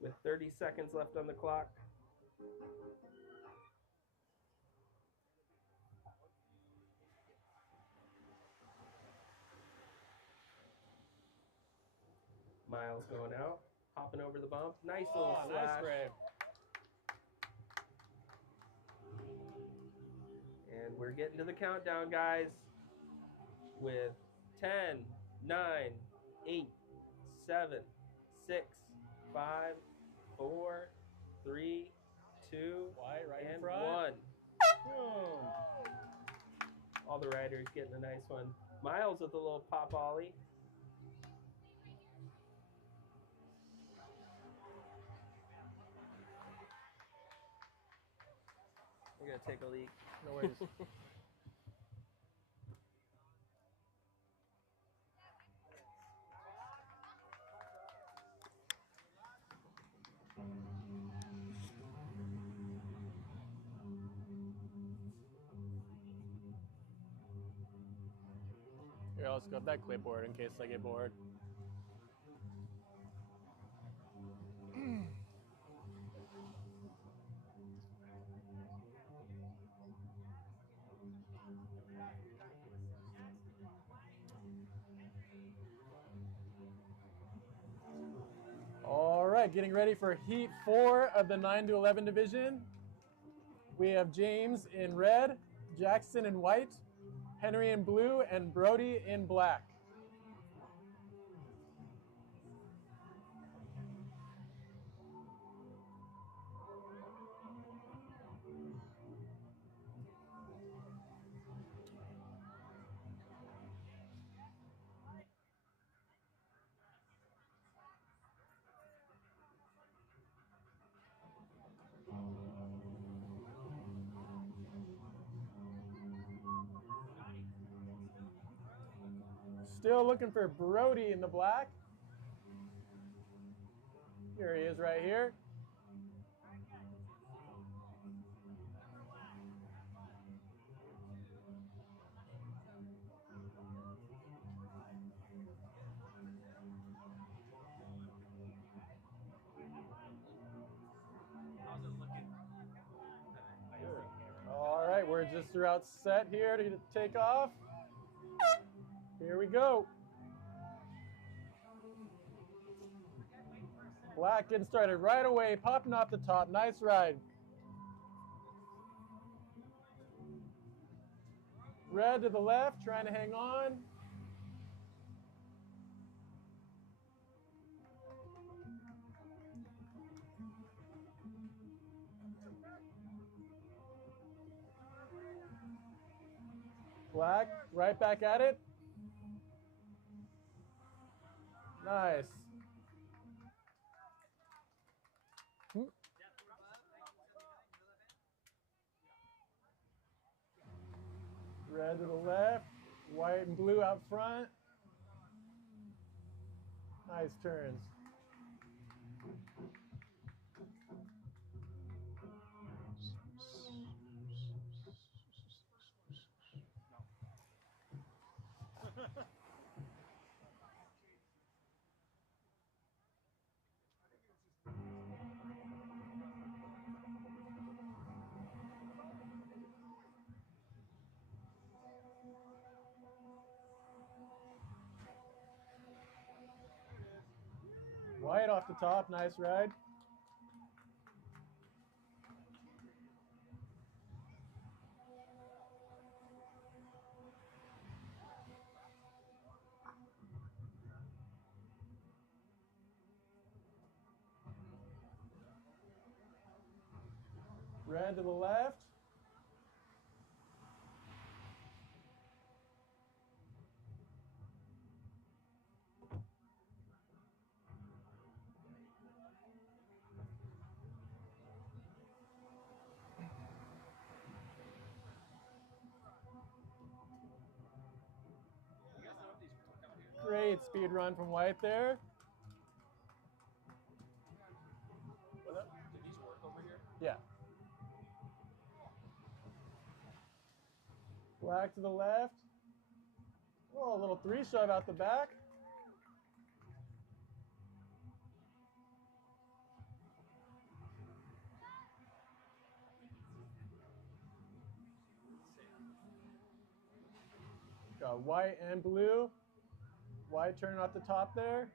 With 30 seconds left on the clock. Miles going out, hopping over the bump. Nice little slash. Nice grave. And we're getting to the countdown, guys, with 10, 9, 8, 7, 6, 5, 4, 3, 2, Right in and front. 1. Boom. All the riders getting a nice one. Miles with a little pop ollie. We're going to take a leak. No worries. Here, I'll scope that clipboard in case I get bored. All right, getting ready for Heat 4 of the 9 to 11 division. We have James in red, Jackson in white, Henry in blue, and Brody in black. Still looking for Brody in the black. Here he is right here. All right, we're just about set here to take off. Here we go. Black getting started right away, popping off the top. Nice ride. Red to the left, trying to hang on. Black, right back at it. Nice. Red to the left, white and blue out front. Nice turns. White off the top, nice ride. Red to the left. Great speed run from White there. Did these work over here? Yeah. Black to the left. Oh, a little 3-shove out the back. Got White and Blue. White turning off the top there.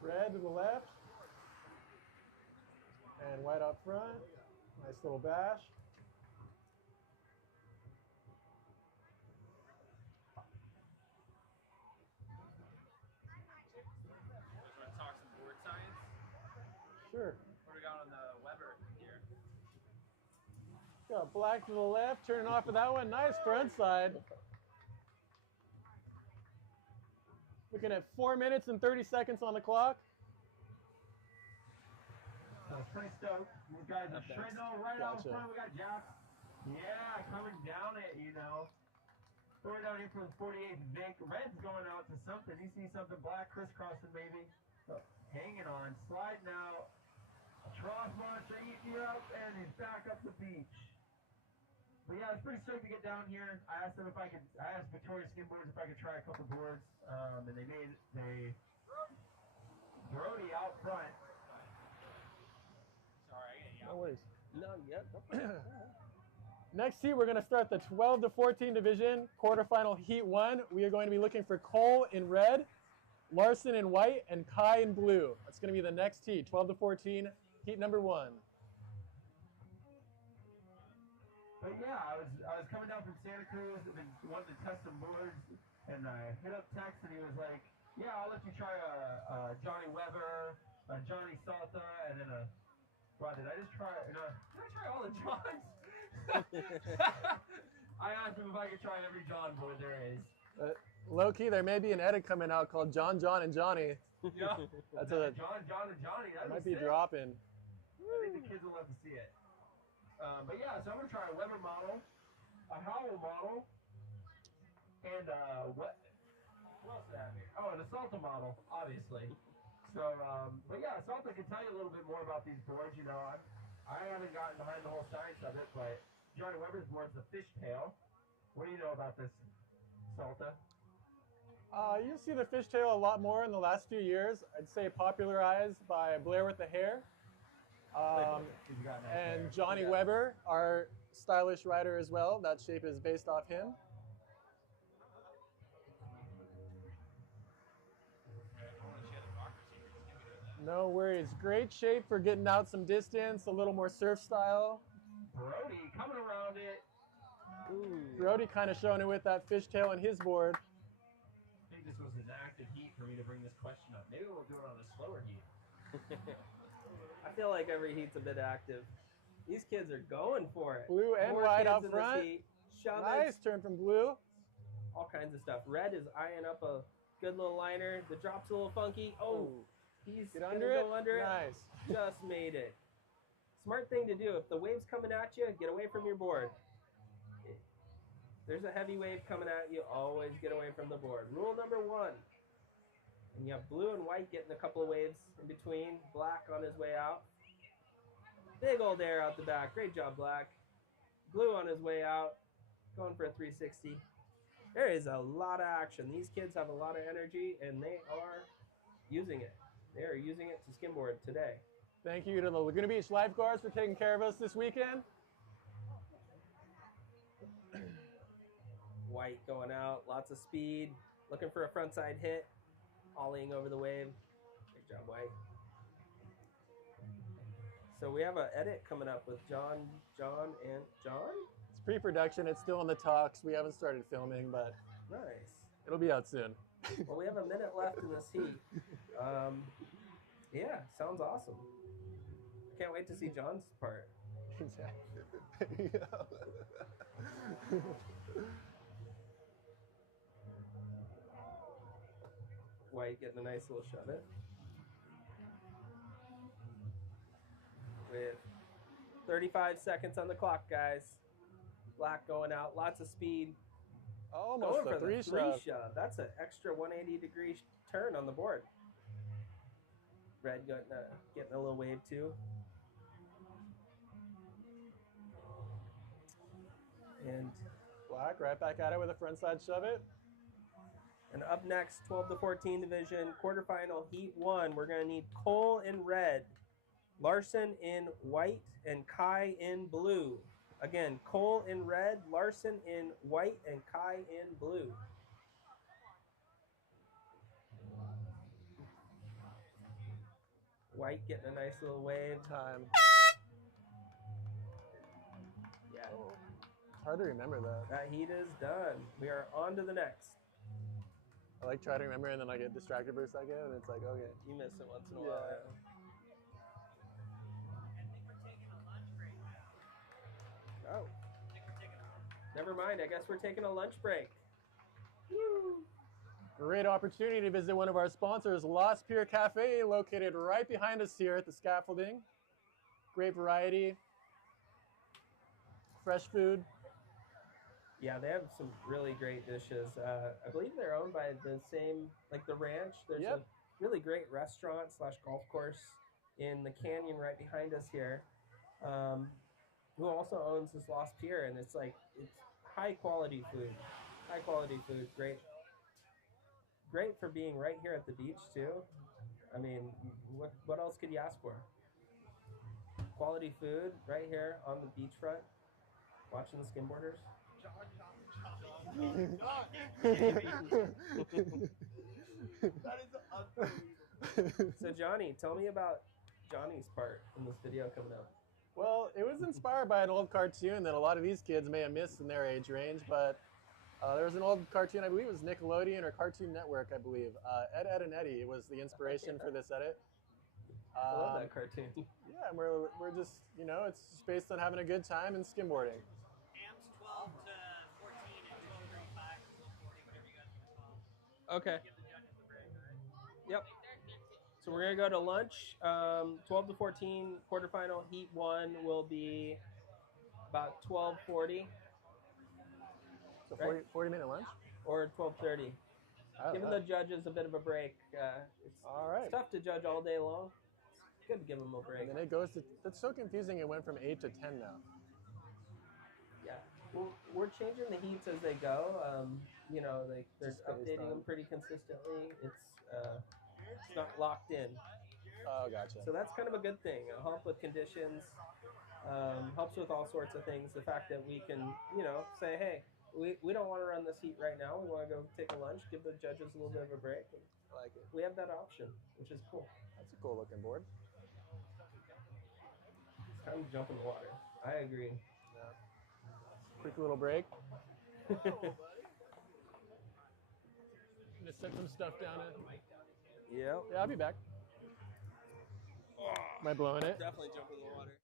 Red to the left. And White up front. Nice little bash. Just want to talk some board science. Sure. What do we got on the Weber here? Got Black to the left, turning off of that one. Nice front side. Looking at 4 minutes and 30 seconds on the clock. Pretty stoked. You guys are straight on right out Gotcha. front. We got Jack. Yeah, coming down it, you know. Going down here from the 48th VIC. Red's going out to something. You see something black crisscrossing maybe. Hanging on, sliding out. Trough monster eating you up and he's back up the beach. But yeah, it's pretty stoked to get down here. I asked them if I could, I asked Victoria Skimboards if I could try a couple boards. And Brody out front. No worries. No, yep. Next heat, we're going to start the 12 to 14 division, quarterfinal heat 1. We are going to be looking for Cole in red, Larson in white, and Kai in blue. That's going to be the next heat, 12 to 14, heat number 1. But yeah, I was coming down from Santa Cruz and wanted to test some boards, and I hit up Tex and he was like, "Yeah, I'll let you try a Johnny Weber, a Johnny Salta, and then a." Wow, did I just try? Did I try all the Johns? I asked him if I could try every John board there is. Low key, there may be an edit coming out called John, and Johnny. Yeah, That's John, and Johnny. That might be sick. dropping. I think the kids will love to see it. But yeah, so I'm gonna try a Weber model, a Howell model, and what else do I have here? Oh, and a Salta model, obviously. So, but yeah, Salta can tell you a little bit more about these boards. You know, I haven't gotten behind the whole science of it, but Johnny Weber's board's a fishtail. What do you know about this, Salta? You see the fishtail a lot more in the last few years. I'd say popularized by Blair with the Hair. And Johnny Weber, our stylish rider as well. That shape is based off him. No worries. Great shape for getting out some distance, a little more surf style. Brody coming around it. Ooh. Brody kind of showing it with that fishtail on his board. I think this was an active heat for me to bring this question up. Maybe we'll do it on a slower heat. I feel like every heat's a bit active. These kids are going for it. Blue and More white kids out in this front. heat. Shove Nice it. turn from blue. All kinds of stuff. Red is eyeing up a good little liner. The drop's a little funky. Oh, he's Get gonna under go it. under it. Nice. Just made it. Smart thing to do. If the wave's coming at you, get away from your board. If there's a heavy wave coming at you, always get away from the board. Rule number 1. And you have blue and white getting a couple of waves in between. Black on his way out. Big old air out the back. Great job, Black. Blue on his way out. Going for a 360. There is a lot of action. These kids have a lot of energy, and they are using it. They are using it to skimboard today. Thank you to the Laguna Beach lifeguards for taking care of us this weekend. White going out. Lots of speed. Looking for a frontside hit. Ollieing over the wave. Good job, White. So we have an edit coming up with John, and John? It's pre-production. It's still in the talks. We haven't started filming, but Nice. It'll be out soon. Well, we have a minute left in this heat. Yeah, sounds awesome. Can't wait to see John's part. White getting a nice little shove it. With 35 seconds on the clock, guys. Black going out, lots of speed. Almost going a for three the three shove. shove. That's an extra 180-degree turn on the board. Red getting a little wave too. And Black right back at it with a front side shove it. And up next, 12 to 14 division, quarterfinal heat 1. We're going to need Cole in red, Larson in white, and Kai in blue. Again, Cole in red, Larson in white, and Kai in blue. White getting a nice little wave. Time. Yeah. Oh, hard to remember that. That heat is done. We are on to the next. I like trying to remember and then I get distracted for a second and it's like, okay. You miss it once in a while. Oh. Never mind. I guess we're taking a lunch break. Woo. Great opportunity to visit one of our sponsors, Lost Pier Cafe, located right behind us here at the scaffolding. Great variety, fresh food. Yeah, they have some really great dishes. I believe they're owned by the same, like the ranch. There's a really great restaurant / golf course in the canyon right behind us here, who also owns this Lost Pier, and it's high quality food. High quality food, great for being right here at the beach too. I mean, what else could you ask for? Quality food right here on the beachfront, watching the skimboarders. So Johnny, tell me about Johnny's part in this video coming up. Well, it was inspired by an old cartoon that a lot of these kids may have missed in their age range, but there was an old cartoon, I believe it was Nickelodeon or Cartoon Network, I believe. Ed, Ed, and Eddie was the inspiration for this edit. I love that cartoon. Yeah, and we're just, you know, it's just based on having a good time and skimboarding. Amps 12 to 14 and 12:35 to 12:40, whatever you guys want to call. Okay. Give the judges the break, all right? Yep. So we're gonna go to lunch. 12 to 14 quarterfinal heat 1 will be about 12:40. So 40-minute lunch? Or 12:30. Giving the judges a bit of a break. It's tough to judge all day long. It's good to give them a break. And then it goes to, it's so confusing, it went from 8 to 10 now. Yeah. Well, we're changing the heats as they go. You know, they're updating them pretty consistently. It's not locked in. Oh, gotcha. So that's kind of a good thing. It'll help with conditions, helps with all sorts of things. The fact that we can, you know, say, hey, we don't want to run this heat right now. We want to go take a lunch, give the judges a little bit of a break. I like it. We have that option, which is cool. That's a cool looking board. It's time to jump in the water. I agree. Yeah. Quick little break. Yep. Gonna set some stuff down. Yeah, I'll be back. Am I blowing it? Definitely jump in the water.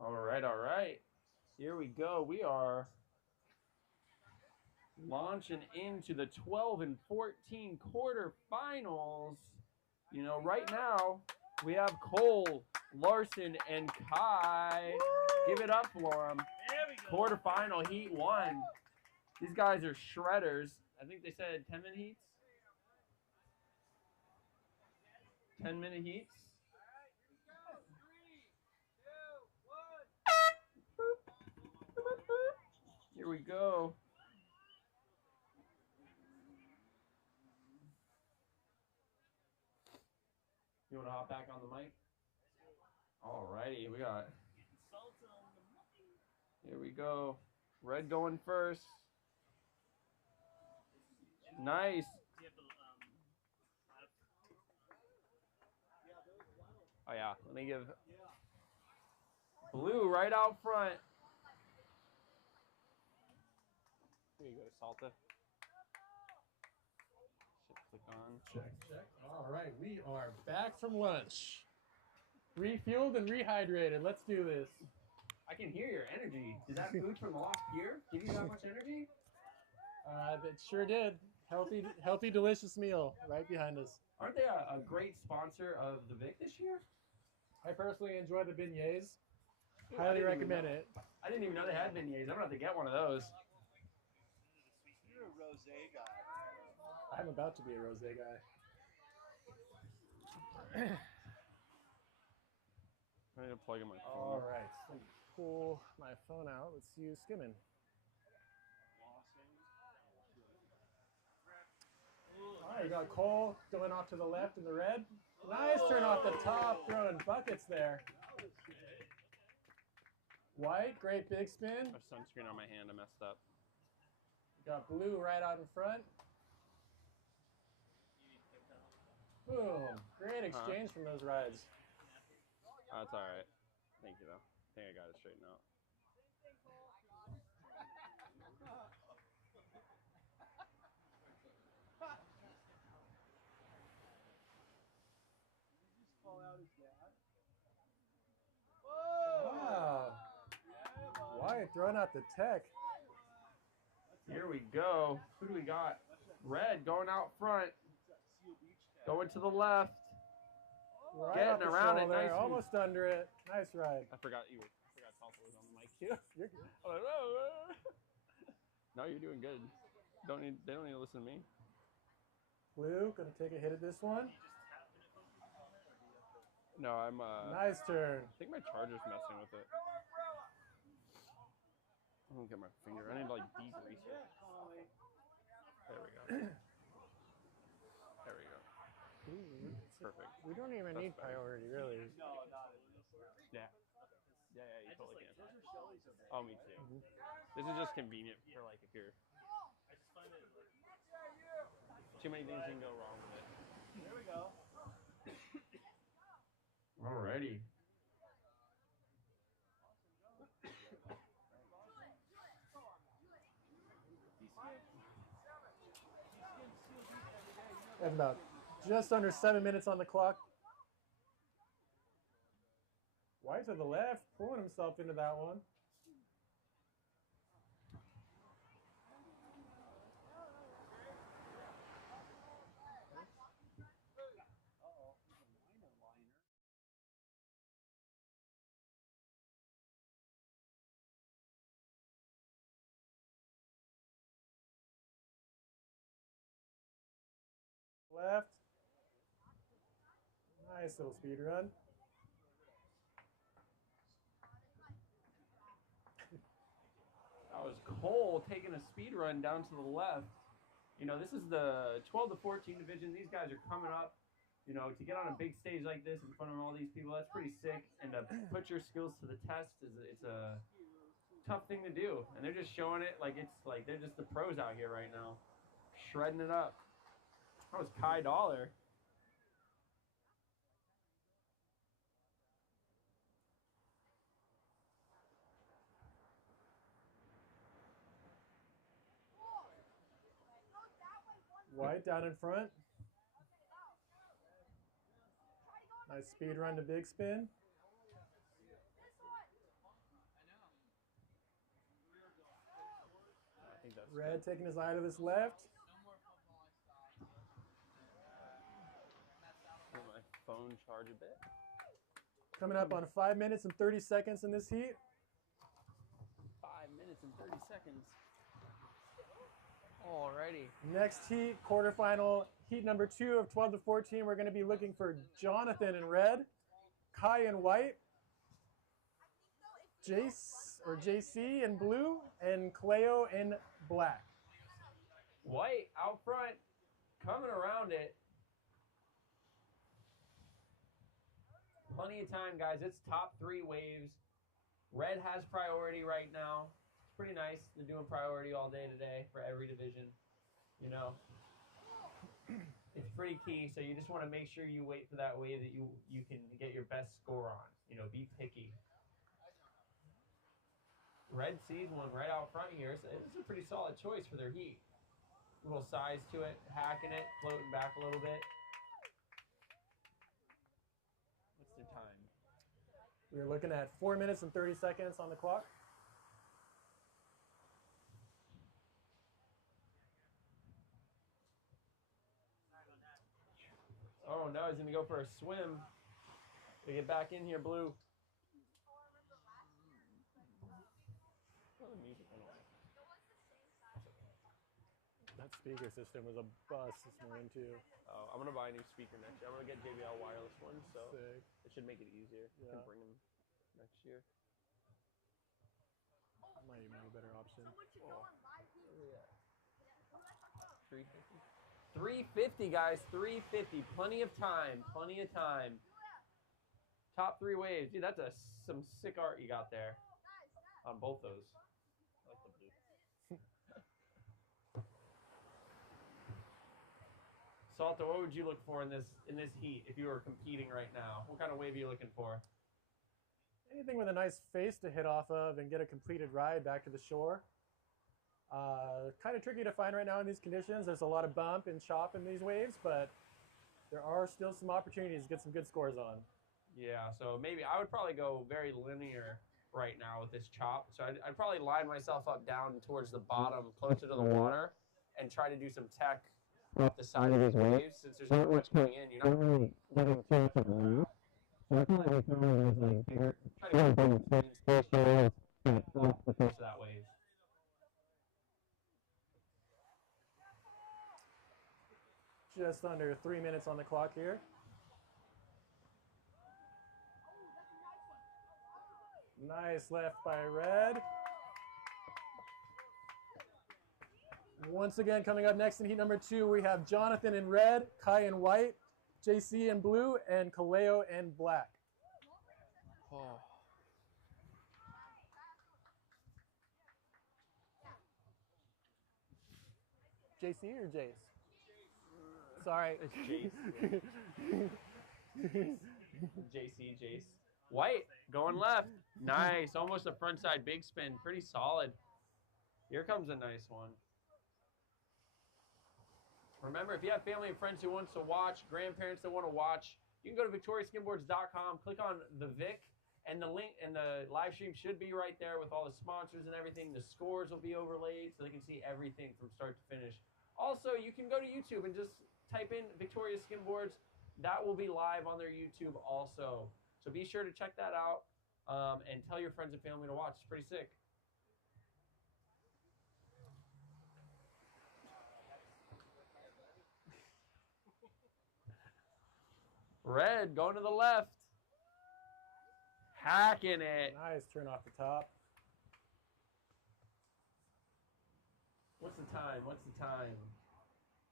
All right, all right. Here we go. We are launching into the 12 and 14 quarterfinals. You know, right now we have Cole, Larson, and Kai. Woo! Give it up for them. Quarterfinal heat 1. These guys are shredders. I think they said 10-minute heats. 10-minute heats. Here we go. You want to hop back on the mic? Alrighty, we got. Here we go. Red going first. Nice. Oh yeah, let me give blue right out front. Here you go, Salta. Should click on. Check. All right, we are back from lunch. Refueled and rehydrated. Let's do this. I can hear your energy. Did that food from last year give you that much energy? It sure did. Healthy, delicious meal right behind us. Aren't they a great sponsor of the VIC this year? I personally enjoy the beignets. Ooh, Highly recommend it. I didn't even know they had beignets. I'm gonna have to get one of those. You're a rosé guy. I'm about to be a rosé guy. I need to plug in my phone. All right, so pull my phone out. Let's use skimming. All right, you got Cole going off to the left in the red. Nice turn off the top, throwing buckets there. White, great big spin. I have sunscreen on my hand. I messed up. Got blue right out in front. Boom. Great exchange from those rides. That's all right. Thank you, though. I think I got it straightened out. Wow. Wyatt throwing out the tech. Here we go. Who do we got? Red going out front. Going to the left. Right Getting around it. Nice. Almost under it. Nice ride. I forgot Salsa was on the mic too. You're good. No, you're doing good. They don't need to listen to me. Blue, gonna take a hit at this one. No, I'm Nice turn. I think my charger's messing with it. I'm gonna get my finger. I need to like degrease it. There we go. There we go. Perfect. We don't even need priority, really. Yeah. Yeah, you totally can. Oh, me too. This is just convenient for like if you're. Too many things can go wrong with it. There we go. Alrighty. That's about just under 7 minutes on the clock. White to the left, pulling himself into that one. Left. Nice little speed run. That was Cole taking a speed run down to the left. You know, this is the 12 to 14 division. These guys are coming up. You know, to get on a big stage like this in front of all these people, that's pretty sick. And to put your skills to the test it's a tough thing to do. And they're just showing it like it's like they're just the pros out here right now, shredding it up. That was Kai Dollar. White down in front. Nice speed run to big spin. Red taking his eye to this left. Let my phone charge a bit. Coming up on 5 minutes and 30 seconds in this heat. 5 minutes and 30 seconds. Alrighty. Next heat, quarterfinal, heat number 2 of 12 to 14. We're going to be looking for Jonathan in red, Kai in white, JC in blue, and Cleo in black. White out front, coming around it. Plenty of time, guys. It's top 3 waves. Red has priority right now. It's pretty nice. They're doing priority all day today for every division. You know, it's pretty key. So you just want to make sure you wait for that wave that you can get your best score on. You know, be picky. Red sees one right out front here. So it's a pretty solid choice for their heat. Little size to it, hacking it, floating back a little bit. What's the time? We're looking at 4 minutes and 30 seconds on the clock. Oh no, he's gonna go for a swim to get back in here, Blue. That speaker system was a bust this morning too. Oh, I'm gonna buy a new speaker next year. I'm gonna get JBL wireless one, so Sick. it should make it easier. Yeah. I can bring them next year. Might even be a better option. Oh. 350, guys. 350. Plenty of time. Plenty of time. Top 3 waves. Dude, that's some sick art you got there on both those. I like the blue. Salto, what would you look for in this heat if you were competing right now? What kind of wave are you looking for? Anything with a nice face to hit off of and get a completed ride back to the shore. Kind of tricky to find right now in these conditions. There's a lot of bump and chop in these waves, but there are still some opportunities to get some good scores on. Yeah, so maybe I would probably go very linear right now with this chop. So I'd probably line myself up down towards the bottom, closer to the water, and try to do some tech off the side of these waves. Since there's not much coming in, you're not really getting too much of a volume. So I probably be throwing these like bigger, try to get big swings, push areas, off the face of that wave. Just under 3 minutes on the clock here. Nice left by Red. Once again, coming up next in heat number 2, we have Jonathan in red, Kai in white, JC in blue, and Kaleo in black. Oh. JC or Jace? Sorry. It's Jace. JC, Jace. White, going left. Nice. Almost a front side big spin. Pretty solid. Here comes a nice one. Remember, if you have family and friends who wants to watch, grandparents that want to watch, you can go to victoriaskimboards.com, click on the VIC, and the link and the live stream should be right there with all the sponsors and everything. The scores will be overlaid so they can see everything from start to finish. Also, you can go to YouTube and just type in Victoria Skimboards. That will be live on their YouTube also. So be sure to check that out and tell your friends and family to watch. It's pretty sick. Red going to the left. Hacking it. Nice turn off the top. What's the time? What's the time?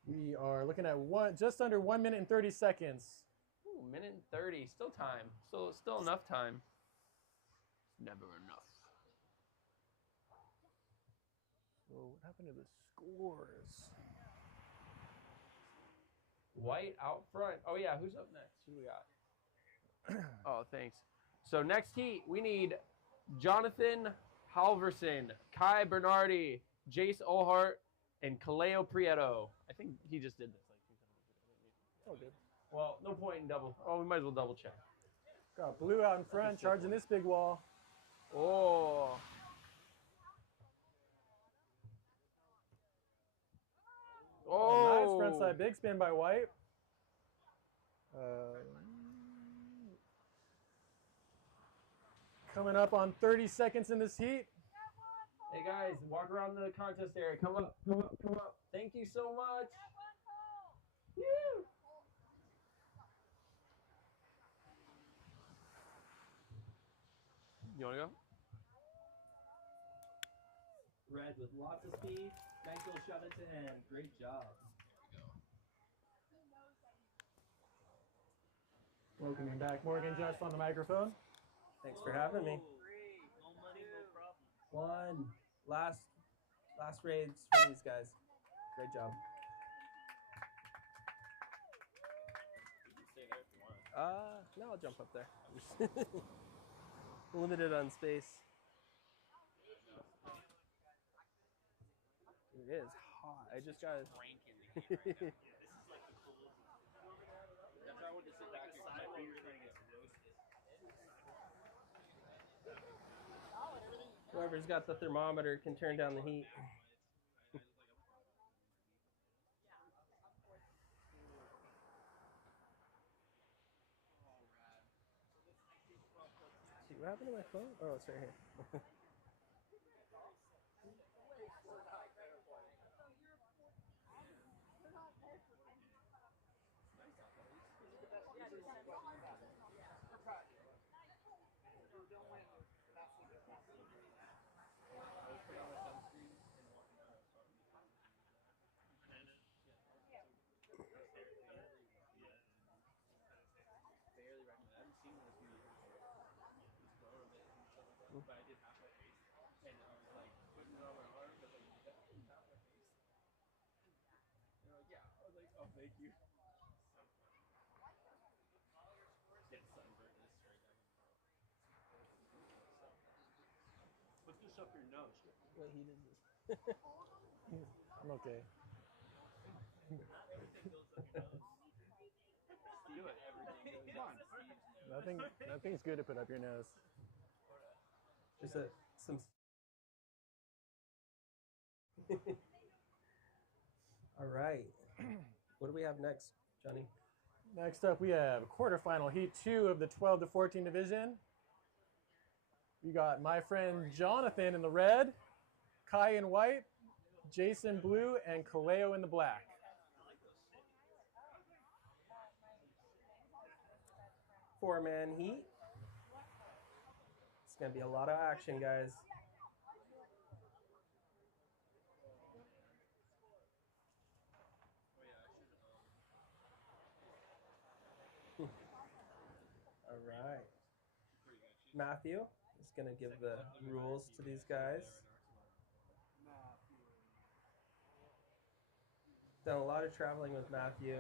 We are looking at just under 1 minute and 30 seconds. Ooh, minute and 30. Still time. Still enough time. Never enough. So what happened to the scores? White out front. Oh, yeah. Who's up next? Who do we got? Oh, thanks. So next heat, we need Jonathan Halverson, Kai Bernardi, Jace Olhart, and Kaleo Prieto. I think he just did this. Oh, good. Well, no point in double. Oh, we might as well double check. Got blue out in front, charging this big wall. Oh. Nice Oh, frontside big spin by White. Coming up on 30 seconds in this heat. Hey guys, walk around the contest area. Come up, come up, come up. Thank you so much. Woo! you want to go? Red with lots of speed. Nice little shot into hand. Great job. Welcoming back Morgan just on the microphone. Thanks for having me. No money, no problem. One. Last raids for these guys. Great job. No, I'll jump up there. Limited on space. It is hot. I just got it. Whoever's got the thermometer can turn down the heat. See, what happened to my phone? Oh, it's right here. Thank you. Put this up your nose. What heat is this? I'm okay. Steal it. Everything goes on. Nothing's good to put up your nose. There's some. All right. What do we have next, Johnny? Next up, we have quarterfinal heat 2 of the 12 to 14 division. We got my friend Jonathan in the red, Kai in white, Jason blue, and Kaleo in the black. Four-man heat. It's going to be a lot of action, guys. All right. Matthew is going to give the rules to these guys. Done a lot of traveling with Matthew,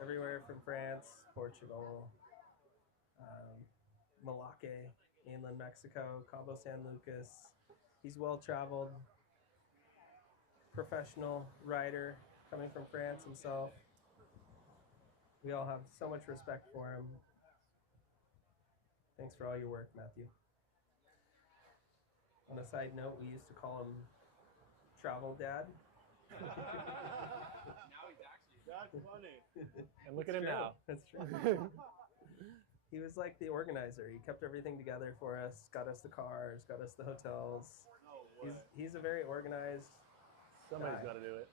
everywhere from France, Portugal, Malacca, mainland Mexico, Cabo San Lucas. He's well-traveled, professional rider coming from France himself. We all have so much respect for him. Thanks for all your work, Matthew. On a side note, we used to call him Travel Dad. That's funny. And look at him now. That's true. He was like the organizer. He kept everything together for us, got us the cars, got us the hotels. He's a very organized Somebody's guy. got to do it.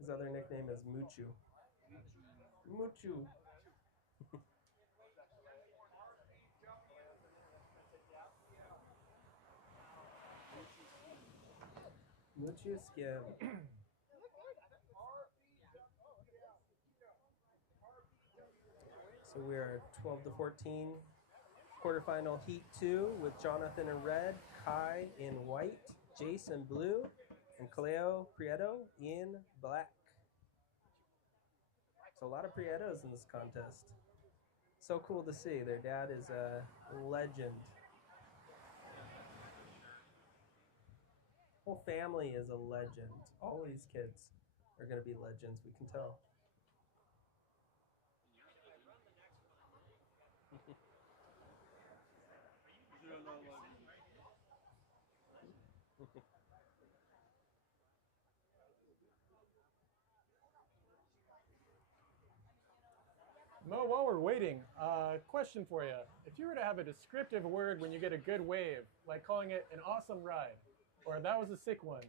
His other nickname is Muchu. Muchu. Muchu Skim. So we are 12 to 14. Quarterfinal heat 2 with Jonathan in red, Kai in white, Jason blue, and Cleo Prieto in black. So a lot of Prietos in this contest. So cool to see. Their dad is a legend. Whole family is a legend. All these kids are going to be legends, we can tell. Mo, while we're waiting, question for you. If you were to have a descriptive word when you get a good wave, like calling it an awesome ride, or that was a sick one,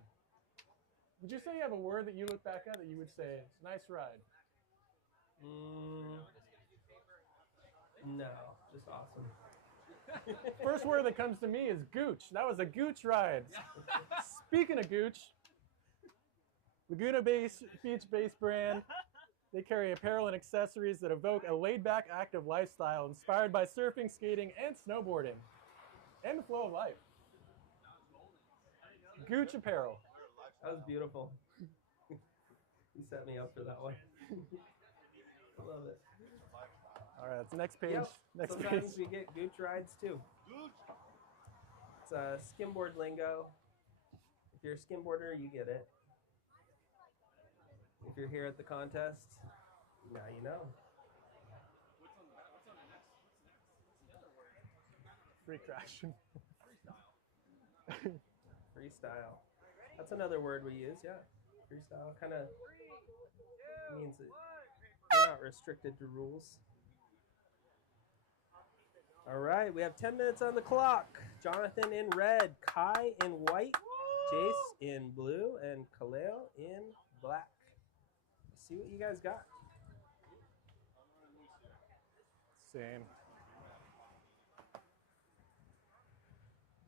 would you say you have a word that you look back at that you would say, nice ride? No, just awesome. First word that comes to me is gooch. That was a gooch ride. Speaking of gooch, Laguna Beach-based brand. They carry apparel and accessories that evoke a laid-back, active lifestyle inspired by surfing, skating, and snowboarding, and the flow of life. Gooch apparel. That was beautiful. You set me up for that one. I love it. All right, that's the next page. Yep. Next Sometimes page. we get gooch rides too. It's a skimboard lingo. If you're a skimboarder, you get it. If you're here at the contest, now you know. Free crash. Freestyle. That's another word we use, yeah. Freestyle kind of means that you're not restricted to rules. All right, we have 10 minutes on the clock. Jonathan in red, Kai in white, Jace in blue, and Kaleo in black. Let's see what you guys got. Same.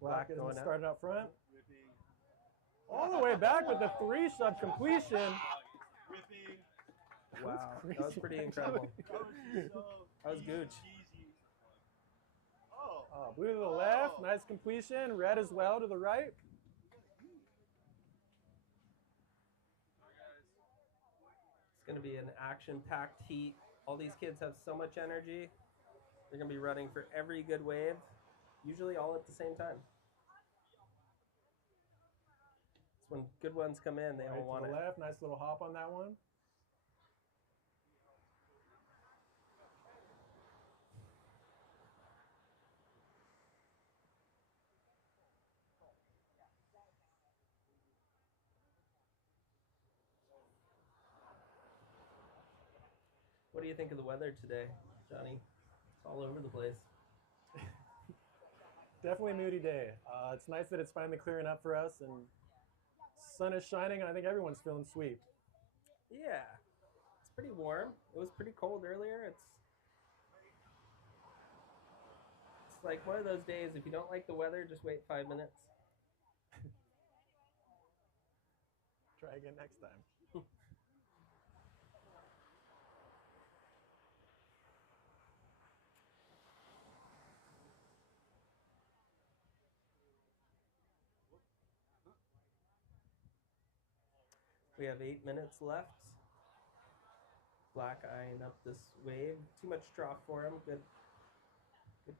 Black is going out. starting up front. All the way back with the 3-shot completion. Wow, that was pretty incredible. That was gooch. Blue to the left, nice completion. Red as well to the right. It's going to be an action-packed heat. All these kids have so much energy. They're going to be running for every good wave, usually all at the same time. It's when good ones come in, they all Right want to it. the left, nice little hop on that one. What do you think of the weather today, Johnny? It's all over the place. Definitely a moody day. It's nice that it's finally clearing up for us and sun is shining, and I think everyone's feeling sweet. Yeah, it's pretty warm. It was pretty cold earlier. It's like one of those days, if you don't like the weather, just wait 5 minutes. Try again next time. We have 8 minutes left. Black eyeing up this wave. Too much trough for him. Good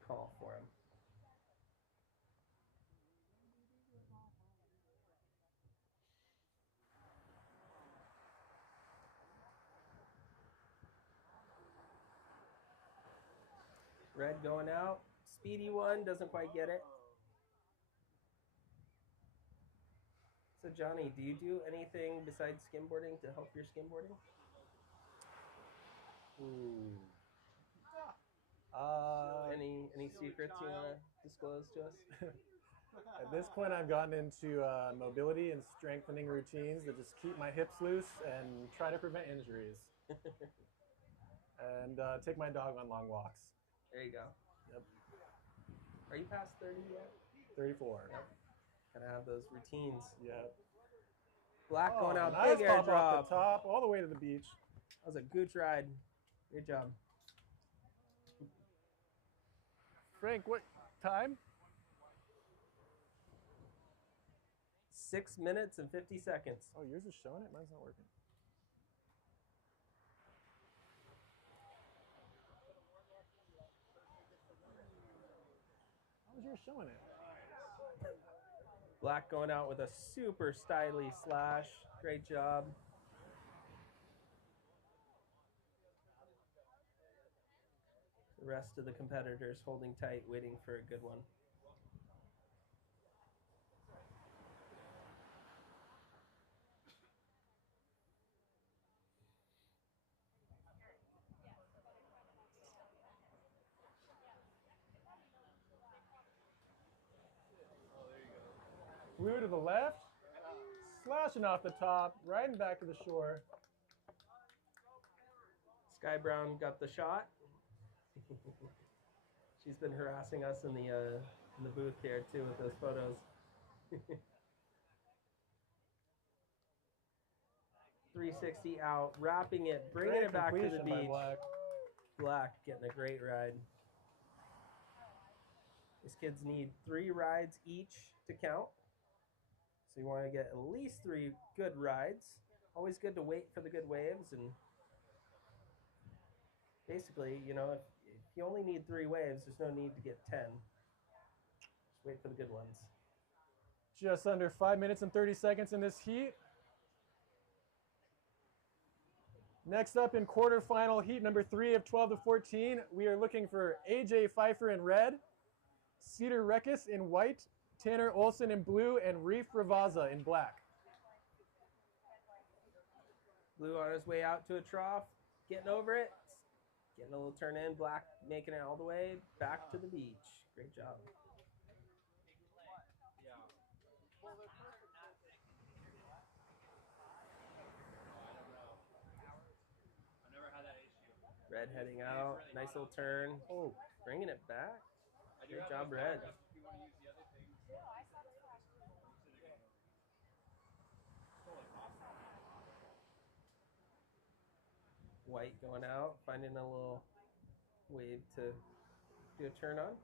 call for him. Red going out. Speedy one, doesn't quite get it. So Johnny, do you do anything besides skimboarding to help your skimboarding? Ooh. Any secrets you want to disclose to us? At this point, I've gotten into mobility and strengthening routines that just keep my hips loose and try to prevent injuries. And take my dog on long walks. There you go. Yep. Are you past 30 yet? 34. Yep. Gotta have those routines. Yep. Black going out, nice big pop airdrop. off the top, all the way to the beach. That was a gooch ride. Good job. Frank, what time? 6 minutes and 50 seconds. Oh, yours is showing it? Mine's not working. How was yours showing it? Black going out with a super stylish slash. Great job. The rest of the competitors holding tight, waiting for a good one. Blue to the left. Slashing off the top, riding back to the shore. Sky Brown got the shot. She's been harassing us in the booth here too with those photos. 360 out, wrapping it, bringing Great it back to the completion by beach. Black. Black getting a great ride. These kids need 3 rides each to count. So you want to get at least 3 good rides. Always good to wait for the good waves, and basically, you know, if you only need 3 waves, there's no need to get 10. Just wait for the good ones. Just under 5 minutes and 30 seconds in this heat. Next up in quarterfinal heat number 3 of 12 to 14, we are looking for AJ Pfeiffer in red, Cedar Reckis in white, Tanner Olson in blue, and Reef Ravaza in black. Blue on his way out to a trough, getting over it, getting a little turn in. Black making it all the way back to the beach. Great job. Red heading out, nice little turn. Oh, bringing it back. Great job, Red. White going out, finding a little wave to do a turn on.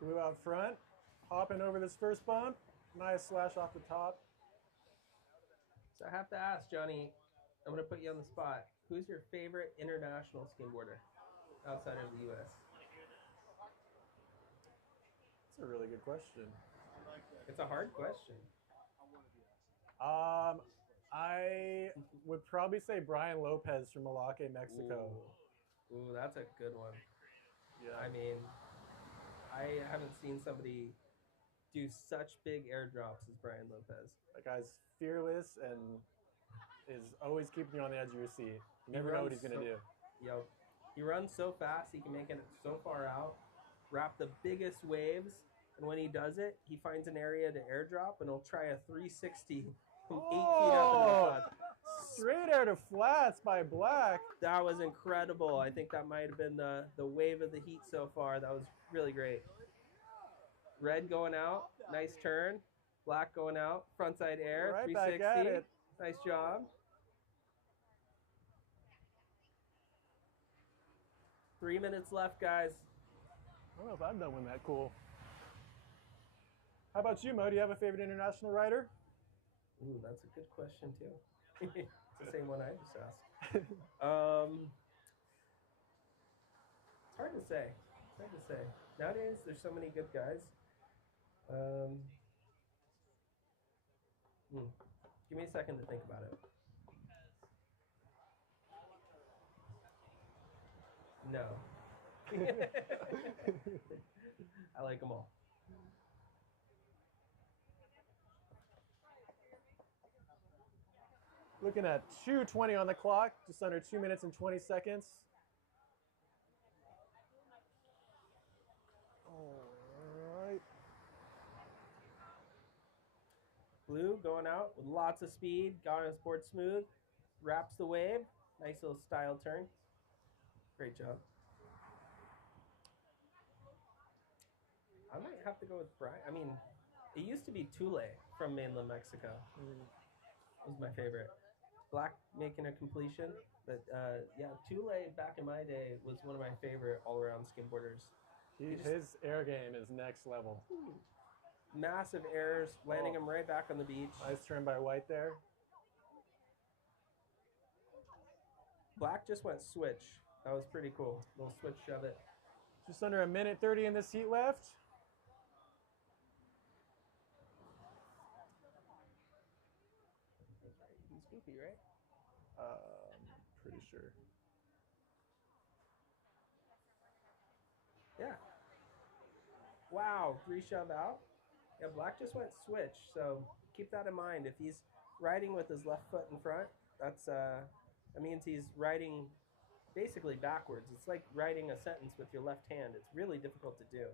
Blue out front, hopping over this first bump. Nice slash off the top. So I have to ask, Johnny, I'm going to put you on the spot. Who's your favorite international skimboarder outside of the U.S.? That's a really good question. It's a hard question. I would probably say Brian Lopez from Malake, Mexico. Ooh, that's a good one. Yeah. I mean, I haven't seen somebody do such big airdrops as Brian Lopez. That guy's fearless and is always keeping you on the edge of your seat. You never know what he's going to do. Yo, he runs so fast, he can make it so far out, wrap the biggest waves, and when he does it, he finds an area to airdrop, and he'll try a 360 from 8 feet up into the cloud. Straight out of flats by Black. That was incredible. I think that might have been the wave of the heat so far. That was really great. Red going out, nice turn. Black going out, frontside air, Right 360. back at it. Nice job. Three minutes left, guys. I don't know if I'm done with that cool. How about you, Mo? Do you have a favorite international rider? Ooh, that's a good question, too. It's the same one I just asked. It's hard to say. It's hard to say. Nowadays, there's so many good guys. Give me a second to think about it. No. I like them all. Looking at 2:20 on the clock, just under 2 minutes and 20 seconds. All right. Blue going out with lots of speed, got on his board smooth, wraps the wave, nice little style turn. Great job. I might have to go with Brian. I mean, it used to be Tule from mainland Mexico. That was my favorite. Black making a completion, but yeah, Tule back in my day was one of my favorite all-around skimboarders. His air game is next level. Massive airs, landing him right back on the beach. Nice turn by White there. Black just went switch. That was pretty cool. Little switch shove it. Just under 1:30 in this heat left. He's goofy, right? Pretty sure. Yeah. Wow, 3 shove out. Yeah, black just went switch, so keep that in mind. If he's riding with his left foot in front, that means he's riding basically backwards. It's like writing a sentence with your left hand. It's really difficult to do.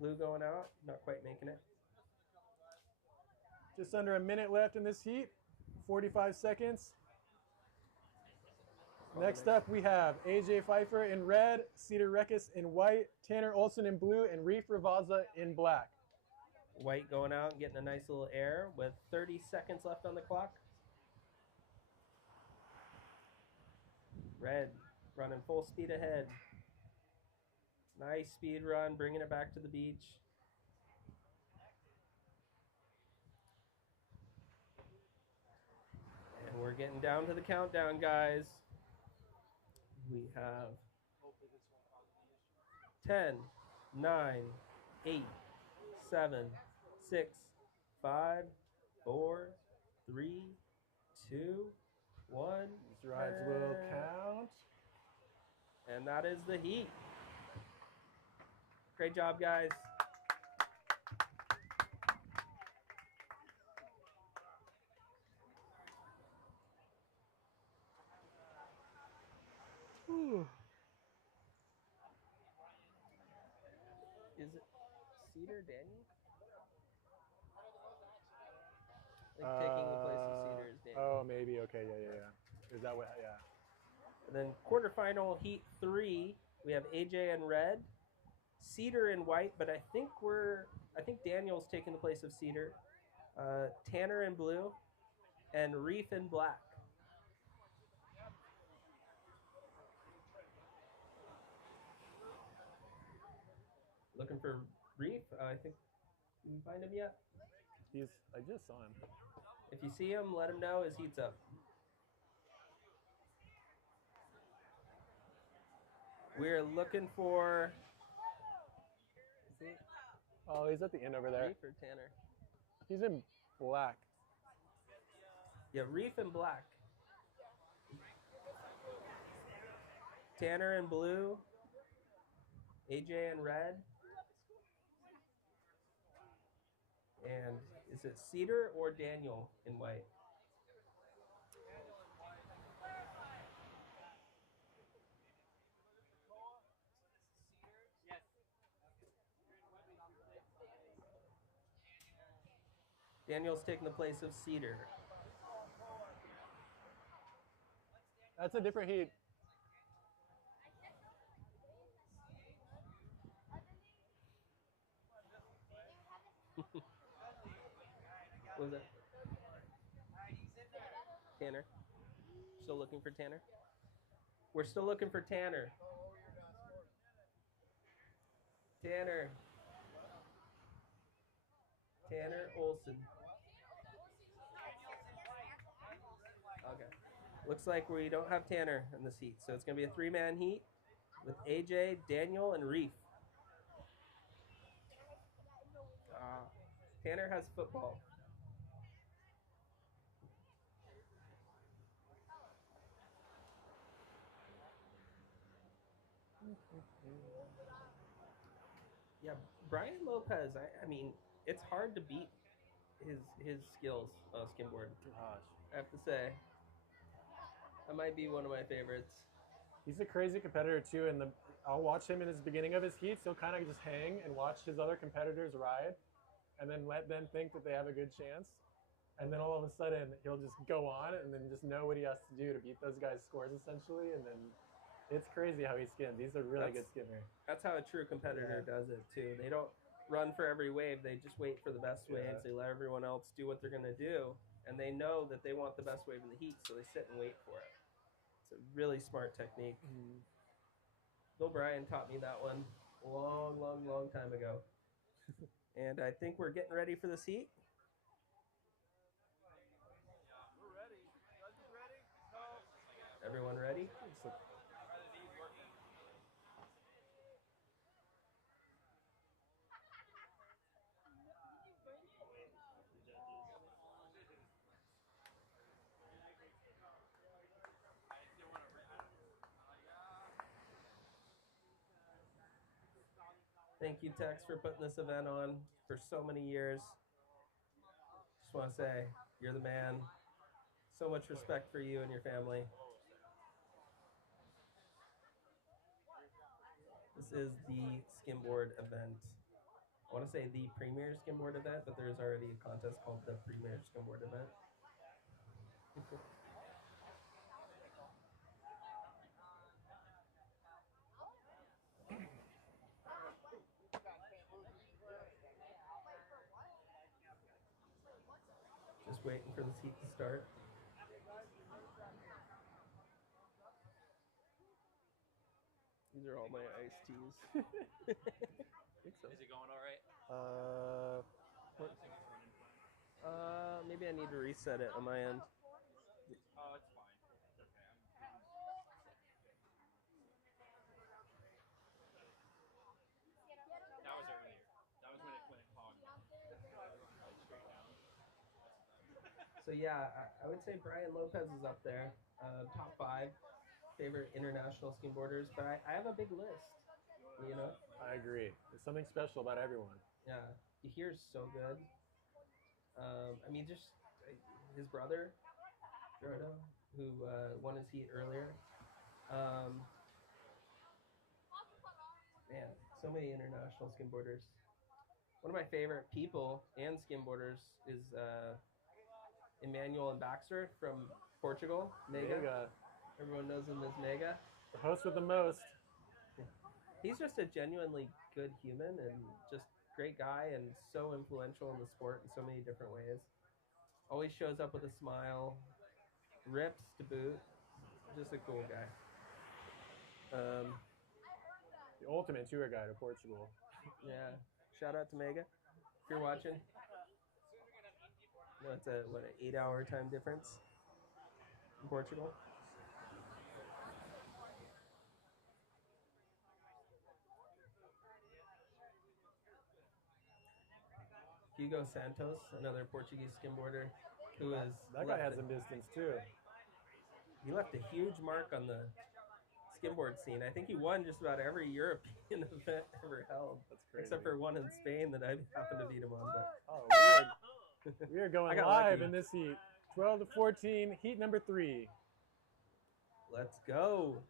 Blue going out, not quite making it. Just under a minute left in this heat, 45 seconds. Next up, we have AJ Pfeiffer in red, Cedar Reckes in white, Tanner Olson in blue, and Reef Ravaza in black. White going out and getting a nice little air with 30 seconds left on the clock. Red running full speed ahead. Nice speed run, bringing it back to the beach. And we're getting down to the countdown, guys. We have 10, 9, 8, 7, 6, 5, 4, 3, 2, 1. These rides will count. And that is the heat. Great job, guys. Whew. Is it Cedar Daniel? Like taking the place of Cedar is Daniel. Oh, maybe. Okay, yeah. Is that what? Yeah. And then quarterfinal heat 3, we have AJ in red, Cedar in white, but I think Daniel's taking the place of Cedar. Tanner in blue, and Reef in black. Looking for Reef. I think you can find him yet. I just saw him. If you see him, let him know his heat's up. We're looking for. Oh, he's at the end over there. Reef or Tanner? He's in black. Yeah, Reef in black. Tanner in blue. AJ in red. And is it Cedar or Daniel in white? Daniel's taking the place of Cedar. That's a different heat. What was that? Tanner. Still looking for Tanner? We're still looking for Tanner. Tanner. Tanner Olson. Okay. Looks like we don't have Tanner in this heat, so it's going to be a 3-man heat with AJ, Daniel, and Reef. Tanner has football. Yeah, Brian Lopez, I mean, it's hard to beat his skills on skimboard. Gosh. I have to say. That might be one of my favorites. He's a crazy competitor too, and I'll watch him in his beginning of his heats. He'll kind of just hang and watch his other competitors ride, and then let them think that they have a good chance. And then all of a sudden, he'll just go on and then just know what he has to do to beat those guys' scores essentially. And then it's crazy how he skims. He's a really good skimmer. That's how a true competitor does it too. They don't run for every wave. They just wait for the best waves. They let everyone else do what they're going to do. And they know that they want the best wave in the heat, so they sit and wait for it. It's a really smart technique. Bill Bryan taught me that one a long time ago. And I think we're getting ready for this heat. We're ready. Judges ready? Everyone ready? Thank you, Tex, for putting this event on for so many years. Just want to say, you're the man. So much respect for you and your family. This is the Skimboard event. I want to say the premier Skimboard event, but there's already a contest called the premier Skimboard event. Just waiting for this heat to start. These are all my iced teas. Think so. Is it going all right? Maybe I need to reset it on my end. Oh, it's fine. It's okay. That was earlier. That was when it hogged. Straight down. So yeah, I would say Brian Lopez is up there. Top 5 favorite international skimboarders, but I have a big list. You know? I agree. There's something special about everyone. Yeah, he hears so good. I mean, just his brother, Jordo, who won his heat earlier. Man, so many international skimboarders. One of my favorite people and skimboarders is Emmanuel and Baxter from Portugal. Mega. Everyone knows him as Mega. The host with the most. He's just a genuinely good human and just great guy and so influential in the sport in so many different ways. Always shows up with a smile, rips to boot. Just a cool guy. The ultimate tour guide of Portugal. Yeah. Shout out to Mega if you're watching. What's an 8-hour time difference in Portugal? Hugo Santos, another Portuguese skimboarder, who is that guy has some distance too. He left a huge mark on the skimboard scene. I think he won just about every European event ever held. That's crazy. Except for one in Spain that I happened to beat him on. But we are going I got live lucky. in this heat. 12 to 14, heat number 3. Let's go.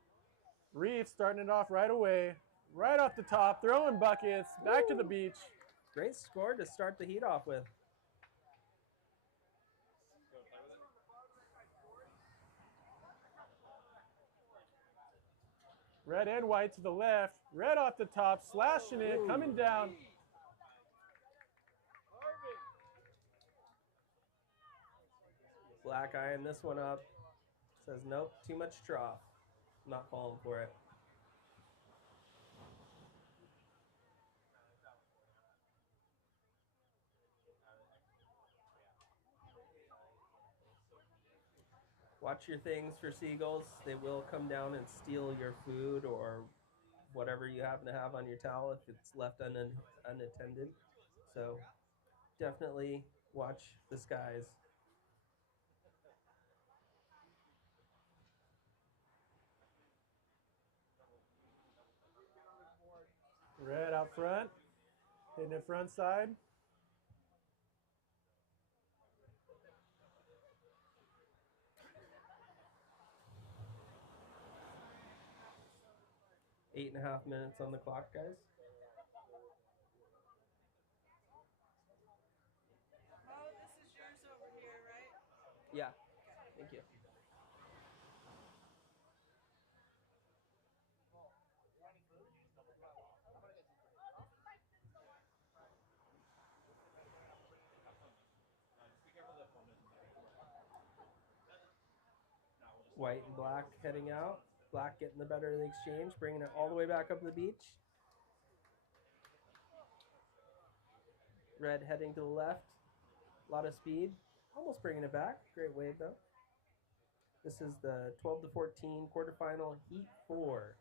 Reef starting it off right away, right off the top, throwing buckets, back to the beach. Great score to start the heat off with. Red and white to the left, red off the top, slashing it, coming down. Black eyeing this one up. Says, nope, too much trough. Not falling for it. Watch your things for seagulls. They will come down and steal your food or whatever you happen to have on your towel if it's left unattended. So definitely watch the skies. Red out front, hitting it front side. Eight and a half minutes on the clock, guys. Oh, this is yours over here, right? Yeah, thank you. White and black heading out. Black getting the better of the exchange, bringing it all the way back up the beach. Red heading to the left. A lot of speed. Almost bringing it back. Great wave, though. This is the 12 to 14 quarterfinal heat 4.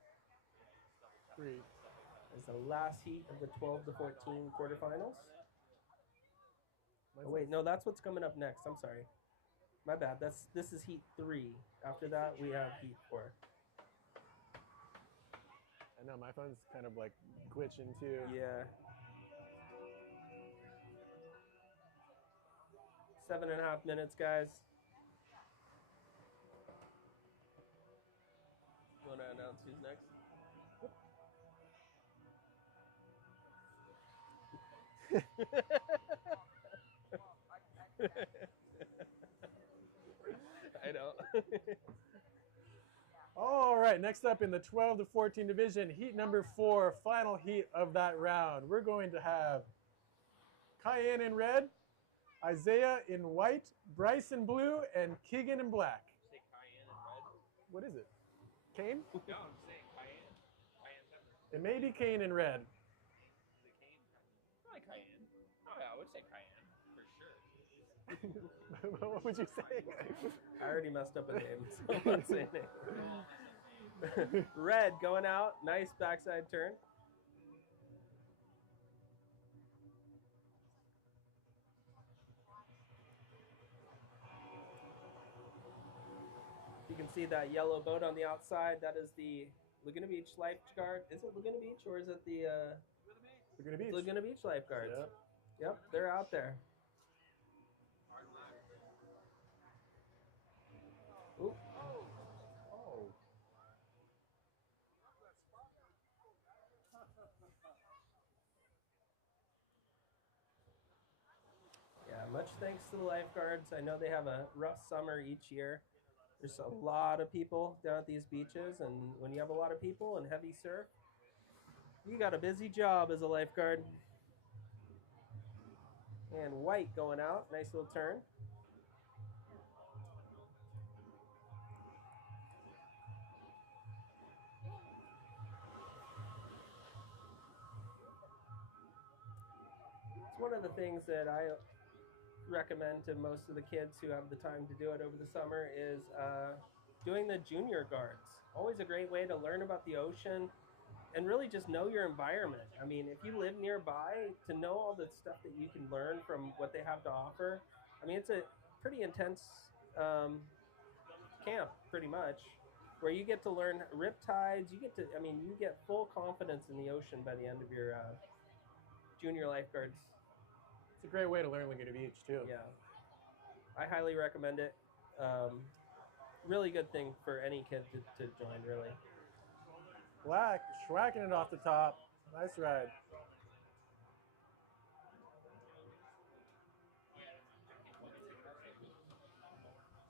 It's the last heat of the 12 to 14 quarterfinals. Oh, wait, no, that's what's coming up next. I'm sorry. My bad. This is heat 3. After that, we have heat 4. I know my phone's kind of like twitching too. Yeah. 7.5 minutes, guys. You want to announce who's next? I know. All right, next up in the 12 to 14 division, heat number 4, final heat of that round. We're going to have Cayenne in red, Isaiah in white, Bryce in blue, and Keegan in black. Say cayenne and red? What is it? Cane? No, I'm saying cayenne. Cayenne pepper. It may be cane in red. Is it cayenne? I like cayenne. Oh yeah, I would say cayenne for sure. What would you say? I already messed up a name, so I'm not saying it. Red going out. Nice backside turn. You can see that yellow boat on the outside. That is the Laguna Beach lifeguard. Is it Laguna Beach or is it the Laguna Beach. Laguna Beach lifeguards? Yep. Yep, they're out there. Ooh. Oh. Yeah, much thanks to the lifeguards. I know they have a rough summer each year. There's a lot of people down at these beaches, and when you have a lot of people and heavy surf, you got a busy job as a lifeguard. And white going out, nice little turn. It's one of the things that I recommend to most of the kids who have the time to do it over the summer is doing the junior guards. Always a great way to learn about the ocean and really just know your environment. I mean, if you live nearby, to know all the stuff that you can learn from what they have to offer. I mean, it's a pretty intense camp, pretty much, where you get to learn riptides. You get full confidence in the ocean by the end of your junior lifeguards. It's a great way to learn Laguna Beach too. Yeah, I highly recommend it. Really good thing for any kid to join, really. Black, schwacking it off the top. Nice ride.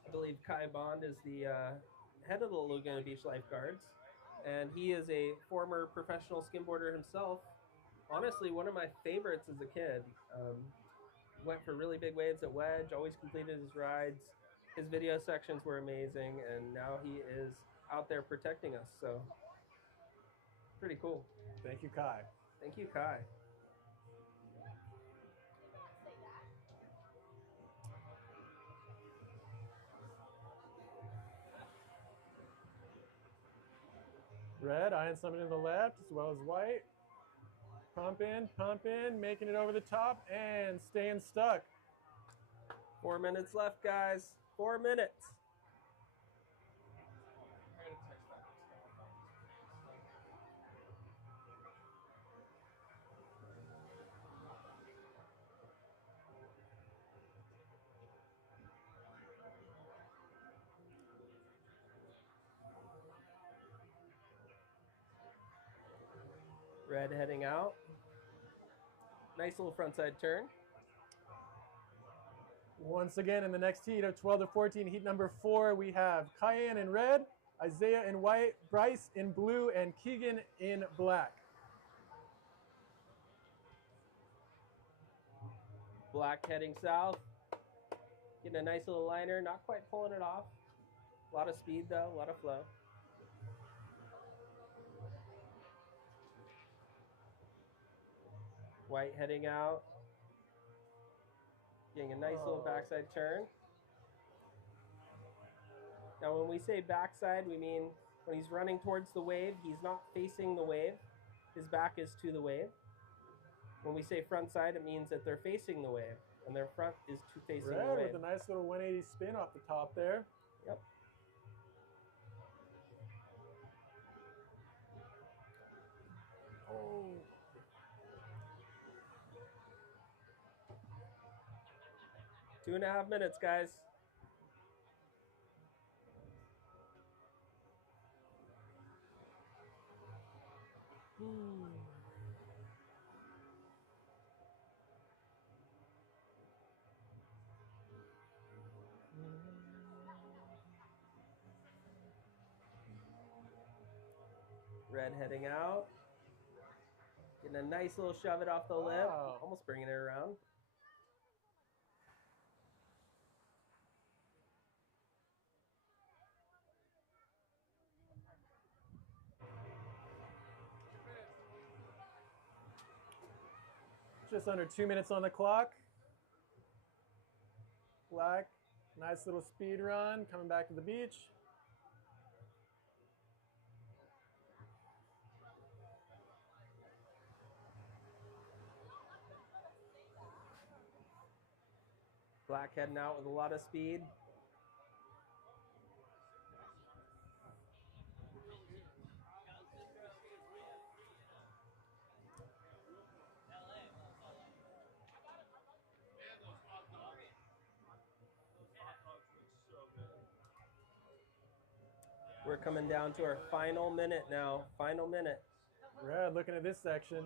I believe Kai Bond is the head of the Laguna Beach Lifeguards, and he is a former professional skimboarder himself. Honestly, one of my favorites as a kid. Went for really big waves at Wedge, always completed his rides. His video sections were amazing, and now he is out there protecting us, so pretty cool. Thank you, Kai. Thank you, Kai. Red, eyeing something to the left as well as white. Pump in, making it over the top and staying stuck. 4 minutes left, guys. 4 minutes. Red heading out. Nice little frontside turn. Once again, in the next heat of 12 to 14, heat number 4, we have Cayenne in red, Isaiah in white, Bryce in blue, and Keegan in black. Black heading south. Getting a nice little liner, not quite pulling it off. A lot of speed though, a lot of flow. White heading out. Getting a nice little backside turn. Now when we say backside, we mean when he's running towards the wave, he's not facing the wave. His back is to the wave. When we say front side, it means that they're facing the wave, and their front is to facing the Red wave. with a nice little 180 spin off the top there. Yep. Oh. 2.5 minutes, guys. Red heading out. Getting a nice little shove it off the lip. Wow. Almost bringing it around. Just under 2 minutes on the clock. Black, nice little speed run, coming back to the beach. Black heading out with a lot of speed. We're coming down to our final minute now. Final minute. Red looking at this section.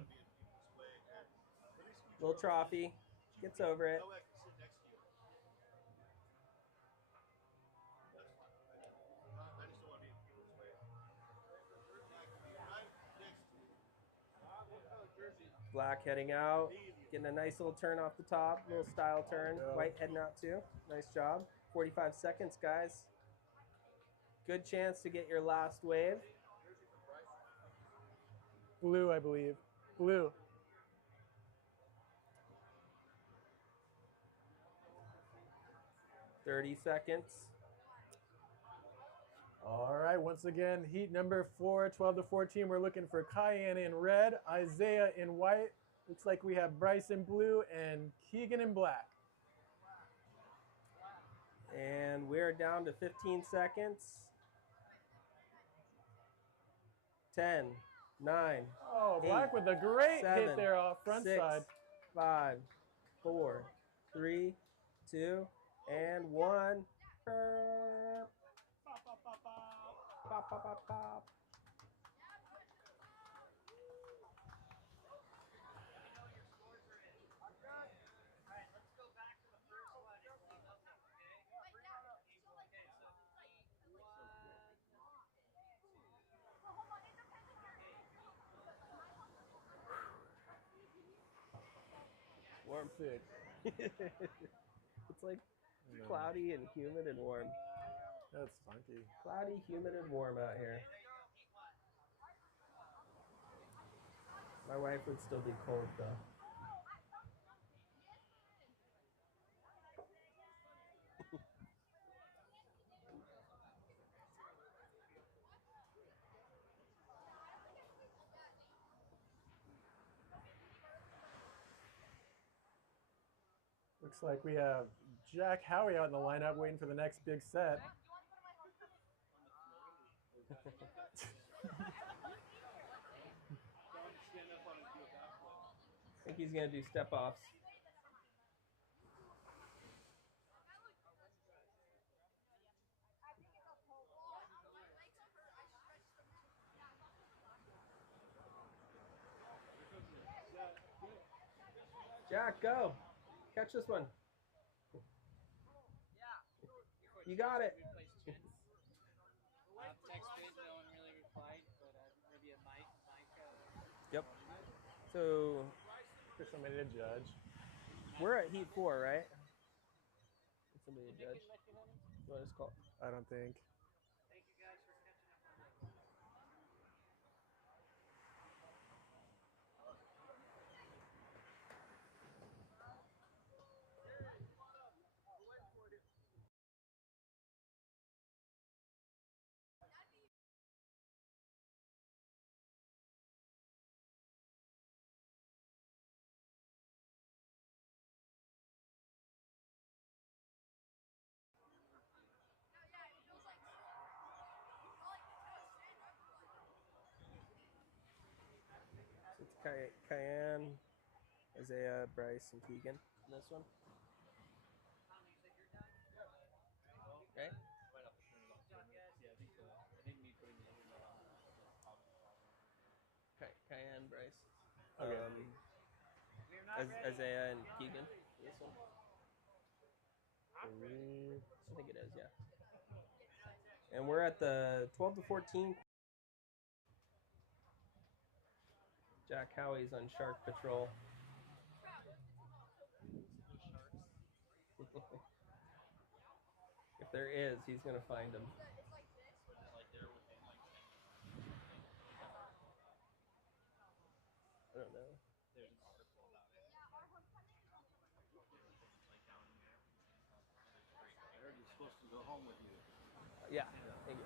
Little trophy. Gets over it. Black heading out. Getting a nice little turn off the top. Little style turn. White heading out too. Nice job. 45 seconds, guys. Good chance to get your last wave. Blue, I believe. Blue. .30 seconds. All right, once again, heat number 4, 12 to 14. We're looking for Cayenne in red, Isaiah in white. Looks like we have Bryce in blue and Keegan in black. And we're down to 15 seconds. 10, 9. Oh, 8, black with a great 7, hit there off front 6, side. 5, 4, 3, 2, and 1. Pop, pop, pop, pop. Pop, pop, pop, pop. Warm fit. It's like cloudy and humid and warm. That's funky. Cloudy, humid, and warm out here. My wife would still be cold though. Looks like we have Jack Howie out in the lineup waiting for the next big set. I think he's going to do step-offs. Jack, go. Catch this one. You got it. Texted, no one really replied, but maybe a mic. Yep. So for somebody to judge. We're at heat 4, right? Somebody to judge. What is it called? I don't think. Thank you guys for catching up on that. Cayenne, Isaiah, Bryce, and Keegan. This one. Okay. Cayenne, Bryce. Okay. Isaiah and Keegan. This one. I think it is, yeah. And we're at the 12 to 14. Jack Howie's on Shark Patrol. If there is, he's going to find them. I don't know. You're supposed to go home with you. Yeah. Thank you.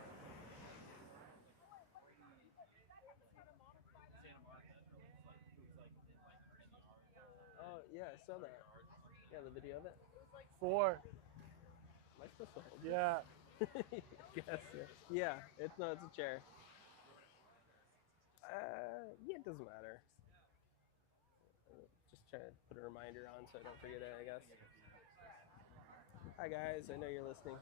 Oh, yeah, I saw that. Yeah, the video of it. 4. Am I supposed to hold it? Yeah. Yes. Yeah. It's a chair. Yeah, it doesn't matter. Just trying to put a reminder on so I don't forget it, I guess. Hi guys, I know you're listening.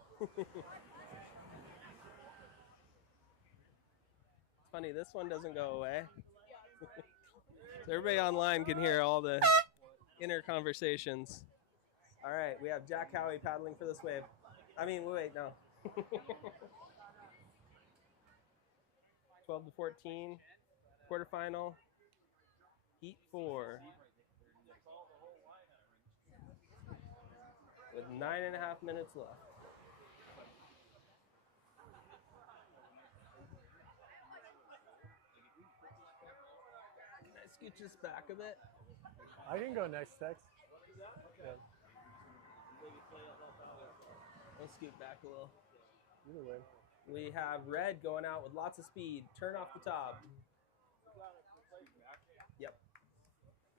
It's funny, this one doesn't go away. So everybody online can hear all the inner conversations. All right, we have Jack Howie paddling for this wave. I mean, wait, no. 12 to 14, quarterfinal, heat 4. With 9.5 minutes left. Can I scooch this back a bit? I can go next, Tex. Yeah. I'll scoot back a little. Either way. We have Red going out with lots of speed. Turn off the top. Yep.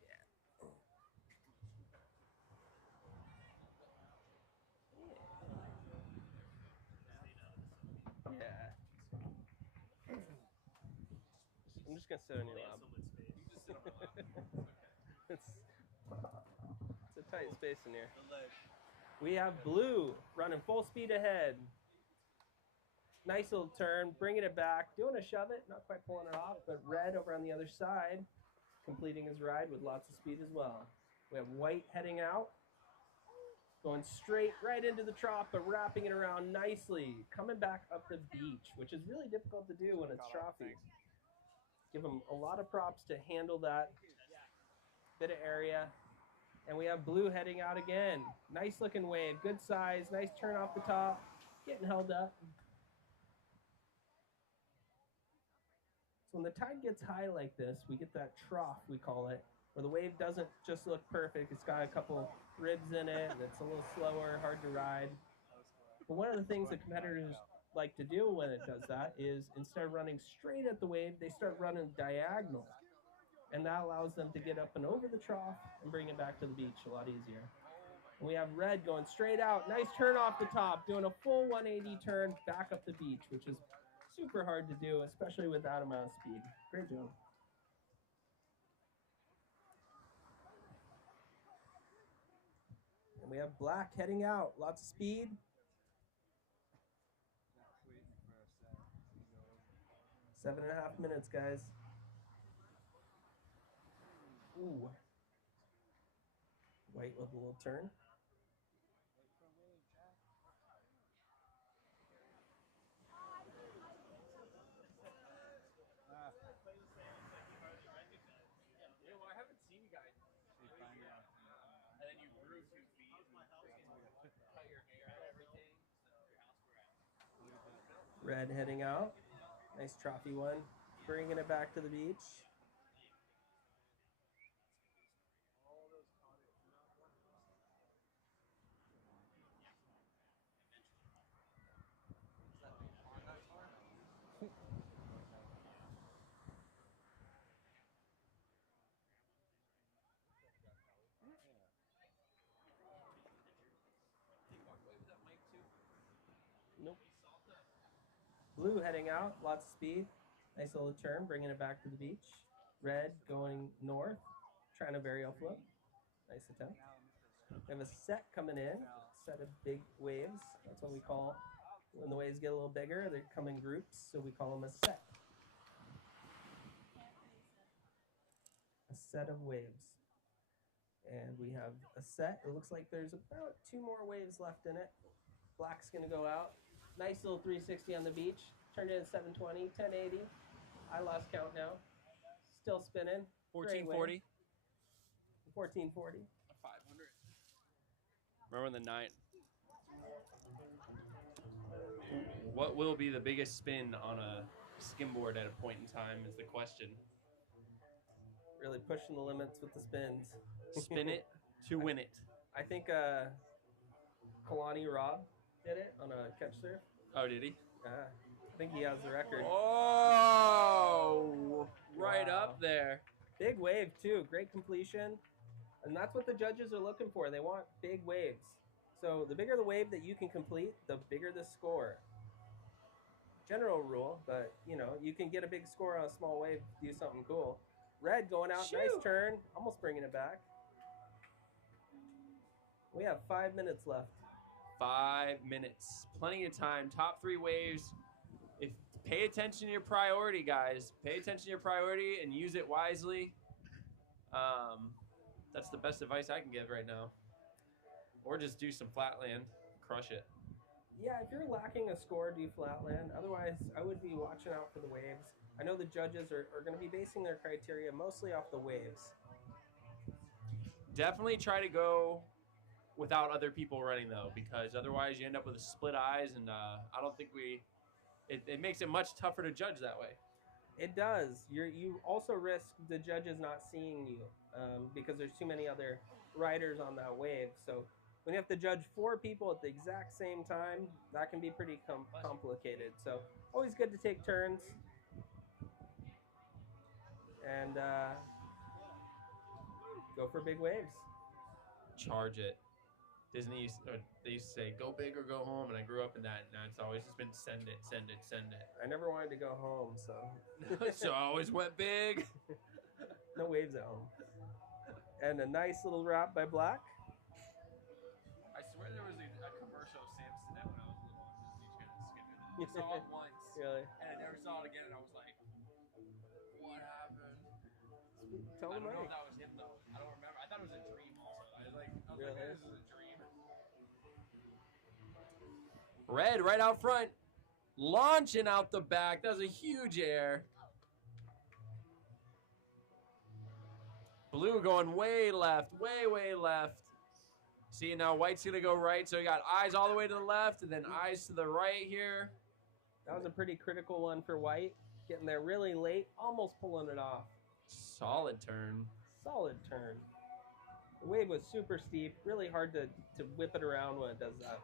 Yeah. I'm just gonna sit on your lap. It's a tight space in here. We have Blue running full speed ahead. Nice little turn, bringing it back, doing a shove it, not quite pulling it off, but Red over on the other side, completing his ride with lots of speed as well. We have White heading out, going straight right into the trough, but wrapping it around nicely, coming back up the beach, which is really difficult to do when it's troughy. Give him a lot of props to handle that bit of area. And we have Blue heading out again. Nice looking wave, good size, nice turn off the top, getting held up. So when the tide gets high like this, we get that trough, we call it, where the wave doesn't just look perfect. It's got a couple ribs in it, and it's a little slower, hard to ride. But one of the things that competitors like to do when it does that is instead of running straight at the wave, they start running diagonal. And that allows them to get up and over the trough and bring it back to the beach a lot easier. And we have Red going straight out. Nice turn off the top, doing a full 180 turn back up the beach, which is super hard to do, especially with that amount of speed. Great job. And we have Black heading out. Lots of speed. 7.5 minutes, guys. Ooh. White with a little turn. Red heading out. Nice trophy one. Bringing it back to the beach. Nope. Blue heading out, lots of speed. Nice little turn, bringing it back to the beach. Red going north, trying a varial flip. Nice attempt. We have a set coming in, set of big waves. That's what we call, when the waves get a little bigger, they come in groups, so we call them a set. A set of waves. And we have a set. It looks like there's about 2 more waves left in it. Black's gonna go out. Nice little 360 on the beach. Turned in 720, 1080. I lost count now. Still spinning. 1440. 1440. 500. Remember the night. What will be the biggest spin on a skimboard at a point in time is the question. Really pushing the limits with the spins. Spin it to win it. I think Kalani Rob did it on a catch surf. Oh, did he? I think he has the record. Oh, right Wow. up there. Big wave too, great completion. And that's what the judges are looking for. They want big waves. So the bigger the wave that you can complete, the bigger the score. General rule, but you know, you can get a big score on a small wave, do something cool. Red going out, Shoot. nice turn, almost bringing it back. We have 5 minutes left. 5 minutes. Plenty of time. Top 3 waves. If pay attention to your priority, guys. Pay attention to your priority and use it wisely. That's the best advice I can give right now. Or just do some flatland. Crush it. Yeah, if you're lacking a score, do flatland. Otherwise, I would be watching out for the waves. I know the judges are going to be basing their criteria mostly off the waves. Definitely try to go without other people running, though, because otherwise you end up with split eyes, and I don't think it makes it much tougher to judge that way. It does. You also risk the judges not seeing you because there's too many other riders on that wave. So when you have to judge 4 people at the exact same time, that can be pretty complicated. So always good to take turns and go for big waves. Charge it. Disney, they used to say, go big or go home, and I grew up in that, and it's always just been send it, send it, send it. I never wanted to go home, so. So I always went big. No waves at home. And a nice little wrap by Black. I swear there was a commercial of Samson when I was little on Disney Channel skimming. I saw it once. Really? And I never saw it again, and I was like, what happened? Tell I him don't know right. if that was him, though. I don't remember. I thought it was a dream also. I was like, Really? this is a dream. Red right out front. Launching out the back. That was a huge air. Blue going way left, way left. See, now white's going to go right. So we got eyes all the way to the left and then eyes to the right here. That was a pretty critical one for white. Getting there really late, almost pulling it off. Solid turn. Solid turn. The wave was super steep, really hard to whip it around when it does that.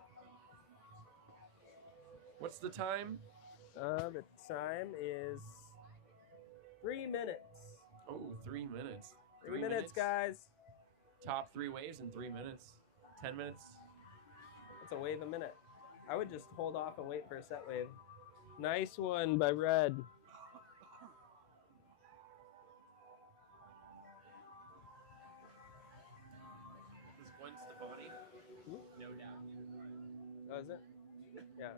What's the time? The time is 3 minutes. Oh, 3 minutes. 3 minutes, guys. Top 3 waves in 3 minutes. 10 minutes. It's a wave a minute. I would just hold off and wait for a set wave. Nice one by Red. This Gwen Stefani? No doubt. Oh, is it? Yeah.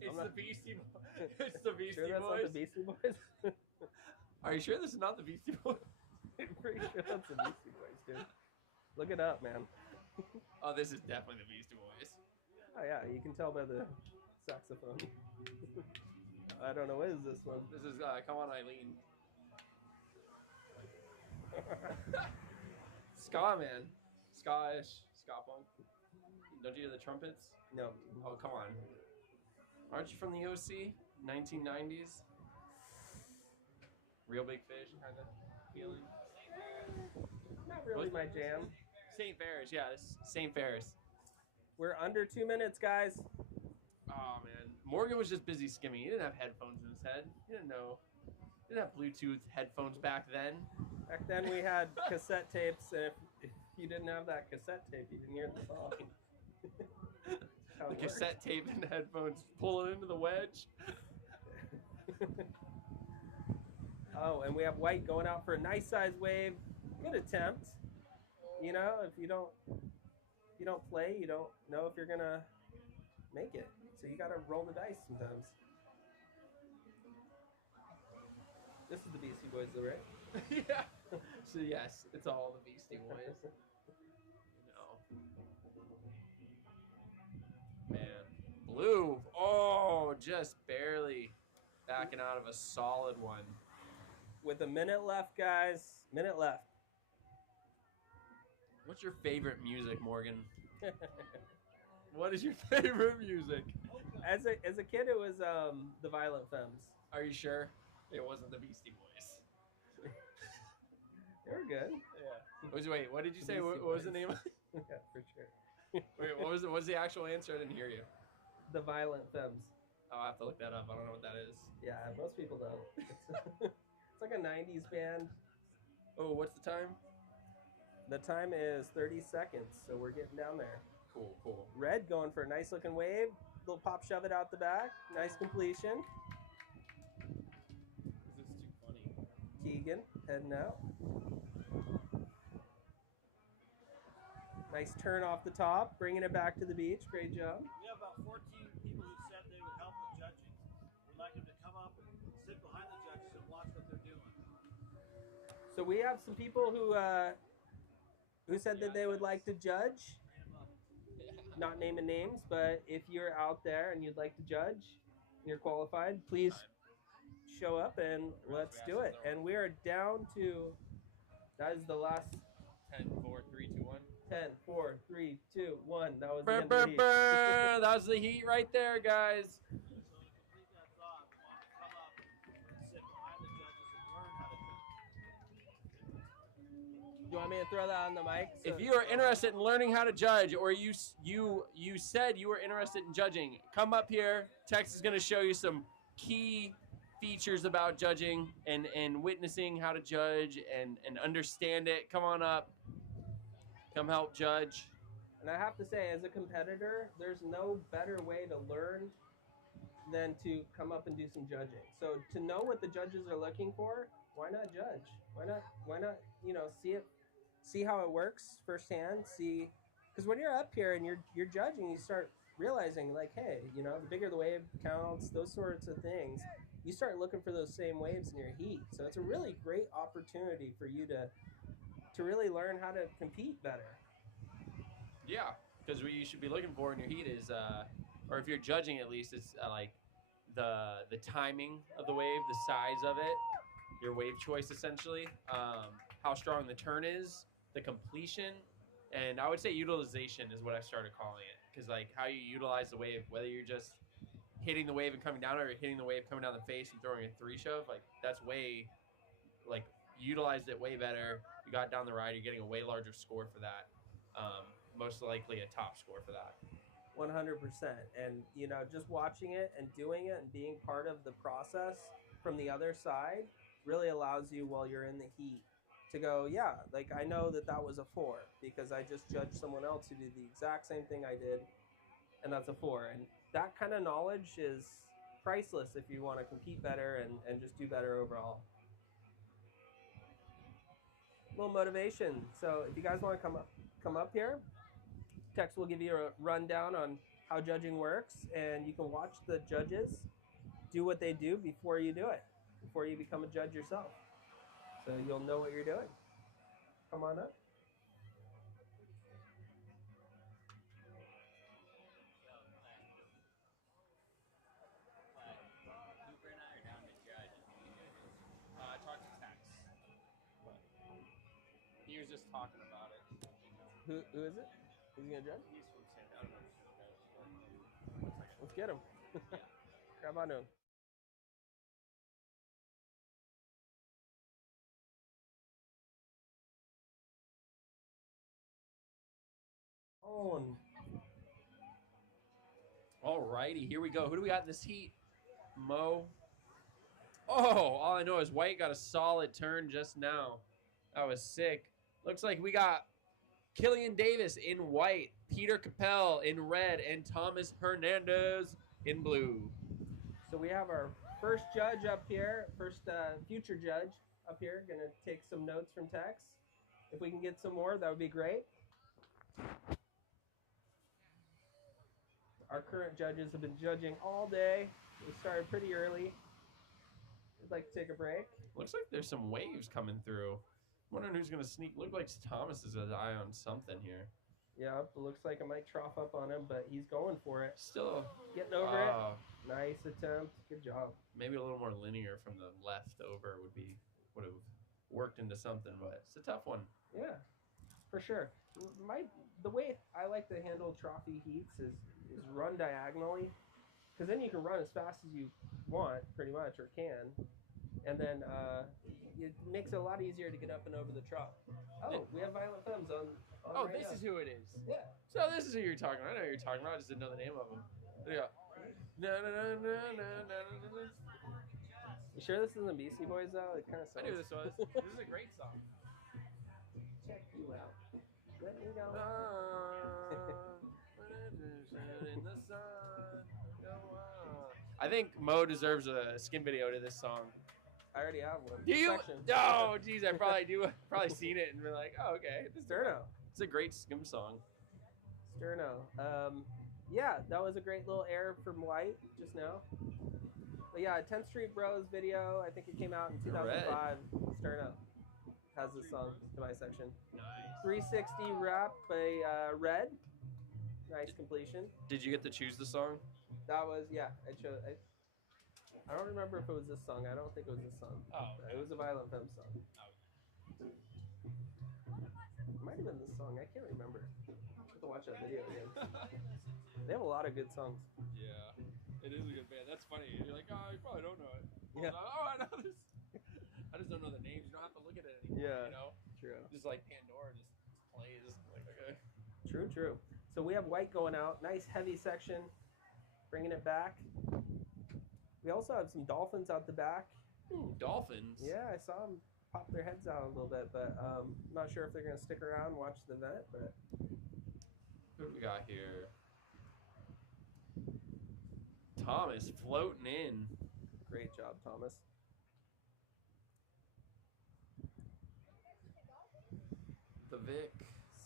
It's not- the Beastie Boys. It's the Beastie Sure that's Boys. not the Beastie Boys? Are you sure this is not the Beastie Boys? I'm pretty sure that's the Beastie Boys, dude. Look it up, man. Oh, this is definitely the Beastie Boys. Oh yeah, you can tell by the saxophone. I don't know, what is this one? This is Come On Eileen. Ska, man. Ska-ish. Ska punk. Don't you hear the trumpets? No. Oh, come on. Aren't you from the OC? 1990s? Real Big Fish kind of feeling? Not really my jam. St. Ferris, yeah. This St. Ferris. We're under 2 minutes, guys. Oh, man. Morgan was just busy skimming. He didn't have headphones in his head. He didn't know. He didn't have Bluetooth headphones back then. Back then we had cassette tapes, and if you didn't have that cassette tape, you didn't hear the song. The cassette tape and headphones pulling into the wedge. Oh, and we have white going out for a nice size wave. Good attempt. You know, if you don't play, you don't know if you're gonna make it. So you gotta roll the dice sometimes. This is the Beastie Boys, though, right? Yeah. So yes, it's all the Beastie Boys. Man, blue. Oh, just barely backing out of a solid one. With a minute left, guys. Minute left. What's your favorite music, Morgan? What is your favorite music? As a kid, it was the Violent Femmes. Are you sure it wasn't the Beastie Boys? They were good. Yeah. Wait, what did you say? What was the name? Yeah, for sure. Wait, what was the actual answer? I didn't hear you. The Violent Femmes. I'll have to look that up. I don't know what that is. Yeah, most people don't. It's like a 90s band. Oh, what's the time? The time is 30 seconds, so we're getting down there. Cool, cool. Red going for a nice looking wave. Little pop shove it out the back. Nice completion. This is too funny. Keegan heading out. Nice turn off the top, bringing it back to the beach. Great job. We have about 14 people who said they would help with judging. We'd like them to come up and sit behind the judges and watch what they're doing. So we have some people who said that they would like to judge. Not naming names, but if you're out there and you'd like to judge and you're qualified, please show up and let's do it. And we are down to, that is the last 10, 4, 3, 2, 1. 10, 4, 3, 2, 1. That was the end of the heat. That was the heat right there, guys. So to complete that thought, we want to come up and sit behind the judges and learn how to judge. You want me to throw that on the mic? If you are interested in learning how to judge, or you said you were interested in judging, come up here. Tex is going to show you some key features about judging and witnessing how to judge and understand it. Come on up. Come help judge. And I have to say, as a competitor, there's no better way to learn than to come up and do some judging. So to know what the judges are looking for, why not judge? Why not, see how it works firsthand, because when you're up here and you're judging, you start realizing like, hey, the bigger the wave counts, those sorts of things, you start looking for those same waves in your heat. So it's a really great opportunity for you to really learn how to compete better. Yeah, because what you should be looking for in your heat is, or if you're judging at least, it's like the timing of the wave, the size of it, your wave choice essentially, how strong the turn is, the completion, and I would say utilization is what I started calling it, because like how you utilize the wave, whether you're just hitting the wave and coming down, or hitting the wave coming down the face and throwing a 3-shove, like that's way, like utilized it way better. You got down the ride, you're getting a way larger score for that. Most likely a top score for that. 100%. And, just watching it and doing it and being part of the process from the other side really allows you, while you're in the heat, to go, yeah, like I know that was a 4 because I just judged someone else who did the exact same thing I did, and that's a 4. And that kind of knowledge is priceless if you want to compete better and just do better overall. Little motivation. So if you guys want to come up here, Tex will give you a rundown on how judging works, and you can watch the judges do what they do before you do it, before you become a judge yourself. So you'll know what you're doing. Come on up. I talked to Tex, but he was just talking about it. Who is it? Who's he gonna judge? He's from San Diego. Let's get him. Grab onto him. On. Alrighty, here we go. Who do we got in this heat? Mo. Oh, all I know is White got a solid turn just now. That was sick. Looks like we got Killian Davis in white, Peter Capel in red, and Thomas Hernandez in blue. So we have our first judge up here, future judge up here, gonna take some notes from Tex. If we can get some more, that would be great. Our current judges have been judging all day. We started pretty early. We'd like to take a break. Looks like there's some waves coming through. Wondering who's gonna sneak. Look like Thomas has his eye on something here. Yep, it looks like I might trough up on him, but he's going for it. Still getting over it. Nice attempt. Good job. Maybe a little more linear from the left over would have worked into something, but it's a tough one. Yeah, for sure. The way I like to handle trophy heats is run diagonally, because then you can run as fast as you want, pretty much, or can, and then it makes it a lot easier to get up and over the trough. Oh, we have Violent Femmes on Oh, right this now. is who it is. Yeah. So this is who you're talking about. I know who you're talking about. I just didn't know the name of him. Yeah. No, no, no, no, no, no, no. You sure this isn't the Beastie Boys though? It kind of sounds. I knew this was. This is a great song. Check you out. Let me go. In the sun, go on. I think Mo deserves a skin video to this song. I already have one. Do you? Section. Oh, geez, I probably do. Probably seen it and been like, oh, okay. Sterno. It's a great skim song. Sterno. Yeah, that was a great little air from White just now. But yeah, 10th Street Bros video. I think it came out in 2005. Sterno has this song to my section. Nice. 360 rap by Red. Nice completion. Did you get to choose the song? That was, yeah. I don't remember if it was this song. I don't think it was this song. Oh. It was a Violent Femmes song. It might have been this song. I can't remember. I have to watch that video again. They have a lot of good songs. Yeah. It is a good band. That's funny. You're like, oh, you probably don't know it. Yeah. Oh, I know this. I just don't know the names. You don't have to look at it anymore. Yeah. You know? True. Just like Pandora just plays. Like, okay. True. So we have White going out. Nice heavy section. Bringing it back. We also have some dolphins out the back. Ooh, dolphins? Yeah, I saw them pop their heads out a little bit, but I'm not sure if they're going to stick around and watch the event. But who do we got here? Thomas floating in. Great job, Thomas. The VIC.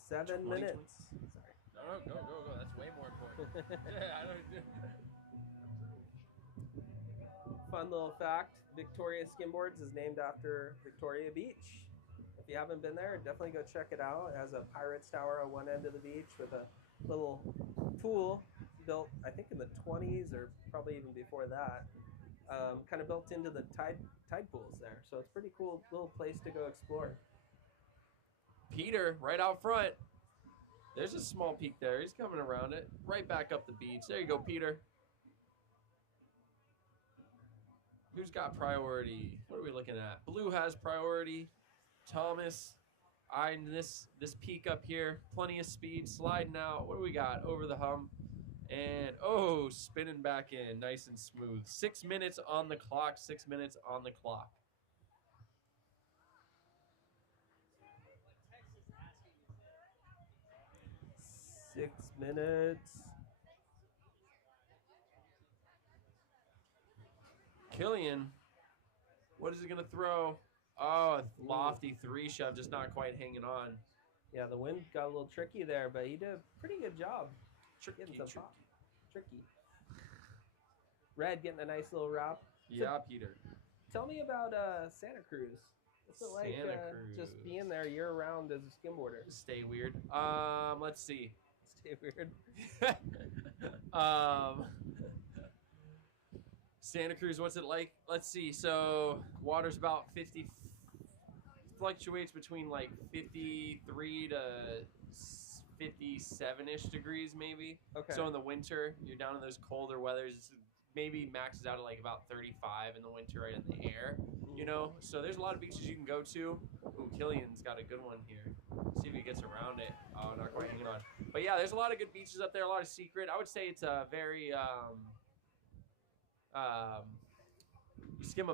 7 minutes. Sorry. No, go. That's way more important. Yeah, I don't. Fun little fact, Victoria Skimboards is named after Victoria Beach. If you haven't been there, definitely go check it out. It has a Pirates Tower on one end of the beach with a little pool built, I think, in the 20s or probably even before that. Kind of built into the tide pools there. So it's a pretty cool little place to go explore. Peter, right out front. There's a small peak there. He's coming around it. Right back up the beach. There you go, Peter. Who's got priority? What are we looking at? Blue has priority. Thomas eyeing this peak up here. Plenty of speed. Sliding out. What do we got? Over the hump. And, oh, spinning back in. Nice and smooth. 6 minutes on the clock. 6 minutes on the clock. Six minutes. Killian, what is he going to throw? Oh, a lofty 3 shove, just not quite hanging on. Yeah, the wind got a little tricky there, but he did a pretty good job. Tricky. Tricky. Red getting a nice little wrap. Yeah, Peter. Tell me about Santa Cruz. What's it like just being there year round as a skimboarder? Stay weird. Let's see. Stay weird. Santa Cruz, what's it like? Let's see. So water's about 50, fluctuates between like 53 to 57-ish degrees maybe. Okay. So in the winter, you're down in those colder weathers. It's maybe maxes out at like about 35 in the winter right in the air, you know? So there's a lot of beaches you can go to. Ooh, Killian's got a good one here. See if he gets around it. Oh, not quite hanging on. But yeah, there's a lot of good beaches up there, a lot of secret. I would say it's a very, you skim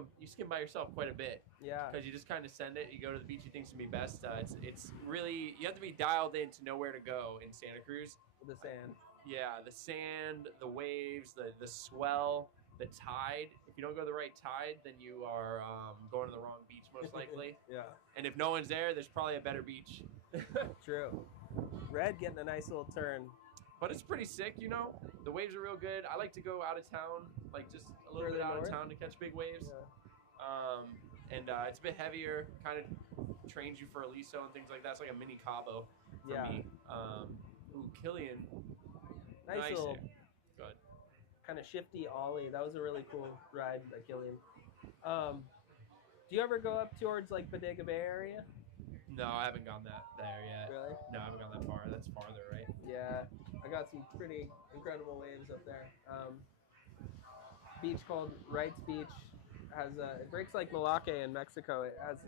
by yourself quite a bit. Yeah. Because you just kind of send it. You go to the beach you think's gonna be best. It's really, you have to be dialed in to know where to go in Santa Cruz. The sand. Yeah, the sand, the waves, the swell. the tide. If you don't go the right tide, then you are going to the wrong beach most likely. Yeah. And if no one's there, there's probably a better beach. True. Red getting a nice little turn. But it's pretty sick, you know. The waves are real good. I like to go out of town, like just a little Further bit out north? of town to catch big waves. Yeah. And it's a bit heavier, kind of trains you for Aliso and things like that. It's like a mini Cabo for Yeah. me. Ooh, Killian. Nice little Good. kind of shifty ollie. That was a really cool ride by Killian. Do you ever go up towards like Bodega Bay area? No, I haven't gone there yet. Really? No, I haven't gone that far. That's farther, right? Yeah, I got some pretty incredible waves up there. Beach called Wrights Beach has it breaks like Malacca in Mexico. It has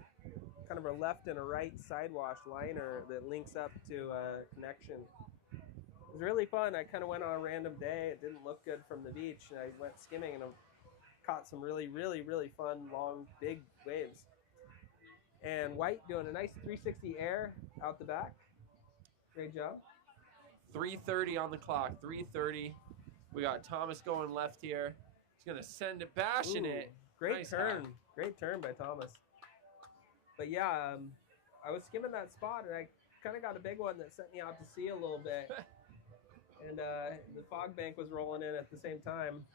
kind of a left and a right sidewash liner that links up to a connection. It was really fun. I kind of went on a random day. It didn't look good from the beach, and I went skimming and I caught some really, really, really fun, long, big waves. And White doing a nice 360 air out the back. Great job. 3:30 on the clock. 3:30. We got Thomas going left here. He's gonna send it, bashing it. Great Nice turn. hack. Great turn by Thomas. But yeah, I was skimming that spot and I kind of got a big one that sent me out to sea a little bit. And the fog bank was rolling in at the same time.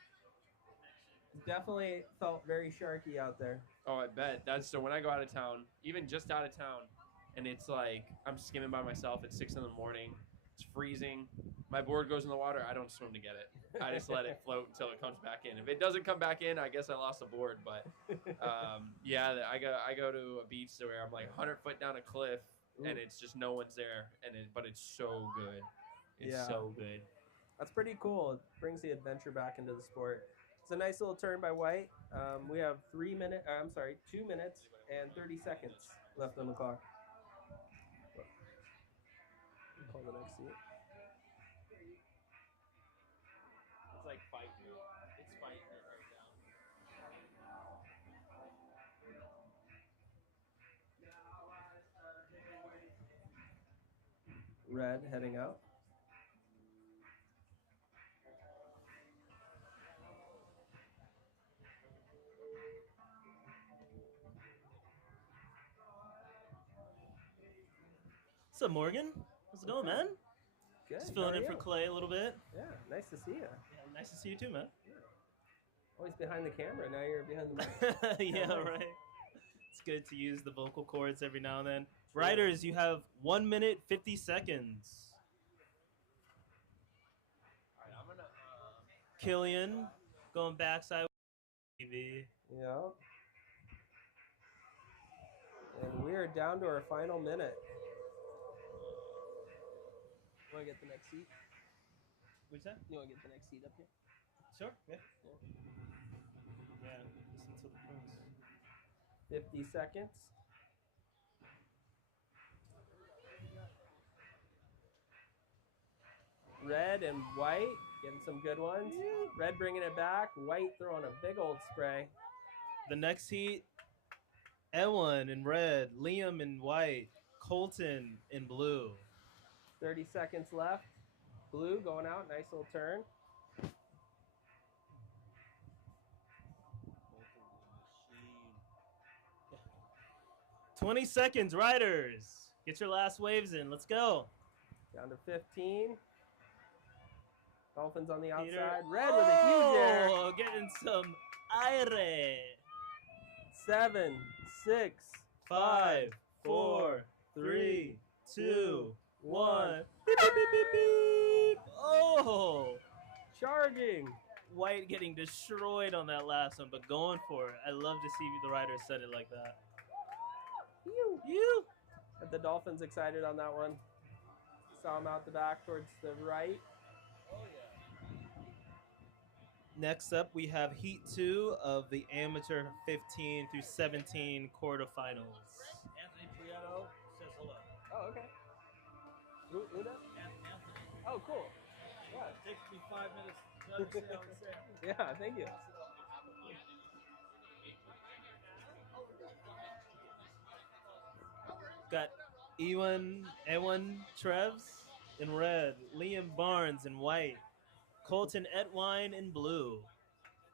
Definitely felt very sharky out there. Oh, I bet. That's so when I go out of town, even just out of town, and it's like I'm skimming by myself at 6 in the morning. It's freezing. My board goes in the water. I don't swim to get it. I just let it float until it comes back in. If it doesn't come back in, I guess I lost the board. But yeah, I go to a beach where I'm like 100 foot down a cliff, and it's just no one's there, but it's so good. It's so good. That's pretty cool. It brings the adventure back into the sport. It's a nice little turn by White. We have 2 minutes and 30 seconds left on the clock. Call the next seat. It's like fighting. It's fighting it right now. Red heading out. What's up, Morgan? How's it going, man? Good. Just filling how in are for you? Clay a little bit. Yeah, nice to see you. Yeah, nice to see you too, man. Always behind the camera. Now you're behind the mic. Yeah, right. It's good to use the vocal cords every now and then. Riders, you have 1 minute 50 seconds. All right, I'm gonna. Killian going backside TV. Yeah. And we are down to our final minute. Want to get the next seat? What's that? You want to get the next seat up here? Sure. Yeah. Yeah. Listen to the pros. 50 seconds. Red and White getting some good ones. Red bringing it back. White throwing a big old spray. The next heat, Ewan in red, Liam in white, Colton in blue. 30 seconds left. Blue going out. Nice little turn. Yeah. 20 seconds, riders. Get your last waves in. Let's go. Down to 15. Dolphins on the outside. Peter. Red with a huge air. Oh, getting some aire. 7, 6, 5, 4, 3, 2, 1. Beep, beep, beep, beep, beep. Oh, charging. White getting destroyed on that last one, but going for it. I love to see the riders set it like that. You. Got the Dolphins excited on that one. Saw them out the back towards the right. Next up, we have Heat 2 of the Amateur 15 through 17 quarterfinals. Anthony Prieto says hello. Oh, okay. Who does? Anthony. Oh, cool. Yeah. It takes me 5 minutes to understand what he's saying. Yeah, thank you. Got Ewan Trevs in red, Liam Barnes in white, Colton Etwine in blue.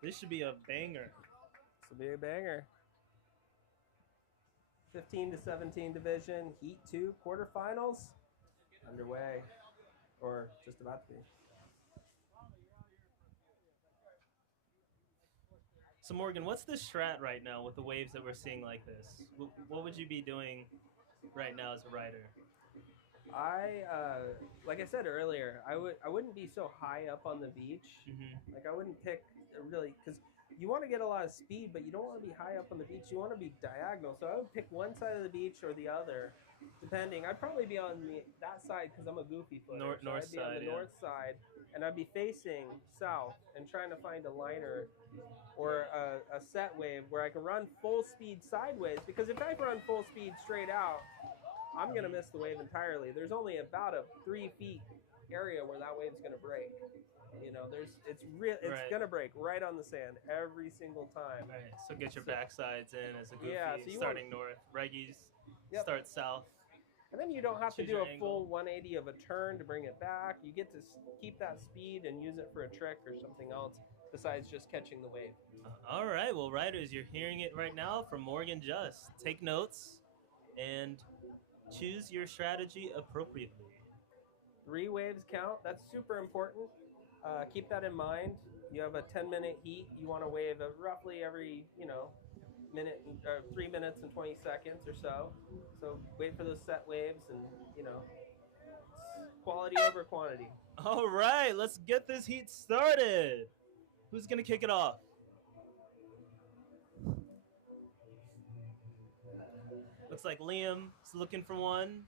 This should be a banger. This will be a banger. 15 to 17 division, Heat 2 quarterfinals underway, or just about to be. So Morgan, what's the strat right now with the waves that we're seeing like this? What would you be doing right now as a rider? Like I said earlier, I wouldn't be so high up on the beach. Mm-hmm. Like I wouldn't pick really, because you want to get a lot of speed, but you don't want to be high up on the beach. You want to be diagonal. So I would pick one side of the beach or the other, depending. I'd probably be on that side because I'm a goofy footer. North I'd be on side, the yeah. north side, and I'd be facing south and trying to find a liner or a set wave where I can run full speed sideways. Because if I run full speed straight out, I'm gonna miss the wave entirely. There's only about a 3 feet area where that wave's gonna break. You know, it's Right. gonna break right on the sand every single time. Right. So get your backsides in as a goofy, Yeah, so you starting north. Reggies start south. And then you don't have to Choose do your a angle. full 180 of a turn to bring it back. You get to keep that speed and use it for a trick or something else besides just catching the wave. All right, well, riders, you're hearing it right now from Morgan Just. Take notes and choose your strategy appropriately. 3 waves count. That's super important. Keep that in mind. You have a 10-minute heat. You want to wave roughly every, minute, 3 minutes and 20 seconds or so. So wait for those set waves and, it's quality over quantity. All right, let's get this heat started. Who's going to kick it off? Looks like Liam is looking for one.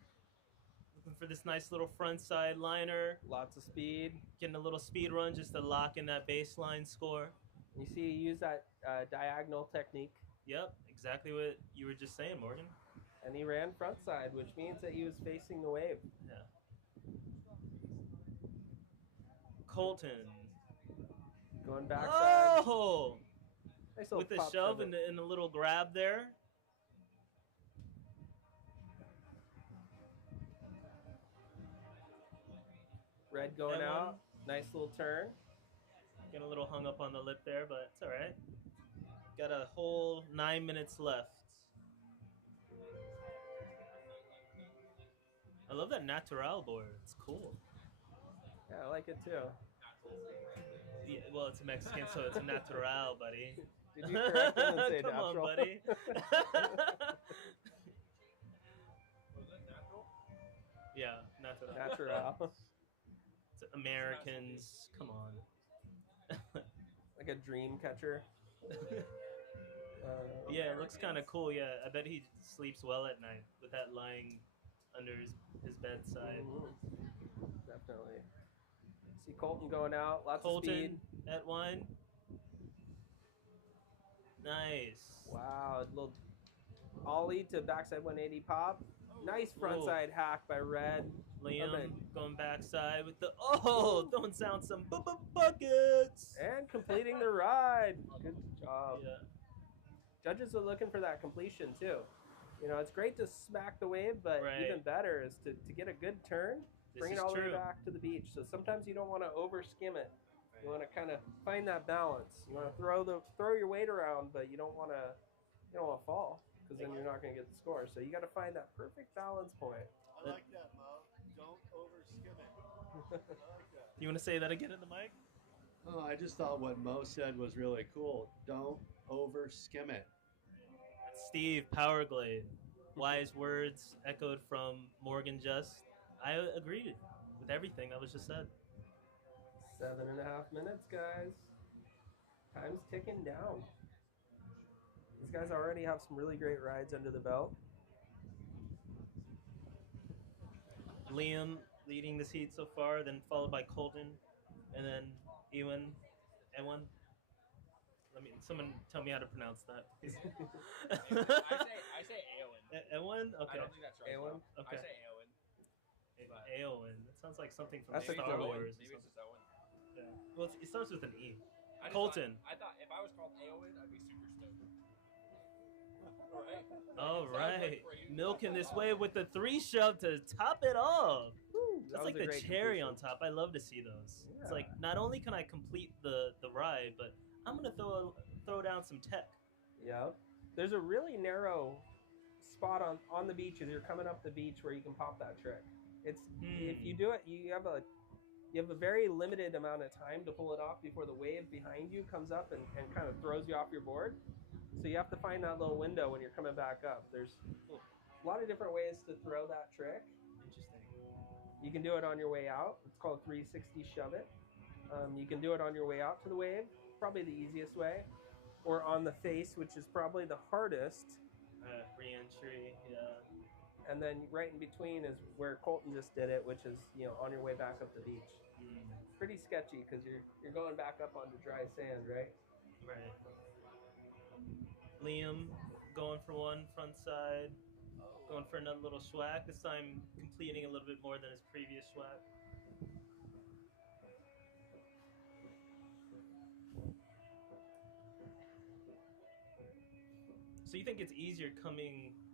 Looking for this nice little front side liner. Lots of speed. Getting a little speed run just to lock in that baseline score. You see, you use that diagonal technique. Yep, exactly what you were just saying, Morgan. And he ran front side, which means that he was facing the wave. Yeah. Colton. Going backside. Oh! Nice little With the pop shove shove. and the little grab there. Red going That out. one. Nice little turn. Getting a little hung up on the lip there, but it's all right. Got a whole 9 minutes left. I love that natural board. It's cool. Yeah, I like it too. Yeah, well, it's Mexican, so it's natural, buddy. Did you correct him and say Come natural? on, buddy. Yeah, natural. Natural. It's Americans. Come on. Like a dream catcher. Yeah, it looks kind of cool. Yeah, I bet he sleeps well at night with that lying under his bedside. Definitely. See Colton going out. Lots Colton of speed. at one. Nice. Wow. Little ollie to backside 180 pop. Nice frontside hack by Red. Liam Okay. going backside with the throwing sound some buckets. And completing the ride. Good job. Yeah. Judges are looking for that completion too. You know, it's great to smack the wave, but Right. even better is to get a good turn, This bring it is all the true. way back to the beach. So sometimes you don't want to over skim it. You want to kind of find that balance. You want to throw your weight around, but you don't want to fall because then you're not going to get the score. So you got to find that perfect balance point. I like that, Mo. Don't over skim it. I like that. You want to say that again in the mic? Oh, I just thought what Mo said was really cool. Don't over skim it. Steve Powerglade. Wise words echoed from Morgan Just. I agreed with everything that was just said. 7.5 minutes, guys. Time's ticking down. These guys already have some really great rides under the belt. Liam leading this heat so far, then followed by Colton, and then Ewan. Someone tell me how to pronounce that. please. I say Eowyn. Ewan? Okay. I don't think that's right. Eowyn? Okay. I say Eowyn. Eowyn. That sounds like something from That's a Star good one. Wars. Maybe or it's something. just Owen. Yeah. Well, it starts with an E. I just Colton. I thought if I was called Eowyn, I'd be super stoked. Right? All Sounds like right. crazy. Milking this wave with the 3 shove to top it off. That's That like was a the great cherry completion. on top. I love to see those. It's Yeah. like not only can I complete the ride, but I'm gonna throw down some tech. Yeah. There's a really narrow spot on the beach as you're coming up the beach where you can pop that trick. It's if you do it, you have a very limited amount of time to pull it off before the wave behind you comes up and kind of throws you off your board. So you have to find that little window when you're coming back up. There's a lot of different ways to throw that trick. Interesting. You can do it on your way out. It's called 360 shove it. You can do it on your way out to the wave, probably the easiest way, or on the face, which is probably the hardest. Re-entry, yeah. And then right in between is where Colton just did it, which is on your way back up the beach. Pretty sketchy because you're going back up onto dry sand, right? Right. Liam going for one front side, going for another little schwack. This time completing a little bit more than his previous schwack. So you think it's easier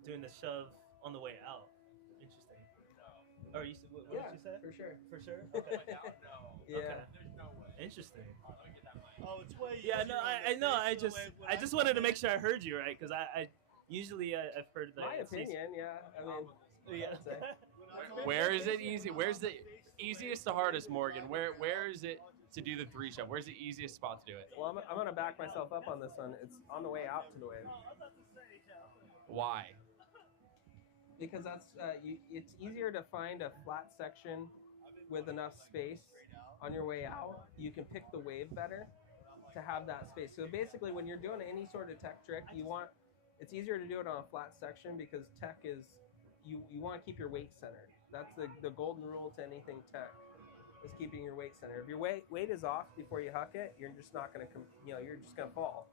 doing the shove on the way out? Interesting. No. Or what did you say? For sure. For sure? Okay. No. Yeah. Okay. There's no way. Interesting. Let me get that mic. Oh, it's way Yeah, no, I know. I just wanted to make sure I heard you right, because I usually I've heard that. My opinion, yeah. I mean, yeah. I'd say. Where is it easy? Where's the easiest to hardest, Morgan? Where is it to do the 3 shove? Where's the easiest spot to do it? Well, I'm going to back myself up on this one. It's on the way out to the wave. Why? Because that's it's easier to find a flat section with enough space on your way out. You can pick the wave better to have that space. So basically, when you're doing any sort of tech trick, it's easier to do it on a flat section because tech is you want to keep your weight centered. That's the golden rule to anything tech, is keeping your weight centered. If your weight is off before you huck it, you're just not going to you're just going to fall.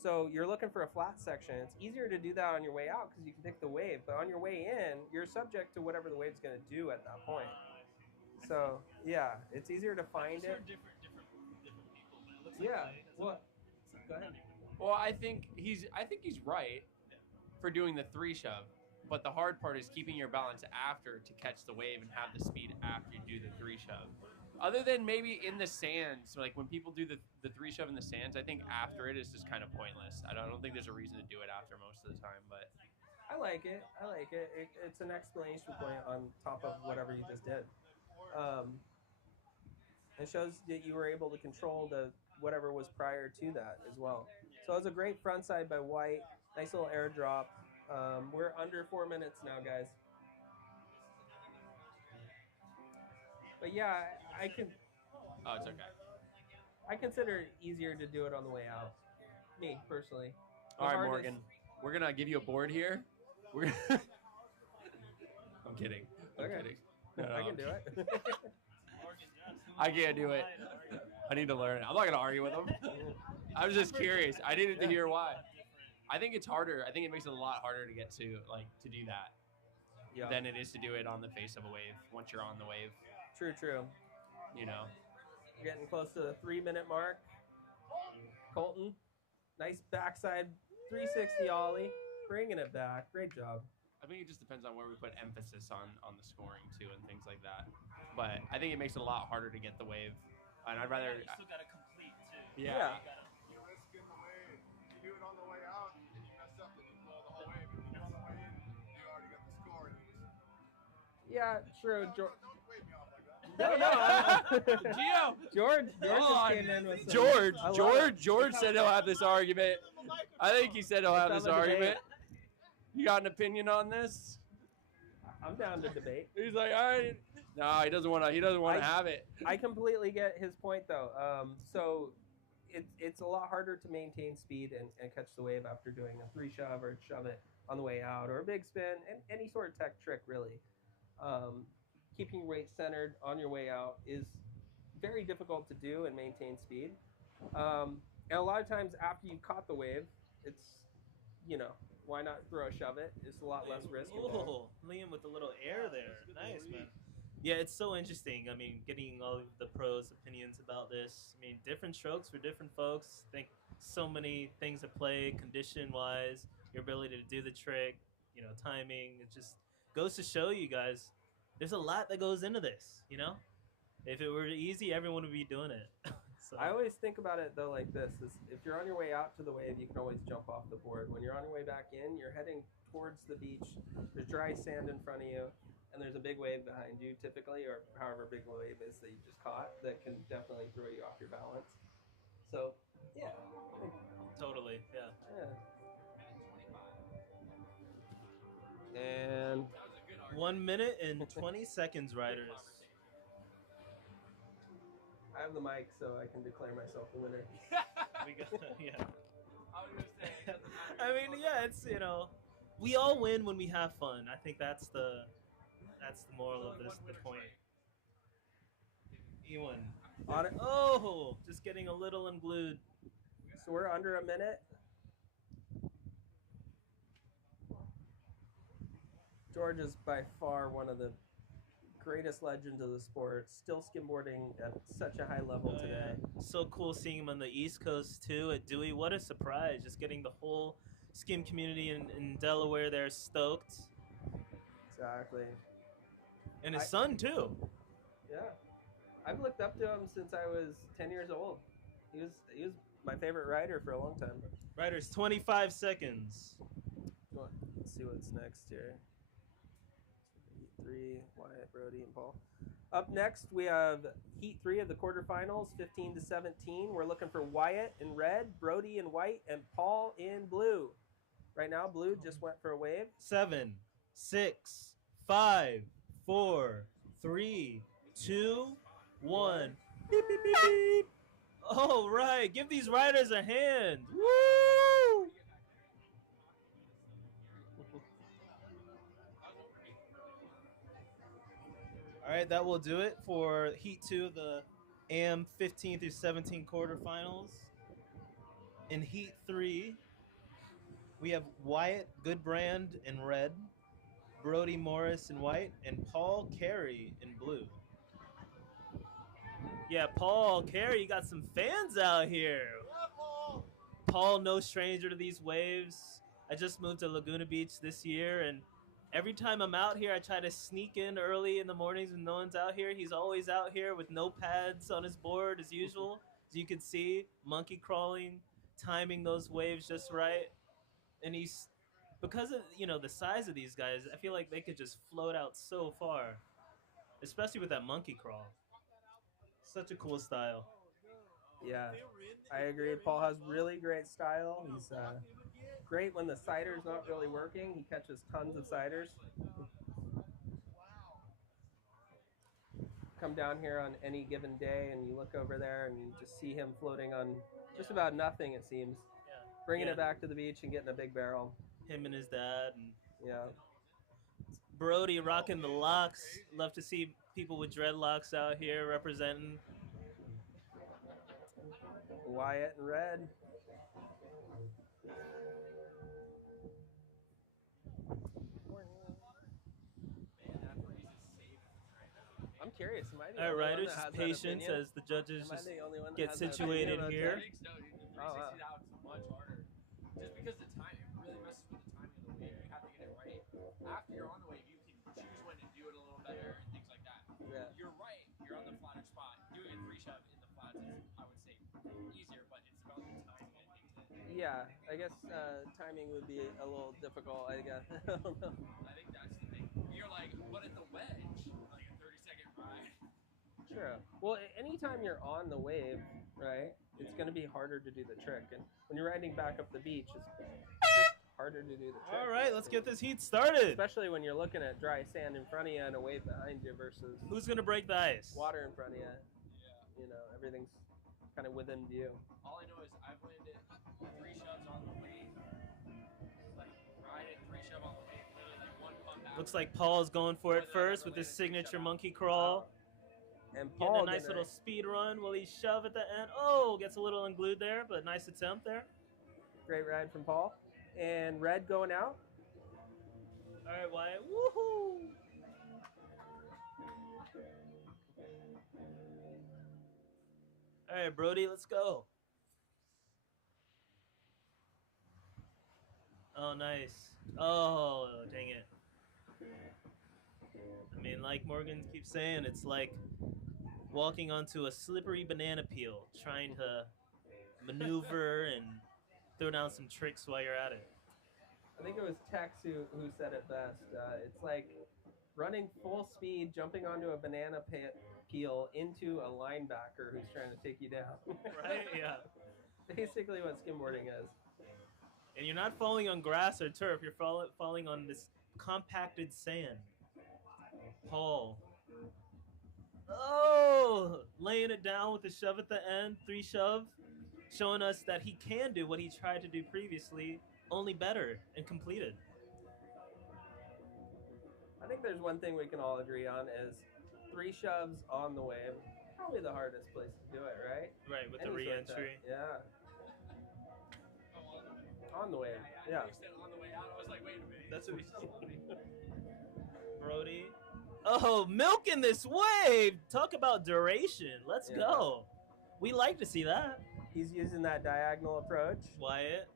So you're looking for a flat section. It's easier to do that on your way out because you can pick the wave. But on your way in, you're subject to whatever the wave's going to do at that point. So yeah, it's easier to find it. Different people, but it looks Yeah. What? Go ahead. Well, I think he's right for doing the 3 shove, but the hard part is keeping your balance after to catch the wave and have the speed after you do the 3 shove. Other than maybe in the sands, like when people do the 3 shove in the sands, I think after it is just kind of pointless. I don't think there's a reason to do it after most of the time, but I like it. It's an exclamation point on top of whatever you just did. It shows that you were able to control whatever was prior to that as well. So it was a great front side by White. Nice little airdrop. We're under 4 minutes now, guys. But yeah, I can. oh, it's okay. I consider it easier to do it on the way out. Me personally. All right, hardest- Morgan, we're gonna give you a board here. We're gonna... I'm kidding. I'm Okay. kidding. No, I can do it. I can't do it. I need to learn. I'm not gonna argue with him. I was just curious. I needed to hear why. I think it's harder. I think it makes it a lot harder to get to do that than it is to do it on the face of a wave once you're on the wave. True. You know. We're getting close to the 3-minute mark. Colton, nice backside 360 ollie, bringing it back. Great job. I think it just depends on where we put emphasis on the scoring too and things like that. But I think it makes it a lot harder to get the wave. And I'd rather. You still gotta complete too. Yeah. You're risking the wave. You do it on the way out, and you mess up, and you blow the whole wave. If you do it on the way in, you already got the score. Yeah, true. Don't wave me off like that. No. Gio. George Hold just on. came in with some, George said he'll have this argument. I think he said he'll have this argument. You got an opinion on this? I'm down to debate. He's like, all right. No, he doesn't want to have it. I completely get his point though. So it's a lot harder to maintain speed and catch the wave after doing a 3 shove or shove it on the way out or a big spin and any sort of tech trick really. Keeping your weight centered on your way out is very difficult to do and maintain speed. And a lot of times after you caught the wave, it's, why not throw a shove it? It's a lot less risk involved. Oh, Liam with a little air there. Nice, man. Yeah, it's so interesting. I mean, getting all of the pros' opinions about this. I mean, different strokes for different folks. I think so many things at play, condition-wise, your ability to do the trick, timing. It just goes to show you guys, there's a lot that goes into this, If it were easy, everyone would be doing it. So. I always think about it though like this: is if you're on your way out to the wave, you can always jump off the board. When you're on your way back in, you're heading towards the beach. There's dry sand in front of you, and there's a big wave behind you, typically, or however big the wave is that you just caught, that can definitely throw you off your balance. So, yeah. Totally, yeah. And 1 minute and 20 seconds, riders. I have the mic, so I can declare myself the winner. We got, yeah. I mean, yeah, it's, you know, we all win when we have fun. I think that's the moral of this, the point. Ewan. On it. Oh, just getting a little unglued. So we're under a minute. George is by far one of the greatest legends of the sport. Still skimboarding at such a high level today. So cool seeing him on the East Coast too at Dewey. What a surprise! Just getting the whole skim community in Delaware there stoked. Exactly. And his son too. Yeah, I've looked up to him since I was 10 years old. He was my favorite rider for a long time. Riders, 25 seconds. Let's see what's next here. Heat 3, Wyatt, Brody, and Paul. Up next, we have Heat 3 of the quarterfinals, 15 to 17. We're looking for Wyatt in red, Brody in white, and Paul in blue. Right now, blue just went for a wave. 7, 6, 5, 4, 3, 2, 1. Beep, beep, beep, beep. All right, give these riders a hand. Woo! All right, that will do it for Heat 2 of the AM 15 through 17 quarterfinals. In Heat 3, we have Wyatt Goodbrand in red, Brody Morris in white, and Paul Carey in blue. Yeah, Paul Carey, you got some fans out here. Paul, no stranger to these waves. I just moved to Laguna Beach this year, and every time I'm out here, I try to sneak in early in the mornings when no one's out here. He's always out here with no pads on his board as usual. As you can see, monkey crawling, timing those waves just right. And he's, because of, you know, the size of these guys, I feel like they could just float out so far, especially with that monkey crawl. Such a cool style. Yeah, I agree. Paul has really great style. He's great when the cider's not really working. He catches tons of ciders. Come down here on any given day and you look over there and you just see him floating on just about nothing, it seems. Yeah. Bringing it back to the beach and getting a big barrel. Him and his dad. And yeah. Brody rocking the locks. Love to see people with dreadlocks out here representing. Wyatt in red. I'm curious. Am I the All only right, one riders, that has just that patience opinion? as the judges Am I just the only one that get has that situated opinion here. about that? 360 out is much harder. Just because the time, it really messes with the timing of the wave. You have to get it right. After you're on the wave, you can choose when to do it a little better and things like that. Yeah. You're right. You're on the flatter spot. Doing a 3-shove in the flats is, I would say, easier, but it's about the timing and things that. Yeah, I guess timing would be a little difficult, I guess. I don't know. I think that's the thing. You're like, but at the wedge, like a 30-second ride. True. Well, anytime you're on the wave, right, it's going to be harder to do the trick. And when you're riding back up the beach, it's just harder to do the trick. All right, let's get this heat started. Especially when you're looking at dry sand in front of you and a wave behind you versus Who's going to break the ice? water in front of you. Yeah. You know, everything's kind of within view. All I know is I've landed 3 shoves on the wave. Like, riding 3 shove on the wave, literally like 1 pump out. Looks like Paul's going for it first with his signature monkey crawl. And Getting Paul a nice little speed run. Will he shove at the end? Oh, gets a little unglued there, but nice attempt there. Great ride from Paul. And red going out. All right, Wyatt. Woohoo! All right, Brody, let's go. Oh, nice. Oh, dang it. I mean, like Morgan keeps saying, it's like walking onto a slippery banana peel, trying to maneuver and throw down some tricks while you're at it. I think it was Tex who said it best. It's like running full speed, jumping onto a banana peel into a linebacker who's trying to take you down. Right? Yeah. Basically what skimboarding is. And you're not falling on grass or turf. You're falling on this compacted sand. Paul. Oh! Laying it down with a shove at the end. 3 shove. Showing us that he can do what he tried to do previously, only better and completed. I think there's one thing we can all agree on is 3 shoves on the wave. Probably the hardest place to do it, right? Right, with the Any sort of re-entry. yeah. On the wave. Yeah. On the way out, I was like, wait a minute. That's what we said. Brody. Oh, milking this wave. Talk about duration. Let's go. We like to see that. He's using that diagonal approach. Wyatt.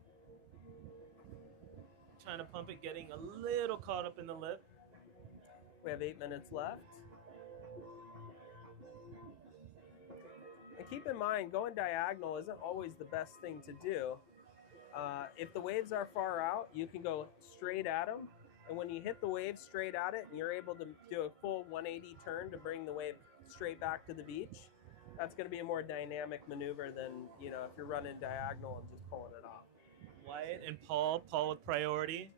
Trying to pump it, getting a little caught up in the lip. We have 8 minutes left. And keep in mind, going diagonal isn't always the best thing to do. If the waves are far out, you can go straight at them. And when you hit the wave straight at it and you're able to do a full 180 turn to bring the wave straight back to the beach, that's going to be a more dynamic maneuver than, you know, if you're running diagonal and just pulling it off. Wyatt and Paul. Paul with priority.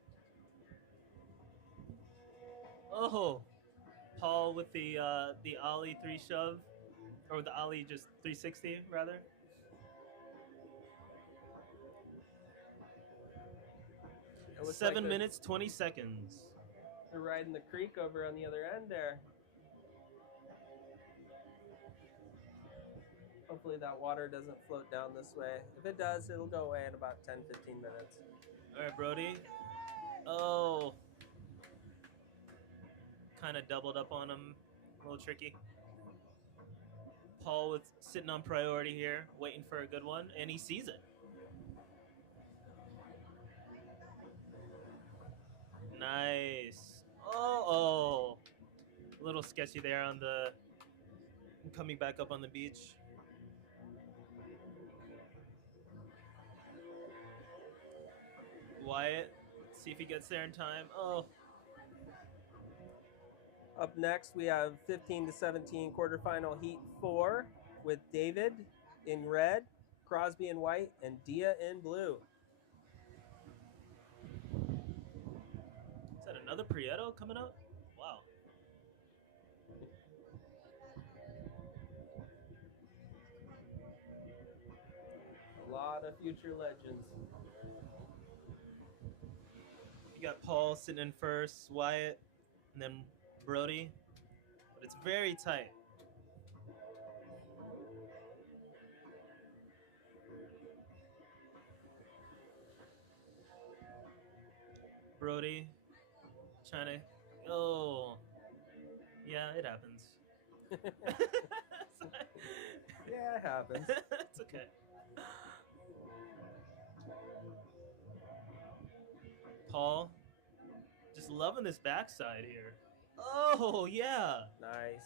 Oh, Paul with the ollie 3 shove, or the ollie just 360 rather. It looks 7 like minutes 20 seconds. They're riding the creek over on the other end there. Hopefully that water doesn't float down this way. If it does, it'll go away in about 10-15 minutes. All right, Brody. Oh. Kind of doubled up on him. A little tricky. Paul with sitting on priority here, waiting for a good one, and he sees it. Nice. Oh. A little sketchy there on the coming back up on the beach. Wyatt, see if he gets there in time. Oh. Up next, we have 15-17 quarterfinal heat 4 with David in red, Crosby in white, and Dia in blue. Is that another Prieto coming up? Wow. A lot of future legends. You got Paul sitting in first, Wyatt, and then Brody. But it's very tight. Brody trying to... Oh. Yeah, it happens. Yeah, it happens. It's okay. Paul, just loving this backside here. Oh, yeah. Nice.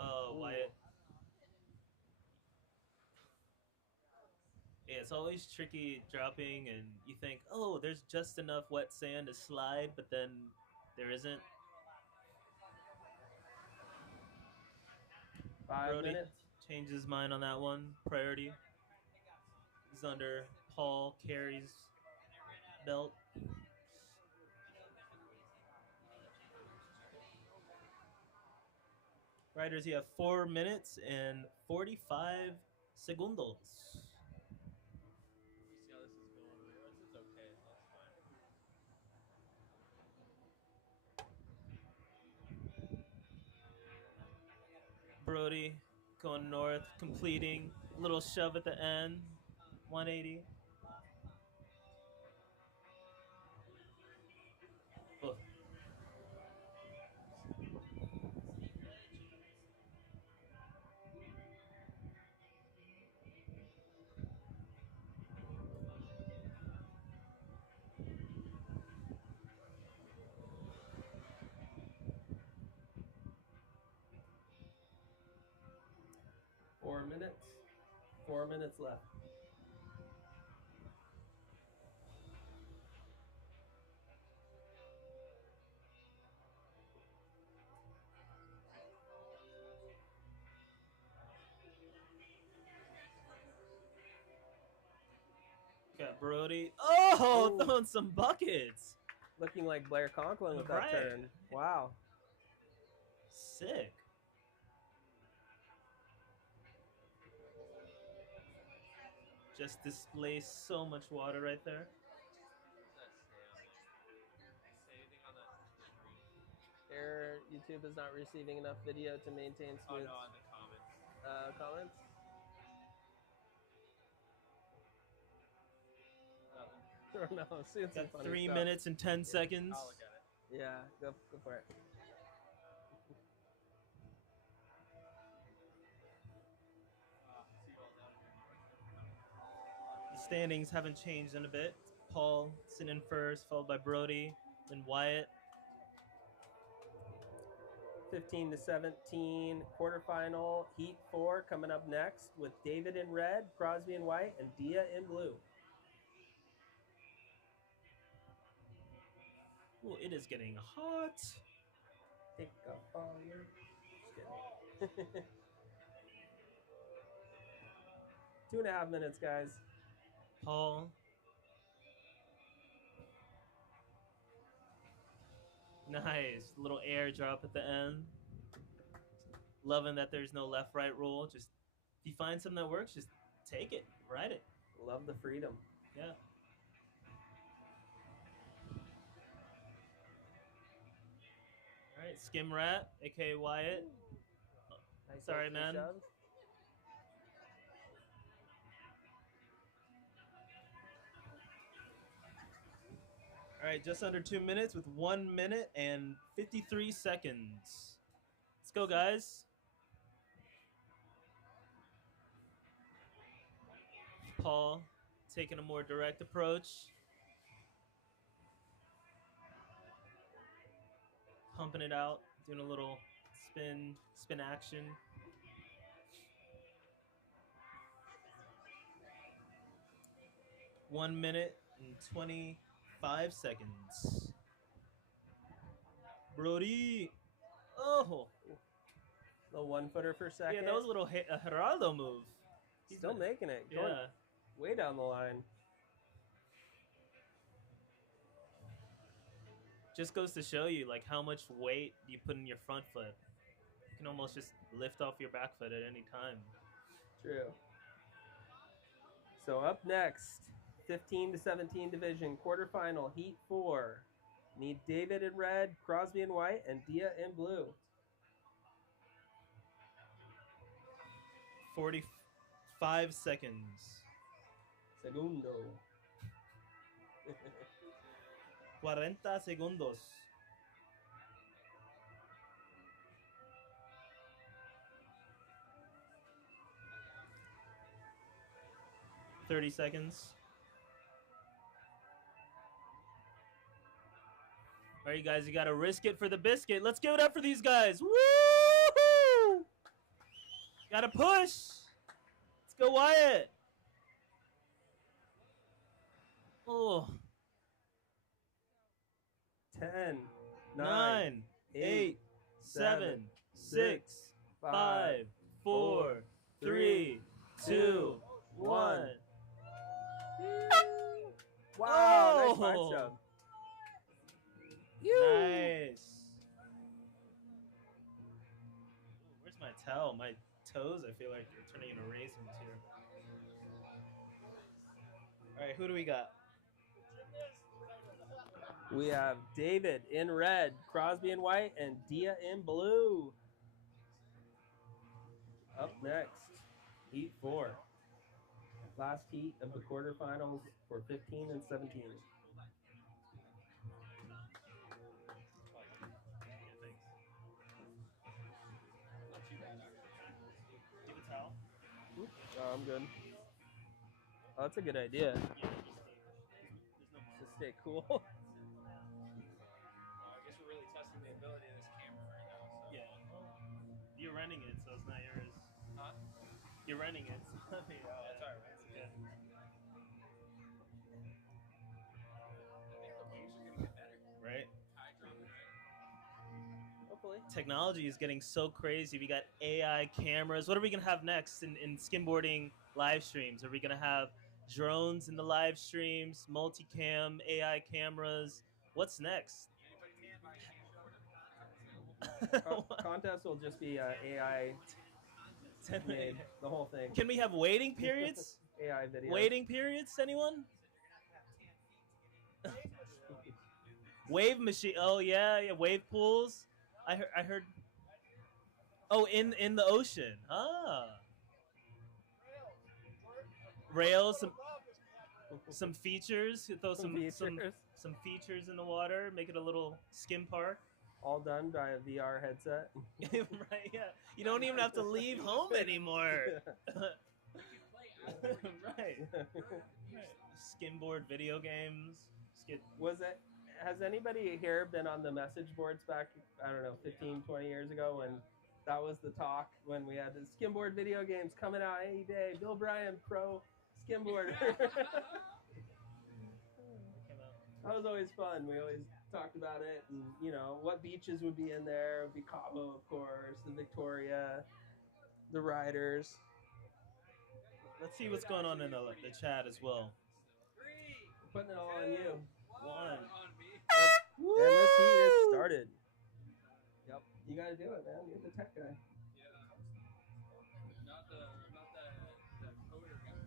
Oh, Wyatt. Yeah, it's always tricky dropping, and you think, oh, there's just enough wet sand to slide, but then there isn't. 5 Brody minutes. changed his mind on that one. Priority is under Paul Carey's belt. Riders, you have 4 minutes and 45 segundos. See how this is going. This is okay. That's fine. Brody going north, completing. Little shove at the end. 180. Oh. 4 minutes left. Got Brody. Oh, Ooh. throwing some buckets. Looking like Blair Conklin with Right. that turn. Wow. Sick. Just displays so much water right there. Error, YouTube is not receiving enough video to maintain Oh smooth no, on the comments. comments. Nothing. No, I'm seeing some Got funny 3 stuff. minutes and 10 seconds. I'll look at it. Yeah, go for it. The standings haven't changed in a bit. Paul sitting in first, followed by Brody, then Wyatt. 15 to 17 quarterfinal heat 4 coming up next with David in red, Crosby in white, and Dia in blue. Oh, it is getting hot. Take a fire. Just kidding. 2.5 minutes, guys. Paul. Nice. Little airdrop at the end. Loving that there's no left-right rule. Just if you find something that works, just take it. Ride it. Love the freedom. Yeah. All right, Skim Rat, aka Wyatt. Nice Sorry, extra man. shove. All right, just under 2 minutes with 1 minute and 53 seconds. Let's go, guys. Paul taking a more direct approach. Pumping it out, doing a little spin action. One minute and 25 seconds. Brody. Oh. Little 1-footer for second. Yeah, that was a little a Geraldo move. He's still making it. Yeah. Going way down the line. Just goes to show you like how much weight you put in your front foot. You can almost just lift off your back foot at any time. True. So up next, 15 to 17 division quarterfinal heat 4. Need David in red, Crosby in white, and Dia in blue. 45 seconds. Segundo. 40 segundos. $30 seconds. All right, you guys, you got to risk it for the biscuit. Let's give it up for these guys. Woo! Got to push. Let's go, Wyatt. Oh. 10, 9, 8, 7, 6, 5, 4, 3, 2, 1. Wow, nice Oh. front shove. Nice. Where's my towel? My toes, I feel like they're turning into raisins here. All right, who do we got? We have David in red, Crosby in white, and Dia in blue. Up next, heat 4. Last heat of the quarterfinals for 15 and 17. Oh, I'm good. Oh, that's a good idea. Just stay cool. I guess we're really testing the ability of this camera right now. So. Yeah. You're renting it, so it's not yours. Huh? You're renting it, so it's not yours. hopefully. Technology is getting so crazy. We got AI cameras. What are we gonna have next in skimboarding live streams? Are we gonna have drones in the live streams, multicam, AI cameras? What's next? Contest will just be AI made, the whole thing. Can we have waiting periods? AI video. Waiting periods? Anyone? Wave machine. Oh yeah, yeah. Wave pools. I heard. Oh, in the ocean. Ah. Rails. Some features. Throw some features in the water. Make it a little skim park. All done by a VR headset. Right. Yeah. You don't even have to leave home anymore. Right. Skimboard video games. Has anybody here been on the message boards back, I don't know, 15, 20 years ago when that was the talk, when we had the skimboard video games coming out any day? Bill Bryan, pro skimboarder. That was always fun. We always talked about it, and you know what beaches would be in there. It would be Cabo, of course, the Victoria, the Riders. Let's see what's going on in the chat as well. Putting it all on you. One. And this heat has started. Yep. You gotta do it, man. You're the tech guy. Not the coder guy.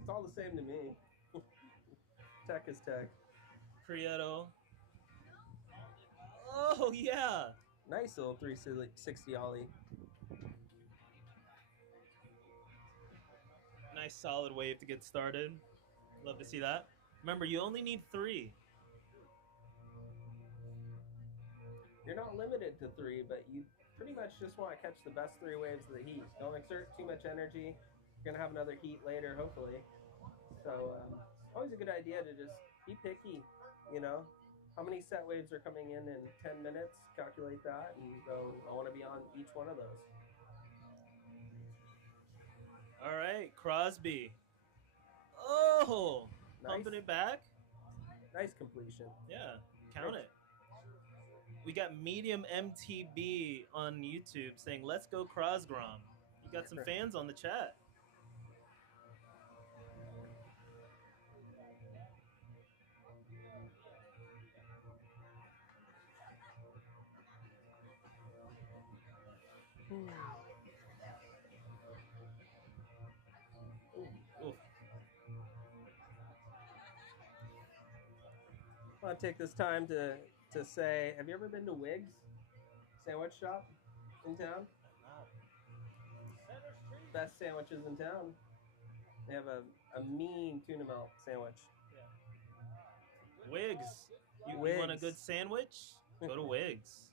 It's all the same to me. Tech is tech. Prieto. Oh yeah. Nice little 360 ollie. Nice solid wave to get started. Love to see that. Remember, you only need 3. You're not limited to 3, but you pretty much just want to catch the best 3 waves of the heat. Don't exert too much energy. You're going to have another heat later, hopefully. So, always a good idea to just be picky, you know. How many set waves are coming in 10 minutes? Calculate that and go, I want to be on each one of those. All right, Crosby. Oh, Nice. pumping it back. Nice completion. Yeah, count it. We got Medium MTB on YouTube saying, "Let's go Crosgrom." You got some fans on the chat. Oof. I want to take this time to say, have you ever been to Wiggs Sandwich Shop in town? Best sandwiches in town. They have a mean tuna melt sandwich. Wigs. You want a good sandwich? Go to Wigs.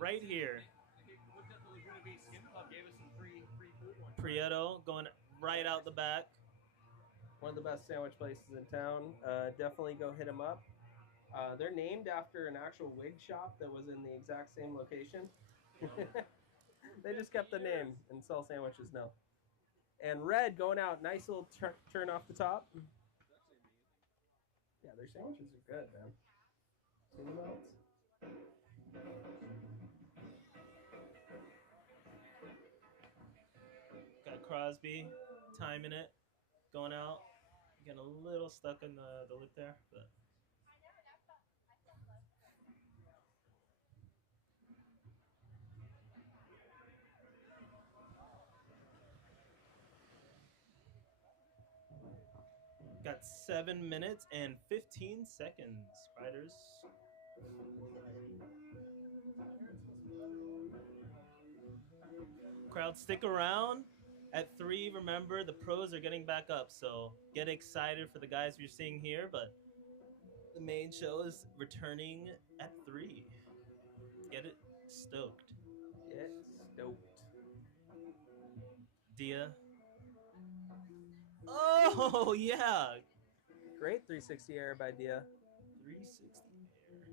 Right here. They hooked up the Laguna Beach Skim Club, gave us some free food one. Prieto going right out the back. One of the best sandwich places in town. Definitely go hit them up. They're named after an actual wig shop that was in the exact same location. They just kept the name and sell sandwiches now. And Red going out, nice little turn off the top. Yeah, their sandwiches are good, man. Tuna melts. Got Crosby timing it, going out, getting a little stuck in the lip there, but. Got 7 minutes and 15 seconds, riders. Crowd, stick around. At 3, remember, the pros are getting back up, so get excited for the guys you're seeing here, but the main show is returning at 3. Get it stoked. Get stoked. Dia. Oh, yeah. Great 360 air by Dia. 360 air.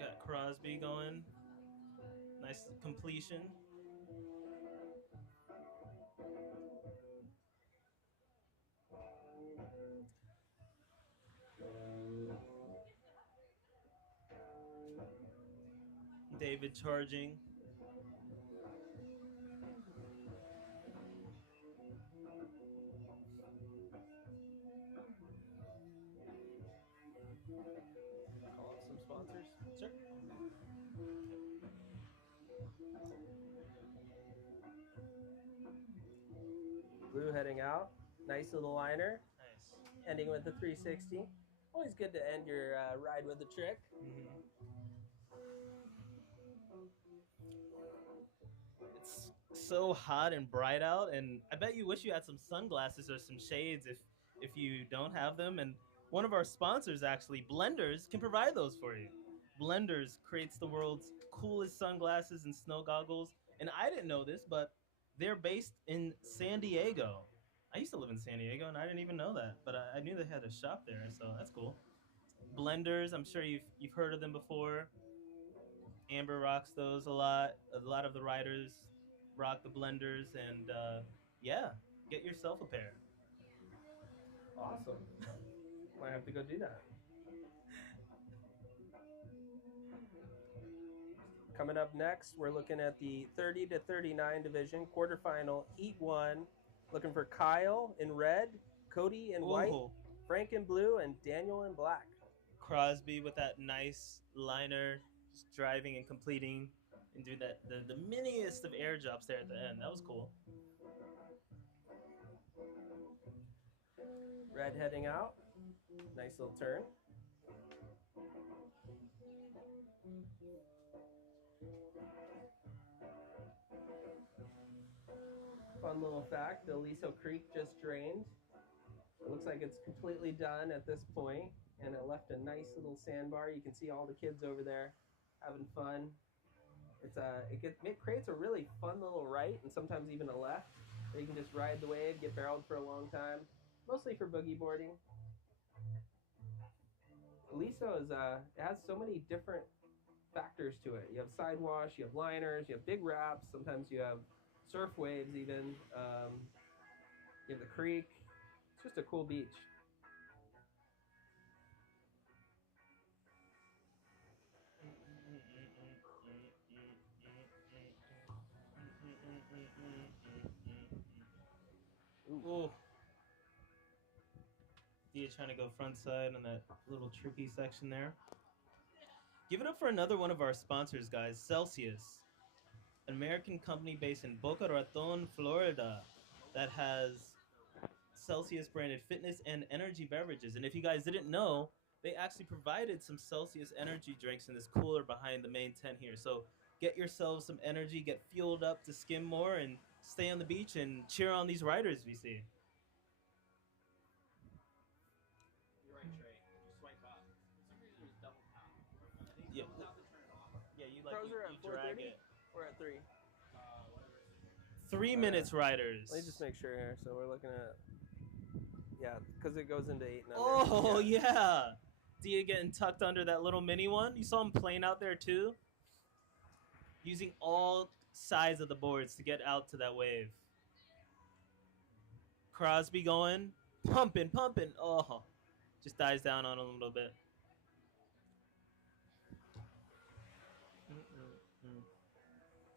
Got Crosby going. Nice completion. David charging. Call up some sponsors. Sure. Blue heading out. Nice little liner. Nice. Ending with the 360. Always good to end your ride with a trick. It's so hot and bright out, and I bet you wish you had some sunglasses or some shades if you don't have them. And one of our sponsors, actually, Blenders, can provide those for you. Blenders creates the world's coolest sunglasses and snow goggles. And I didn't know this, but they're based in San Diego. I used to live in San Diego, and I didn't even know that, but I knew they had a shop there, so that's cool. Blenders, I'm sure you've heard of them before. Amber rocks those a lot. A lot of the riders rock the Blenders, and yeah, get yourself a pair. Awesome. Might have to go do that. Coming up next, we're looking at the 30 to 39 division quarterfinal, Heat 1. Looking for Kyle in red, Cody in white, Ooh. Frank in blue, and Daniel in black. Crosby with that nice liner, just driving and completing, and doing that the miniest of air drops there at the end. That was cool. Red heading out. Nice little turn. Fun little fact, the Aliso Creek just drained. It looks like it's completely done at this point, and it left a nice little sandbar. You can see all the kids over there having fun. It creates a really fun little right, and sometimes even a left, where you can just ride the wave, get barreled for a long time, mostly for boogie boarding. Aliso it has so many different factors to it. You have sidewash, you have liners, you have big wraps, sometimes you have surf waves even. You have the creek. It's just a cool beach. Ooh. Dia trying to go front side on that little tricky section there. Give it up for another one of our sponsors, guys, Celsius, an American company based in Boca Raton, Florida, that has Celsius branded fitness and energy beverages. And if you guys didn't know, they actually provided some Celsius energy drinks in this cooler behind the main tent here. So get yourselves some energy, get fueled up to skim more, and stay on the beach and cheer on these riders we see. You're right, Trey. You swipe up. For some reason, there's double tap. Yeah. Pros are at 4:30. We're at 3. 3 minutes, riders. Let me just make sure here. So we're looking at, yeah, because it goes into 8 and under. Oh, yeah. Dia getting tucked under that little mini one. You saw him playing out there, too? Using all sides of the boards to get out to that wave. Crosby going. Pumping. Oh, just dies down on him a little bit.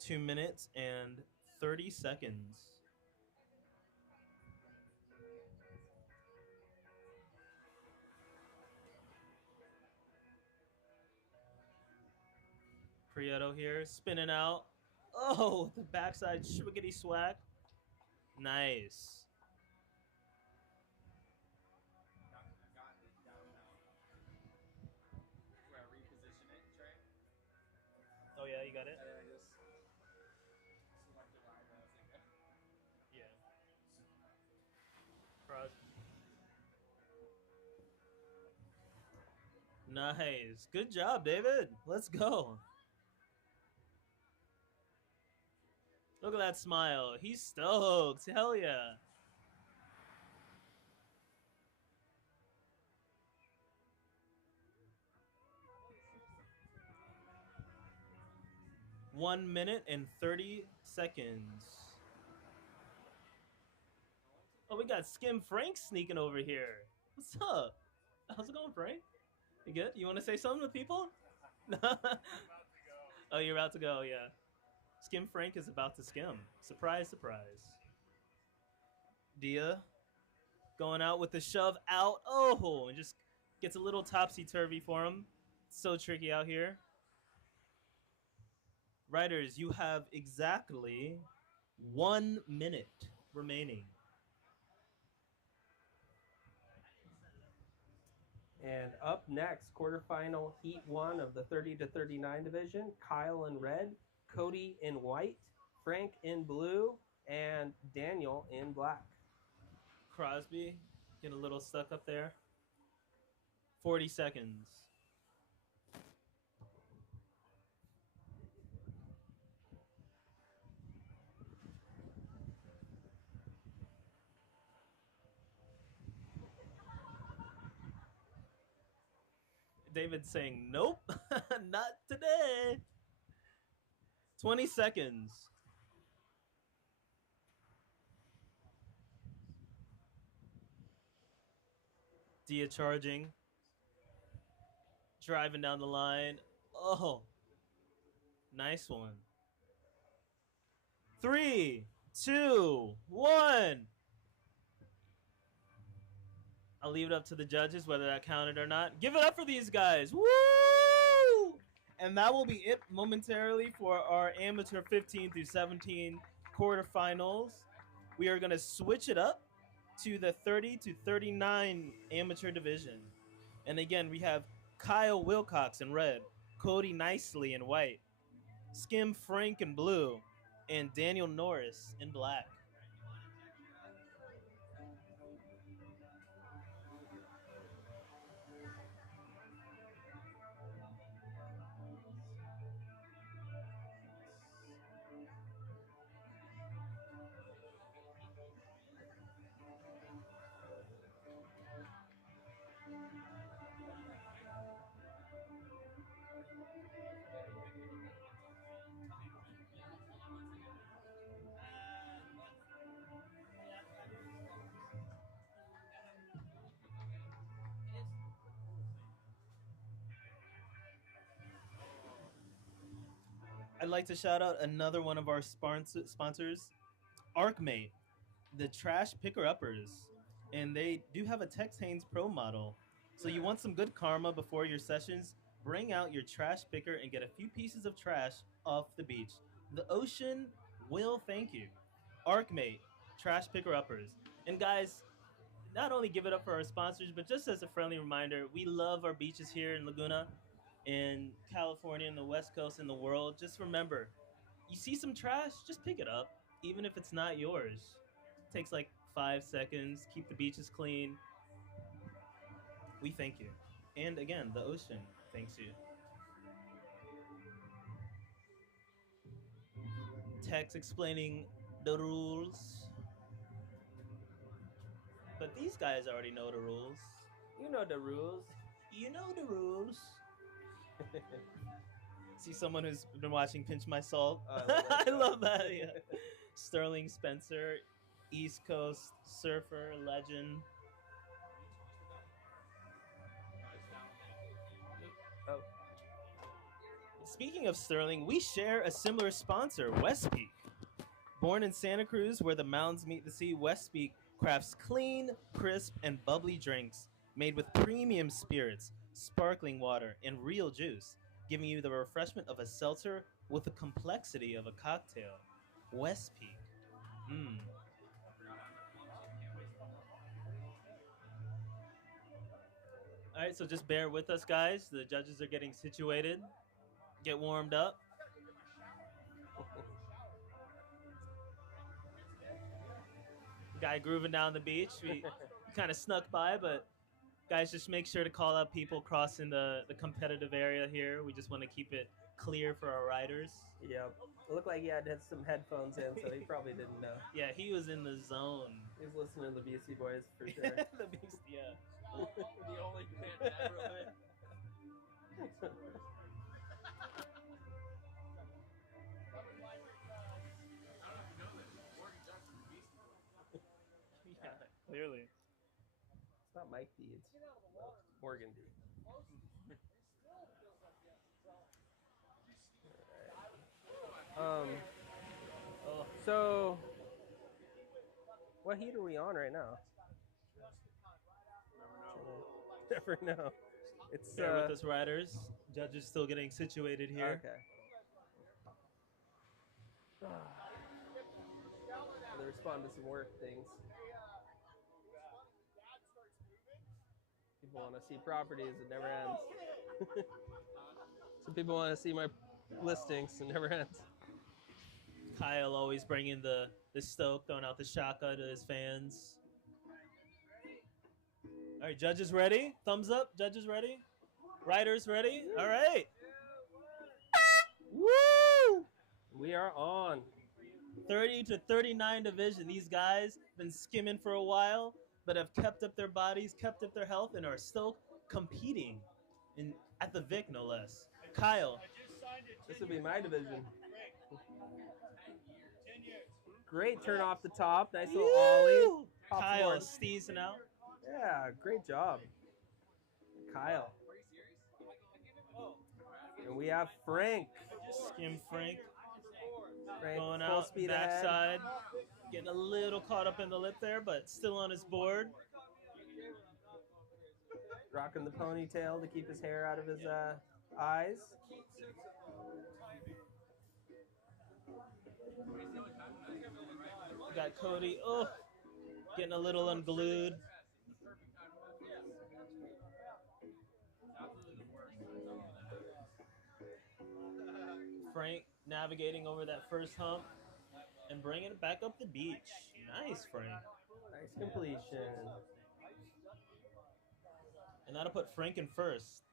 2 minutes and 30 seconds. Prieto here, spinning out. Oh, the backside schwiggity swag. Nice. Where I reposition it, Trey. Oh yeah, you got it? And I just select the ride as I go. Yeah. Cross. Nice. Good job, David. Let's go. Look at that smile. He's stoked. Hell yeah. One minute and 30 seconds. Oh, we got Skim Frank sneaking over here. What's up? How's it going, Frank? You good? You want to say something to people? Oh, you're about to go, yeah. Skim Frank is about to skim. Surprise, surprise. Dia going out with the shove out. Oh, and just gets a little topsy-turvy for him. So tricky out here. Riders, you have exactly 1 minute remaining. And up next, quarterfinal heat 1 of the 30 to 39 division. Kyle in red, Cody in white, Frank in blue, and Daniel in black. Crosby getting a little stuck up there. 40 seconds. David's saying, nope, not today. 20 seconds. Dia charging. Driving down the line. Oh, nice one. 3, 2, 1. I'll leave it up to the judges whether that counted or not. Give it up for these guys. Woo! And that will be it momentarily for our amateur 15 through 17 quarterfinals. We are going to switch it up to the 30 to 39 amateur division. And again, we have Kyle Wilcox in red, Cody Nicely in white, Skim Frank in blue, and Daniel Norris in black. I'd like to shout out another one of our sponsors, ArcMate, the trash picker-uppers. And they do have a Tex Haynes Pro model. So you want some good karma before your sessions, bring out your trash picker and get a few pieces of trash off the beach. The ocean will thank you. ArcMate, trash picker-uppers. And guys, not only give it up for our sponsors, but just as a friendly reminder, we love our beaches here in Laguna, in California, in the West Coast, in the world. Just remember, you see some trash, just pick it up, even if it's not yours. It takes like 5 seconds, keep the beaches clean. We thank you. And again, the ocean thanks you. Text explaining the rules. But these guys already know the rules. You know the rules. You know the rules. See someone who's been watching Pinch My Salt. I love that. Yeah. Sterling Spencer, East Coast surfer legend. Oh. Speaking of Sterling, we share a similar sponsor, West Peak. Born in Santa Cruz, where the mountains meet the sea, West Peak crafts clean, crisp, and bubbly drinks made with premium spirits, sparkling water, and real juice, giving you the refreshment of a seltzer with the complexity of a cocktail. West Peak. All right, so just bear with us, guys. The judges are getting situated. Get warmed up. Guy grooving down the beach. We kind of snuck by, but guys, just make sure to call out people crossing the competitive area here. We just want to keep it clear for our riders. Yep. It looked like he had some headphones in, so he probably didn't know. Yeah, he was in the zone. He was listening to the BC Boys for sure. The Beast, yeah. The only band in the neighborhood. Yeah, clearly. It's not Mike D, it's Morgan D. So, what heat are we on right now? Never know. It's Bear with us, riders. Judges still getting situated here. Okay. They respond to some work things. People want to see properties, it never ends. Some people want to see my listings, it never ends. Kyle always bringing the stoke, throwing out the shaka to his fans. All right, judges ready? Thumbs up. Judges ready? Riders ready? All right. Woo! We are on. 30 to 39 division. These guys been skimming for a while, but have kept up their bodies, kept up their health, and are still competing at the VIC, no less. Kyle. This would be my division. Great turn off the top. Nice little ollie. Kyle steezing out. Yeah, great job. Kyle. And we have Frank. Skim Frank. Going out speed backside. Getting a little caught up in the lip there, but still on his board. Rocking the ponytail to keep his hair out of his eyes. We got Cody. Oh, getting a little unglued. Frank navigating over that first hump and bringing it back up the beach. Nice, Frank. Nice completion. And that'll put Frank in first.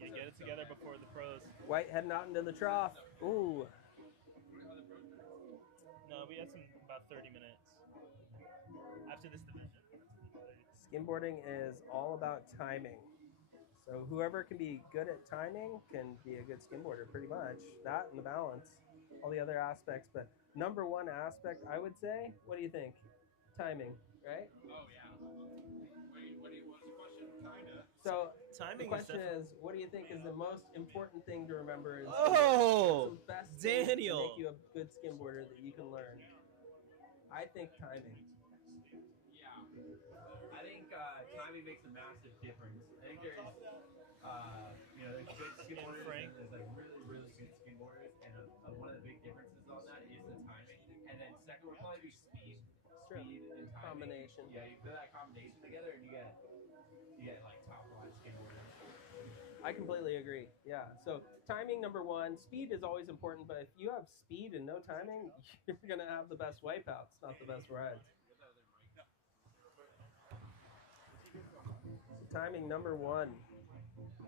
Yeah, get it together before the pros. White heading out into the trough. Ooh. No, we had about 30 minutes after this division. Skimboarding is all about timing. So whoever can be good at timing can be a good skimboarder, pretty much. That and the balance, all the other aspects. But number one aspect, I would say, what do you think? Timing, right? Oh, yeah. What's the question? Kinda. So timing the question is, what do you think is the most important thing to remember? Is oh, the best Daniel. to make you a good skimboarder that you can learn. I think timing. Yeah. I think timing makes a massive difference. I think there's, there's good skimboarders and there's like really, really good skimboarders, and one of the big differences on that is the timing. And then second would probably be speed. Speed and timing. Combination. Yeah, you put that combination together and you get like top line skimboarders. I completely agree. Yeah. So timing, number one. Speed is always important, but if you have speed and no timing, you're gonna have the best wipeouts, not the best rides. Timing number one.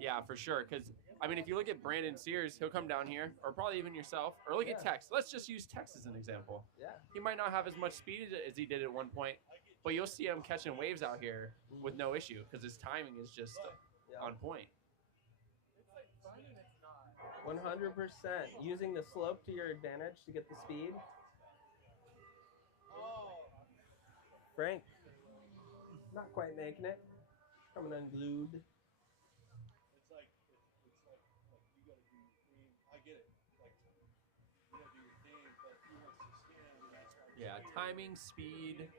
Yeah, for sure. Because, I mean, if you look at Brandon Sears, he'll come down here, or probably even yourself, or look at Tex. Let's just use Tex as an example. Yeah. He might not have as much speed as he did at one point, but you'll see him catching waves out here with no issue because his timing is just on point. 100%. Using the slope to your advantage to get the speed. Frank, not quite making it. Coming unglued. It's like you gotta do your thing. I get it. Like you gotta do your thing, but he wants to stand and that's why. Yeah, timing, speed.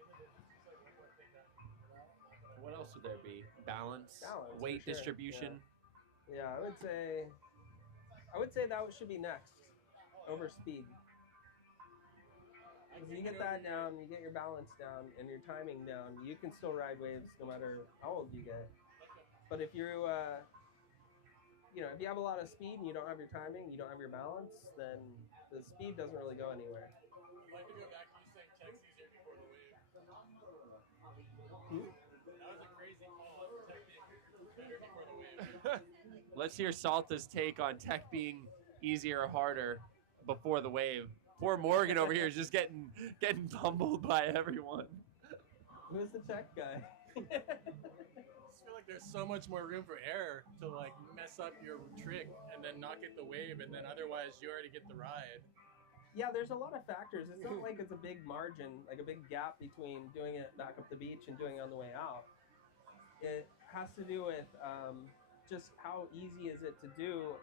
What else would there be? Balance, weight for sure. distribution. Yeah, I would say that should be next over speed. Because you get that down, you get your balance down, and your timing down, you can still ride waves no matter how old you get. But if you, if you have a lot of speed and you don't have your timing, you don't have your balance, then the speed doesn't really go anywhere. I'd like to go back to you saying Tex easier before the wave. That was a crazy call. Tech better before the wave. Let's hear Salta's take on Tech being easier or harder before the wave. Poor Morgan over here is just getting pummeled by everyone. Who's the Tech guy? I just feel like there's so much more room for error to like mess up your trick and then not get the wave, and then otherwise you already get the ride. Yeah, there's a lot of factors. It's not like it's a big margin, like a big gap between doing it back up the beach and doing it on the way out. It has to do with just how easy is it to do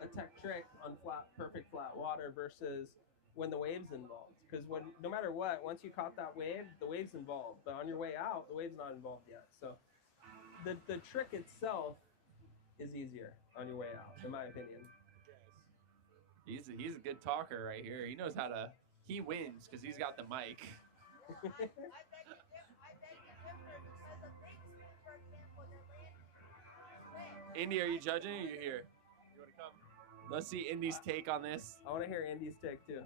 a tech trick on perfect flat water versus when the wave's involved. Because no matter what, once you caught that wave, the wave's involved. But on your way out, the wave's not involved yet. So the trick itself is easier on your way out, in my opinion. He's a good talker right here. He knows how to. He wins because he's got the mic. Indy, are you judging? Or are you here? You want to come? Let's see Indy's take on this. I want to hear Indy's take too.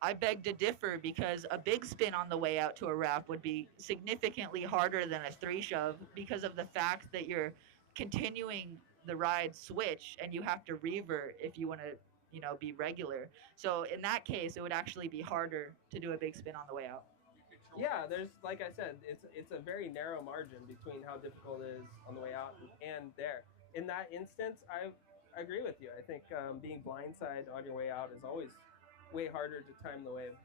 I beg to differ because a big spin on the way out to a wrap would be significantly harder than a 3-shove because of the fact that you're continuing the ride switch and you have to revert if you want to, be regular. So in that case, it would actually be harder to do a big spin on the way out. Yeah, there's, like I said, it's a very narrow margin between how difficult it is on the way out and there. In that instance, I agree with you. I think being blindside on your way out is always way harder to time the wave.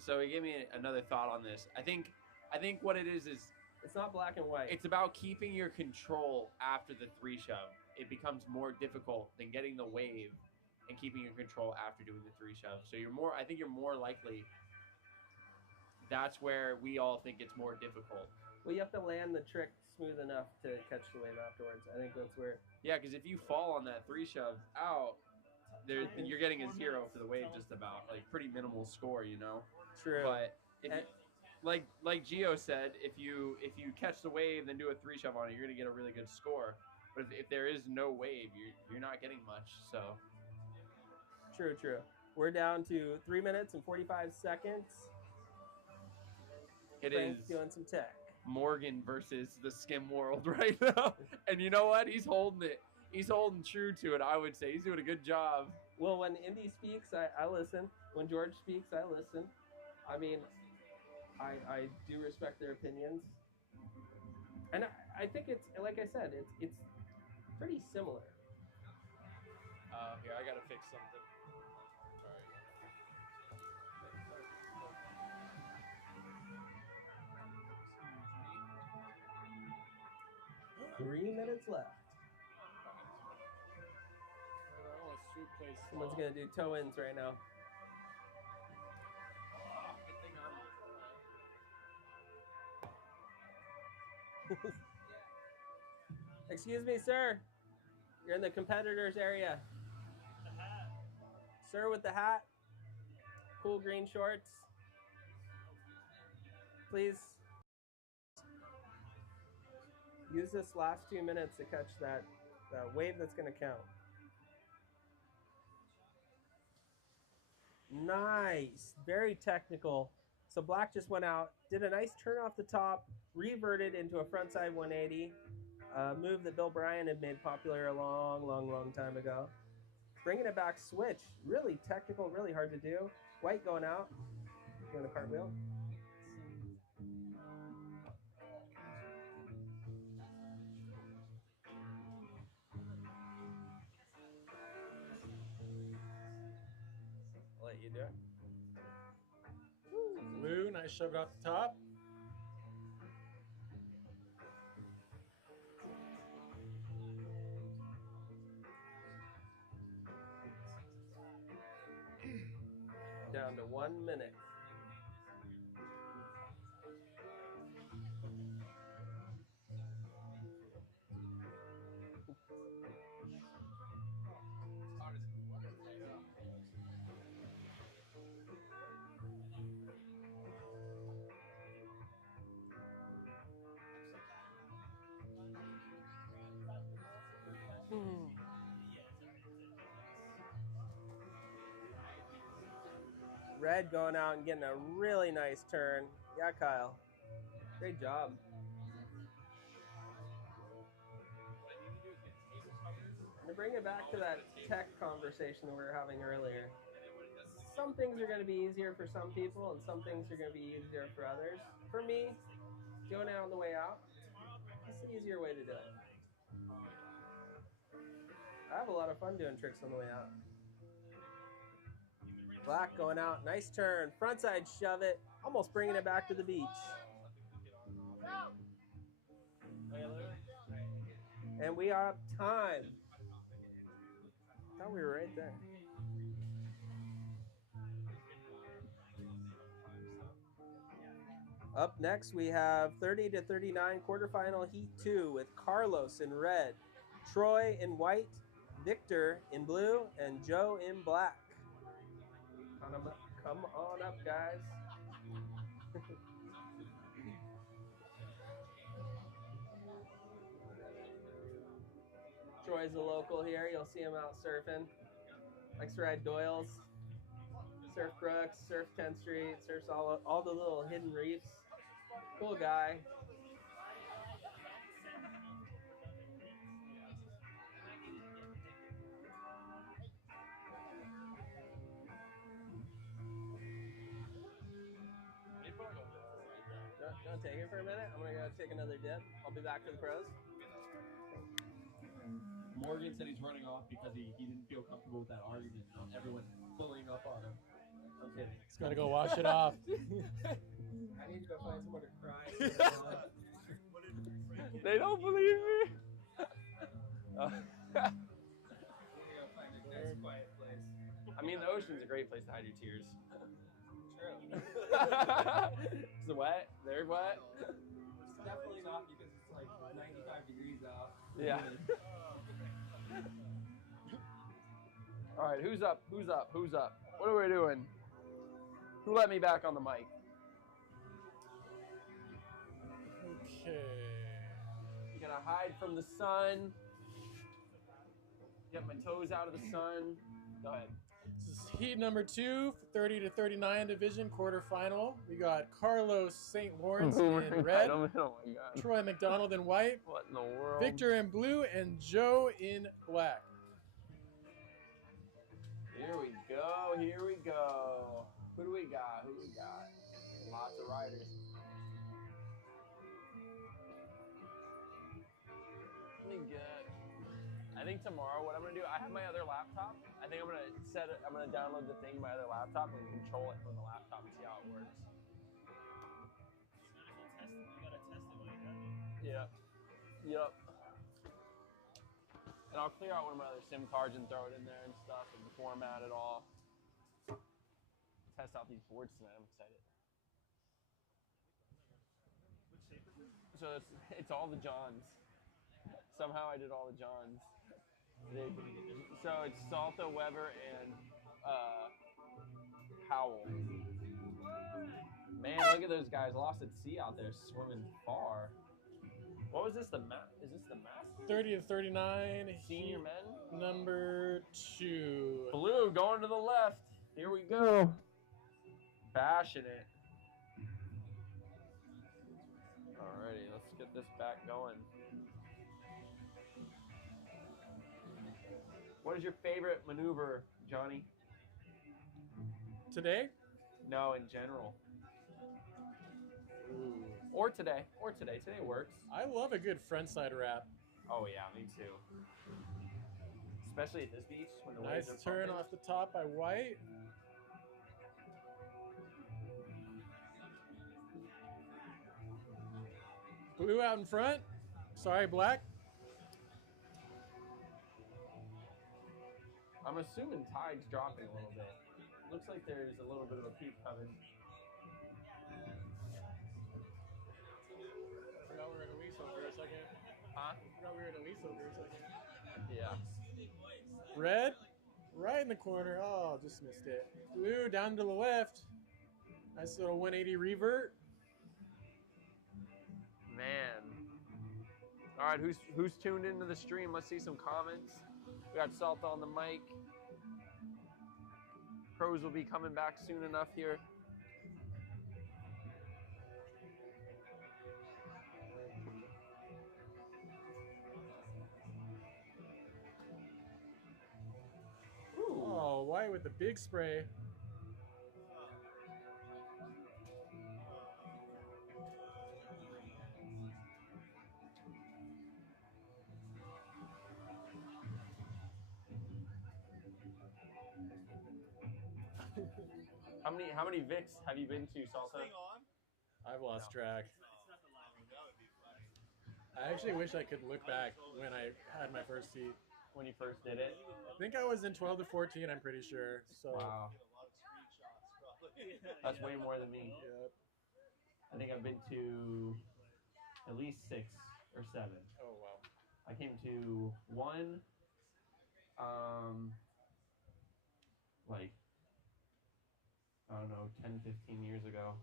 So he gave me another thought on this. I think what it is it's not black and white. It's about keeping your control after the 3-shove. It becomes more difficult than getting the wave and keeping your control after doing the 3-shove. So I think you're more likely. That's where we all think it's more difficult. Well, you have to land the trick smooth enough to catch the wave afterwards. I think that's where. Yeah, because if you fall on that 3-shove out, you're getting a 0 for the wave, just about, like pretty minimal score, True. But if like Gio said, if you catch the wave then do a 3-shove on it, you're gonna get a really good score. But if there is no wave, you're not getting much. So. True. We're down to 3 minutes and 45 seconds. Frank's is doing some tech. Morgan versus the skim world right now, and you know what? He's holding it. He's holding true to it. I would say he's doing a good job. Well, when Indy speaks, I listen. When George speaks, I listen. I mean, I do respect their opinions, and I think it's like I said, it's pretty similar. Here, I gotta fix something. Sorry. 3 minutes left. Someone's gonna do toe ins right now. Excuse me, sir. You're in the competitors area. The hat. Sir with the hat. Cool green shorts. Please use this last 2 minutes to catch that wave that's going to count. Nice. Very technical. So black just went out, did a nice turn off the top, reverted into a frontside 180, move that Bill Bryan had made popular a long time ago. Bringing it back switch, really technical, really hard to do. White going out, doing a cartwheel. I'll let you do it. Blue, nice shove it off the top. Down to 1 minute. Red going out and getting a really nice turn. Yeah, Kyle. Great job. And to bring it back to that tech conversation we were having earlier, some things are going to be easier for some people and some things are going to be easier for others. For me, going out on the way out, that's the easier way to do it. I have a lot of fun doing tricks on the way out. Black going out. Nice turn. Frontside shove it. Almost bringing it back to the beach. And we are up time. Thought we were right there. Up next, we have 30 to 39 quarterfinal heat 2 with Carlos in red, Troy in white, Victor in blue, and Joe in black. Come on up, guys. Troy's a local here. You'll see him out surfing. Likes to ride Doyle's, surf Crooks, surf 10th Street, surfs all the little hidden reefs. Cool guy. Gonna take it for a minute. I'm gonna go take another dip. I'll be back for the pros. Morgan said he's running off because he didn't feel comfortable with that argument. Everyone pulling up on him. I'm kidding. He's got to go wash it off. I need to go find somewhere to cry. They don't believe me. Nice quiet place. I mean, the ocean's a great place to hide your tears. True. It's wet. They're wet. It's definitely not because it's like 95 degrees out. Yeah. All right, who's up? Who's up? Who's up? What are we doing? Who let me back on the mic? Okay. You gotta hide from the sun. Get my toes out of the sun. Go ahead. This is heat number 2, 30 to 39 division quarterfinal. We got Carlos St. Lawrence in red, Oh my God. Troy McDonald in white, What in the world? Victor in blue, and Joe in black. Here we go. Here we go. Who do we got? Who do we got? Lots of riders. Pretty good. I think tomorrow what I'm gonna do, I have my other laptop. I think I'm gonna download the thing to my other laptop and control it from the laptop and see how it works. You gotta test it while you have it. Yep. Yep. And I'll clear out one of my other SIM cards and throw it in there and stuff and format it all. Test out these boards tonight. I'm excited. Which shape is it? So it's all the Johns. Somehow I did all the Johns. So it's Salta, Weber, and Howell. Man, look at those guys lost at sea out there swimming far. What was this? Is this the master? 30 to 39. Senior men? Number 2. Blue going to the left. Here we go. Bashing it. Alrighty, let's get this back going. What is your favorite maneuver, Johnny? Today? No, in general. Ooh. Or today. Today works. I love a good frontside wrap. Oh yeah, me too. Especially at this beach when the Nice waves are turn pumping. off the top by White. Blue out in front. Sorry, Black. I'm assuming tide's dropping a little bit. Looks like there's a little bit of a peak coming. Forgot we were at Aliso for a second. Huh? Forgot we were at Aliso for a second. Yeah. Red, right in the corner. Oh, just missed it. Blue down to the left. Nice little 180 revert. Man. All right, who's tuned into the stream? Let's see some comments. We got Salta on the mic. Cruz will be coming back soon enough here. Ooh. Oh, White with the big spray. How many VICs have you been to, Salsa? I've lost track. I actually wish I could look back when I had my first heat. When you first did it? I think I was in 12 to 14, I'm pretty sure. So Wow. That's way more than me. Yep. I think I've been to at least 6 or 7. Oh, wow. I came to one, like, I don't know, 10, 15 years ago.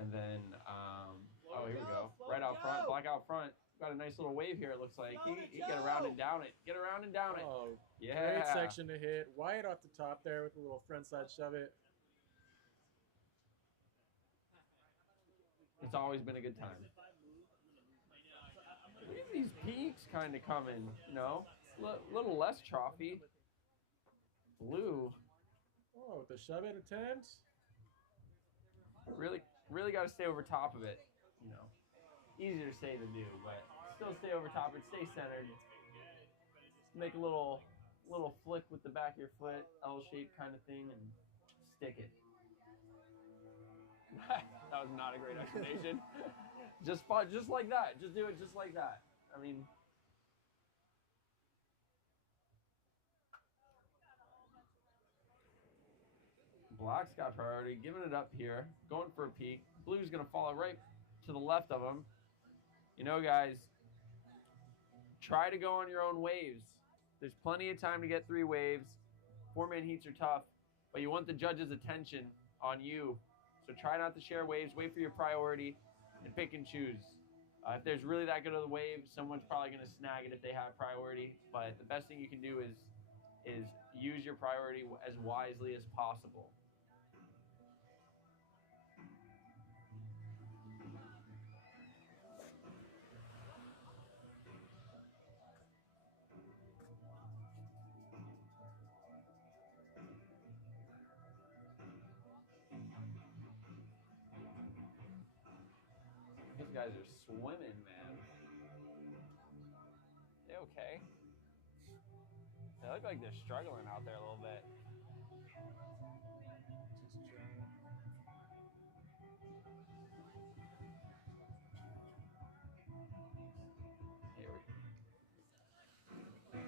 And then, oh, here we go. Right out front, black out front. Got a nice little wave here, it looks like. He get around and down it. Get around and down it. Oh, yeah. Great section to hit. Wide off the top there with a little front side shove it. It's always been a good time. Look at these peaks kind of coming, you know. A little less trophy. Blue. Oh, with the shove it attempt. Really got to stay over top of it, you know. Easier to say than do, but still stay over top of it, stay centered. Make a little flick with the back of your foot, L-shaped kind of thing, and stick it. That was not a great explanation. just like that. Just do it just like that. I mean, Black's got priority, giving it up here, going for a peek. Blue's gonna follow right to the left of him. You know, guys, try to go on your own waves. There's plenty of time to get 3 waves. 4-man heats are tough, but you want the judge's attention on you. So try not to share waves, wait for your priority, and pick and choose. If there's really that good of a wave, someone's probably gonna snag it if they have priority, but the best thing you can do is use your priority as wisely as possible. These guys are swimming, man. They okay? They look like they're struggling out there a little bit. Here we go.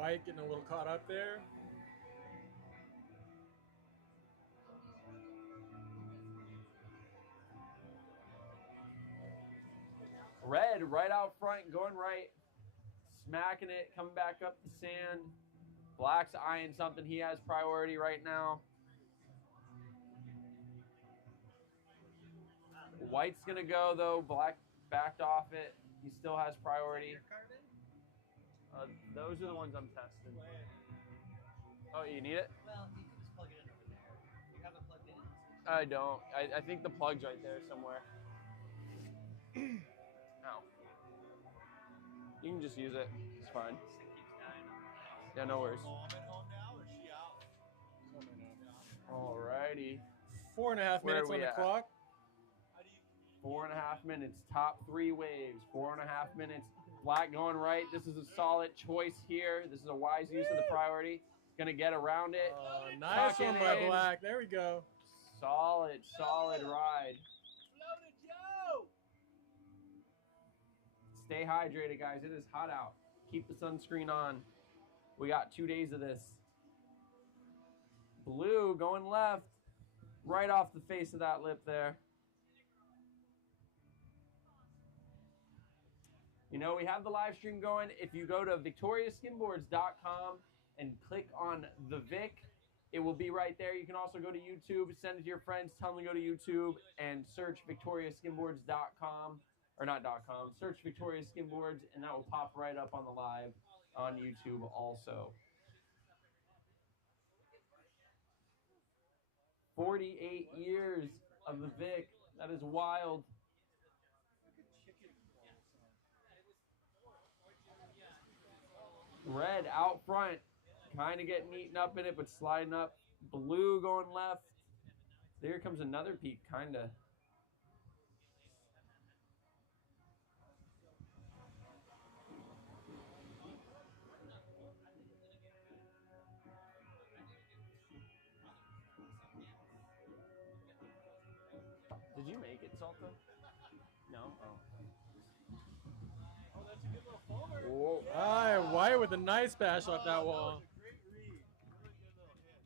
White getting a little caught up there. Red right out front, going right, smacking it, coming back up the sand. Black's eyeing something. He has priority right now. White's gonna go though. Black backed off it. He still has priority. Those are the ones I'm testing. Oh, you need it? Well, you can just plug it in over there. You have it plugged in? I don't. I think the plug's right there somewhere. Ow. You can just use it. It's fine. Yeah, no worries. Alrighty. 4.5 minutes on the clock. 4.5 minutes. Top 3 waves. 4.5 minutes. Black going right. This is a solid choice here. This is a wise use of the priority. Gonna get around it. Nice one by Black. There we go. Solid ride. Stay hydrated, guys. It is hot out. Keep the sunscreen on. We got 2 days of this. Blue going left. Right off the face of that lip there. You know, we have the live stream going. If you go to victoriaskimboards.com and click on the VIC, it will be right there. You can also go to YouTube, send it to your friends, tell them to go to YouTube and search victoriaskimboards.com. Or not .com, search Victoria Skimboards, and that will pop right up on the live on YouTube also. 48 years of the VIC. That is wild. Red out front, kind of getting eaten up in it, but sliding up. Blue going left. There comes another peak, kind of. Did you make it, Salta? No? Oh. Oh, that's a good little folder. Whoa. All right, White with a nice bash off that wall. Great read. Really good little hit.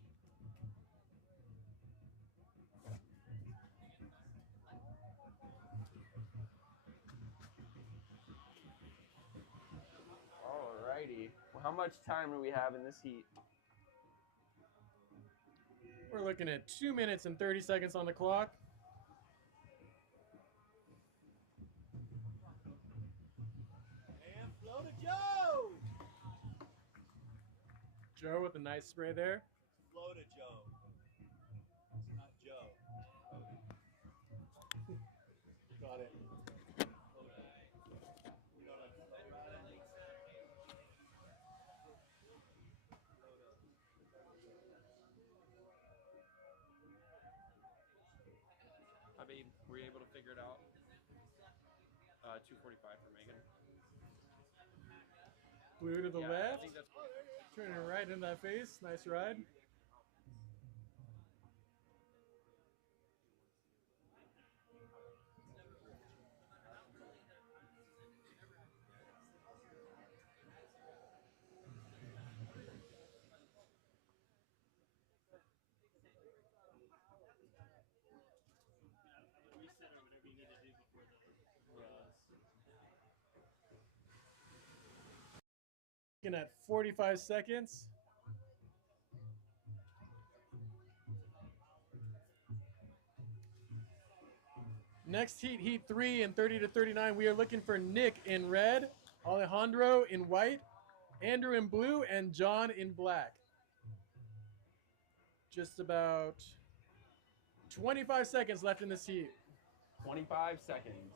Alrighty. Well, how much time do we have in this heat? We're looking at 2 minutes and 30 seconds on the clock. And flow to Joe. Joe with a nice spray there. Flow to Joe. It's not Joe. Got it. You know what I'm saying about it? Hi, babe. Were you able to figure it out? 245 for Megan. Blue to the Yeah, I left. think that's Turning right in that face. Nice ride. Reset or whatever you need to do before the Looking at 45 seconds. Next heat, heat 3 in 30 to 39. We are looking for Nick in red, Alejandro in white, Andrew in blue, and John in black. Just about 25 seconds left in this heat. 25 seconds.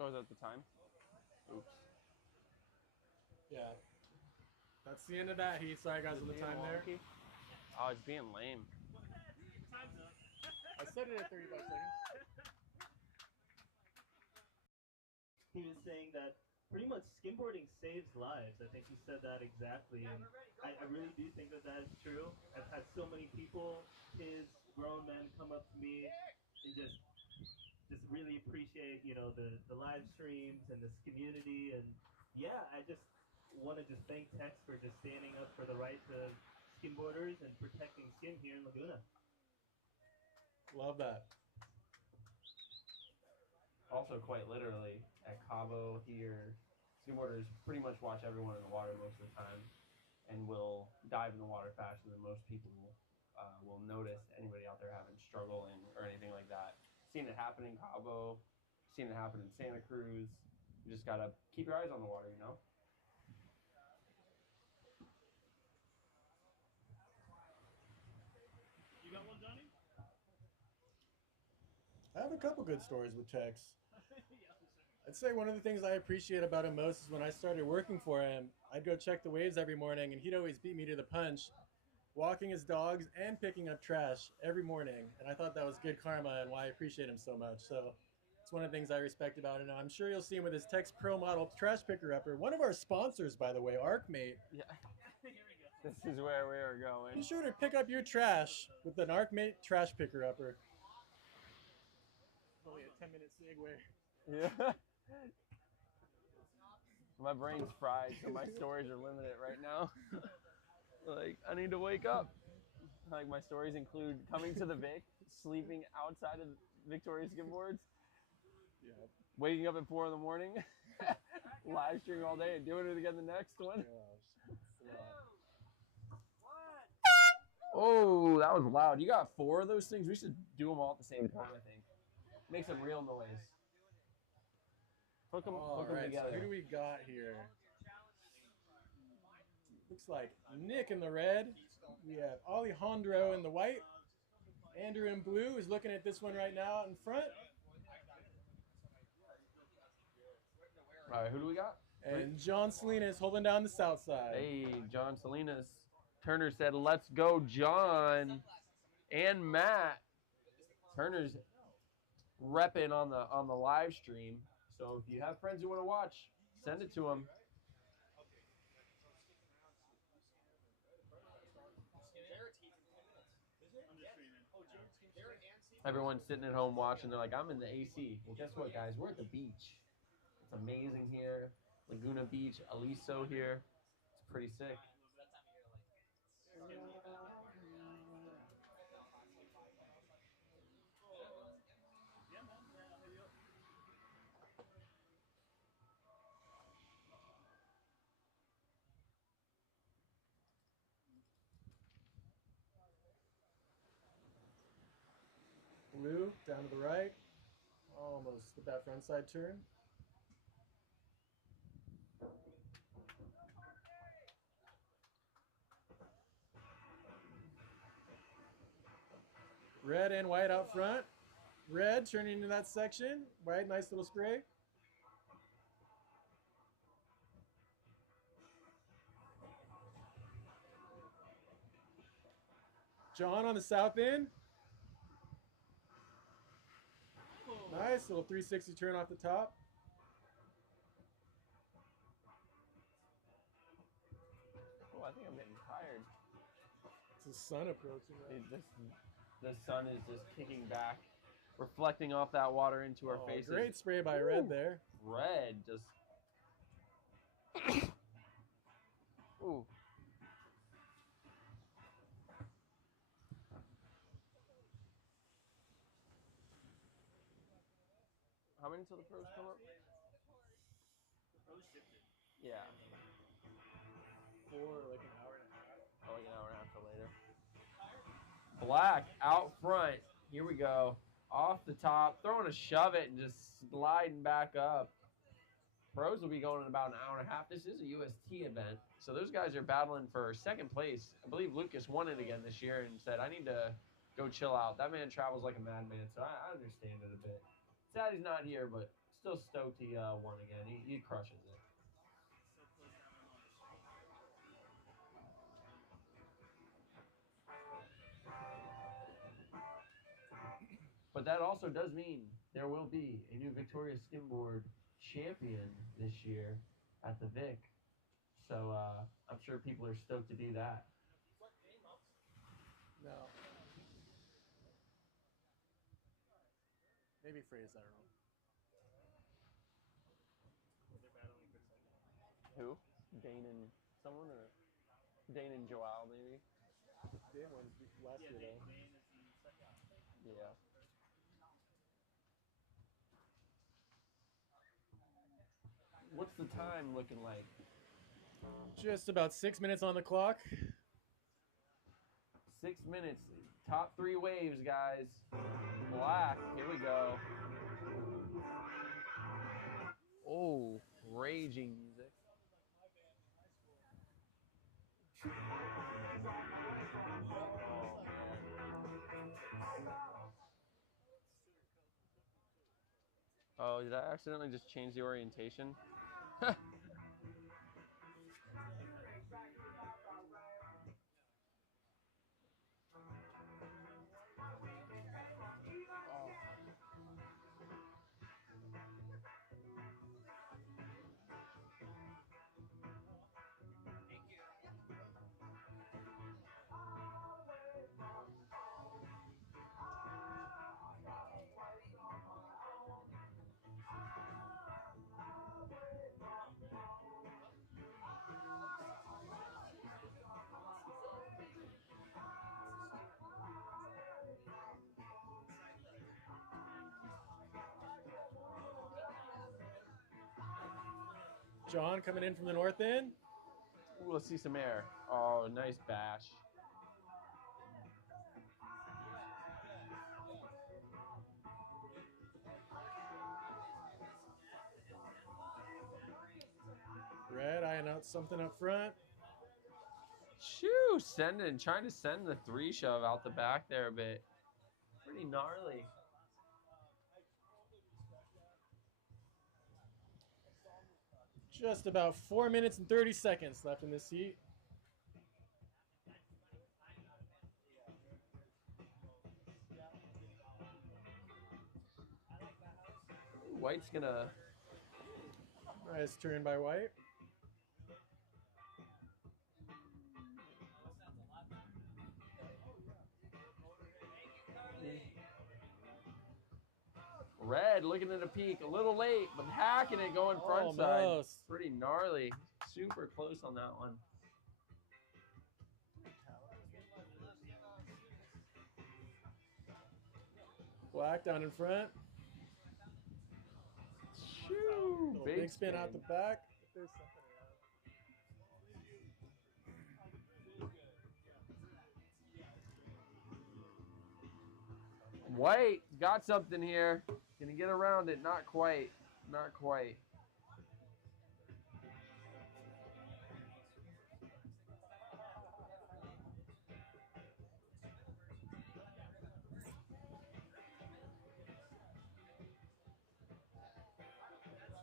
Oh, is that the time? Oops. Yeah. That's the end of that heat. Sorry, guys, on the time there. Oh, it's being lame. I said it at 35 seconds. He was saying that pretty much skimboarding saves lives. I think he said that exactly, and I really do think that that is true. I've had so many people, kids, grown men, come up to me and just really appreciate, you know, the live streams and this community, and yeah, I just want to just thank Tex for just standing up for the rights of skimboarders and protecting skim here in Laguna. Love that. Also, quite literally, at Cabo here, skimboarders pretty much watch everyone in the water most of the time and will dive in the water faster than most people will notice anybody out there having struggle or anything like that. Seen it happen in Cabo, seen it happen in Santa Cruz. You just gotta keep your eyes on the water, you know? You got one, Johnny? I have a couple good stories with Tex. I'd say one of the things I appreciate about him most is when I started working for him, I'd go check the waves every morning, and he'd always beat me to the punch, walking his dogs and picking up trash every morning. And I thought that was good karma and why I appreciate him so much. So it's one of the things I respect about him. I'm sure you'll see him with his Tex Pro Model trash picker upper. One of our sponsors, by the way, ArcMate. Yeah. This is where we are going. Be sure to pick up your trash with an ArcMate trash picker upper. Only a 10-minute segue. Yeah. My brain's fried, so my stories are limited right now. Like, I need to wake up. Like, my stories include coming to the VIC, sleeping outside of Victoria Skimboards, waking up at 4 in the morning, live streaming all day, and doing it again the next one. Oh, that was loud. You got 4 of those things? We should do them all at the same time, I think. Make some real noise. Hook them Alright, so together. who do we got here? Looks like Nick in the red. We have Alejandro in the white. Andrew in blue is looking at this one right now out in front. All right, who do we got? And John Salinas holding down the south side. Hey, John Salinas. Turner said, let's go, John and Matt. Turner's repping on the live stream. So if you have friends who want to watch, send it to them. Everyone's sitting at home watching. They're like, I'm in the AC. Well, guess what, guys? We're at the beach. It's amazing here. Laguna Beach, Aliso here. It's pretty sick. Blue down to the right. Almost with that front side turn. Red and white out front. Red turning into that section. White, nice little spray. John on the south end. Nice little 360 turn off the top. Oh, I think I'm getting tired. It's the sun approaching. Right? The sun is just kicking back, reflecting off that water into our faces. Great spray by Red there. Red just. Ooh. How many till the pros come up? Yeah. For like an hour and a half. Oh, like an hour and a half till later. Black out front. Here we go. Off the top, throwing a shove it and just sliding back up. Pros will be going in about an hour and a half. This is a UST event, so those guys are battling for second place. I believe Lucas won it again this year and said, I need to go chill out. That man travels like a madman, so I understand it a bit. Sad he's not here, but still stoked he won again. He crushes it. But that also does mean there will be a new Victoria Skimboard champion this year at the VIC. So I'm sure people are stoked to do that. No. Maybe phrase, I don't know. Who? Dane and someone, or Dane and Joao, maybe? Dane won last year, though. Yeah. What's the time looking like? Just about 6 minutes on the clock. 6 minutes. Top 3 waves, guys. Black. Here we go. Oh, raging music. Oh, did I accidentally just change the orientation? John coming in from the north end. Ooh, let's see some air. Oh, nice bash. Red eyeing out something up front. Shoo, trying to send the 3 shove out the back there a bit. Pretty gnarly. Just about 4 minutes and 30 seconds left in this heat. White's gonna. Nice turn by White. Red looking at a peak, a little late, but hacking it going front side. Almost. Pretty gnarly. Super close on that one. Black down in front. Shoo, Big spin out the back. White got something here. Gonna get around it. Not quite. Not quite.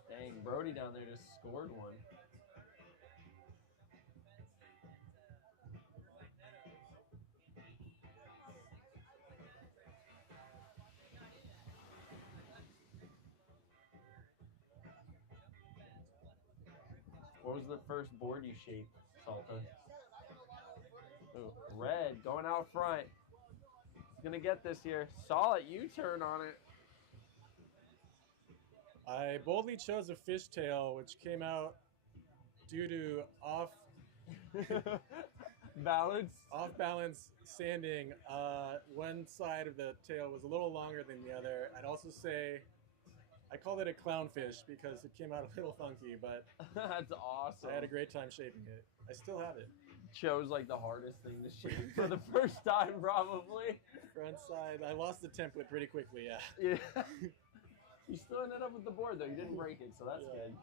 Dang, Brody down there just scored one. What was the first board you shaped, Salta? Ooh, red going out front. He's gonna get this here. Solid U-turn on it. I boldly chose a fishtail, which came out due to off balance sanding. One side of the tail was a little longer than the other. I'd also say I called it a clownfish because it came out a little funky, but That's awesome. I had a great time shaping it. I still have it. Chose like the hardest thing to shape for the first time, probably. Front side. I lost the template pretty quickly, yeah. Yeah. You still ended up with the board, though. You didn't break it, so that's good.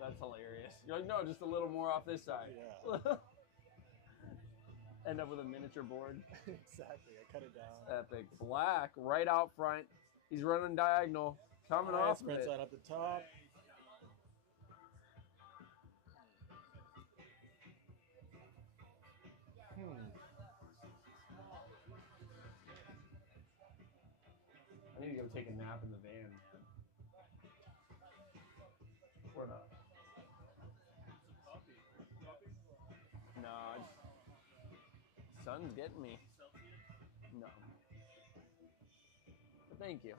That's hilarious. You're like, no, just a little more off this side. Yeah. End up with a miniature board. Exactly. I cut it down. Epic. Black right out front. He's running diagonal. Coming Nice off front it. side up the top. I need to go take a nap in the van, man. Or not. No, sun's getting me. No. But thank you.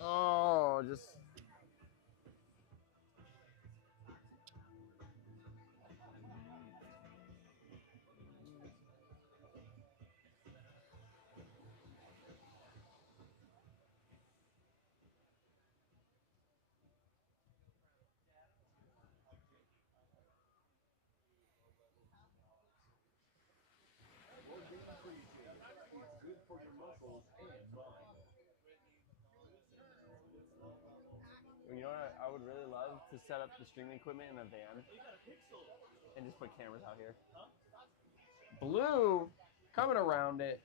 Oh, just. You know what I would really love to set up the streaming equipment in a van and just put cameras out here. Blue coming around it.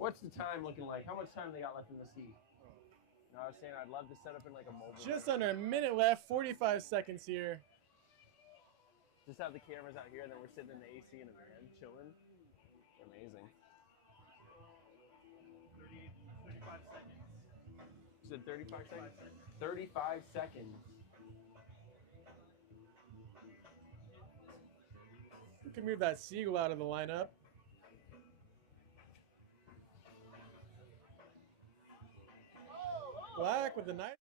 What's the time looking like? How much time they got left in the seat? No, I was saying I'd love to set up in like a mobile. Just under a minute left, 45 seconds here. Just have the cameras out here, and then we're sitting in the AC in a van, chilling. Amazing. 35 seconds. You said 35 seconds? 35 seconds. We can move that seagull out of the lineup. Black with the nice.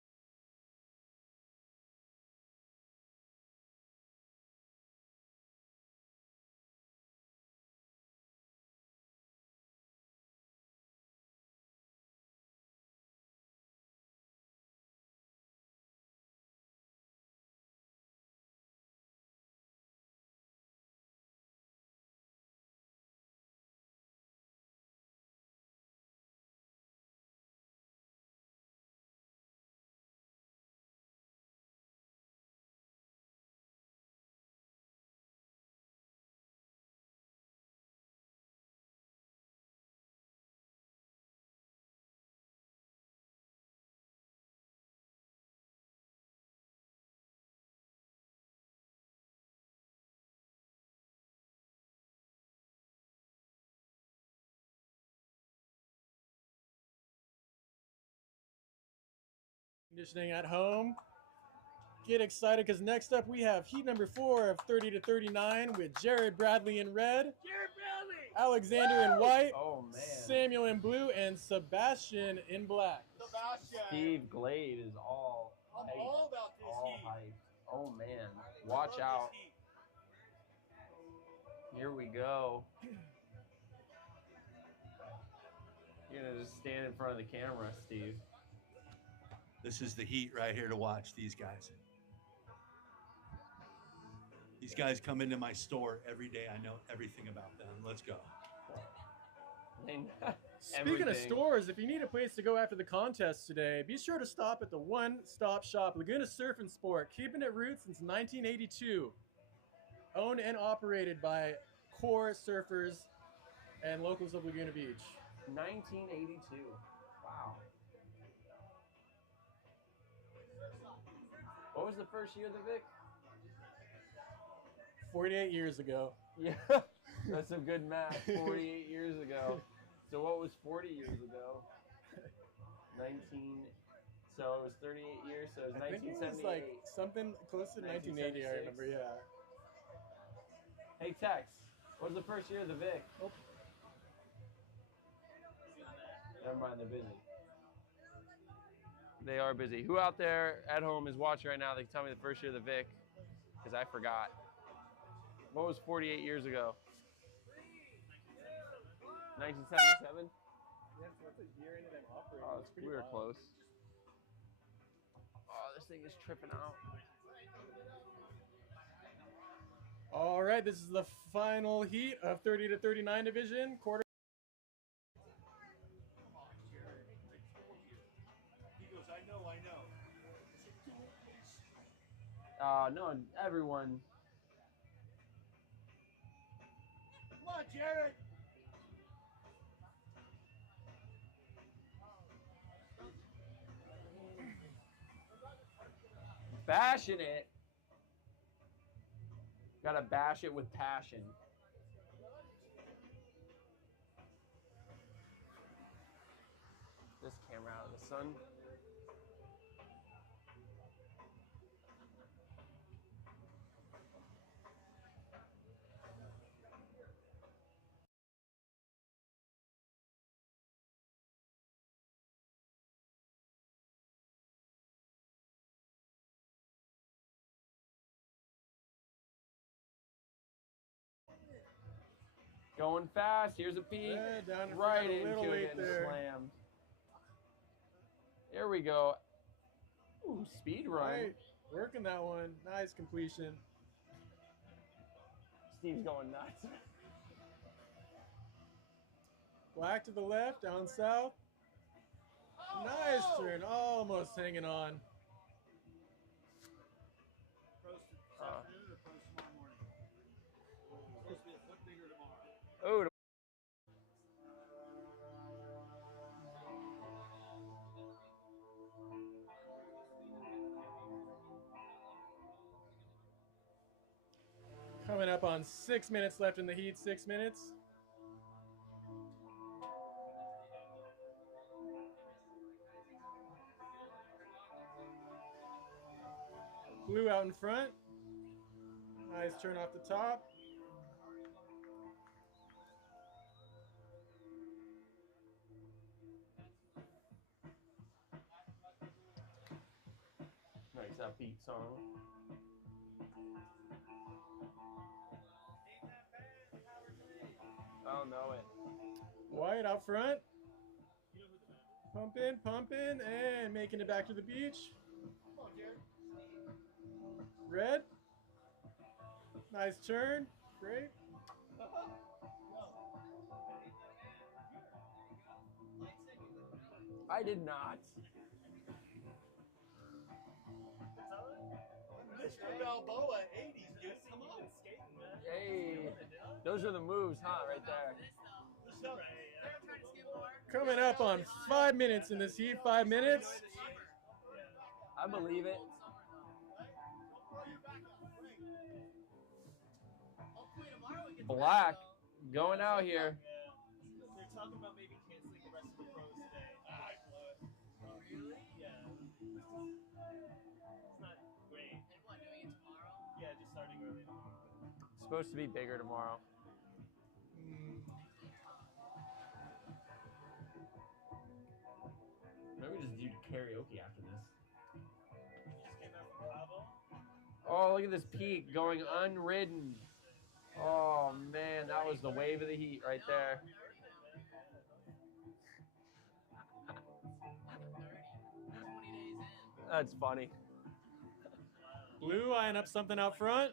Conditioning at home. Get excited because next up we have heat number 4 of 30 to 39 with Jared Bradley in red, Jared Bradley! Alexander in white, Oh, man. Samuel in blue, and Sebastian in black. Sebastian. Steve Glade is all I'm hyped. all about this All heat. hyped. Oh, man. I Watch love out. this heat. Here we go. You're going to just stand in front of the camera, Steve. This is the heat right here to watch these guys. These guys come into my store every day. I know everything about them. Let's go. Speaking of stores, if you need a place to go after the contest today, be sure to stop at the one-stop shop Laguna Surf and Sport, keeping it roots since 1982. Owned and operated by core surfers and locals of Laguna Beach. 1982. Wow. What was the first year of the VIC? 48 years ago. Yeah, that's some good math. 48 years ago. So what was 40 years ago? 19. So it was 38 years. So it was I think it 1978. was like something close to 1980. I remember. Yeah. Hey Tex, what was the first year of the VIC? Oh. Never mind, they're busy. They are busy. Who out there at home is watching right now? They can tell me the first year of the VIC, because I forgot. What was 48 years ago? 1977? Yes, that's a year into them operating. Oh, It's pretty we were wild. close. Oh, this thing is tripping out. All right, this is the final heat of 30 to 39 division. Quarter. He goes, I know. No, everyone. Come on, Jared. Bashing it. Gotta bash it with passion. This camera out of the sun. Going fast. Here's a peek. Yeah, down in Right front, a little into late it and there. slammed. There we go. Ooh, speed run. Right, working that one. Nice completion. Steve's going nuts. Black to the left, down south. Nice turn, almost hanging on. Post this afternoon or post tomorrow morning? Supposed to be a foot bigger tomorrow. Oh. Coming up on 6 minutes left in the heat, 6 minutes. Blue out in front. Nice turn off the top. Nice upbeat song. I don't know it. White out front. Pumping, and making it back to the beach. Red. Nice turn. Great. I did not. Mr. Balboa, 80s, dude. Come on. Hey, those are the moves, huh? Right there. Coming up on 5 minutes in this heat. 5 minutes. I believe it. Black going out here. They're talking about maybe canceling the rest of the pros today. Really? Yeah. It's not great. And what, doing it tomorrow? Yeah, just starting early tomorrow. It's supposed to be bigger tomorrow. Maybe we just do karaoke after this. Just came out from Cabo. Oh, look at this peak going unridden. Oh man, that was the wave of the heat right there. That's funny. Blue eyeing up something out front.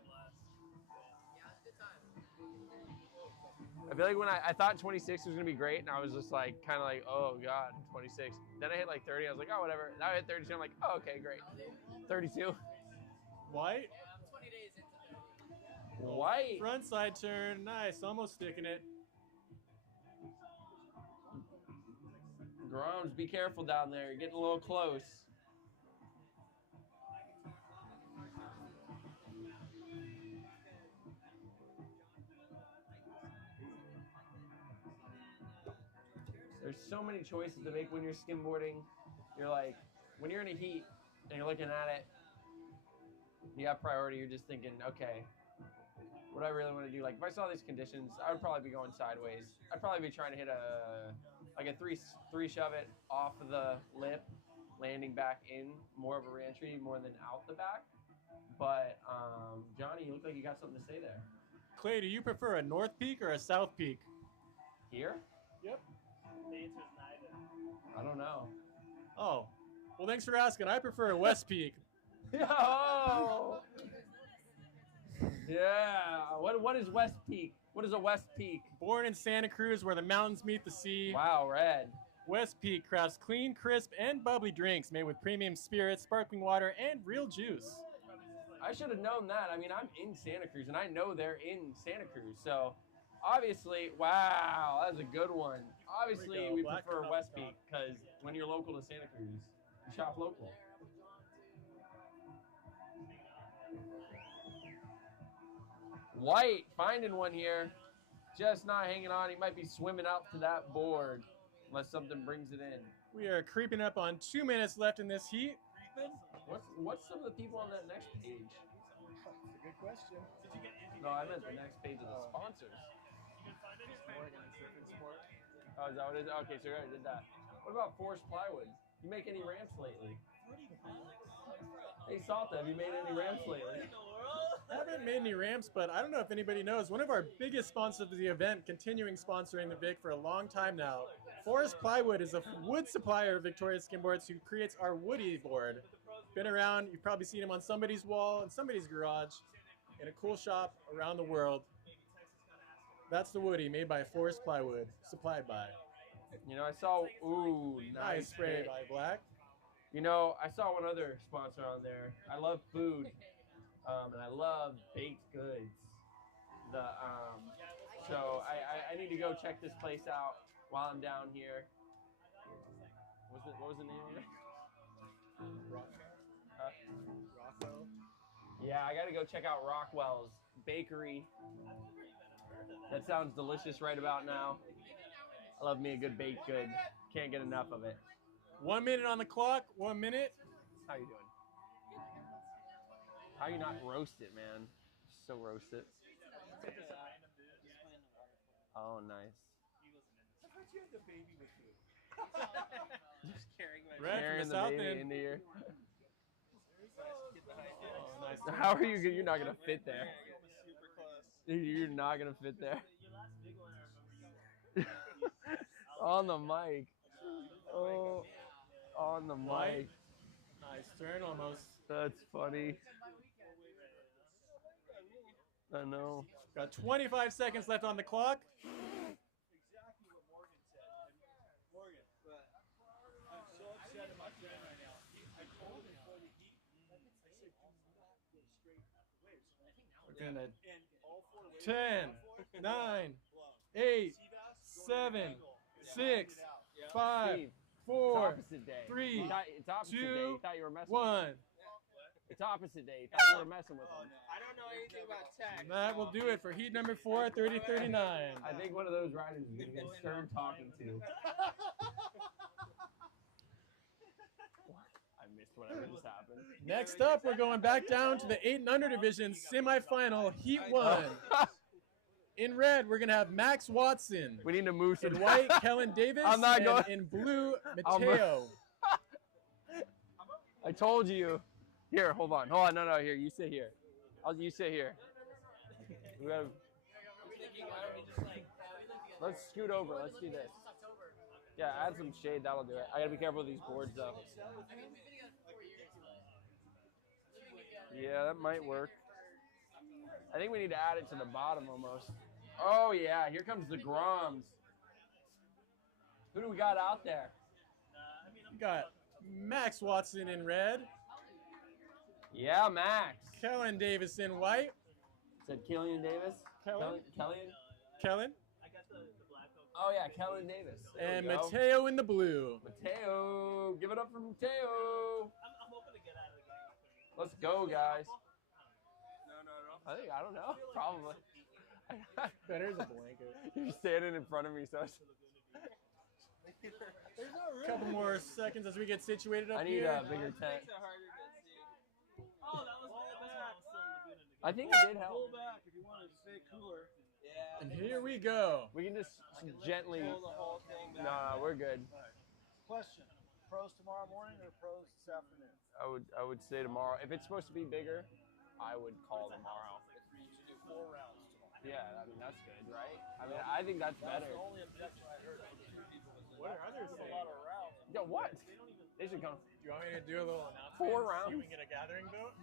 I feel like when I thought 26 was gonna be great, and I was just like, kind of like, oh god, 26. Then I hit like 30. I was like, oh whatever. Now I hit 32. I'm like, oh okay, great. 32. White. White. Front side turn. Nice. Almost sticking it. Groms, be careful down there. You're getting a little close. There's so many choices to make when you're skimboarding. You're like, when you're in a heat and you're looking at it, you have priority. You're just thinking, okay, what do I really want to do? Like if I saw these conditions, I would probably be going sideways. I'd probably be trying to hit a three shove it off of the lip, landing back in, more of a reentry more than out the back. But Johnny, you look like you got something to say there. Clay, do you prefer a north peak or a south peak? Here? Yep. The answer is neither. I don't know. Oh, well, thanks for asking. I prefer a west peak. Yo! Yeah. What is West Peak? What is a West Peak? Born in Santa Cruz, where the mountains meet the sea. Wow, red. West Peak crafts clean, crisp, and bubbly drinks made with premium spirits, sparkling water, and real juice. I should have known that. I mean, I'm in Santa Cruz, and I know they're in Santa Cruz. So, obviously, wow, that's a good one. Obviously, we prefer West Peak, because when you're local to Santa Cruz, you shop local. White finding one here, just not hanging on. He might be swimming out to that board unless something brings it in. We are creeping up on 2 minutes left in this heat. What's some of the people on that next page? That's a good question. No, I meant the next page of the sponsors. Oh, is that what it is? Okay, so you already did that. What about Forest Plywood? You make any ramps lately? Hey, Salta, have you made any ramps lately? I haven't made any ramps, but I don't know if anybody knows. One of our biggest sponsors of the event, continuing sponsoring the VIC for a long time now. Forest Plywood is a wood supplier of Victoria Skimboards who creates our Woody board. Been around, you've probably seen him on somebody's wall, in somebody's garage, in a cool shop around the world. That's the Woody, made by Forest Plywood, supplied by. You know, I saw, ooh, nice spray hit. by Black. You know, I saw one other sponsor on there. I love food, and I love baked goods. So I need to go check this place out while I'm down here. What was the name of it? Rockwell. Yeah, I got to go check out Rockwell's Bakery. That sounds delicious right about now. I love me a good baked good. Can't get enough of it. 1 minute on the clock. 1 minute. How you doing? How you not roast it, man? So roast it. Oh, nice. I thought you had the baby with you. Just carrying my Carrying the baby into here. Oh, nice. How are you? You're not gonna fit there. You're not gonna fit there. On the mic. Oh, on the mic. Nice turn, almost. That's funny. I know. Got 25 seconds left on the clock. Exactly what Morgan said. And Morgan, I'm so upset about Jen right now. I told him before the heat, I said, do not go straight at the waves. We're gonna. And all four waves. 10, 9, 8, 7, 6, 5, 4, 3, It's opposite day. 2, You thought you were messing 1. It's opposite day. You thought you were messing with them. I don't know anything about tech. And that will do it for heat number 4, 30-39. I think one of those riders is going to get stern talking to. I missed whenever this happened. Next up, we're going back down to the 8 and under division semifinal, Heat 1. In red, we're going to have Max Watson. We need to move to In white, Kellen Davis. I'm not and going. in blue, Mateo. I told you. Here, hold on. No, here. You sit here. You sit here. We gotta, let's scoot over. Let's do this. Yeah, add some shade. That'll do it. I gotta be careful with these boards, though. Yeah, that might work. I think we need to add it to the bottom almost. Oh, yeah. Here comes the Groms. Who do we got out there? We got Max Watson in red. Yeah, Max. Kellen Davis in white. Said Killian Davis? Kellen? Kellen? Oh, yeah, Kellen Davis. There And we go. Mateo in the blue. Mateo. Give it up for Mateo. I'm hoping to get out of the game. Let's go, guys. I don't know. Probably. Better as a blanket. You're standing in front of me, so it's... A couple more seconds as we get situated up I need here. a bigger tent. Oh, that was Laguna. I think it did help. Pull back if you want to stay cooler. Yeah. And here we go. We can just gently... Pull the whole thing back. Nah, we're good. Question: pros tomorrow morning or pros this afternoon? I would say tomorrow. If it's supposed to be bigger, I would call tomorrow. You should do 4 rounds tomorrow. Yeah, I mean, that's good, right? I mean, I think that's better. That's the only objection I heard from 2 people was What are others a saying? lot of rounds. Yeah, what? They should come. Do you want me to do a little announcement? 4 See rounds. if we can get a gathering vote?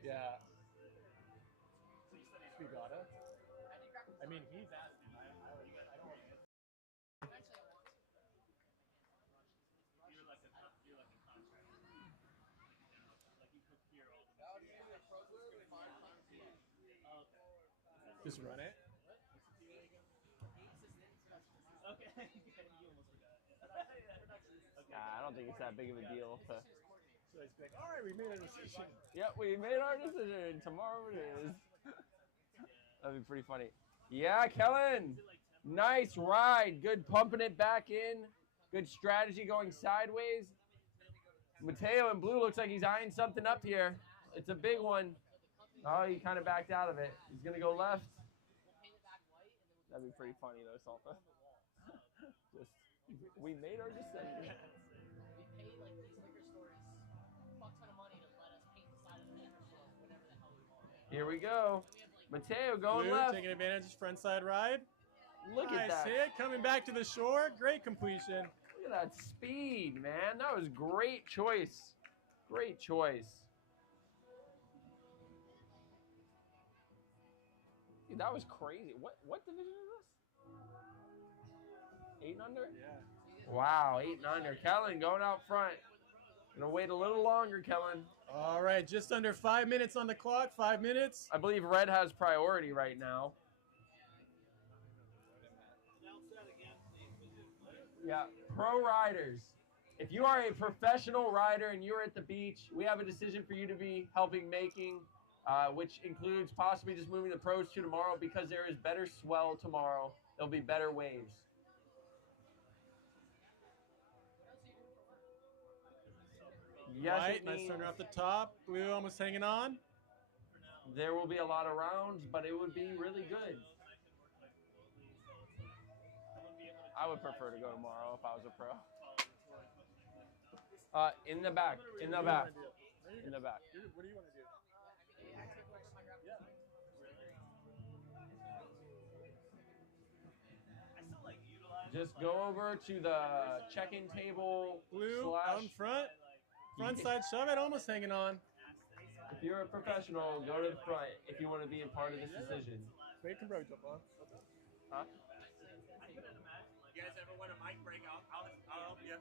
Yeah. We got it. I mean, he's asking. I don't want to get. You're like a contractor. Like you procure all the Just run it. Okay. You almost forgot. Nah, I don't think it's that big of a deal. To... So it's like, all right, we made a decision. Yep, we made our decision. Tomorrow it is. That'd be pretty funny. Yeah, Kellen. Nice ride. Good pumping it back in. Good strategy going sideways. Mateo in blue looks like he's eyeing something up here. It's a big one. Oh, he kind of backed out of it. He's going to go left. That'd be pretty funny, though, Salta. Just, we made our decision. Here we go. Mateo going Blue, left. taking advantage of front side ride. Look Nice at that. hit, coming back to the shore. Great completion. Look at that speed, man. That was great choice. Great choice. Dude, that was crazy. What division is this? 8 and under? Yeah. Wow, 8 and under. Kellen going out front. Gonna wait a little longer, Kellen. All right, just under 5 minutes on the clock. 5 minutes. I believe red has priority right now. Yeah, pro riders. If you are a professional rider and you're at the beach, we have a decision for you to be helping making, which includes possibly just moving the pros to tomorrow because there is better swell tomorrow. There'll be better waves. Yes, White, it nice means turner off the top. Blue almost hanging on. there will be a lot of rounds, but it would be really good. I would prefer to go tomorrow if I was a pro. In the back, in the back, in the back. What do you want to do? Just go over to the check-in table. Blue out in front. Front side shove it, almost hanging on. If you're a professional, go to the front if you want to be a part of this decision. Wait, can probably jump on. Huh? You guys ever want a mic break? I'll help you.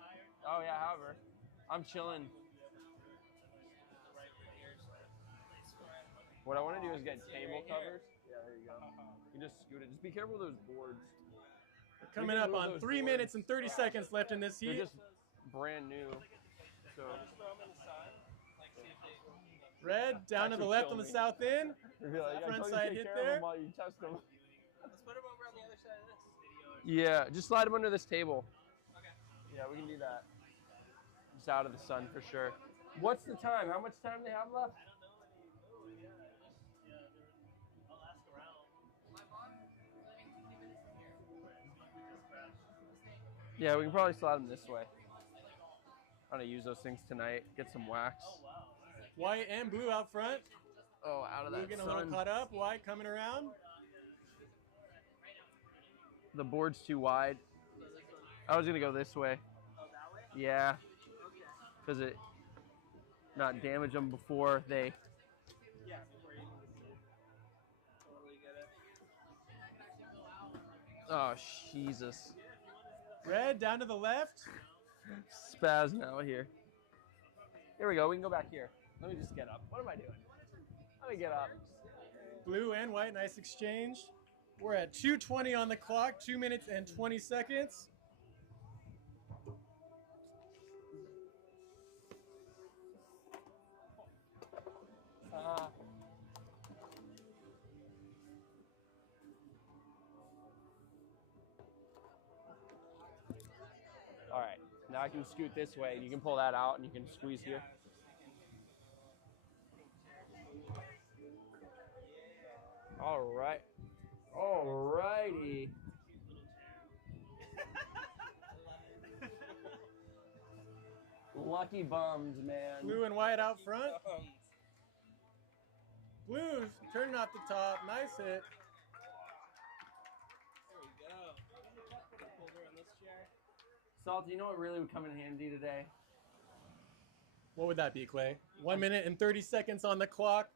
Oh yeah, however. I'm chilling. What I want to do is get table covers. Yeah, there you go. You just scoot it. Just be careful with those boards. We're coming up on 3 minutes and 30 seconds left in this heat. They're just brand new. So Red down to the left on the south end. Front side hit there. While you test them. Let's put him over on the other side of this. Yeah, just slide them under this table. Okay. Yeah, we can do that. Just out of the sun for sure. What's the time? How much time they have left? Yeah, we can probably slide them this way. I'm gonna use those things tonight. Get some wax. White and blue out front. Oh, out of Blue that getting sun. a little caught up. White coming around. The board's too wide. I was gonna go this way. Yeah, because it not damage them before they. Oh Jesus! Red down to the left. Spaz now here. Here we go. We can go back here. Let me just get up. What am I doing? Let me get up. Blue and white, nice exchange. We're at 2:20 on the clock, 2 minutes and 20 seconds. All right. Now I can scoot this way, and you can pull that out, and you can squeeze here. All right. All righty. Lucky bums, man. Blue and white out front. Blues turning off the top. Nice hit. There we go. Over on this chair. Salt, you know what really would come in handy today? What would that be, Clay? 1 minute and 30 seconds on the clock.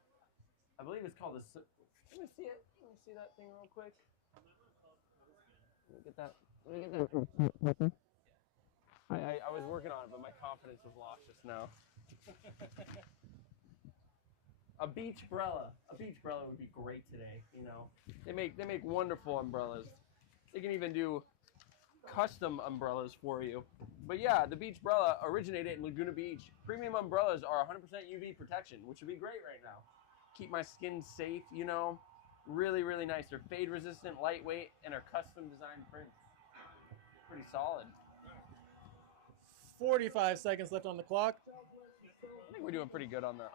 I believe it's called a. Let me see it. Let me see that thing real quick. Let me get that. Let me get that. I was working on it, but my confidence was lost just now. A beach umbrella. A beach umbrella would be great today. You know, they make wonderful umbrellas. They can even do custom umbrellas for you. But yeah, the beach umbrella originated in Laguna Beach. Premium umbrellas are 100% UV protection, which would be great right now. Keep my skin safe, you know. Really, really nice. They're fade resistant, lightweight, and are custom designed prints. Pretty solid. 45 seconds left on the clock. I think we're doing pretty good on the.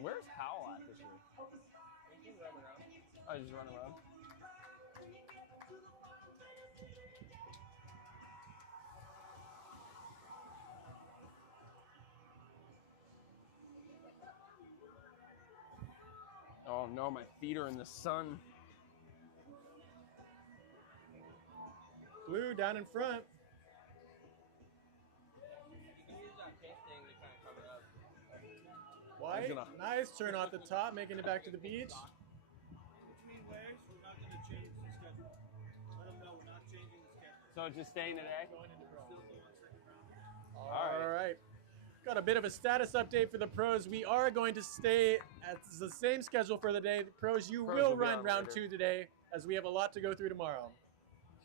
Where's Howell at this year? I just run around. Oh no, my feet are in the sun. Blue down in front. You can use that paint thing to kind of cover it up. White, nice turn off the top, making it back to the beach. Between waves, we're not going to change the schedule. Let them know we're not changing the schedule. So it's just staying today? Going into pro. Still going second round. All right. Got a bit of a status update for the pros. We are going to stay at the same schedule for the day. The pros, you will run round 2 today, as we have a lot to go through tomorrow.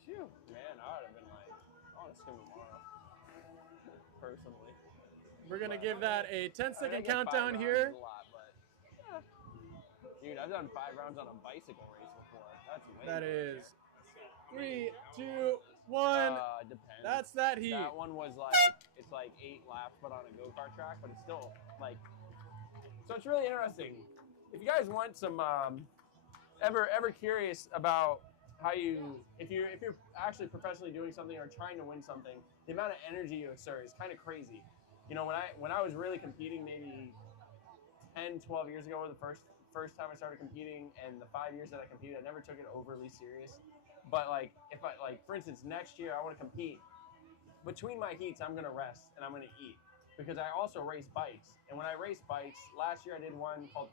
Phew, man, I would have been like, I want to swim tomorrow. Personally. We're going to give that a 10-second I mean, countdown 5 here. rounds is a lot, but yeah. Dude, I've done 5 rounds on a bicycle race before. That's way That more. is 3, 2, 1. Depends. That's that heat. That one was like, it's like 8 laps, but on a go-kart track, but it's still like, so it's really interesting. If you guys want some, ever curious about how you, if you're actually professionally doing something or trying to win something, the amount of energy you exert is kind of crazy. You know, when I was really competing maybe 10, 12 years ago, were the first time I started competing, and the 5 years that I competed, I never took it overly serious. But like, if I like, for instance, next year I want to compete. Between my heats, I'm gonna rest and I'm gonna eat because I also race bikes. And when I race bikes, last year I did one called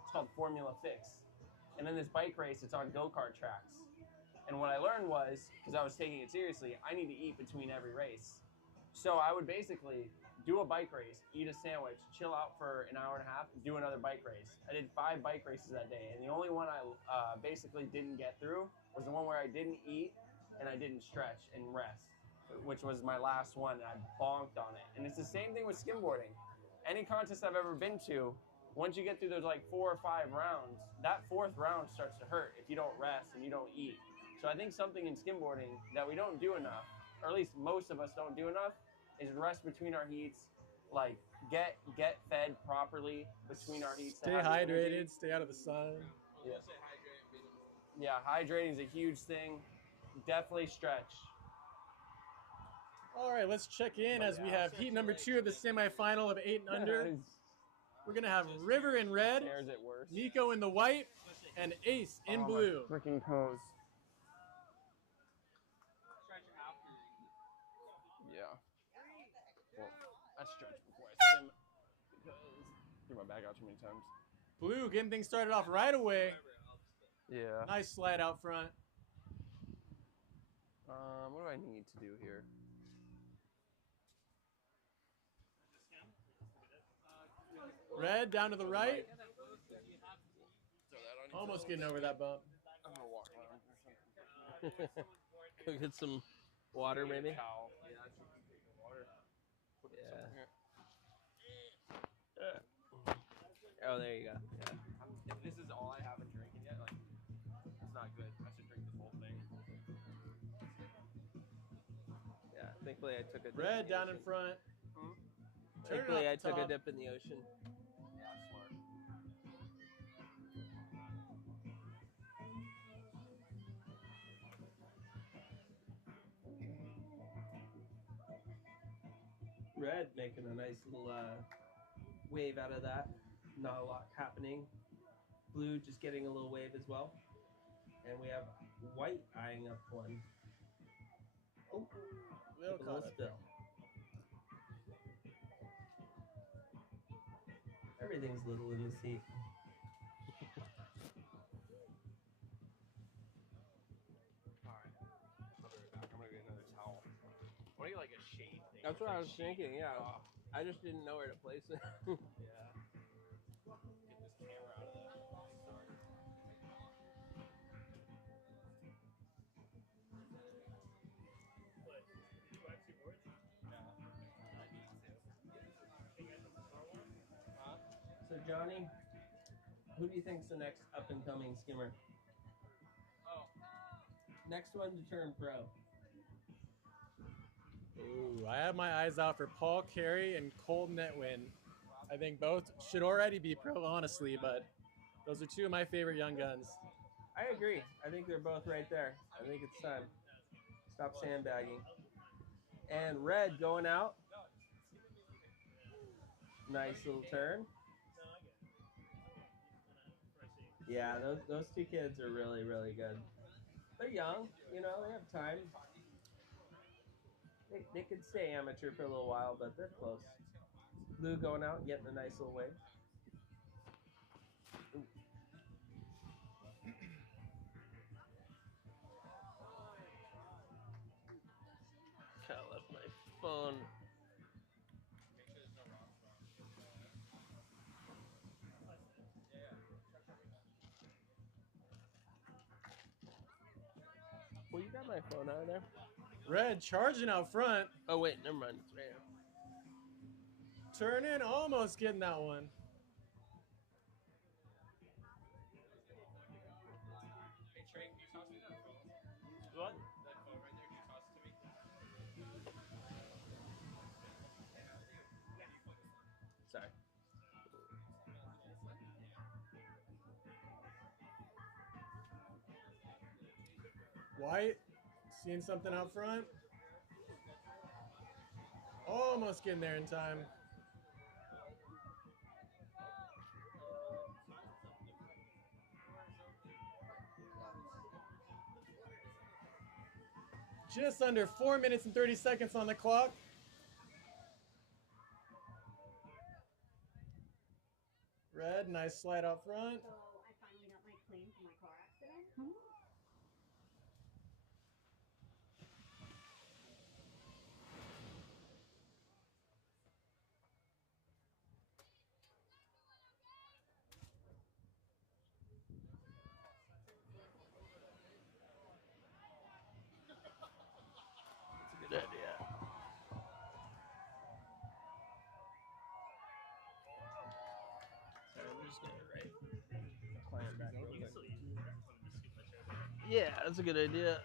it's called Formula Fix, and then this bike race, it's on go-kart tracks. And what I learned was, because I was taking it seriously, I need to eat between every race. So I would basically do a bike race, eat a sandwich, chill out for an hour and a half, and do another bike race. I did 5 bike races that day, and the only one I basically didn't get through was the one where I didn't eat and I didn't stretch and rest, which was my last one, and I bonked on it. And it's the same thing with skimboarding. Any contest I've ever been to, once you get through those like 4 or 5 rounds, that 4th round starts to hurt if you don't rest and you don't eat. So I think something in skimboarding that we don't do enough, or at least most of us don't do enough, is rest between our heats, like get fed properly between our heats. Stay hydrated, stay out of the sun. Yeah, hydrating is a huge thing. Definitely stretch. All right, let's check in as we have heat number 2 of the semifinal of 8 and under. We're gonna have River in red, Nico in the white, and Ace in blue. Freaking toes. Yeah. Well, I stretched before I skim because I threw my bag out too many times. Blue getting things started off right away. Yeah. Nice slide out front. What do I need to do here? Red down to the right. Almost getting over that bump. I'm gonna walk around or something. Go get some water, maybe. Yeah. Oh, there you go. Yeah. If this is all I haven't drinking yet, like, it's not good. I should drink this whole thing. Yeah. Thankfully, I took a dip Red in the down in ocean. front. Thankfully, I took a top. dip in the ocean. Yeah, smart. Red making a nice little wave out of that. Not a lot happening. Blue just getting a little wave as well. And we have white eyeing up one. Oh, Little took a little caught spill. Everything's little in this heat. Alright. I'll be right back. I'm gonna get another towel. I wanna get like a shade thing. That's what I was thinking, yeah. I just didn't know where to place it. Yeah. Get this camera out of the start. What? Did you ride 2 boards? Yeah. I need to. Hey guys, on the car one? So Johnny, who do you think's the next up and coming skimmer? Oh. Next one to turn pro. Ooh, I have my eyes out for Paul Carey and Colton Netwin. I think both should already be pro, honestly, but those are 2 of my favorite young guns. I agree. I think they're both right there. I think it's time. Stop sandbagging. And Red going out. Nice little turn. Yeah, those 2 kids are really, really good. They're young, you know, they have time. They could stay amateur for a little while, but they're close. Lou going out, getting a nice little wave. Ooh. I left my phone. Well, you got my phone out of there. Red charging out front. Oh wait, never mind. It's right here. Turn in, almost getting that one. Hey Trey, can you toss me that phone? What? That phone right there, can you toss it to me? Sorry. White, seeing something out front. Almost getting there in time. Just under 4 minutes and 30 seconds on the clock. Red, nice slide out front. So I finally got my claim for my car accident. That's a good idea. Sorry, I'm just gonna climb back real quick. Yeah, that's a good idea.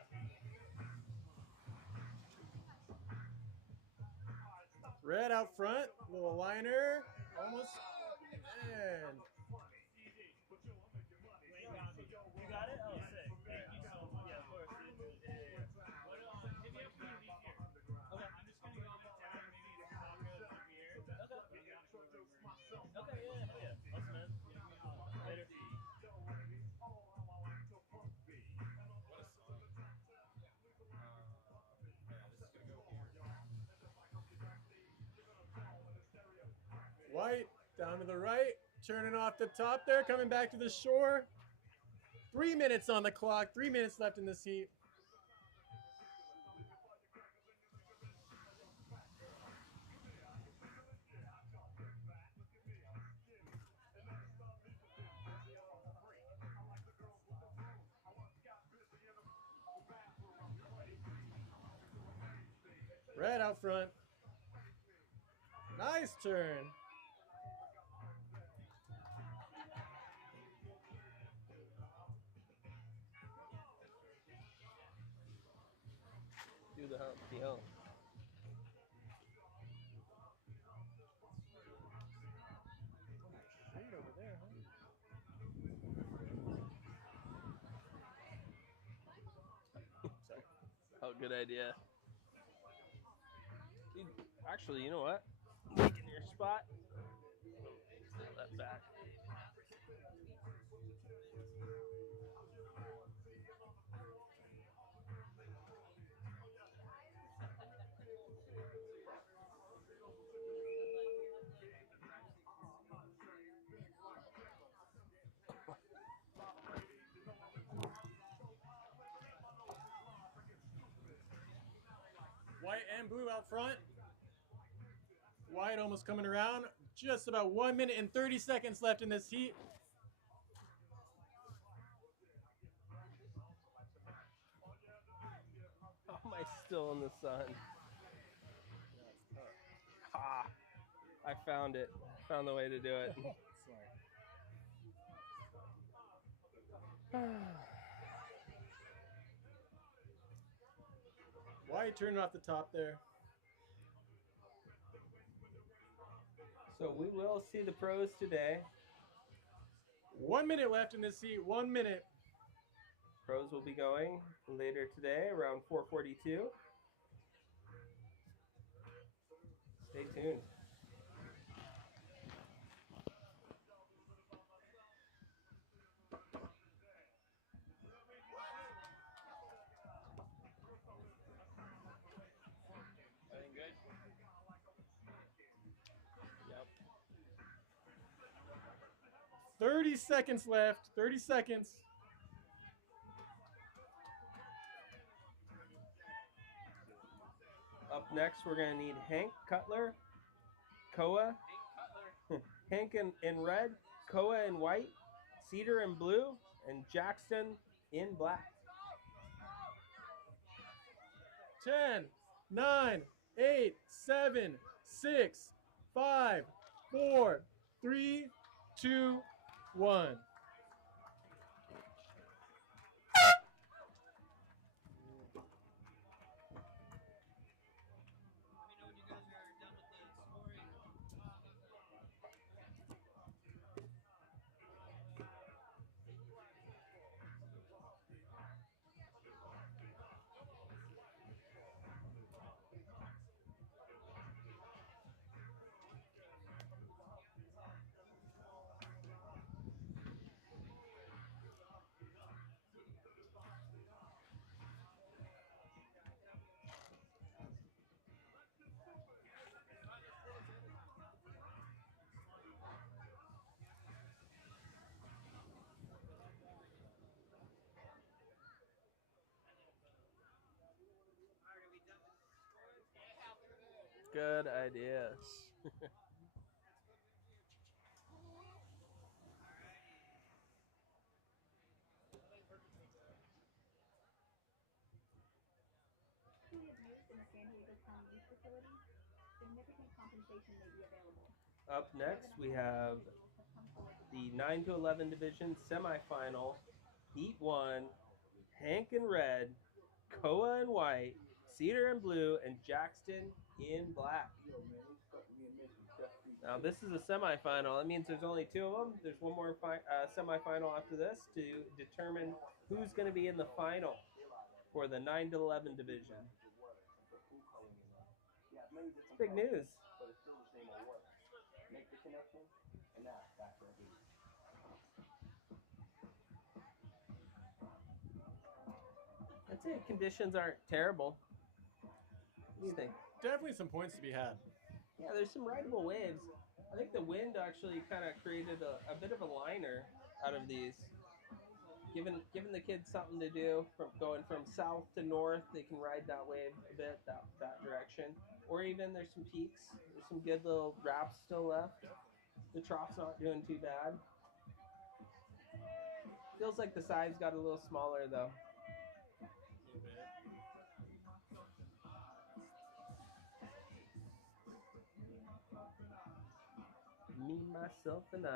Red out front, little liner, almost, and You got it? Oh, sick. Thank you so much. Yeah, of course. Yeah. Okay. I'm just gonna go down maybe the tacos over here. Okay, yeah. Awesome, man. Later. White down to the right, turning off the top there, coming back to the shore. 3 minutes on the clock, 3 minutes left in this heat. Red out front. Nice turn. Do the hump, the hump. Shade over there, huh? Sorry. Oh, good idea. Dude, actually, you know what? Look in your spot. Left back. White and blue out front. White almost coming around. Just about 1 minute and 30 seconds left in this heat. How am I still in the sun? Ah, I found it. Found the way to do it. White turning off the top there. So we will see the pros today. 1 minute left in this heat. 1 minute. Pros will be going later today around 4:42. Stay tuned. Everything good? Yep. 30 seconds left. 30 seconds. Up next, we're going to need Hank Cutler, Koa, Hank in red, Koa in white, Cedar in blue, and Jackson in black. 10, 9, 8, 7, 6, 5, 4, 3, 2, 1. Good idea. Up next, we have the 9 to 11 division semifinal, Heat 1, Hank in red, Koa in white, Cedar in blue, and Jackson in black. Now, this is a semifinal. That means there's only 2 of them. There's one more semifinal after this to determine who's going to be in the final for the 9 to 11 division. It's big news. I'd say conditions aren't terrible. What do you think? Definitely some points to be had. Yeah, there's some rideable waves. I think the wind actually kind of created a bit of a liner out of these. Giving the kids something to do from going from south to north, they can ride that wave a bit, that direction. Or even there's some peaks. There's some good little wraps still left. The trough's not doing too bad. Feels like the sides got a little smaller though. Me, myself, and I.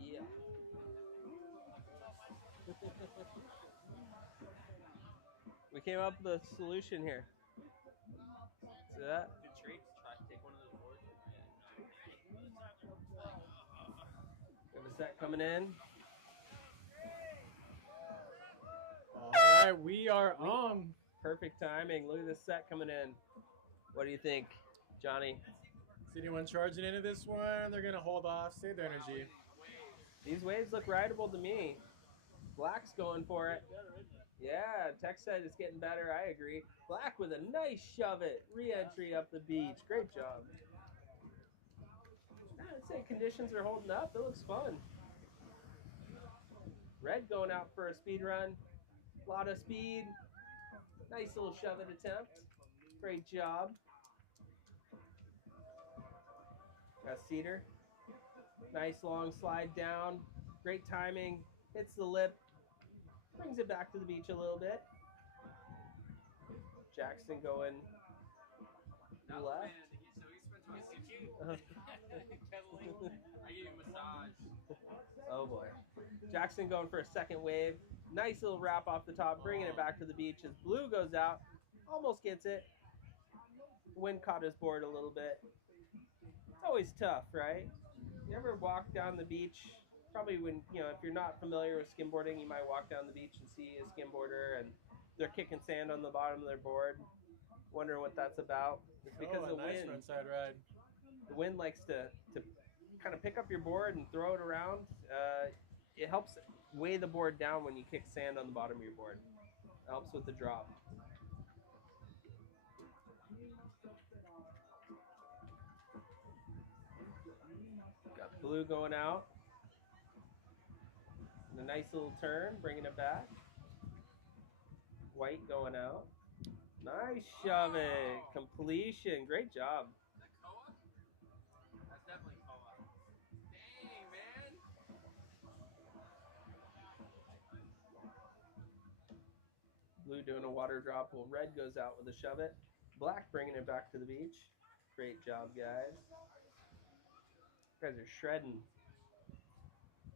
Yeah. We came up with a solution here. See that? Good trade to try to take one of those boards. We have a set coming in. All right, we are on. Perfect timing. Look at this set coming in. What do you think, Johnny? Is anyone charging into this one? They're going to hold off, save their energy. These waves look rideable to me. Black's going for it. Yeah, Tech said it's getting better. I agree. Black with a nice shove it. Re-entry up the beach. Great job. I'd say conditions are holding up. It looks fun. Red going out for a speed run. A lot of speed. Nice little shove it attempt. Great job. Got Cedar. Nice long slide down. Great timing. Hits the lip. Brings it back to the beach a little bit. Jackson going left. I gave him a massage. Oh boy. Jackson going for a second wave. Nice little wrap off the top, bringing it back to the beach as Blue goes out. Almost gets it. Wind caught his board a little bit. It's always tough, right? You ever walk down the beach? Probably when, if you're not familiar with skimboarding, you might walk down the beach and see a skimboarder and they're kicking sand on the bottom of their board. Wondering what that's about. It's because of the nice wind. frontside ride. The wind likes to kind of pick up your board and throw it around. It helps weigh the board down when you kick sand on the bottom of your board. It helps with the drop. Got Blue going out. And a nice little turn, bringing it back. White going out. Nice shove it. Completion. Great job. That's definitely Koa. Dang, man. Blue doing a water drop while Red goes out with a shove it. Black bringing it back to the beach. Great job, guys. You guys are shredding.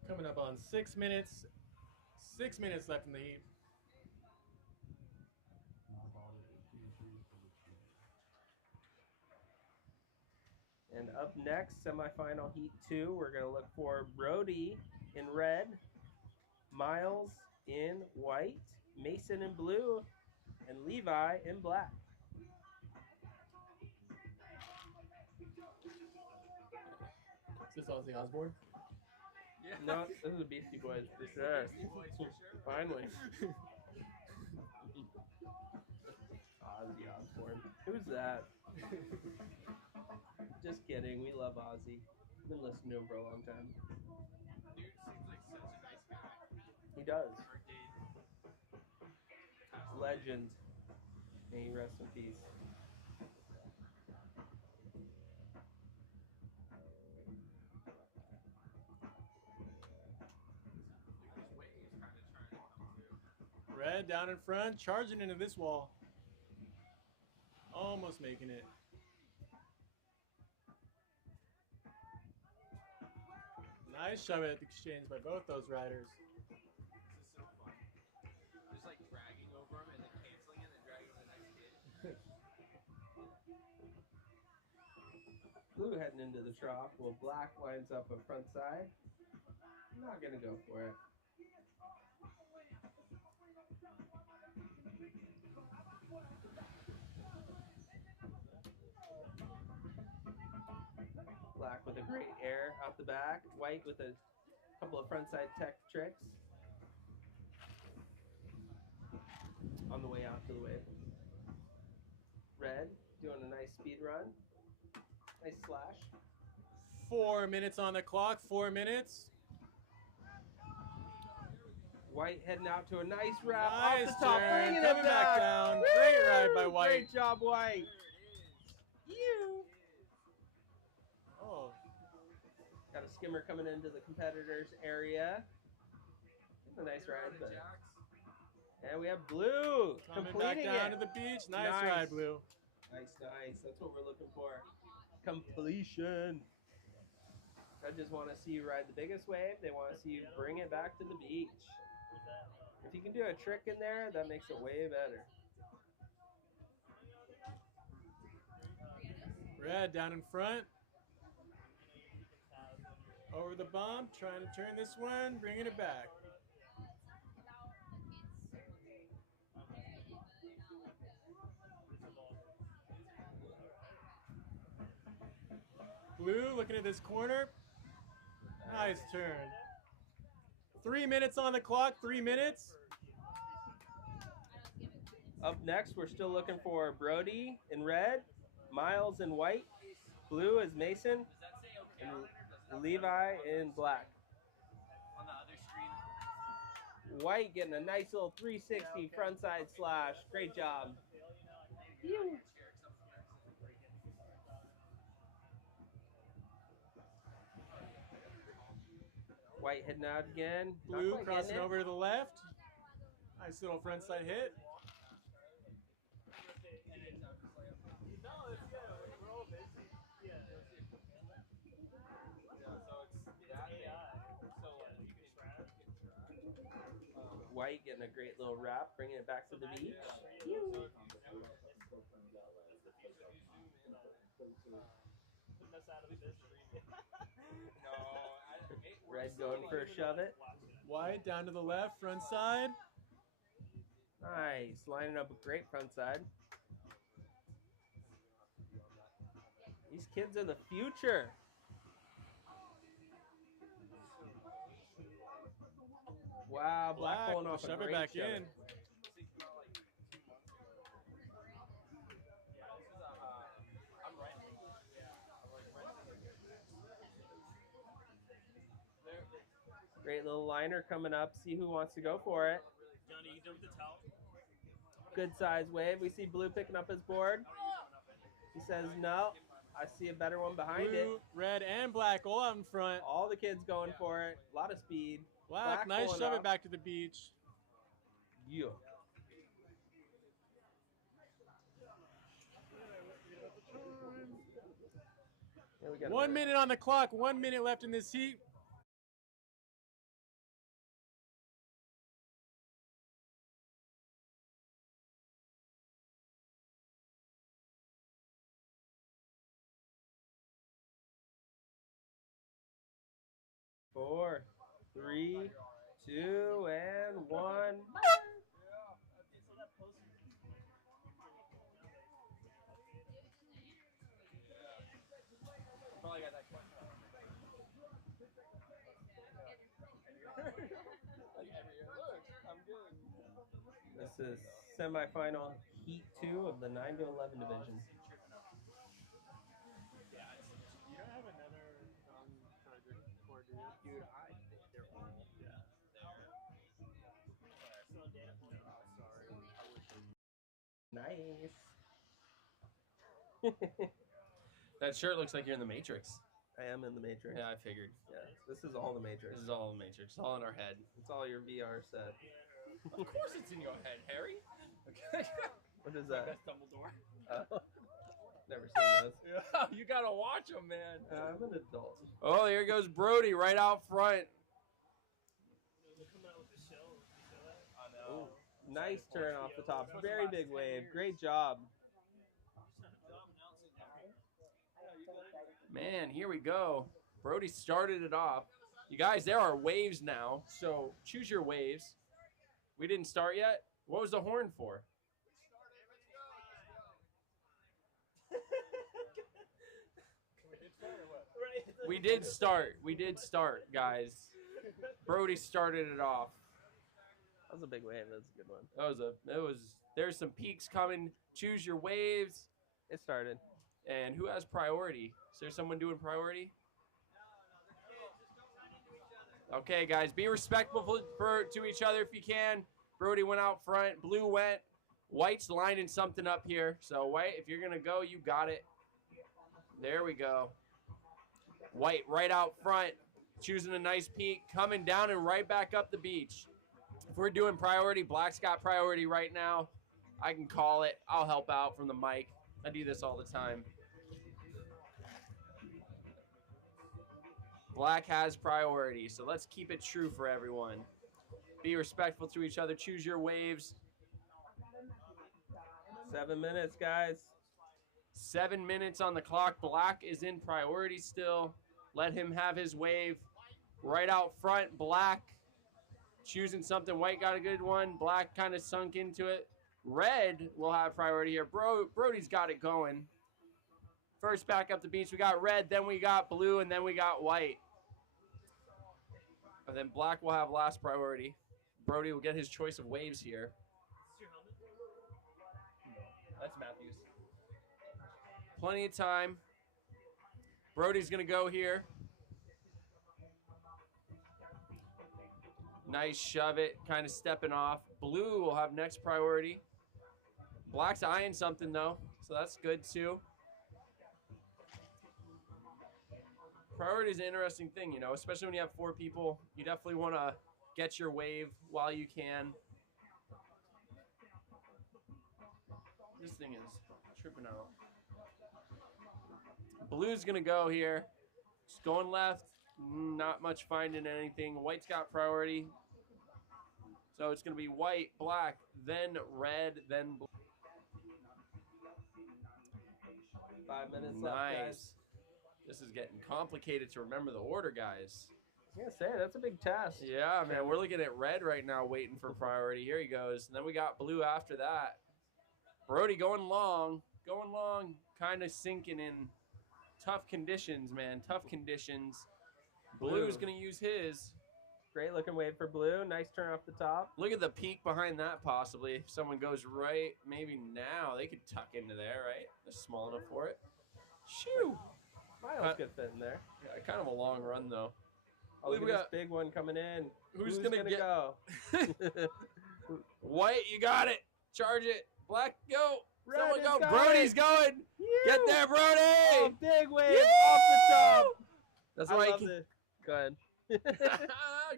Coming up on 6 minutes. 6 minutes left in the heat. And up next, semifinal heat 2, we're going to look for Brody in red, Miles in white, Mason in blue, and Levi in black. Is this Ozzy Osbourne? Yeah. No, this is the Beastie Boys for sure. Beastie Boys for sure. Finally. Ozzy Osbourne. Who's that? Just kidding. We love Ozzy. Been listening to him for a long time. Dude seems like such a nice guy. He does. Or did. Legend. May he rest in peace. Red down in front, charging into this wall. Almost making it. Nice shove at the exchange by both those riders. This is so fun. Just like dragging over him and then canceling it and then dragging the next kid. Blue heading into the trough. Well, black lines up a front side. I'm not going to go for it. Black with a great air out the back. White with a couple of frontside tech tricks. On the way out to the wave. Red doing a nice speed run. Nice slash. 4 minutes on the clock, 4 minutes. White heading out to a nice wrap Nice off the top, turn, bringing coming it back. down. Woo! Great ride by White. Great job, White. You. Oh. Got a skimmer coming into the competitors area. It's a nice ride, but and we have Blue Coming completing back down it. to the beach. Nice ride, Blue. Nice, nice. That's what we're looking for. Completion. Judges want to see you ride the biggest wave. They want to see you bring it back to the beach. If you can do a trick in there, that makes it way better. Red down in front. Over the bump, trying to turn this one, bringing it back. Blue looking at this corner. Nice turn. 3 minutes on the clock, 3 minutes. Up next, we're still looking for Brody in red, Miles in white, Blue is Mason, and Levi in black. On the other screen. White getting a nice little 360 frontside slash. Great job. White heading out again. Not Blue quite crossing getting it. over to the left. Nice little frontside hit. White getting a great little wrap, bringing it back to the beach. Red going for a shove it. White down to the left, front side. Nice, lining up a great front side. These kids are the future. Wow, black pulling off a shove it great back shove. in. Great little liner coming up. See who wants to go for it. Johnny, you done with the towel? Good size wave. We see Blue picking up his board. He says no. I see a better one behind it. Blue, red, and black all out in front. All the kids going for it. A lot of speed. Black, nice pulling shove off. it back to the beach. Yeah. Here we go. 1 minute on the clock, 1 minute left in this heat. Four, 3, 2, and 1. Probably got that question. Like every year. Look, I'm good. This is semifinal Heat 2 of the 9 to 11 division. You don't have another non-charger cord, do you? Dude, they're all, yeah. Nice. That shirt looks like you're in the Matrix. I am in the Matrix. Yeah, I figured. Yeah, this is all the Matrix. This is all the Matrix. It's all in our head. It's all your VR set. Of course it's in your head, Harry. What is that? That's Dumbledore. Never seen those. Yeah, you gotta watch them, man. I'm an adult. Oh, here goes Brody right out front. Ooh, nice turn off the top. Very big wave. Great job. Man, here we go. Brody started it off. You guys, there are waves now, so choose your waves. We didn't start yet. What was the horn for? We did start. We did start, guys. Brody started it off. That was a big wave. That was a good one. There's some peaks coming. Choose your waves. It started. And who has priority? Is there someone doing priority? Okay, guys, be respectful to each other if you can. Brody went out front. Blue went. White's lining something up here. So, White, if you're going to go, you got it. There we go. White right out front, choosing a nice peak, coming down and right back up the beach. If we're doing priority, Black's got priority right now. I can call it. I'll help out from the mic. I do this all the time. Black has priority, so let's keep it true for everyone. Be respectful to each other. Choose your waves. 7 minutes, guys. 7 minutes on the clock. Black is in priority still. Let him have his wave. Right out front, Black choosing something. White got a good one. Black kind of sunk into it. Red will have priority here. Brody's got it going. First back up the beach, we got red, then we got blue, and then we got white. And then Black will have last priority. Brody will get his choice of waves here. That's Matthews. Plenty of time. Brody's going to go here. Nice shove it, kind of stepping off. Blue will have next priority. Black's eyeing something, though, so that's good, too. Priority is an interesting thing, you know, especially when you have 4 people. You definitely want to get your wave while you can. This thing is tripping out. Blue's going to go here. Just going left. Not much finding anything. White's got priority. So it's going to be white, black, then red, then blue. 5 minutes left, guys. This is getting complicated to remember the order, guys. I was going to say, that's a big task. Yeah, man. We're looking at red right now, waiting for priority. Here he goes. And then we got blue after that. Brody going long, kind of sinking in tough conditions, man. Tough conditions. Blue's going to use his. Great looking wave for blue. Nice turn off the top. Look at the peak behind that, possibly. If someone goes right, maybe now, they could tuck into there, right? They're small enough for it. Shoo! Miles could fit in there. Yeah, kind of a long run, though. Oh, look at this big one coming in. Who's gonna go? White, you got it. Charge it. Black, go. Red Someone go. is Brody's going. Get there, Brody. Oh, big wave off the top. That's I why love he it. Go ahead.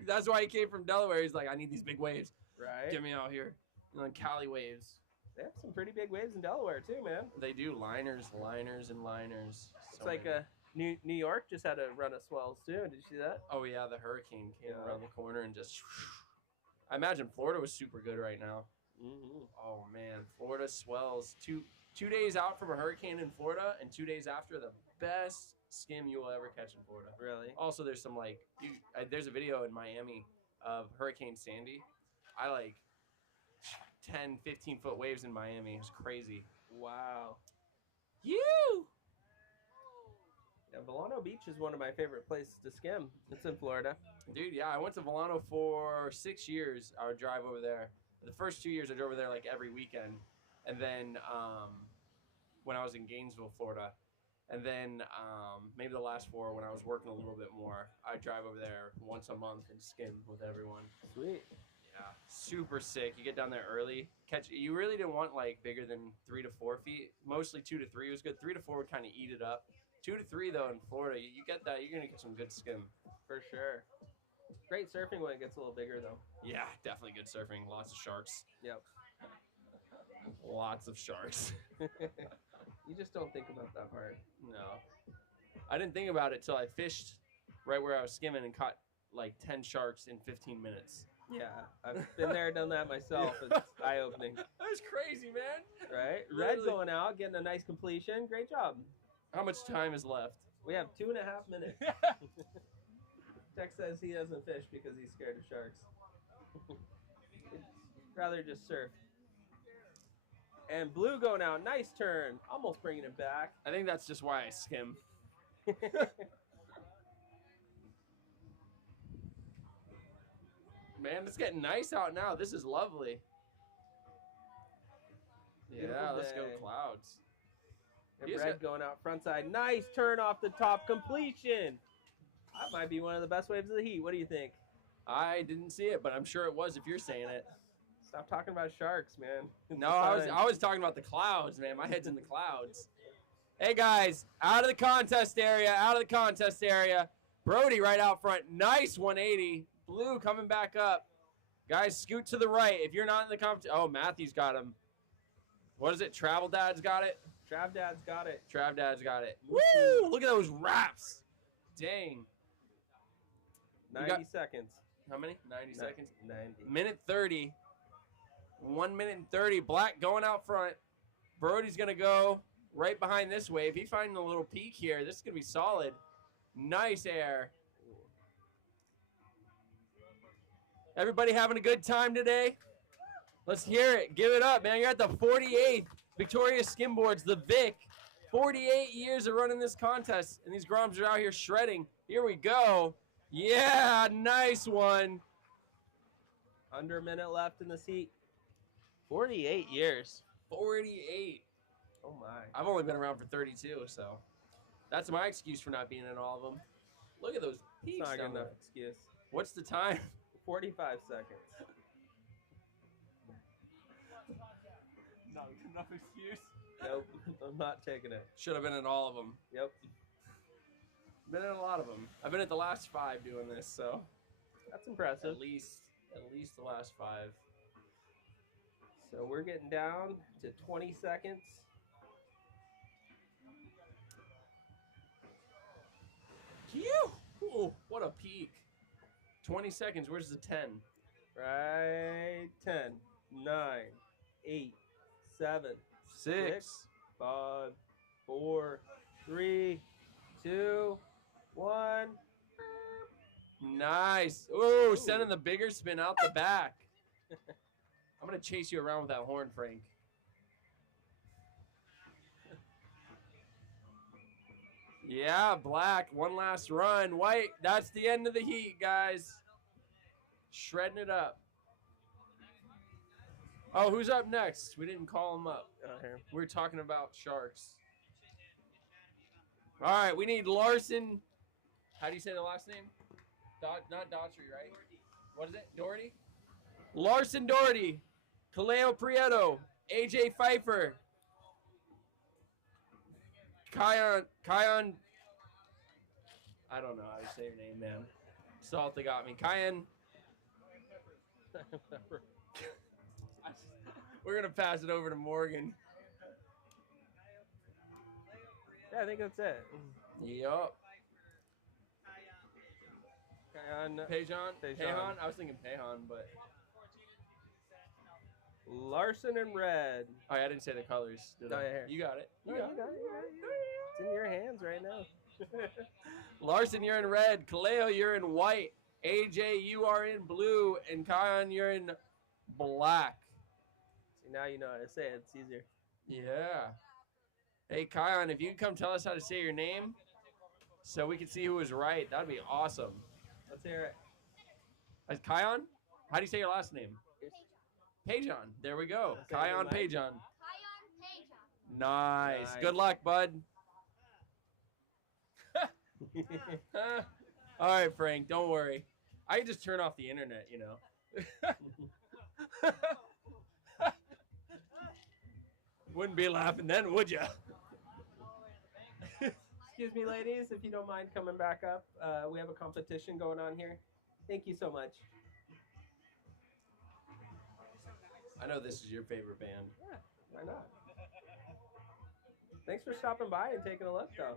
That's why he came from Delaware. He's like, I need these big waves. Right. Get me out here. And then Cali waves. They have some pretty big waves in Delaware, too, man. They do. Liners, and liners. It's like New York just had a run of swells, too. Did you see that? Oh, yeah. The hurricane came around the corner and just... I imagine Florida was super good right now. Mm-hmm. Oh, man. Florida swells. Two days out from a hurricane in Florida and 2 days after, the best skim you will ever catch in Florida. Really? Also, there's some, like... there's a video in Miami of Hurricane Sandy. I, like... 10, 15-foot waves in Miami. It was crazy. Wow. You! Yeah, Volano Beach is one of my favorite places to skim. It's in Florida. Dude, yeah, I went to Volano for 6 years. I would drive over there. The first 2 years, I drove over there like every weekend. and then when I was in Gainesville, Florida, and then maybe the last 4 when I was working a little bit more. I drive over there once a month and skim with everyone. Sweet. Yeah, super sick. You get down there early. You really didn't want like bigger than 3 to 4 feet. Mostly 2 to 3 was good. 3 to 4 would kind of eat it up. 2 to 3 though in Florida, you get that, you're gonna get some good skim. For sure. Great surfing when it gets a little bigger though. Yeah, definitely good surfing. Lots of sharks. Yep. Lots of sharks. You just don't think about that part. No. I didn't think about it till I fished right where I was skimming and caught like 10 sharks in 15 minutes. Yeah, I've been there, done that myself. It's eye-opening. That was crazy, man. Right? Literally. Red going out, getting a nice completion. Great job. How much time is left? We have 2.5 minutes. Tech says he doesn't fish because he's scared of sharks. He'd rather just surf. And blue going out. Nice turn. Almost bringing it back. I think that's just why I skim. Man, it's getting nice out now. This is lovely. Beautiful Yeah, let's go day. clouds. And He's red got- going out front side. Nice turn off the top. Completion. That might be one of the best waves of the heat. What do you think? I didn't see it, but I'm sure it was if you're saying it. Stop talking about sharks, man. No, I was talking about the clouds, man. My head's in the clouds. Hey, guys, out of the contest area. Brody right out front. Nice 180. Blue coming back up. Guys, scoot to the right. If you're not in the competition. Oh, Matthew's got him. What is it? Travel Dad's got it? Trav Dad's got it. Trav Dad's got it. Woo! Look at those wraps. Dang. 90 seconds. How many? 90 seconds? 90. Minute 30. 1 minute and 30. Black going out front. Brody's going to go right behind this wave. He's finding a little peak here. This is going to be solid. Nice air. Everybody having a good time today? Let's hear it. Give it up, man. You're at the 48th Victoria Skimboards, the VIC. 48 years of running this contest, and these groms are out here shredding. Here we go. Yeah, nice one. Under a minute left in this heat. 48 years. 48. Oh, my. I've only been around for 32, so that's my excuse for not being in all of them. Look at those peaks. It's not a good down enough there. excuse. What's the time? 45 seconds. Not enough excuse. Nope, I'm not taking it. Should have been in all of them. Yep. Been in a lot of them. I've been at the last 5 doing this, so That's impressive. at least the last 5. So we're getting down to 20 seconds. Ooh, what a peak. 20 seconds. Where's the 10? Right. 10, 9, 8, 7, 6. 5, 4, 3, 2, 1. Nice. Ooh, sending the bigger spin out the back. I'm going to chase you around with that horn, Frank. Yeah, black. One last run. White. That's the end of the heat, guys. Shredding it up. Oh, who's up next? We didn't call him up. We were talking about sharks. All right, we need Larson. How do you say the last name? Not Daughtry, right? What is it? Doherty? Larson Doherty. Kaleo Prieto. AJ Pfeiffer. Kion. I don't know how to say your name, man. Salta got me. Kion. We're going to pass it over to Morgan. Yeah, I think that's it. Yup. Pejan. Pejan. I was thinking Pejan, but. Larson and red. Oh, yeah, I didn't say the colors. Did I? Oh, yeah, here. You got it. You got it. It's in your hands right now. Larson, you're in red. Kaleo, you're in white. AJ, you are in blue. And Kion, you're in black. See, now you know how to say it. It's easier. Yeah. Hey, Kion, if you can come tell us how to say your name so we can see who was right, that'd be awesome. Let's hear it. Kion? How do you say your last name? Pejan. There we go. Kion Pejan. Kion Nice. Good luck, bud. All right, Frank, don't worry. I can just turn off the internet, you know. Wouldn't be laughing then, would ya? Excuse me, ladies, if you don't mind coming back up. We have a competition going on here. Thank you so much. I know this is your favorite band. Yeah, why not? Thanks for stopping by and taking a look, though.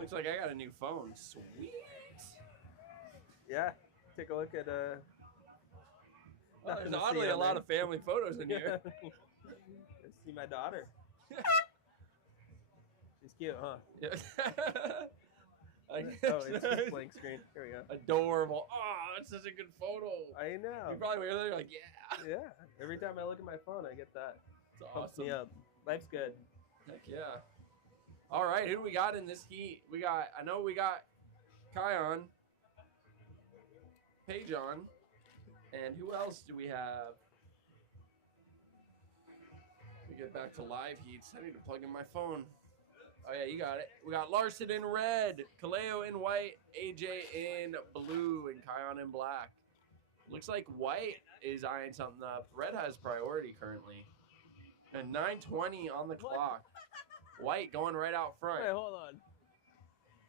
Looks like I got a new phone. Sweet. Yeah, take a look at Well, there's oddly a lot of family photos in here. See my daughter. She's cute, huh? Yeah. It's blank screen. Here we go. Adorable. Oh, that's such a good photo. I know. You probably were there like, yeah. Yeah. Every time I look at my phone, I get that. It's Pumps awesome. me up. Life's good. Heck yeah. All right, who do we got in this heat? I know we got Kion, Pajon, and who else do we have? Let me get back to live heats. I need to plug in my phone. Oh yeah, you got it. We got Larson in red, Kaleo in white, AJ in blue, and Kion in black. Looks like white is eyeing something up. Red has priority currently. And 9:20 on the clock. White going right out front. Wait, hold on.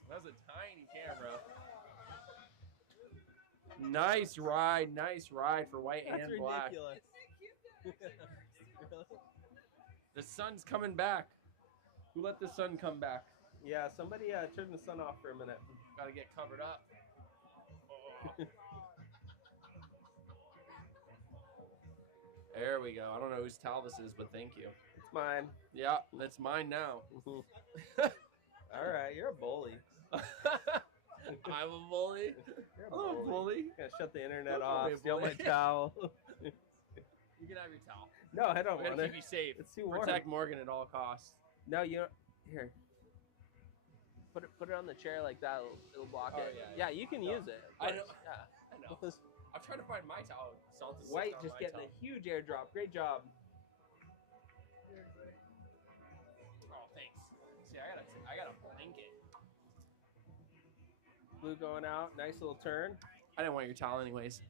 That's a tiny camera. Nice ride for white That's and black. ridiculous. The sun's coming back. Who let the sun come back? Yeah, somebody turn the sun off for a minute. Gotta get covered up. There we go. I don't know whose towel this is, but thank you. It's mine. Yeah, that's mine now. All right, you're a bully. I'm a bully. You're I'm a bully. Gonna shut the internet Don't call off. me a Steal my bully. towel. You can have your towel. No, I don't We're want gonna it. keep you safe. It's too warm. Protect Morgan at all costs. No, you don't. Here. Put it on the chair like that. It'll block Oh, it. yeah. you can No. use it. I know. Yeah. I know. I'm trying to find my towel. Salt is White on just my getting towel. a huge airdrop. Great job. Oh, thanks. See, I got a blanket. Blue going out. Nice little turn. I didn't want your towel anyways.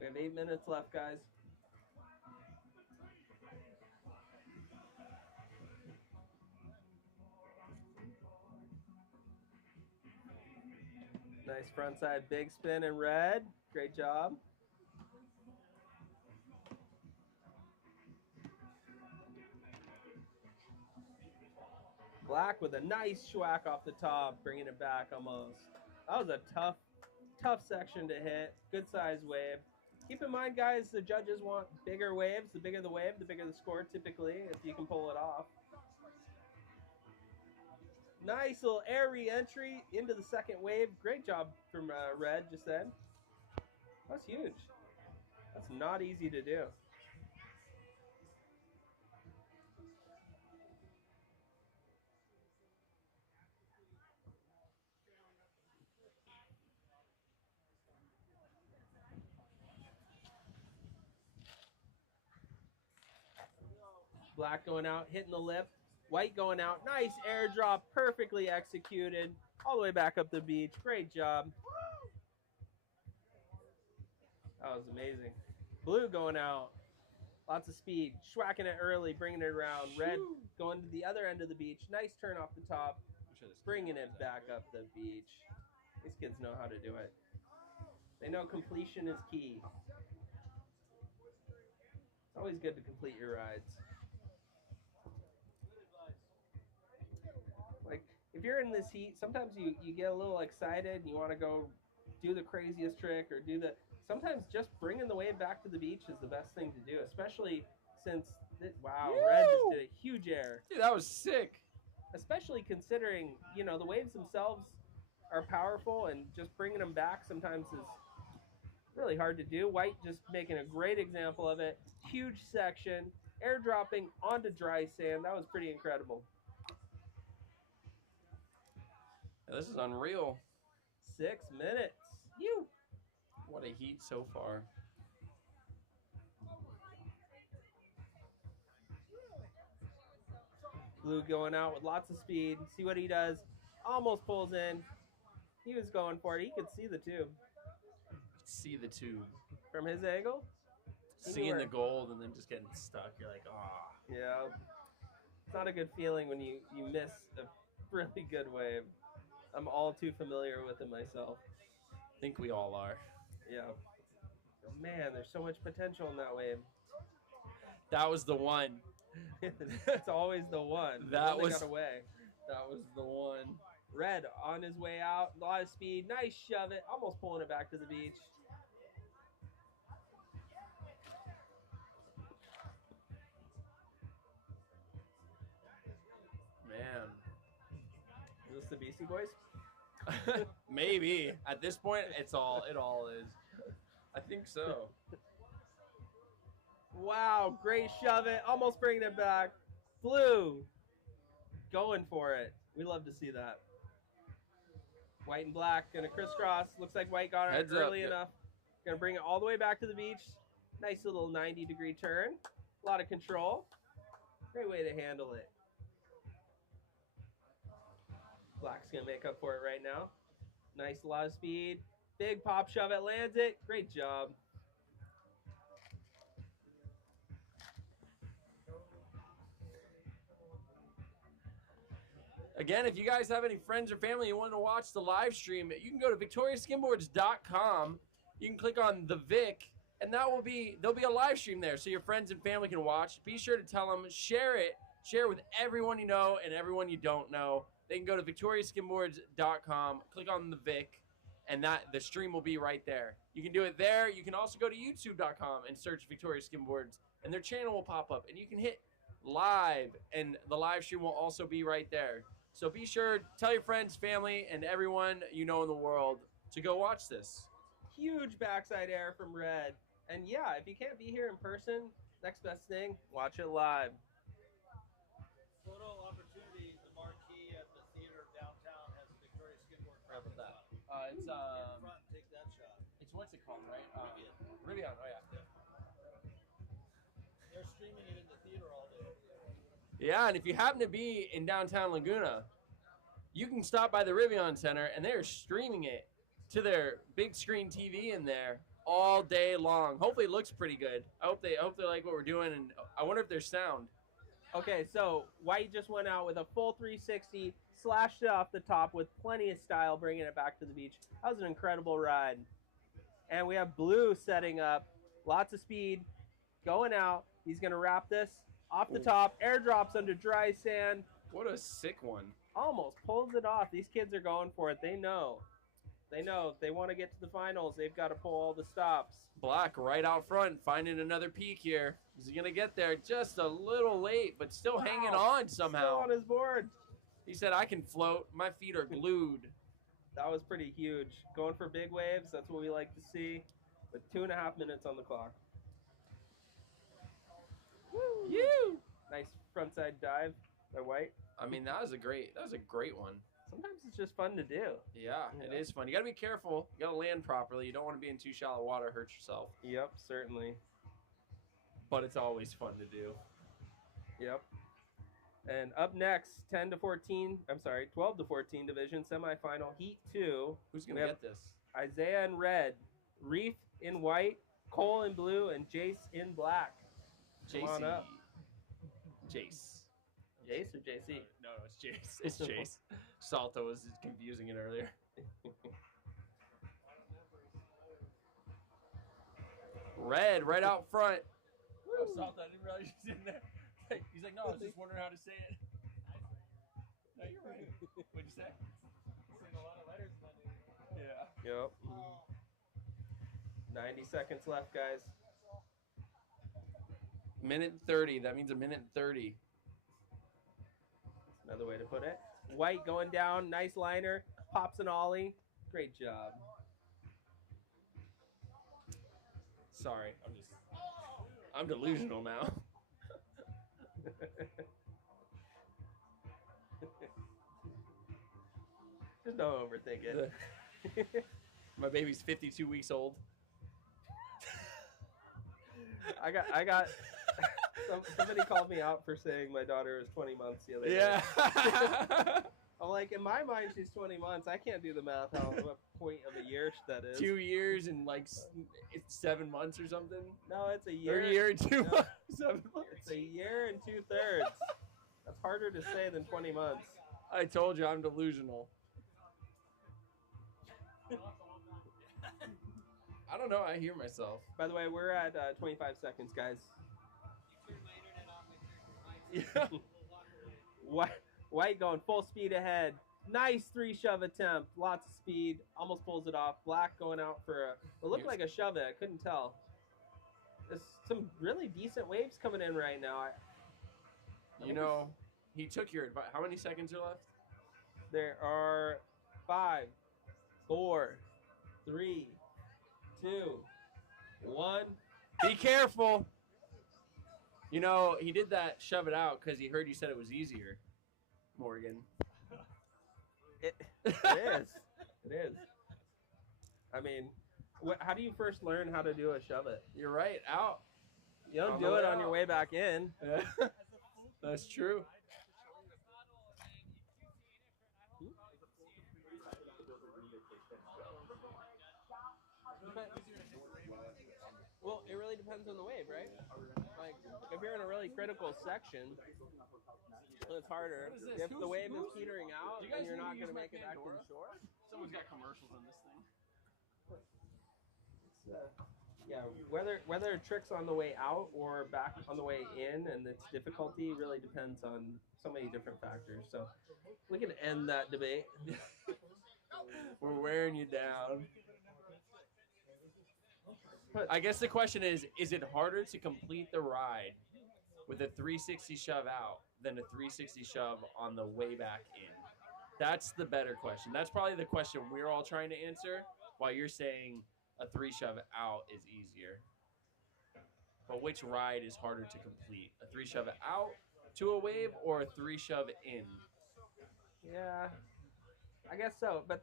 We have 8 minutes left, guys. Nice front side big spin in red. Great job. Black with a nice schwack off the top, bringing it back almost. That was a tough section to hit. Good size wave. Keep in mind, guys, the judges want bigger waves. The bigger the wave, the bigger the score typically, if you can pull it off. Nice little air re-entry into the second wave. Great job from Red just then. That's huge. That's not easy to do. Black going out, hitting the lip. White going out. Nice airdrop, perfectly executed. All the way back up the beach. Great job. That was amazing. Blue going out. Lots of speed. Schwacking it early, bringing it around. Red going to the other end of the beach. Nice turn off the top. Bringing it back up the beach. These kids know how to do it. They know completion is key. It's always good to complete your rides. Like, if you're in this heat, sometimes you get a little excited and you want to go do the craziest trick or do the... Sometimes just bringing the wave back to the beach is the best thing to do, especially since... Wow, Woo! Red just did a huge air. Dude, that was sick. Especially considering, you know, the waves themselves are powerful and just bringing them back sometimes is really hard to do. White just making a great example of it. Huge section, airdropping onto dry sand. That was pretty incredible. Yeah, this is unreal. 6 minutes. You. What a heat so far. Blue going out with lots of speed. See what he does. Almost pulls in. He was going for it. He could see the tube. See the tube. From his angle? Seeing the gold and then just getting stuck. You're like, ah. Yeah. It's not a good feeling when you miss a really good wave. I'm all too familiar with it myself. I think we all are. Yeah. Man, there's so much potential in that wave. That was the one. It's always the one. That was got away. That was the one. Red on his way out. A lot of speed. Nice shove it. Almost pulling it back to the beach. Man. Is this the BC boys? Maybe. At this point, it all is. I think so. Wow, great shove it. Almost bringing it back. Blue. Going for it. We love to see that. White and black gonna crisscross. Looks like white got it early enough. Gonna bring it all the way back to the beach. Nice little 90-degree turn. A lot of control. Great way to handle it. Black's gonna make up for it right now. Nice, a lot of speed. Big pop shove it, lands it. Great job. Again, if you guys have any friends or family you want to watch the live stream, you can go to victoriaskimboards.com. You can click on the VIC, and there'll be a live stream there so your friends and family can watch. Be sure to tell them, share it, share with everyone you know and everyone you don't know. They can go to victoriaskimboards.com, click on the VIC, and the stream will be right there. You can do it there. You can also go to youtube.com and search Victoria Skimboards, and their channel will pop up, and you can hit live, and the live stream will also be right there. So be sure, tell your friends, family, and everyone you know in the world to go watch this. Huge backside air from Red. And yeah, if you can't be here in person, next best thing, watch it live. Photo opportunity, the marquee at the theater downtown has a Victoria Skimboard. How about that? It's Get in front and take that shot. It's what's it called, right? Rivian. Oh yeah. They're streaming it in the theater all day. Yeah, and if you happen to be in downtown Laguna, you can stop by the Rivian Center, and they're streaming it to their big screen TV in there all day long. Hopefully, it looks pretty good. I hope they like what we're doing, and I wonder if there's sound. Okay, so White just went out with a full 360, slashed it off the top with plenty of style, bringing it back to the beach. That was an incredible ride. And we have Blue setting up, lots of speed, going out. He's going to wrap this off the top, airdrops under dry sand. What a sick one. Almost pulls it off. These kids are going for it. They know. They know if they want to get to the finals, they've got to pull all the stops. Black right out front, finding another peak here. Is he going to get there? Just a little late, but still hanging on somehow. Still on his board. He said, I can float. My feet are glued. That was pretty huge. Going for big waves. That's what we like to see. With 2.5 minutes on the clock. Woo! You! Nice frontside dive by White. I mean, that was a great one. Sometimes it's just fun to do. Yeah, it is fun. You got to be careful. You got to land properly. You don't want to be in too shallow water, hurt yourself. Yep, certainly. But it's always fun to do. Yep. And up next, 12 to 14 division semifinal, Heat 2. Who's going to get this? Isaiah in red, Reef in white, Cole in blue, and Jace in black. Come on up. Jace. Jace or JC? No, it's Jace. It's Jace. Salto was confusing it earlier. Red, right out front. Oh, Salto, I didn't realize you was in there. He's like, no, I was just wondering how to say it. No, you're right. What'd you say? Saying a lot of letters, buddy. Yeah. Yep. 90 seconds left, guys. Minute 30. That means a minute 30. Another way to put it. White going down, nice liner, pops an ollie. Great job. Sorry, I'm delusional now. Just don't overthink it. My baby's 52 weeks old. I got somebody called me out for saying my daughter is 20 months the other day. Yeah. I'm like, in my mind, she's 20 months. I can't do the math how what point of a year that is. 2 years and like it's 7 months or something. No, it's a year. Or a year and 2 months. 7 months. It's a year and 2/3. That's harder to say than 20 months. I told you I'm delusional. I don't know. I hear myself. By the way, we're at 25 seconds, guys. Yeah. White going full speed ahead. Nice 3-shove attempt. Lots of speed. Almost pulls it off. Black going out for it looked like a shove it. I couldn't tell. There's some really decent waves coming in right now. You know, he took your advice. How many seconds are left? There are 5, 4, 3, 2, 1. Be careful. You know, he did that shove it out because he heard you said it was easier, Morgan. It is. It is. I mean, how do you first learn how to do a shove it? You're right. Out. You don't do it on your way back in. Yeah. That's true. Well, it really depends on the wave, right? Like, if you're in a really critical section, it's harder. If the wave is petering out, then you're not going to make it back to the shore. Someone's got commercials on this thing. Yeah, whether tricks on the way out or back on the way in, and its difficulty really depends on so many different factors. So we can end that debate. We're wearing you down. I guess the question is it harder to complete the ride with a 360 shove out than a 360 shove on the way back in? That's the better question. That's probably the question we're all trying to answer, while you're saying a 3 shove out is easier. But which ride is harder to complete? A 3 shove out to a wave or a 3 shove in? Yeah, I guess so. But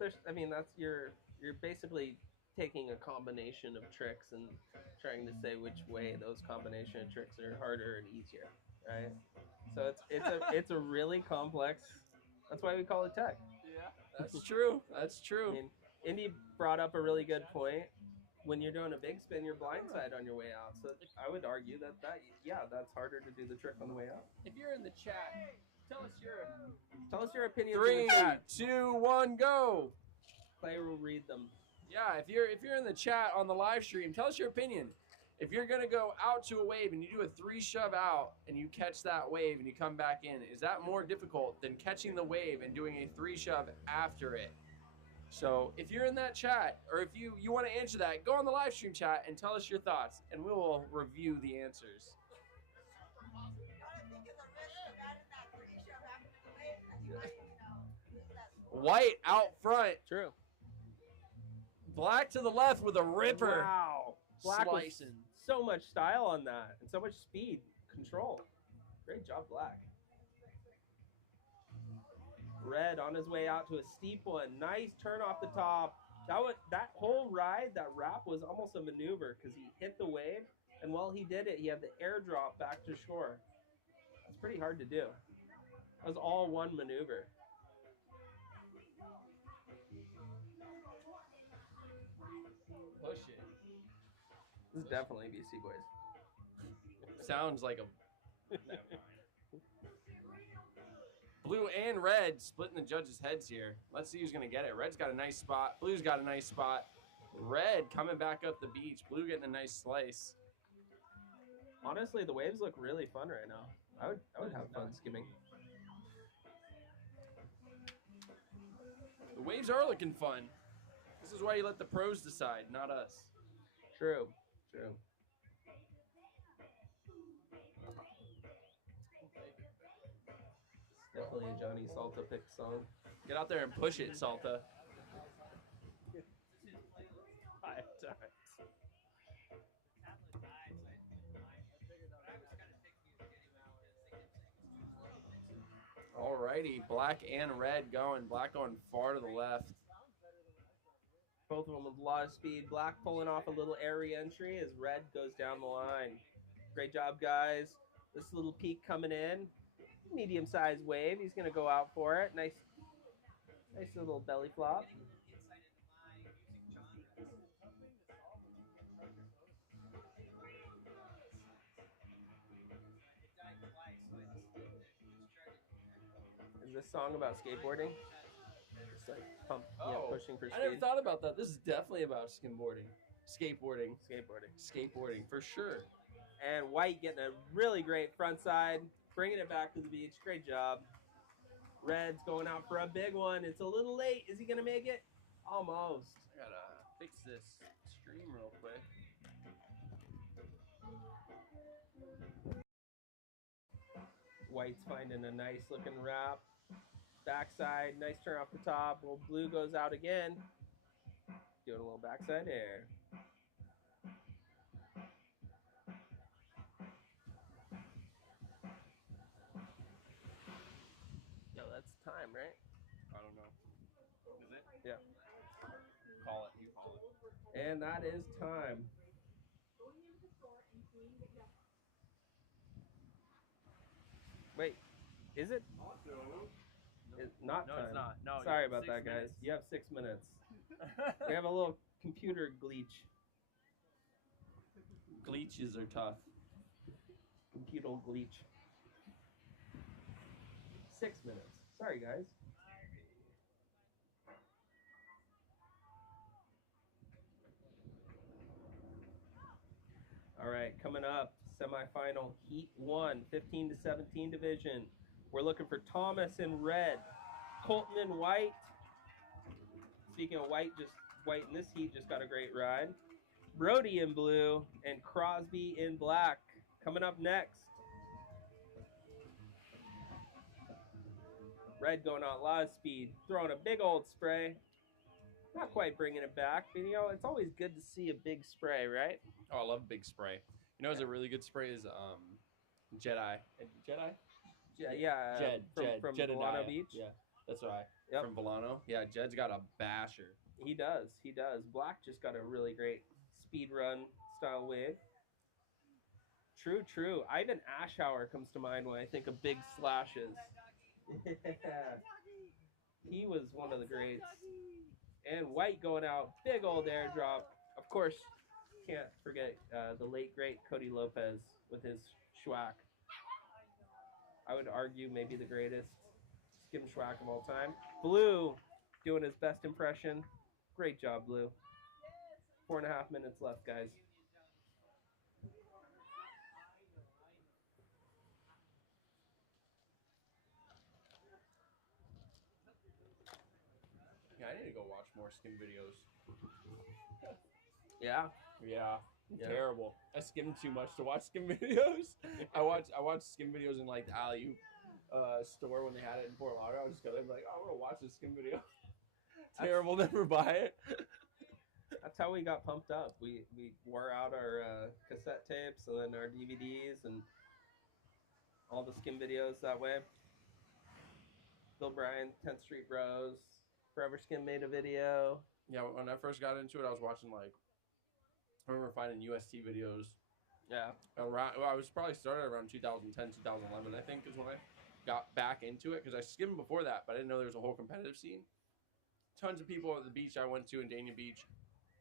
you're basically taking a combination of tricks and trying to say which way those combination of tricks are harder and easier, right? So it's a really complex. That's why we call it tech. Yeah, that's true. That's true. I mean, Indy brought up a really good point. When you're doing a big spin, you're blindside on your way out. So I would argue that's harder to do the trick on the way out. If you're in the chat, tell us your opinions. 3, in the chat. 2, 1, go. Clay will read them. Yeah, if you're in the chat on the live stream, tell us your opinion. If you're gonna go out to a wave and you do a 3 shove out and you catch that wave and you come back in, is that more difficult than catching the wave and doing a 3 shove after it? So if you're in that chat, or if you want to answer that, go on the live stream chat and tell us your thoughts, and we will review the answers. White out front. True. Black to the left with a ripper. Wow. Black slicing. Was so much style on that, and so much speed, control. Great job, Black. Red on his way out to a steep one. Nice turn off the top. That whole ride, that wrap was almost a maneuver because he hit the wave, and while he did it, he had the airdrop back to shore. That's pretty hard to do. That was all one maneuver. Push it. This is definitely VC boys. Sounds like a... Blue and red splitting the judges' heads here. Let's see who's going to get it. Red's got a nice spot. Blue's got a nice spot. Red coming back up the beach. Blue getting a nice slice. Honestly, the waves look really fun right now. I would have fun skimming. The waves are looking fun. This is why you let the pros decide, not us. True. True. Definitely a Johnny Salta pick song. Get out there and push it, Salta. Alrighty, black and red going. Black going far to the left. Both of them with a lot of speed. Black pulling off a little air re-entry as Red goes down the line. Great job, guys. This little peak coming in. Medium-sized wave. He's going to go out for it. Nice little belly flop. Is this song about skateboarding? Just like pushing for speed. I never thought about that. This is definitely about skimboarding. Skateboarding. Skateboarding, for sure. And White getting a really great front side, bringing it back to the beach. Great job. Red's going out for a big one. It's a little late. Is he going to make it? Almost. I gotta fix this stream real quick. White's finding a nice looking wrap. Backside, nice turn off the top. Little Blue goes out again. Doing a little backside air. Yo, that's time, right? I don't know. Is it? Yeah. Call it. You call it. And that is time. Wait, is it? It's not No, time. it's not. No, Sorry you have about 6 that, guys. minutes. You have 6 minutes. We have a little computer glitch. Glitches are tough. Computer glitch. 6 minutes. Sorry, guys. All right, coming up, semifinal Heat 1, 15 to 17 division. We're looking for Thomas in red, Colton in white. Speaking of white in this heat just got a great ride. Brody in blue and Crosby in black. Coming up next. Red going out a lot of speed, throwing a big old spray. Not quite bringing it back, but you know, it's always good to see a big spray, right? Oh, I love big spray. You know, what's a really good spray is Jedi. Jedi? Yeah, from Jedediah. Laguna Beach. Yeah, that's right. Yep. From Volano. Yeah, Jed's got a basher. He does. Black just got a really great speed run style wave. True. Ivan Ashauer comes to mind when I think of big slashes. Yeah. He was one of the greats. And White going out, big old airdrop. Of course, can't forget the late great Cody Lopez with his schwack. I would argue maybe the greatest skim schwack of all time. Blue doing his best impression. Great job, Blue. 4.5 minutes left, guys. Yeah, I need to go watch more skim videos. Yeah. Terrible. I skimmed too much to watch skim videos. I watched skim videos in like the Alley store when they had it in Fort Lauderdale. I would just go there and be like, oh, I want to watch this skim video. Terrible, never buy it. That's how we got pumped up. We wore out our cassette tapes and then our DVDs and all the skim videos that way. Bill Bryan, 10th Street Bros, Forever Skim made a video. Yeah, when I first got into it, I was watching I remember finding UST videos. Yeah. I was probably started around 2010, 2011, I think, is when I got back into it. Because I skimmed before that, but I didn't know there was a whole competitive scene. Tons of people at the beach I went to in Dania Beach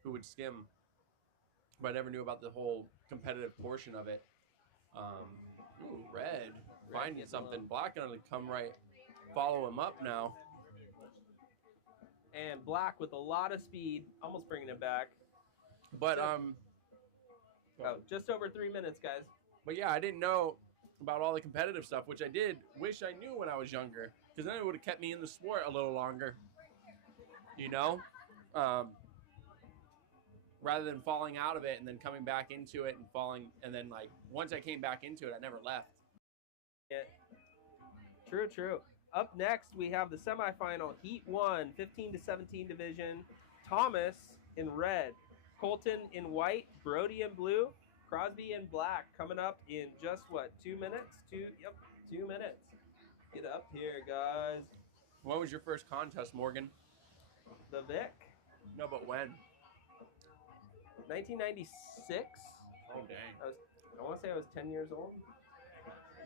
who would skim, but I never knew about the whole competitive portion of it. Ooh, Red finding something. Black gonna come right, follow him up now. And Black with a lot of speed, almost bringing it back. But just over 3 minutes, guys. But yeah, I didn't know about all the competitive stuff, which I did wish I knew when I was younger, because then it would have kept me in the sport a little longer. You know, rather than falling out of it and then coming back into it and falling, and then once I came back into it, I never left. Yeah. True. Up next, we have the semifinal Heat 1, 15 to 17 division. Thomas in red, Colton in white, Brody in blue, Crosby in black. Coming up in just 2 minutes? 2 minutes. Get up here, guys. What was your first contest, Morgan? The VIC. No, but when? 1996. Oh, dang. I want to say I was 10 years old.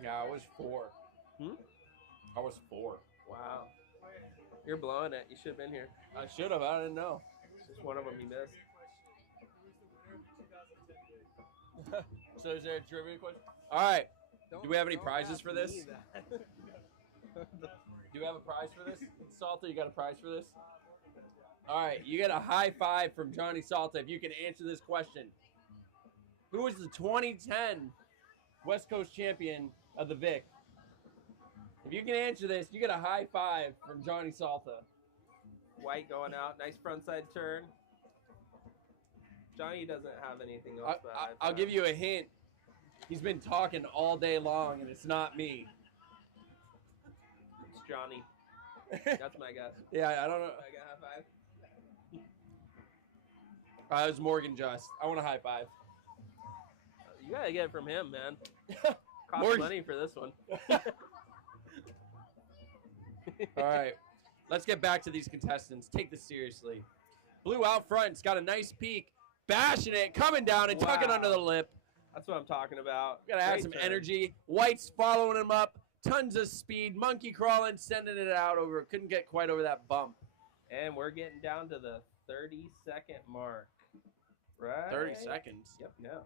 Yeah, I was 4. I was 4. Wow. You're blowing it. You should have been here. I should have. I didn't know. It's just one of them you missed. So is there a trivia question? All right. Do we have any prizes for this? Do you have a prize for this? Salta, you got a prize for this? All right. You get a high five from Johnny Salta if you can answer this question. Who was the 2010 West Coast champion of the VIC? If you can answer this, you get a high five from Johnny Salta. White going out. Nice frontside turn. Johnny doesn't have anything else. I'll give you a hint. He's been talking all day long, and it's not me. It's Johnny. That's my guess. Yeah, I don't know. I got a high five. It was Morgan Just. I want a high five. You gotta get it from him, man. Cost Morgan. money for this one. All right. Let's get back to these contestants. Take this seriously. Blue out front. It's got a nice peak. Bashing it. Coming down and tucking under the lip. That's what I'm talking about. Got to add some energy. White's following him up. Tons of speed. Monkey crawling. Sending it out over. Couldn't get quite over that bump. And we're getting down to the 30-second mark. Right? 30 seconds. Yep, yeah.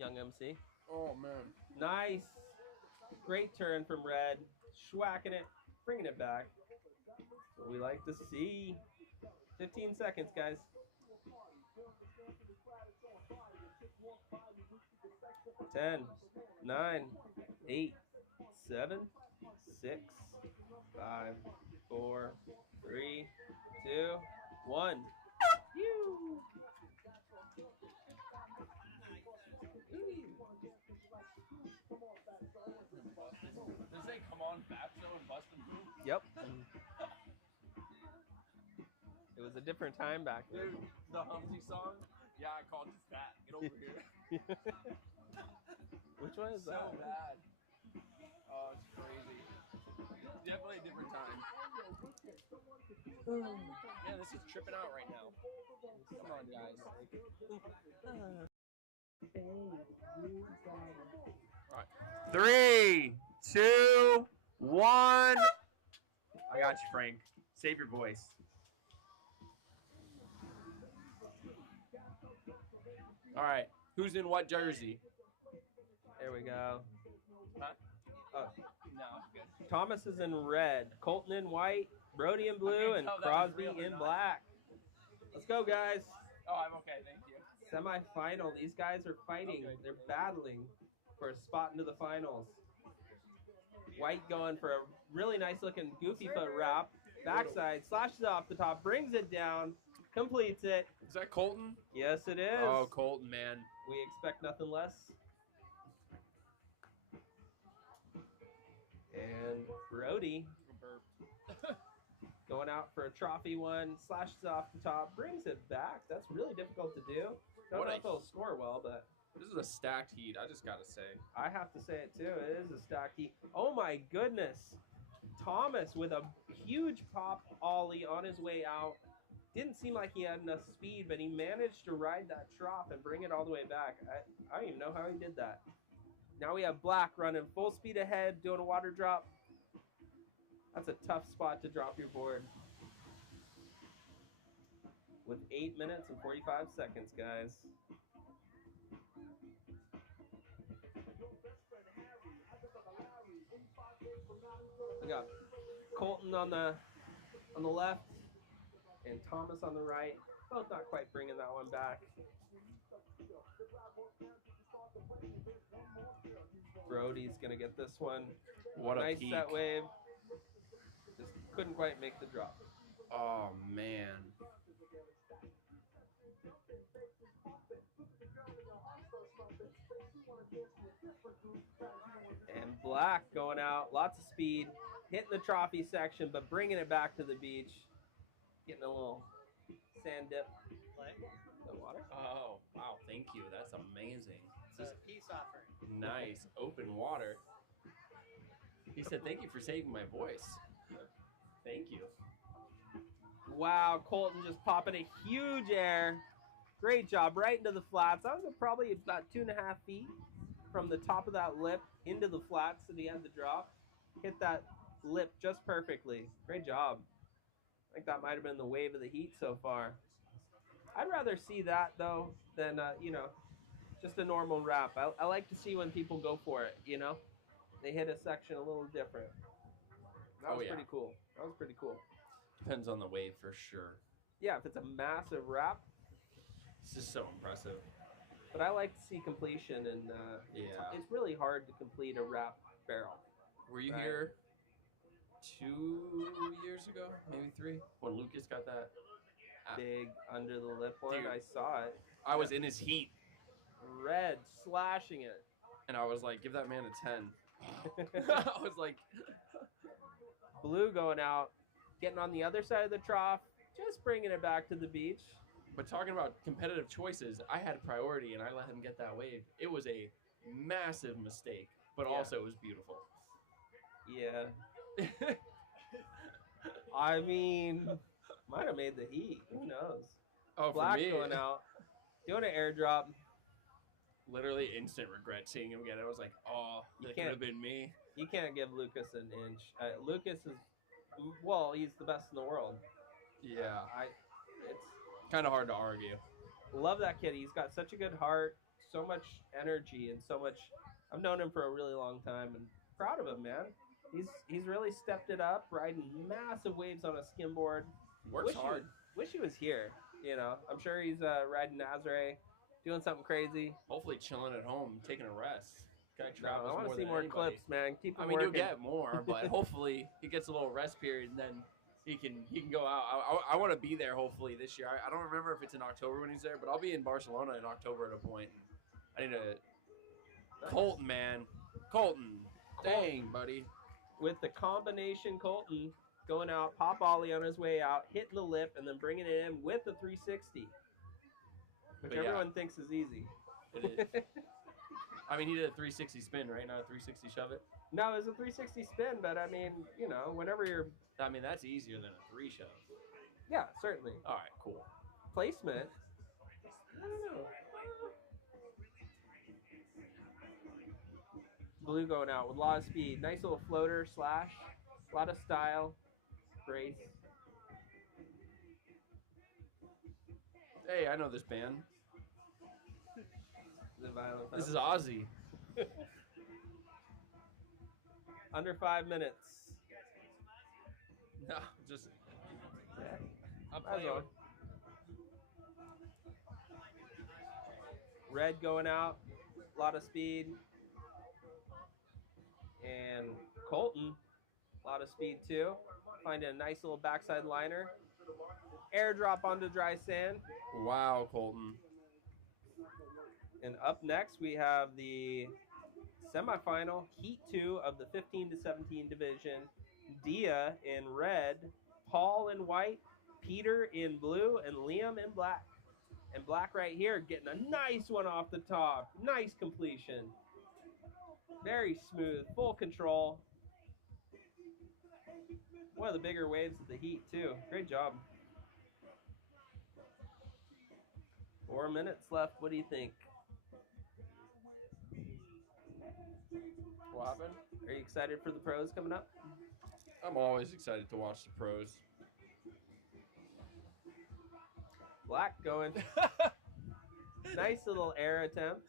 Young MC. Oh, man. Nice. Great turn from Red. Schwacking it. Bringing it back. What we like to see. 15 seconds, guys. 10, 9, 8, 7, 6, 5, 4, 3, 2, 1. Does they come on Fapso and bust them through? Yep. It was a different time back then. Dude, the Humpty song? Yeah, I called you fat. Get over here. Which one is that? So bad. Oh, it's crazy. Definitely a different time. Man, this is tripping out right now. Come on, guys. All right. 3, 2, 1. I got you, Frank. Save your voice. All right. Who's in what jersey? There we go. Huh? Oh. No. Thomas is in red. Colton in white. Brody in blue. And tell that was Crosby real or in not. black. Let's go, guys. Oh, I'm okay. Thank you. Semi-final. These guys are fighting. Okay. They're battling for a spot into the finals. White going for a really nice looking goofy foot wrap. Backside. Slashes off the top. Brings it down. Completes it. Is that Colton? Yes, it is. Oh, Colton, man. We expect nothing less. And Brody going out for a trophy one, slashes off the top, brings it back. That's really difficult to do. Don't know if he'll score well, but This is a stacked heat, I just got to say. I have to say it too. It is a stacked heat. Oh my goodness. Thomas with a huge pop ollie on his way out. Didn't seem like he had enough speed, but he managed to ride that trough and bring it all the way back. I don't even know how he did that. Now we have Black running full speed ahead, doing a water drop. That's a tough spot to drop your board. With 8 minutes and 45 seconds, guys. We got Colton on the left and Thomas on the right. Both not quite bringing that one back. Brody's gonna get this one. What a nice peak. set wave. Just couldn't quite make the drop. Oh, man. And Black going out, lots of speed, hitting the trophy section, but bringing it back to the beach. Getting a little sand dip. The water. Oh, wow. Thank you. That's amazing. It's a peace offering. Nice. Open water. He said, thank you for saving my voice. Thank you. Wow, Colton just popping a huge air. Great job, right into the flats. That was probably about 2.5 feet from the top of that lip into the flats that he had to drop. Hit that lip just perfectly. Great job. I think that might have been the wave of the heat so far. I'd rather see that, though, than, just a normal wrap. I like to see when people go for it, They hit a section a little different. That was pretty cool. That was pretty cool. Depends on the wave for sure. Yeah, if it's a massive wrap. It's just so impressive. But I like to see completion, and it's really hard to complete a wrap barrel. Were you here 2 years ago, maybe 3, when Lucas got that big under the lip one? Dude, I saw it. I was in his heat. Red, slashing it. And I was like, give that man a 10. I was like... Blue going out, getting on the other side of the trough, just bringing it back to the beach. But talking about competitive choices, I had priority and I let him get that wave. It was a massive mistake, but also it was beautiful. Yeah. I mean, might have made the heat. Who knows? Oh, Black for me, going out, doing an airdrop. Literally instant regret seeing him get it. I was like, oh, that could have been me. You can't give Lucas an inch. Lucas is, well, he's the best in the world. Yeah. It's kind of hard to argue. Love that kid. He's got such a good heart, so much energy, and so much. I've known him for a really long time, and proud of him, man. He's really stepped it up, riding massive waves on a skimboard. Works hard. Wish he was here. I'm sure he's riding Nazare, doing something crazy. Hopefully chilling at home, taking a rest. Guy I travels want to more see than more anybody. clips, man. Keep him I mean, working. you'll get more, but hopefully he gets a little rest period and then he can go out. I want to be there hopefully this year. I don't remember if it's in October when he's there, but I'll be in Barcelona in October at a point. I need to. Colton, man, Colton, dang, buddy. With the combination, Colton going out, pop ollie on his way out, hitting the lip, and then bringing it in with the 360, which everyone thinks is easy. It is. I mean, he did a 360 spin, right? Not a 360 shove it? No, it was a 360 spin, but I mean, whenever you're... I mean, that's easier than a 3 shove. Yeah, certainly. All right, cool. Placement? I don't know. Blue going out with a lot of speed. Nice little floater slash. A lot of style. Grace. Hey, I know this band. The Violent This is Ozzy. Under 5 minutes. No, just... I'm playing. Red going out. A lot of speed. And Colton, a lot of speed too. Finding a nice little backside liner. Airdrop onto dry sand. Wow, Colton. And up next we have the semifinal, Heat 2 of the 15 to 17 division. Dia in red, Paul in white, Peter in blue, and Liam in black. And black right here getting a nice one off the top. Nice completion. Very smooth, full control. One of the bigger waves of the heat too. Great job. 4 minutes left. What do you think? What happened? Are you excited for the pros coming up? I'm always excited to watch the pros. Black going. Nice little air attempt.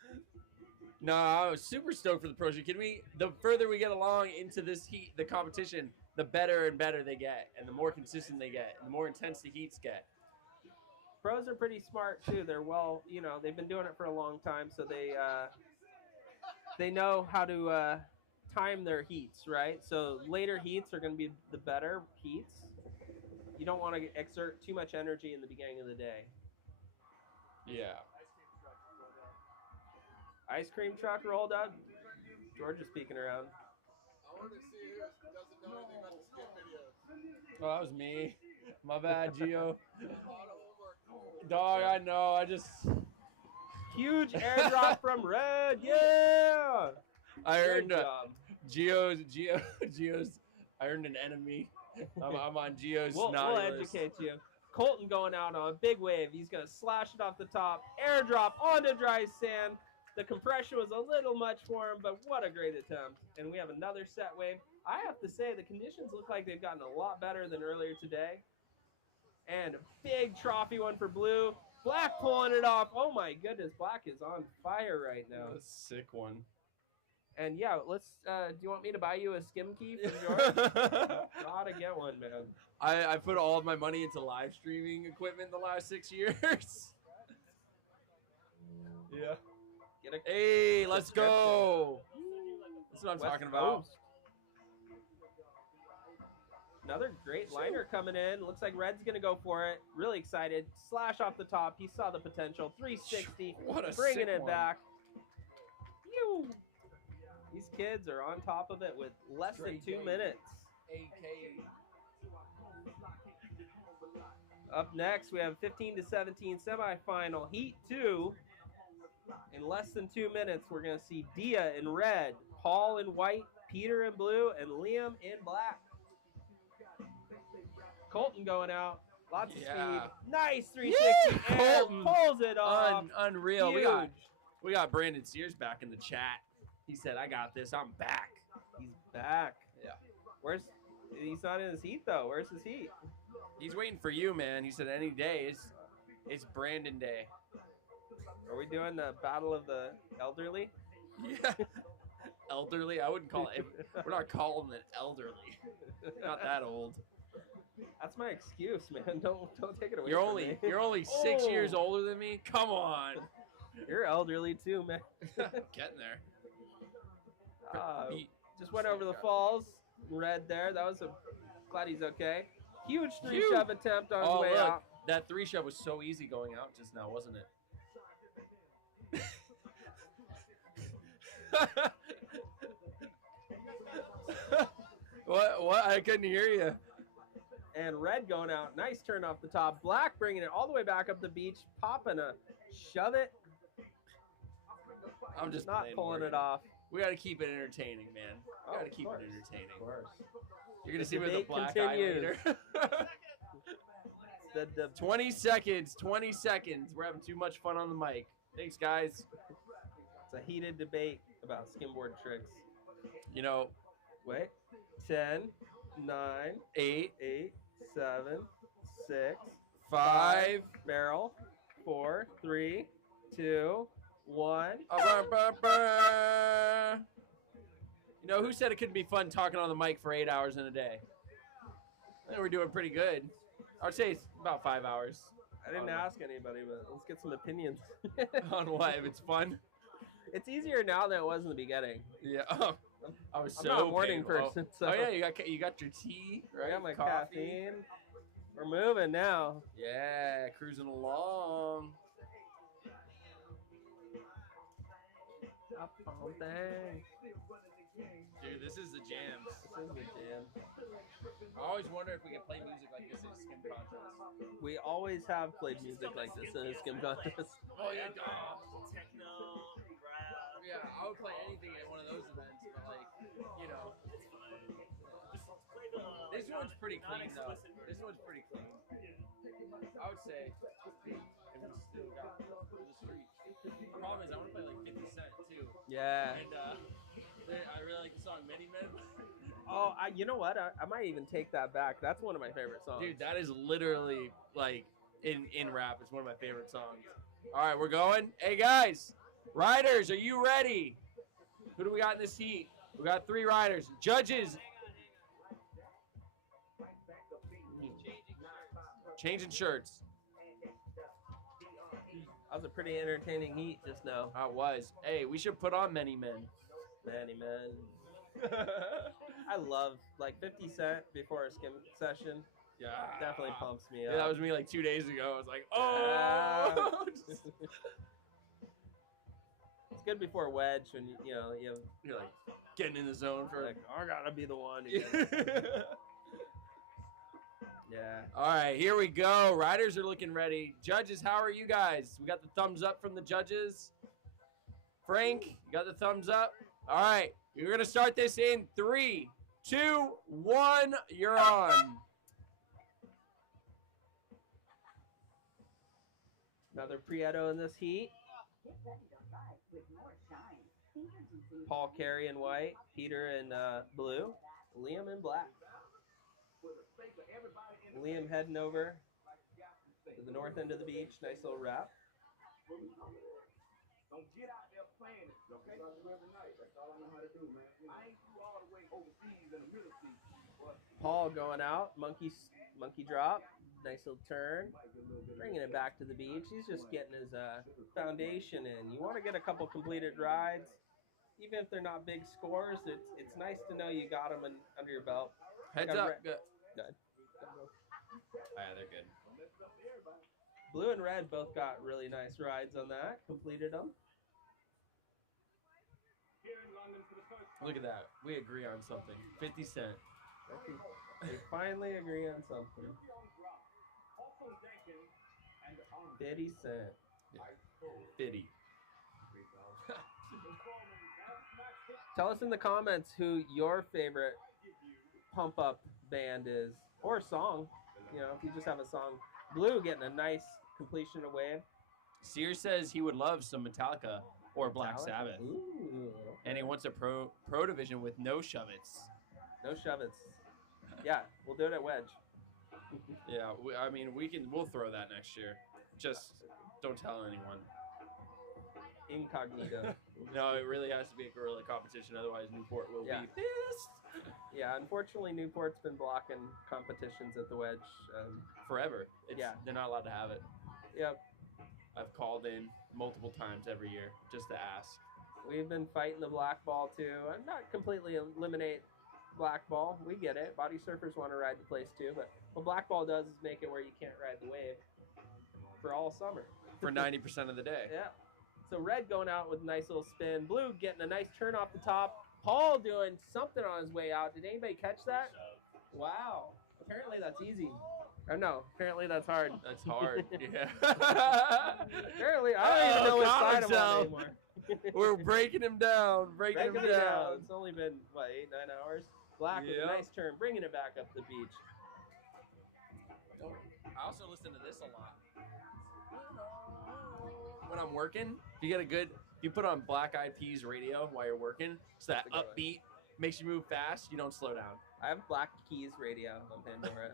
No, I was super stoked for the pros. Are you kidding me? The further we get along into this heat, the competition, the better and better they get, and the more consistent they get, and the more intense the heats get. Pros are pretty smart too. They're they've been doing it for a long time, so they know how to time their heats, right? So later heats are going to be the better heats. You don't want to exert too much energy in the beginning of the day. Yeah. Ice cream truck rolled up. George is peeking around. I want to see who doesn't know anything about the skip videos. Oh, that was me. My bad, Gio. Dog, I know. I just... Huge airdrop from Red. Yeah! I earned Gio's. I earned an enemy. I'm on Geo's We'll naughty list. educate you. Colton going out on a big wave. He's going to slash it off the top. Airdrop onto dry sand. The compression was a little much for him, but what a great attempt. And we have another set wave. I have to say, the conditions look like they've gotten a lot better than earlier today. And a big trophy one for Blue. Black pulling it off. Oh my goodness, Black is on fire right now. That's a sick one. And yeah, let's. Do you want me to buy you a skim key from George? Gotta get one, man. I put all of my money into live streaming equipment the last 6 years. Yeah. Hey, let's go. That's what I'm talking about. Coast. Another great liner coming in. Looks like Red's going to go for it. Really excited. Slash off the top. He saw the potential. 360. What a bringing sick it one. back. Phew. These kids are on top of it with less than 2 minutes. AK. Up next, we have 15 to 17 semifinal heat 2. In less than 2 minutes, we're going to see Dia in red, Paul in white, Peter in blue, and Liam in black. Colton going out. Lots of speed. Nice 360 air. Colton. Pulls it off. Unreal. Huge. We got Brandon Sears back in the chat. He said, "I got this. I'm back." He's back. Yeah. He's not in his heat, though. Where's his heat? He's waiting for you, man. He said any day it's Brandon Day. Are we doing the battle of the elderly? Yeah. Elderly? I wouldn't call it. We're not calling it elderly. Not that old. That's my excuse, man. Don't take it away. You're only 6 years older than me. Come on. You're elderly too, man. Getting there. Just went over the falls. Red there. That was glad he's okay. Huge three Huge. shove attempt on his way look, out. that 3 shove was so easy going out just now, wasn't it? What? I couldn't hear you. And Red going out. Nice turn off the top. Black bringing it all the way back up the beach. Popping a shove it. I'm just not playing pulling Morgan. it off. We got to keep it entertaining, man. We got to keep it entertaining. Of course. You're going to see me with debate a black continues. eye later. 20 seconds. 20 seconds. We're having too much fun on the mic. Thanks, guys. It's a heated debate about skimboard tricks. You know, wait. 10, 9, 8, 7, 6, 5, barrel, 4, 3, 2, 1. You know, who said it couldn't be fun talking on the mic for 8 hours in a day? I think we're doing pretty good. I'd say it's about 5 hours. I didn't ask anybody, but let's get some opinions. On what? If it's fun? It's easier now than it was in the beginning. Yeah. I was so I'm not a morning painful. person. So Oh yeah, you got your tea, right? I got my Coffee. caffeine. We're moving now. Yeah, cruising along. Dude, this is the jams. This is the jam. I always wonder if we can play music like this at a skim contest. We always have played music like this in a skim contest. Oh yeah, Techno, rap. yeah. I would play anything at one of those events, but like, you know, this one's pretty clean though. This one's pretty clean. I would say if we still got the street. The problem is I want to play like 50 Cent too. Yeah. And I really like the song Many Men. Oh, you know what? I might even take that back. That's one of my favorite songs. Dude, that is literally like in rap. It's one of my favorite songs. All right, we're going. Hey guys, riders, are you ready? Who do we got in this heat? We got 3 riders. Judges. Changing shirts. That was a pretty entertaining heat just now. It was. Hey, we should put on Many Men. Many Men. I love like 50 Cent before a skim session. Yeah. Definitely pumps me up. Yeah, that was me like 2 days ago. I was like, oh. It's good before wedge when you're like getting in the zone for like, I gotta be the one. Again. Yeah. All right, here we go. Riders are looking ready. Judges, how are you guys? We got the thumbs up from the judges. Frank, you got the thumbs up? All right, we're going to start this in 3, 2, 1, you're on. Another Prieto in this heat. Paul Carey in white, Peter in blue, Liam in black. Liam heading over to the north end of the beach. Nice little wrap. Don't get out there playing it, okay? Every night. That's all I know how to do, man. I ain't through all the way overseas in the middle seat. Paul going out, monkey drop, nice little turn, bringing it back to the beach. He's just getting his foundation in. You want to get a couple completed rides, even if they're not big scores. It's nice to know you got them under your belt. Heads up. Good. Yeah, they're good. Blue and red both got really nice rides on that. Completed them. Look at that. We agree on something. 50 Cent. They finally agree on something. 50 Cent. Yeah. 50. Tell us in the comments who your favorite pump up band is, or song. You know, if you just have a song. Blue getting a nice completion of wave. Sears says he would love some Metallica or Black Sabbath. Ooh. And he wants a pro division with no shove-its. No shove-its. Yeah, we'll do it at Wedge. Yeah, we'll throw that next year. Just don't tell anyone. Incognito. No, it really has to be a guerrilla competition, otherwise Newport will be pissed. Yeah, unfortunately Newport's been blocking competitions at the Wedge forever. They're not allowed to have it. Yep. I've called in multiple times every year just to ask. We've been fighting the black ball too. And not completely eliminate black ball. We get it. Body surfers want to ride the place too, but what black ball does is make it where you can't ride the wave for all summer. For 90% of the day. Yeah. So red going out with a nice little spin. Blue getting a nice turn off the top. Paul doing something on his way out. Did anybody catch that? Wow. Apparently that's easy. Or no, apparently that's hard. That's hard. Yeah. Apparently, I don't even know which side I'm on anymore. We're breaking him down. Breaking him down. It's only been, what, 8-9 hours? Black with a nice turn, bringing it back up the beach. I also listen to this a lot. When I'm working, if you put on Black Eyed Peas radio while you're working, so that upbeat makes you move fast, you don't slow down. I have Black Keys radio on Pandora.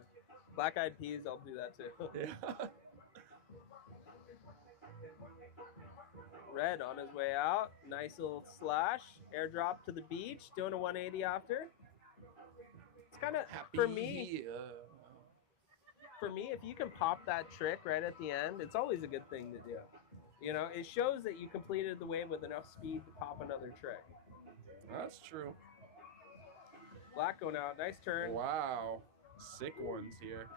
Black Eyed Peas, I'll do that too. Yeah. Red on his way out. Nice little slash. Airdrop to the beach. Doing a 180 after. It's kind of, for me, if you can pop that trick right at the end, it's always a good thing to do. You know, it shows that you completed the wave with enough speed to pop another trick. That's true. Black going out. Nice turn. Wow. Sick ones here.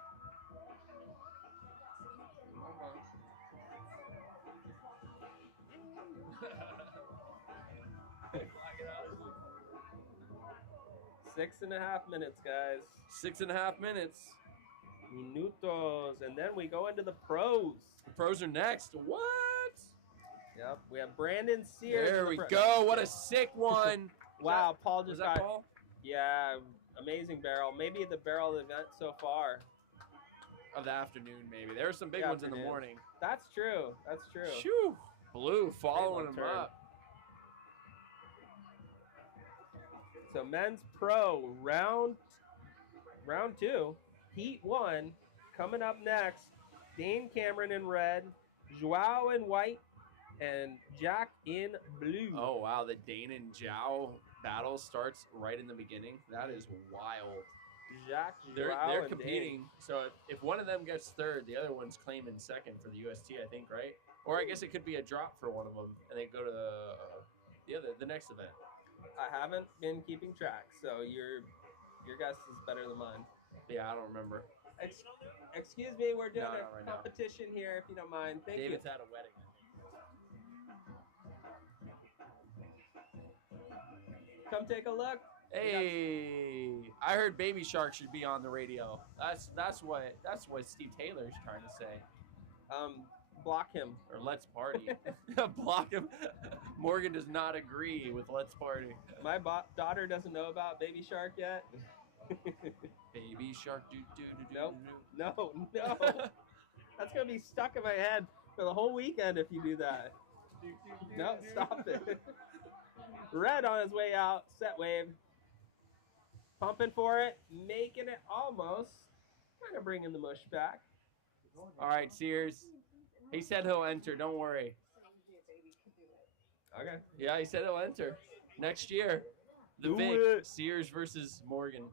6.5 minutes, guys. 6.5 minutes. Minutos. And then we go into the pros. The pros are next. What? Yep. We have Brandon Sears. There we go. What a sick one. Wow. Paul just got. Paul? Yeah. Amazing barrel. Maybe the barrel of the event so far. Of the afternoon, maybe. There were some big ones in the morning. That's true. That's true. Shoo. Blue following him up. So men's pro round 2, heat 1, coming up next. Dane Cameron in red, Joao in white, and Jack in blue. Oh wow, the Dane and Joao battle starts right in the beginning. That is wild. Jack, they're competing. So if one of them gets third, the other one's claiming second for the UST, I think, right? Or I guess it could be a drop for one of them, and they go to the next event. I haven't been keeping track, so your guess is better than mine. Yeah, I don't remember. Excuse me, we're doing a right competition here, if you don't mind. Thank you. David's at a wedding. Come take a look. Hey, I heard Baby Shark should be on the radio. That's what Steve Taylor's trying to say. Block him. Or let's party. Block him. Morgan does not agree with let's party. My daughter doesn't know about Baby Shark yet. Baby Shark, do do do do. Nope. No. That's gonna be stuck in my head for the whole weekend if you do that. No, stop it. Red on his way out. Set wave. Pumping for it. Making it almost. Kind of bringing the mush back. All right, Sears. He said he'll enter. Don't worry. Okay. Yeah, he said he'll enter next year. The Do VIC, it. Sears versus Morgan.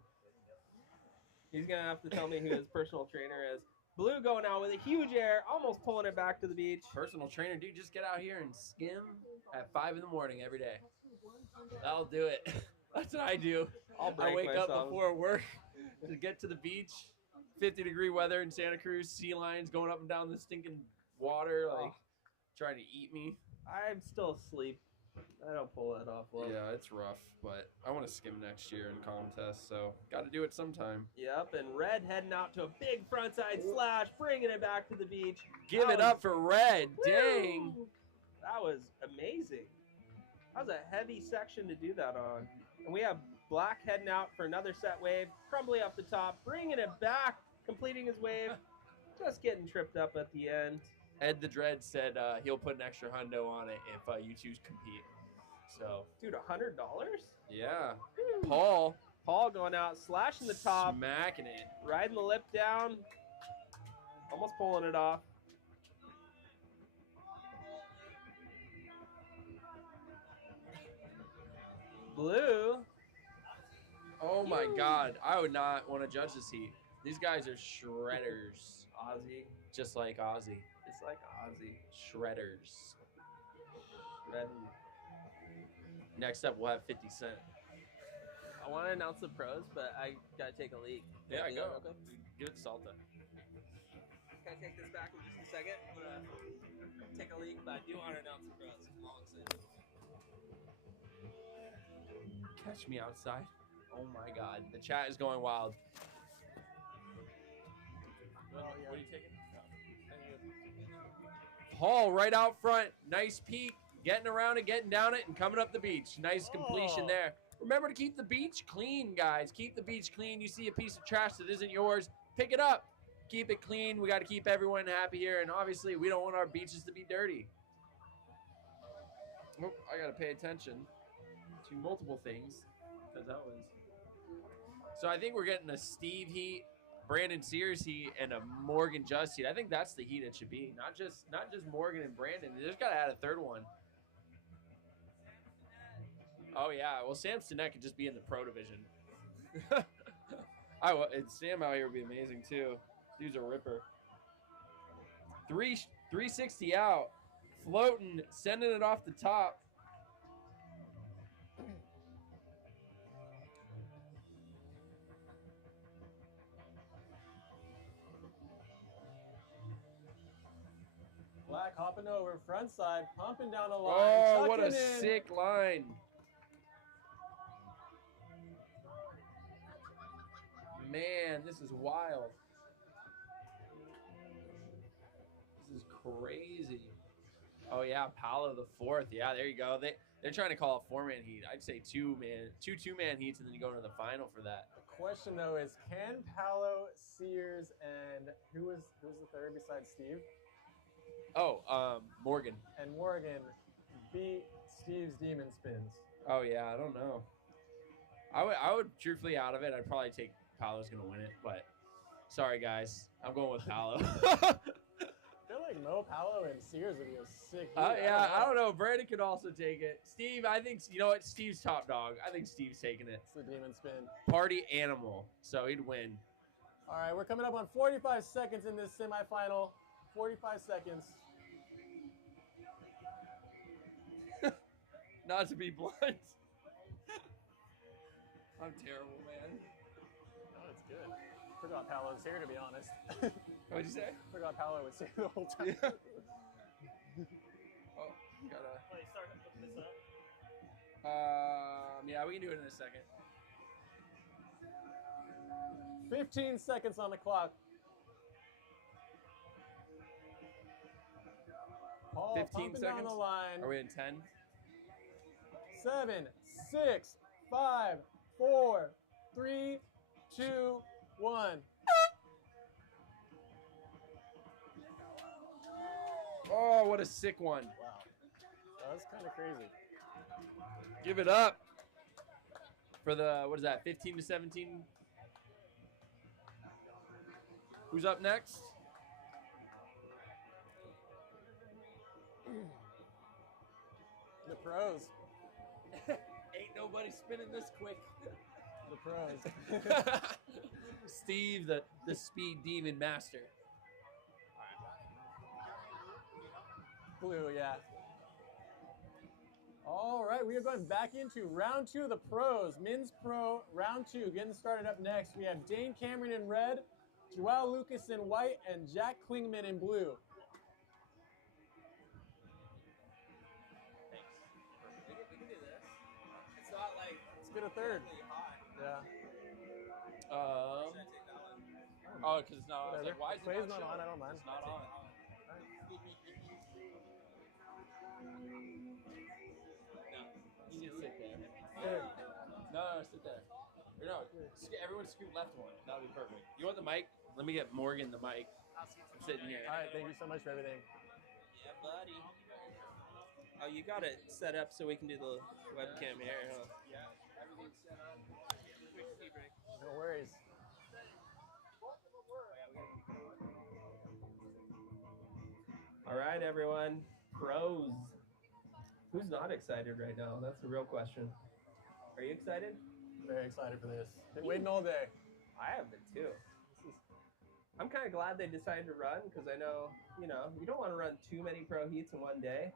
He's going to have to tell me who his personal trainer is. Blue going out with a huge air, almost pulling it back to the beach. Personal trainer, dude, just get out here and skim at 5 in the morning every day. That'll do it. That's what I do. I'll break I wake myself. up before work to get to the beach. 50-degree weather in Santa Cruz, sea lions going up and down the stinking water, like trying to eat me. I'm still asleep. I don't pull that off well. Yeah, it's rough, but I want to skim next year in contest, so got to do it sometime. Yep, and Red heading out to a big frontside slash, bringing it back to the beach. Give it up for Red. Woo! Dang. That was amazing. That was a heavy section to do that on. And we have Black heading out for another set wave. Crumbly off the top, bringing it back, completing his wave. Just getting tripped up at the end. Ed the Dread said he'll put an extra hundo on it if you choose compete. So, dude, $100? Yeah. Woo. Paul going out, slashing the top. Smacking it. Riding the lip down. Almost pulling it off. Blue. Oh my God. I would not want to judge this heat. These guys are shredders. Ozzy. Just like Ozzy. It's like Ozzy. Shredders. Shredding. Next up, we'll have 50 Cent. I want to announce the pros, but I gotta take a leak. Yeah, Can I do go. that real quick? Give it to Salta. Can I take this back in just a second? I'm gonna take a leak, but I do want to announce the pros. Catch me outside. Oh my God. The chat is going wild. What are you taking? Paul right out front. Nice peak. Getting around it, getting down it, and coming up the beach. Nice completion there. Remember to keep the beach clean, guys. Keep the beach clean. You see a piece of trash that isn't yours, pick it up. Keep it clean. We got to keep everyone happy here, and obviously we don't want our beaches to be dirty. Oh, I got to pay attention to multiple things because that was. So I think we're getting a Steve heat, Brandon Sears heat, and a Morgan Just heat. I think that's the heat it should be. Not just Morgan and Brandon. They just got to add a third one. Oh yeah, well Sam Stinnett could just be in the pro division. Sam out here would be amazing too. Dude's a ripper. 360 out, floating, sending it off the top. Black hopping over, front side, pumping down the line. Oh, what a chucking in. sick line. Man, this is wild. This is crazy. Oh yeah, Paolo the fourth. Yeah, there you go. They're trying to call a 4-man heat. I'd say two 2-man heats, and then you go into the final for that. The question though is, can Paolo, Sears, and who was the third besides Steve? Oh, Morgan. And Morgan beat Steve's demon spins. Oh yeah, I don't know. I would truthfully out of it. I'd probably take Paolo's gonna win it, but sorry guys, I'm going with Paolo. I feel like Mo, Paolo, and Sears would be a sick. Yeah, I don't know. Brandon could also take it. Steve, I think you know what? Steve's top dog. I think Steve's taking it. It's the demon spin. Party animal, so he'd win. All right, we're coming up on 45 seconds in this semifinal. 45 seconds. Not to be blunt. I'm terrible, man. No, it's good. Forgot Paolo was here, to be honest. What'd you say? Forgot Paolo was here the whole time. Yeah. Oh, gotta. Wait, start hooking this up. Yeah, we can do it in a second. 15 seconds on the clock. Oh, 15 pumping down seconds? the line. Are we in 10? 7, 6, 5, 4, 3, 2, 1. Oh, what a sick one. Wow. That was kind of crazy. Give it up for the, what is that, 15 to 17? Who's up next? The pros. Ain't nobody spinning this quick. The pros. Steve, the speed demon master. Blue, yeah. All right, we are going back into round 2 of the pros. Men's pro, round 2. Getting started up next. We have Dane Cameron in red, Joao Lucas in white, and Jack Klingman in blue. We can do this. It's not like Let's get a third. hot. Yeah. Should I take that one? Oh, because it's not. I was Whatever. like, why is it Play's not not on, showing? I don't mind. It's not on. You can sit there. Good. No, sit there. Or no, everyone scoot left one. That'll be perfect. You want the mic? Let me get Morgan the mic. I'm sitting here. All right, thank you so much for everything. Yeah, buddy. Oh, you got it set up so we can do the webcam here, huh? Yeah, everything's set up. Quick tea break. No worries. All right, everyone. Pros. Who's not excited right now? That's the real question. Are you excited? Very excited for this. Been waiting all day. I have been too. I'm kind of glad they decided to run because I know, you don't want to run too many pro heats in one day.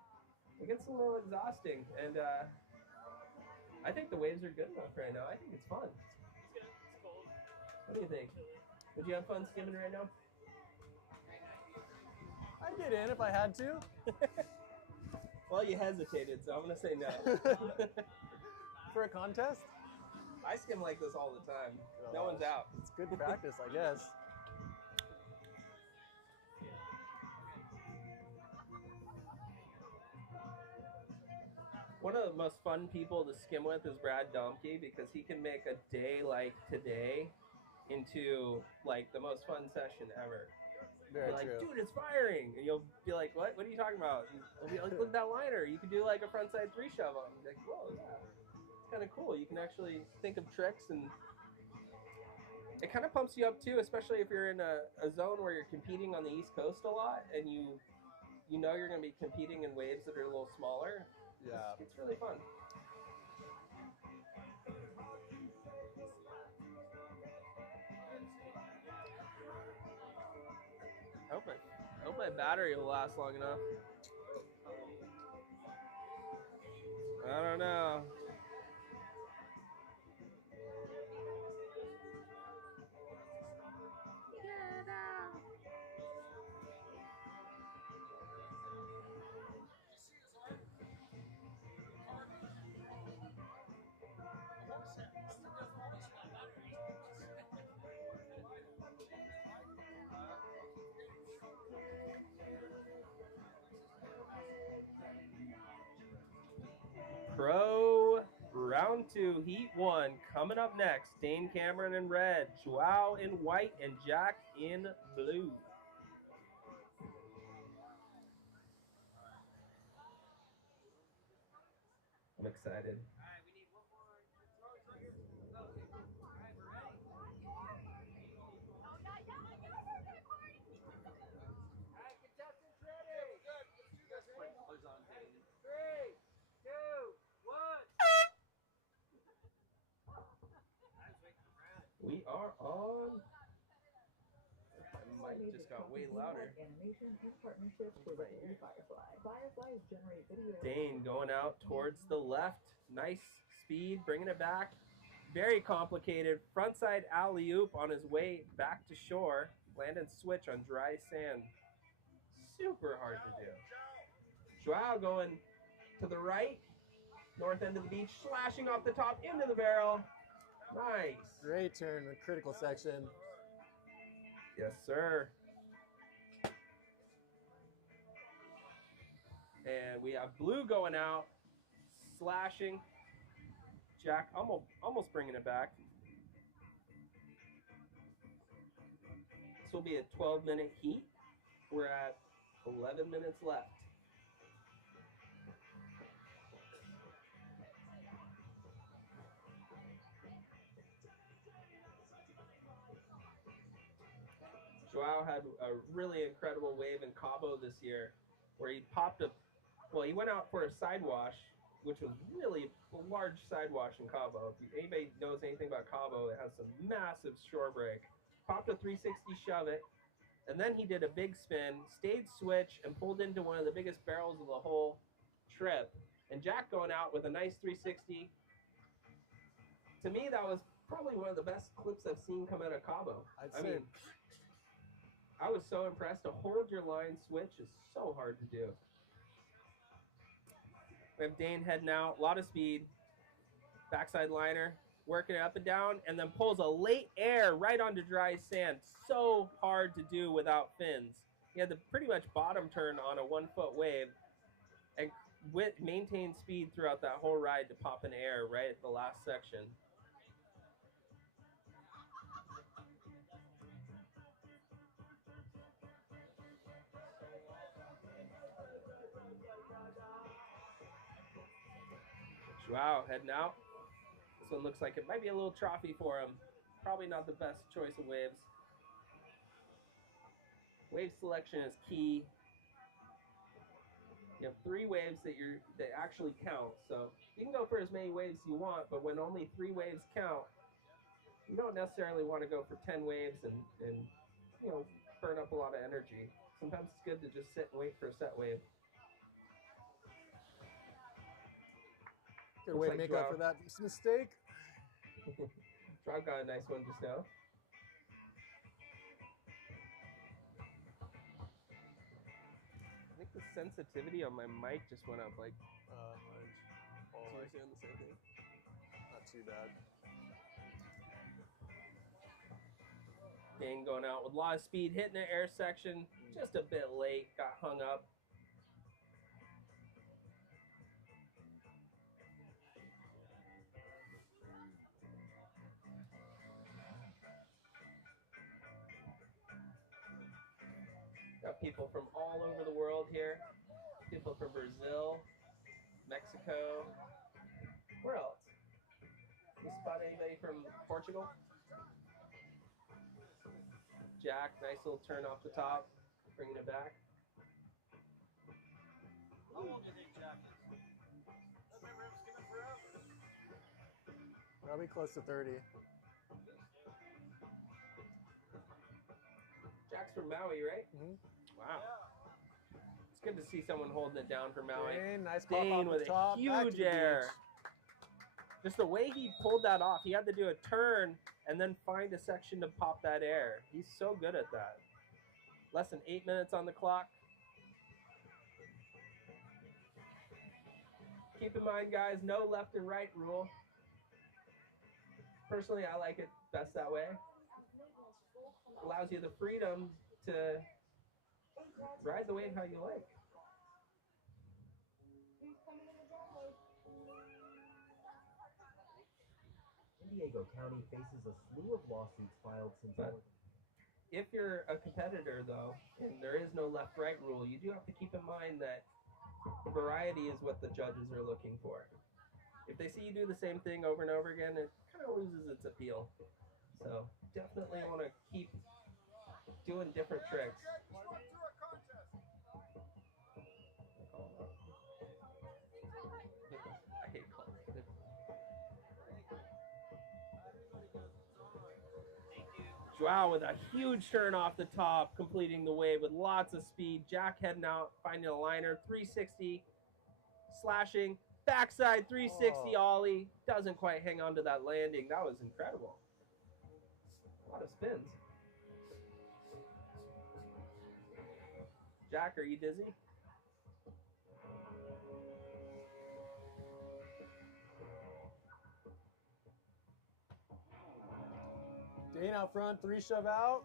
It gets a little exhausting, and I think the waves are good enough right now. I think it's fun. What do you think? Would you have fun skimming right now? I'd get in if I had to. Well, you hesitated, so I'm going to say no. For a contest? I skim like this all the time. No one's out. It's good practice, I guess. One of the most fun people to skim with is Brad Domke because he can make a day like today into like the most fun session ever. Very You're like, true. dude, it's firing, and you'll be like, what? What are you talking about? And he'll be like, look at that liner. You can do like a frontside 3 shove on. Like, whoa, yeah, it's kind of cool. You can actually think of tricks, and it kind of pumps you up too, especially if you're in a zone where you're competing on the East Coast a lot, and you know you're going to be competing in waves that are a little smaller. Yeah, it's really fun. I hope my battery will last long enough. I don't know. Pro round 2, heat 1, coming up next. Dane Cameron in red, Joao in white, and Jack in blue. I'm excited. We are on. My mic just got way louder. Dane going out towards the left. Nice speed, bringing it back. Very complicated. Frontside alley-oop on his way back to shore. Land and switch on dry sand. Super hard to do. Joao going to the right. North end of the beach, slashing off the top into the barrel. Nice. Great turn in the critical section. Yes, sir. And we have Blue going out, slashing. Jack almost bringing it back. This will be a 12-minute heat. We're at 11 minutes left. Joao had a really incredible wave in Cabo this year where he popped a, well, he went out for a side wash, which was really a large side wash in Cabo. If anybody knows anything about Cabo, it has some massive shore break. Popped a 360 shove it, and then he did a big spin, stayed switch, and pulled into one of the biggest barrels of the whole trip. And Jack going out with a nice 360. To me, that was probably one of the best clips I've seen come out of Cabo. I mean, I was so impressed. To hold your line switch is so hard to do. We have Dane heading out, a lot of speed. Backside liner, working it up and down, and then pulls a late air right onto dry sand. So hard to do without fins. He had to pretty much bottom turn on a 1-foot wave and maintain speed throughout that whole ride to pop an air right at the last section. Joao heading out. This one looks like it might be a little troughy for him. Probably not the best choice of waves. Wave selection is key. You have 3 waves that actually count. So you can go for as many waves as you want, but when only 3 waves count, you don't necessarily want to go for 10 waves and you know, burn up a lot of energy. Sometimes it's good to just sit and wait for a set wave. Good way to make up for that mistake. Joao got a nice one just now. I think the sensitivity on my mic just went up like. So you're saying the same thing? Not too bad. Dane going out with a lot of speed, hitting the air section just a bit late, got hung up. Got people from all over the world here. People from Brazil, Mexico. Where else? You spot anybody from Portugal? Jack, nice little turn off the top, bringing it back. How long do you think Jack is? I remember him skimming forever. Probably close to 30. Jack's from Maui, right? Mm-hmm. Wow. It's good to see someone holding it down for Maui. Dane, nice Dane with a huge air. Just the way he pulled that off, he had to do a turn and then find a section to pop that air. He's so good at that. Less than 8 minutes on the clock. Keep in mind, guys, no left and right rule. Personally, I like it best that way. Allows you the freedom to ride the wave how you like. San Diego County faces a slew of lawsuits filed since. If you're a competitor, though, and there is no left-right rule, you do have to keep in mind that variety is what the judges are looking for. If they see you do the same thing over and over again, it kind of loses its appeal. So definitely want to keep doing different tricks. I hate calling. Joao with a huge turn off the top, completing the wave with lots of speed. Jack heading out, finding a liner, 360, slashing, backside 360 ollie. Doesn't quite hang on to that landing. That was incredible. A lot of spins. Jack, are you dizzy? Dane out front, 3 shove out,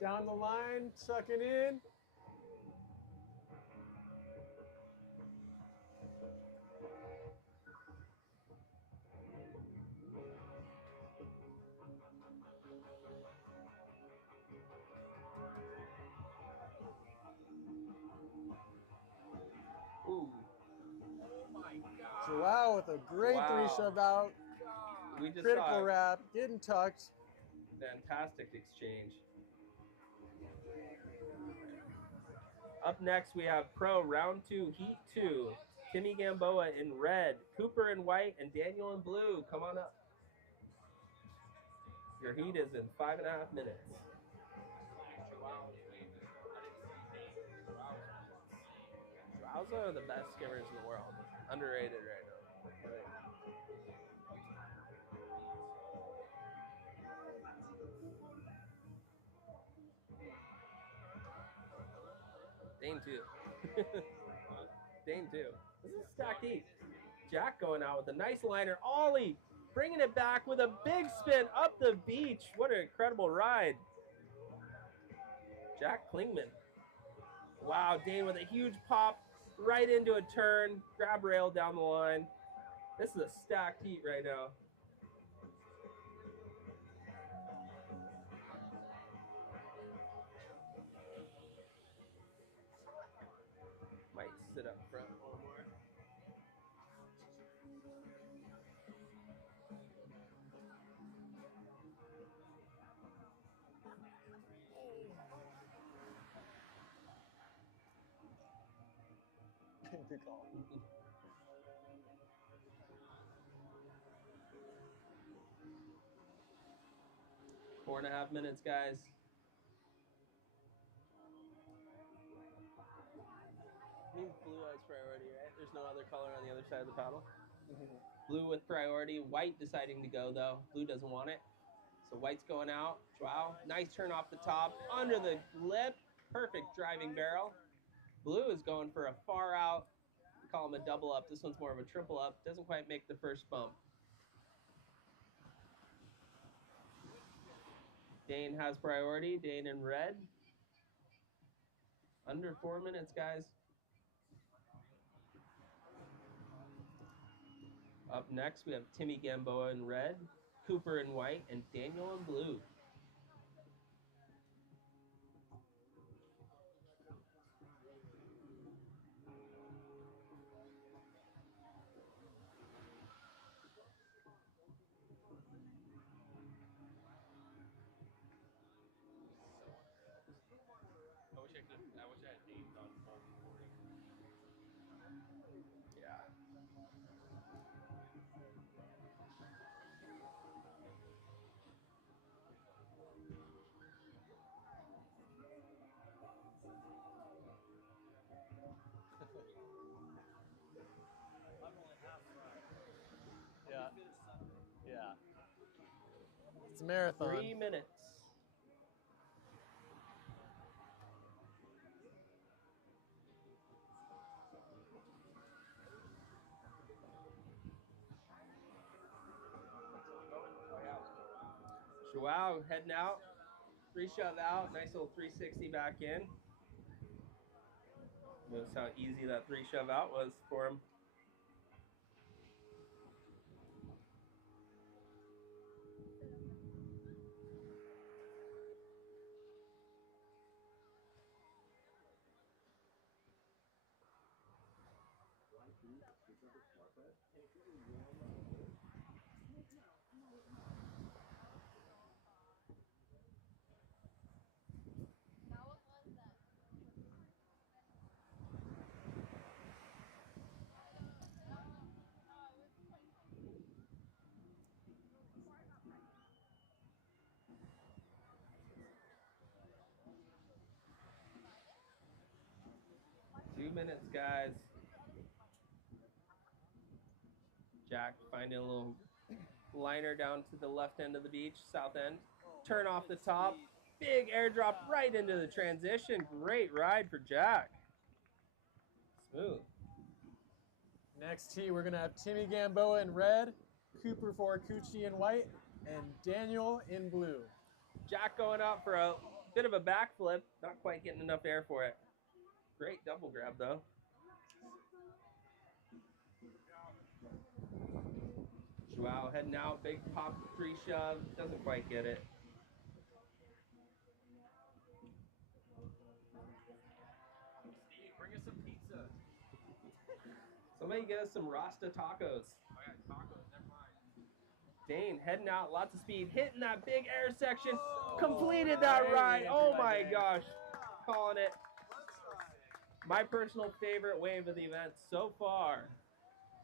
down the line, sucking in. a great three Wow. shove out. We just Critical saw a wrap, getting tucked. fantastic exchange. Up next, we have Pro Round 2, Heat 2. Timmy Gamboa in red, Cooper in white, and Daniel in blue. Come on up. Your heat is in 5.5 minutes. Joaos are the best skimmers in the world. Underrated right now. Dane 2. Dane 2. This is stacked heat. Jack going out with a nice liner. Ollie bringing it back with a big spin up the beach. What an incredible ride. Jack Klingman. Wow, Dane with a huge pop right into a turn. Grab rail down the line. This is a stacked heat right now. Might sit up front a little more. Good call. 4.5 minutes, guys. Means blue has priority, right? There's no other color on the other side of the paddle. Blue with priority. White deciding to go, though. Blue doesn't want it. So white's going out. Wow. Nice turn off the top. Under the lip. Perfect driving barrel. Blue is going for a far out. We call him a double up. This one's more of a triple up. Doesn't quite make the first bump. Dane has priority. Dane in red. Under 4 minutes, guys. Up next, we have Timmy Gamboa in red, Cooper in white, and Daniel in blue. I wish I had Dane's on full recording. Yeah. I'm only half right. Yeah. Yeah. It's a marathon. 3 minutes. Joao heading out. 3 shove out. Nice little 360 back in. Notice how easy that 3 shove out was for him. Two minutes, guys. Jack finding a little liner down to the left end of the beach, south end. Turn off the top. Big airdrop right into the transition. Great ride for Jack. Smooth. Next tee, we're going to have Timmy Gamboa in red, Cooper Forcucci in white, and Daniel in blue. Jack going out for a bit of a backflip. Not quite getting enough air for it. Great double grab, though. Joao heading out. Big pop 3 shove. Doesn't quite get it. Steve, bring us some pizza. Somebody get us some Rasta tacos. Oh Dane heading out, lots of speed, hitting that big air section, completed that ride. Oh my gosh, calling it. My personal favorite wave of the event so far.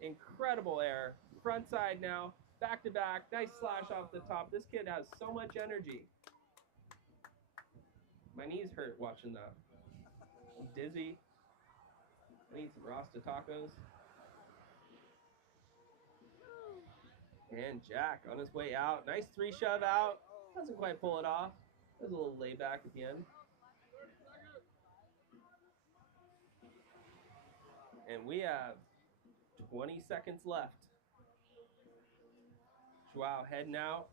Incredible air, front side now, back to back, nice slash off the top. This kid has so much energy. My knees hurt watching that. I'm dizzy. I need some Rasta tacos. And Jack on his way out. Nice 3 shove out. Doesn't quite pull it off. There's a little layback at the end. And we have 20 seconds left. Joao heading out.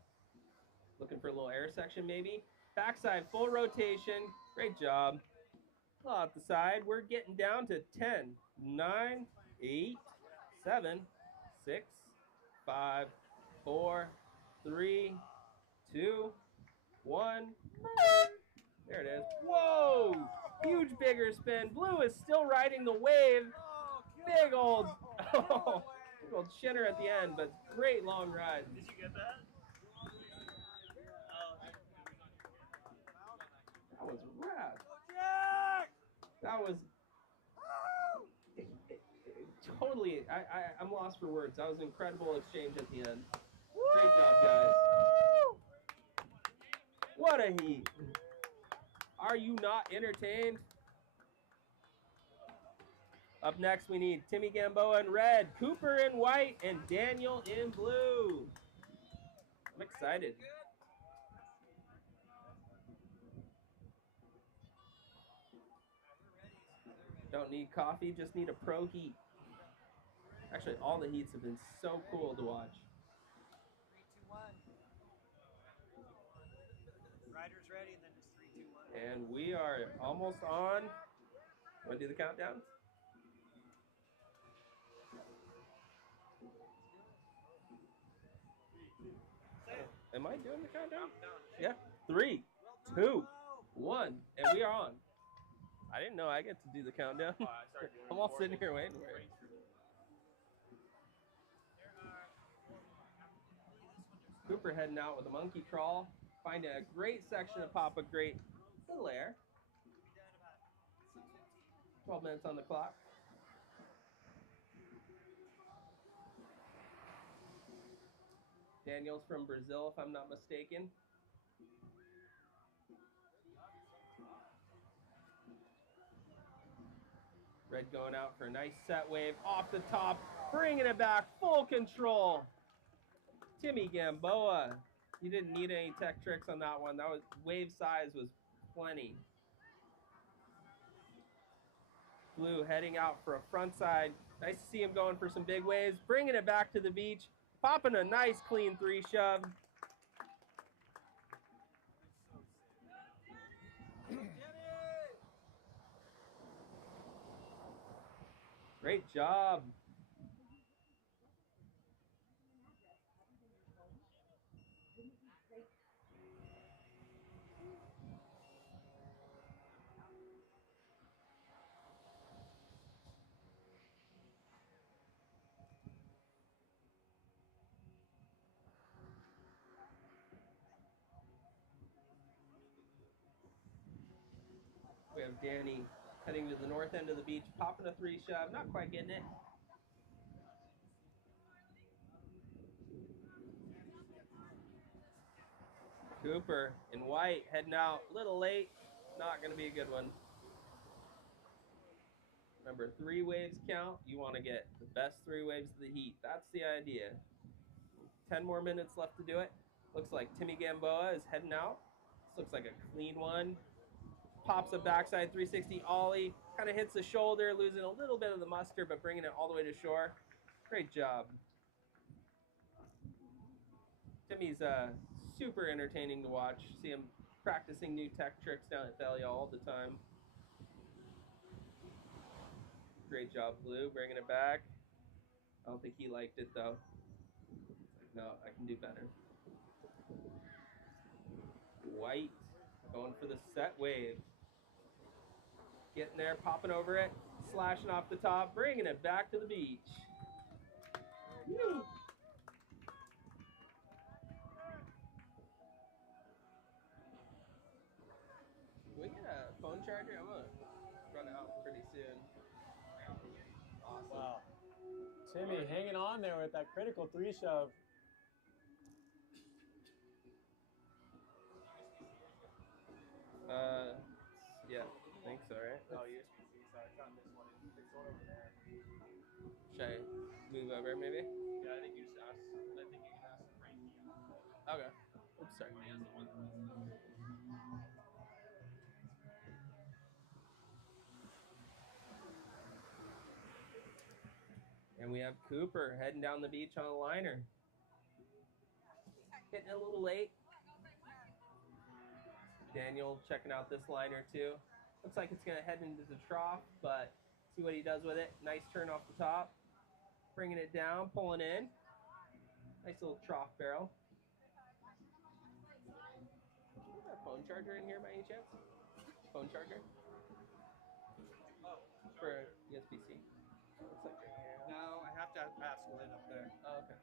Looking for a little air section maybe. Backside, full rotation. Great job. Off the side. We're getting down to 10, 9, 8, 7, 6, 5, 4, 3, 2, 1. There it is. Whoa! Huge bigger spin. Blue is still riding the wave. Big old shinner at the end, but great long ride. Did you get that? That was rad. That was totally, I'm lost for words. That was an incredible exchange at the end. Great job, guys. What a heat. Are you not entertained? Up next, we need Timmy Gamboa in red, Cooper in white, and Daniel in blue. I'm excited. Don't need coffee, just need a pro heat. Actually, all the heats have been so cool to watch. 3, 2, 1. Riders ready, and then just 3, 2, 1. And we are almost on. Want to do the countdown? Am I doing the countdown? Yeah. 3, 2, 1, and we are on. I didn't know I get to do the countdown. I'm all sitting here waiting for it. Cooper heading out with a monkey crawl. Finding a great section of Papa, great little air. 12 minutes on the clock. Daniel's from Brazil, if I'm not mistaken. Red going out for a nice set wave off the top, bringing it back, full control. Timmy Gamboa. He didn't need any tech tricks on that one. That was wave size was plenty. Blue heading out for a front side. Nice to see him going for some big waves, bringing it back to the beach, popping a nice clean 3 shove. Great job. We have Danny heading to the north end of the beach, popping a 3 shove, not quite getting it. Cooper in white heading out, a little late, not going to be a good one. Remember, 3 waves count. You want to get the best 3 waves of the heat. That's the idea. 10 more minutes left to do it. Looks like Timmy Gamboa is heading out. This looks like a clean one. Pops a backside 360 ollie, kind of hits the shoulder, losing a little bit of the muster, but bringing it all the way to shore. Great job. Timmy's super entertaining to watch. See him practicing new tech tricks down at Thalia all the time. Great job, Blue, bringing it back. I don't think he liked it, though. No, I can do better. White, going for the set wave. Getting there, popping over it, slashing off the top, bringing it back to the beach. Woo. soon. Awesome. Wow. Timmy hanging on there with that critical 3-shove. Yeah, I think so, right? Oh, USB-C. Sorry, I found this one. There's one over there. Should I move over maybe? Yeah, I think you just asked. I think you can ask Frankie. Okay. Oops, sorry. He has the one. And we have Cooper heading down the beach on a liner. Getting a little late. Daniel checking out this liner too. Looks like it's going to head into the trough, but see what he does with it. Nice turn off the top. Bringing it down, pulling in. Nice little trough barrel. Is there a phone charger in here by any chance? Phone charger? Oh, for USB-C. Looks like right here. No, I have to ask Lynn up there. Oh, okay.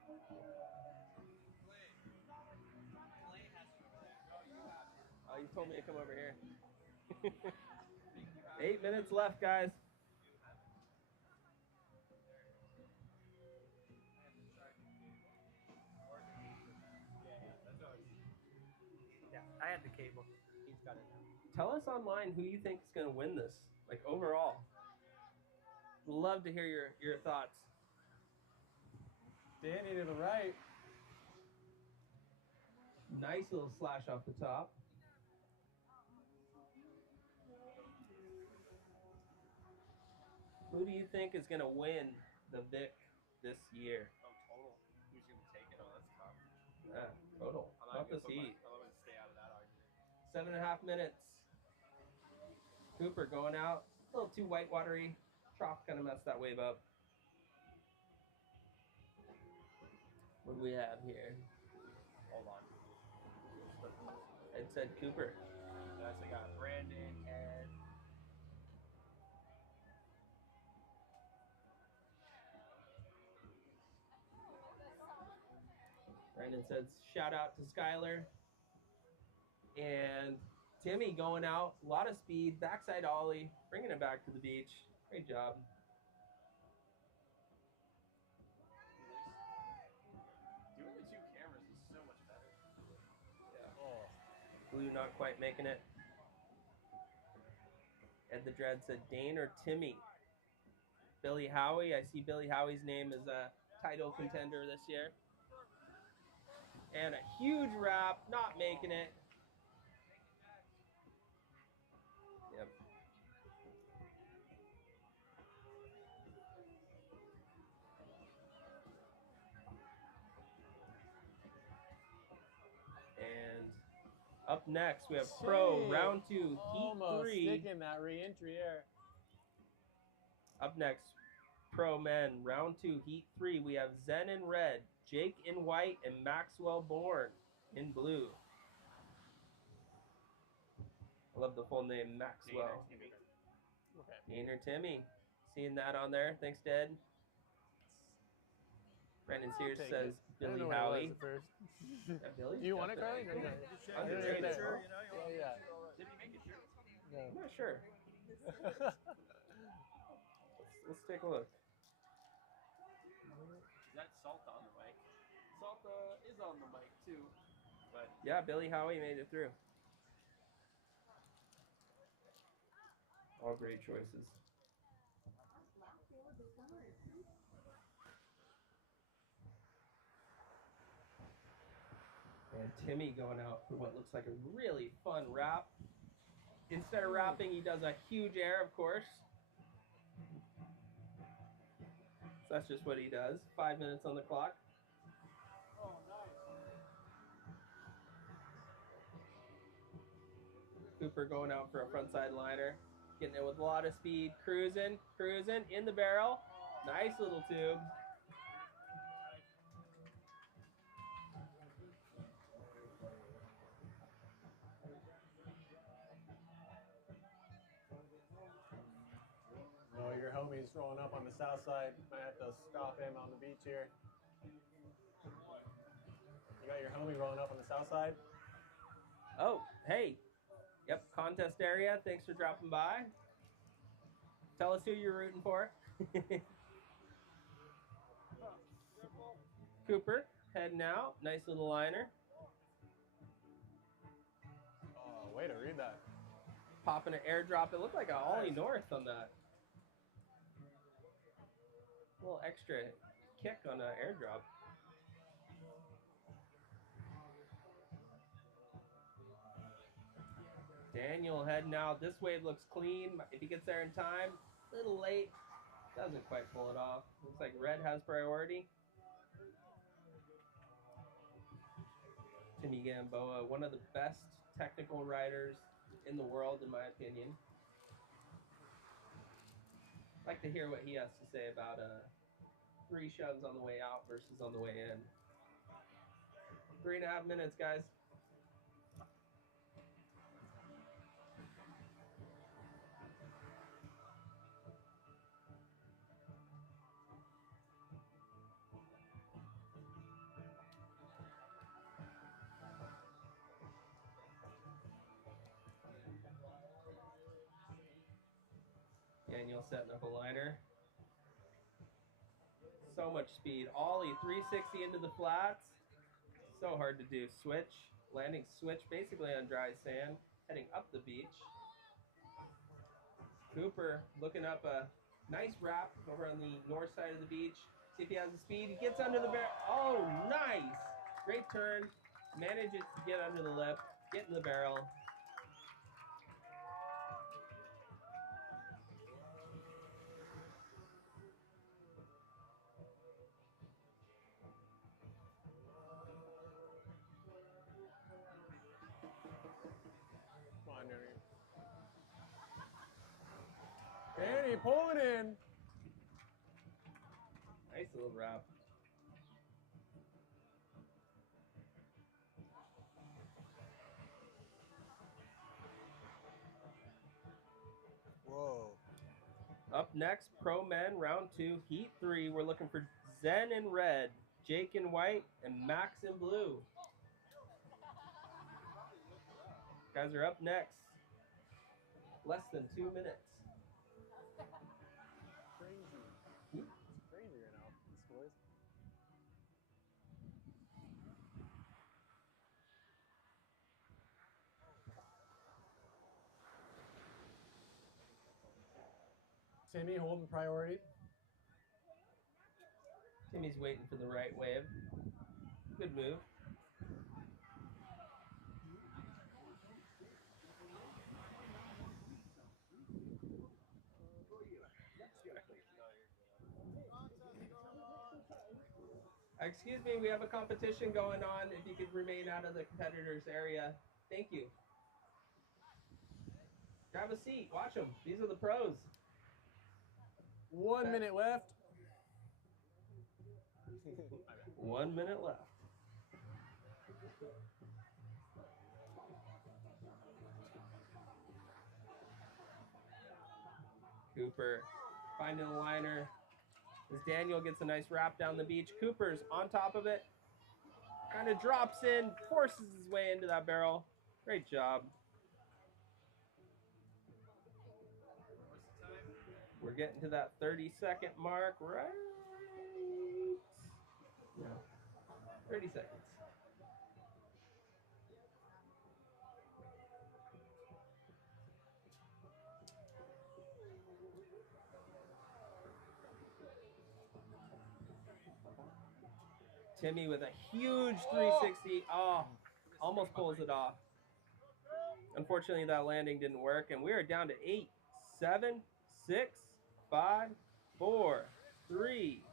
Oh, you told me to come over here. 8 minutes left, guys. Yeah, I had the cable. He's got it now. Tell us online who you think is going to win this, like overall. Love to hear your thoughts. Danny to the right. Nice little slash off the top. Who do you think is going to win the VIC this year? Oh, total. Who's going to take it? Oh, that's tough. Yeah, total. I'm not Not this going heat. to stay out of that argument. 7.5 minutes. Cooper going out. A little too whitewatery. Trough kind of messed that wave up. What do we have here? Hold on. It said Cooper. That's I got Brandon and Brandon says shout out to Skylar. And Timmy going out. A lot of speed. Backside ollie. Bringing it back to the beach. Great job. doing the two cameras is so much better. Yeah. Oh. Blue not quite making it. Ed the Dread said Dane or Timmy. Billy Howie. I see Billy Howie's name is a title contender this year. And a huge wrap. Not making it. Yep. And up next, we have Pro Round 2, Heat Almost 3. sticking that re-entry air. Up next, Pro Men Round 2, Heat 3. We have Zen in red, Jake in white, and Maxwell Bourne in blue. I love the full name, Maxwell. Dane or Timmy. Seeing that on there. Thanks, Dad. Brandon Sears take says it. Billy I didn't know what it Howie. was at first. Billy? Do you want it, Carly? Yeah. Yeah, I'm yeah, good. yeah. Sure, Yeah. Did he make it sure? I'm not sure. Let's take a look. Is that Salt on the mic? Salt is on the mic too. But Yeah, Billy Howie made it through. All great choices. And Timmy going out for what looks like a really fun wrap. Instead of wrapping, he does a huge air, of course. So that's just what he does. 5 minutes on the clock. oh, nice. Cooper going out for a frontside liner. Getting it with a lot of speed. Cruising, in the barrel. Nice little tube. Oh, your homie's rolling up on the south side. Might have to stop him on the beach here. You got your homie rolling up on the south side? Oh, hey. Yep, contest area. Thanks for dropping by. Tell us who you're rooting for. Cooper heading out. Nice little liner. Oh, way to read that. Popping an airdrop. It looked like a ollie north on that. A little extra kick on an airdrop. Daniel heading out. This wave looks clean. If he gets there in time, a little late. Doesn't quite pull it off. Looks like red has priority. Timmy Gamboa, one of the best technical riders in the world, in my opinion. I'd like to hear what he has to say about 3 shoves on the way out versus on the way in. 3.5 minutes, guys. Daniel setting up a liner. So much speed. Ollie 360 into the flats. So hard to do. Switch. Landing switch basically on dry sand. Heading up the beach. Cooper looking up a nice wrap over on the north side of the beach. See if he has the speed. He gets under the barrel. Oh, nice. Great turn. Manages to get under the lip. Get in the barrel. Come on, Danny. Danny, pulling in. Nice little wrap. Whoa. Up next, Pro Men, round 2, heat 3. We're looking for Zen in red, Jake in white, and Max in blue. Guys are up next. Less than 2 minutes. Crazy. It's crazy right now, these boys. Timmy holding priority. Timmy's waiting for the right wave. Good move. Excuse me, we have a competition going on. If you could remain out of the competitors' area. Thank you. Grab a seat. Watch them. These are the pros. 1 minute left. 1 minute left. Cooper finding the liner. As Daniel gets a nice wrap down the beach. Cooper's on top of it. Kind of drops in, forces his way into that barrel. Great job. We're getting to that 30-second mark, right? Yeah. 30 seconds. Timmy with a huge 360. Oh, almost pulls it off. Unfortunately, that landing didn't work, and we are down to 8, 7, 6, 5, 4, 3,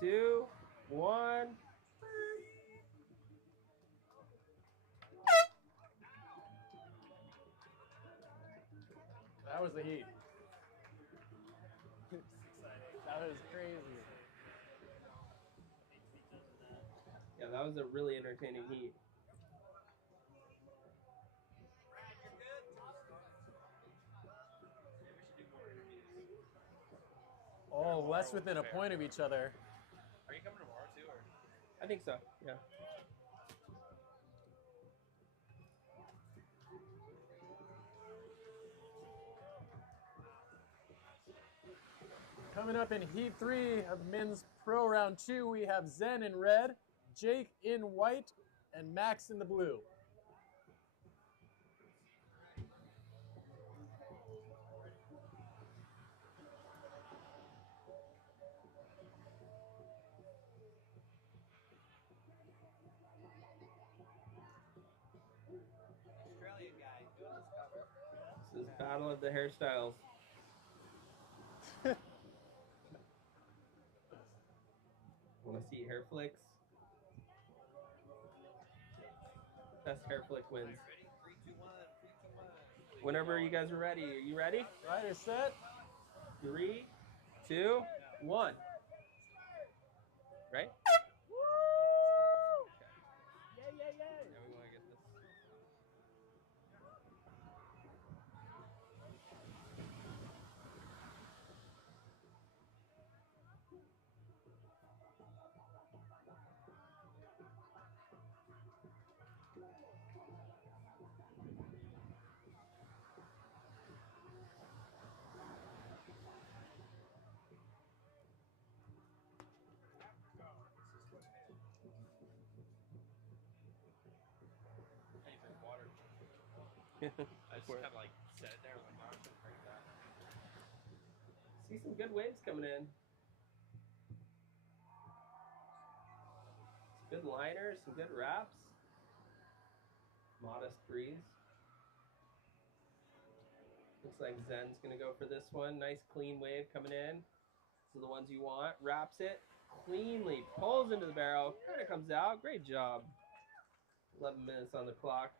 2, 1. That was the heat. That was crazy. Yeah, that was a really entertaining heat. Oh, less within a point of each other. Are you coming tomorrow too, or? I think so, yeah. Coming up in Heat 3 of Men's Pro Round 2, we have Zen in red, Jake in white, and Max in the blue. Australian guy doing this cover. This is Battle of the Hairstyles. Want to see hair flicks? Best hair flick wins. Ready? 3, 2, 1. 3, 2, 1. Whenever you guys are ready. Are you ready? Rider set. 3, 2, 1. Right? Yay, yay, yay. Now we want to get this. I drink water. I just kind of like set it there. I'm like, no, I shouldn't drink that. See some good waves coming in. Some good liners, some good wraps. Modest breeze. Looks like Zen's gonna go for this one. Nice clean wave coming in. These are the ones you want. Wraps it cleanly, pulls into the barrel, kind of comes out. Great job. 11 minutes on the clock.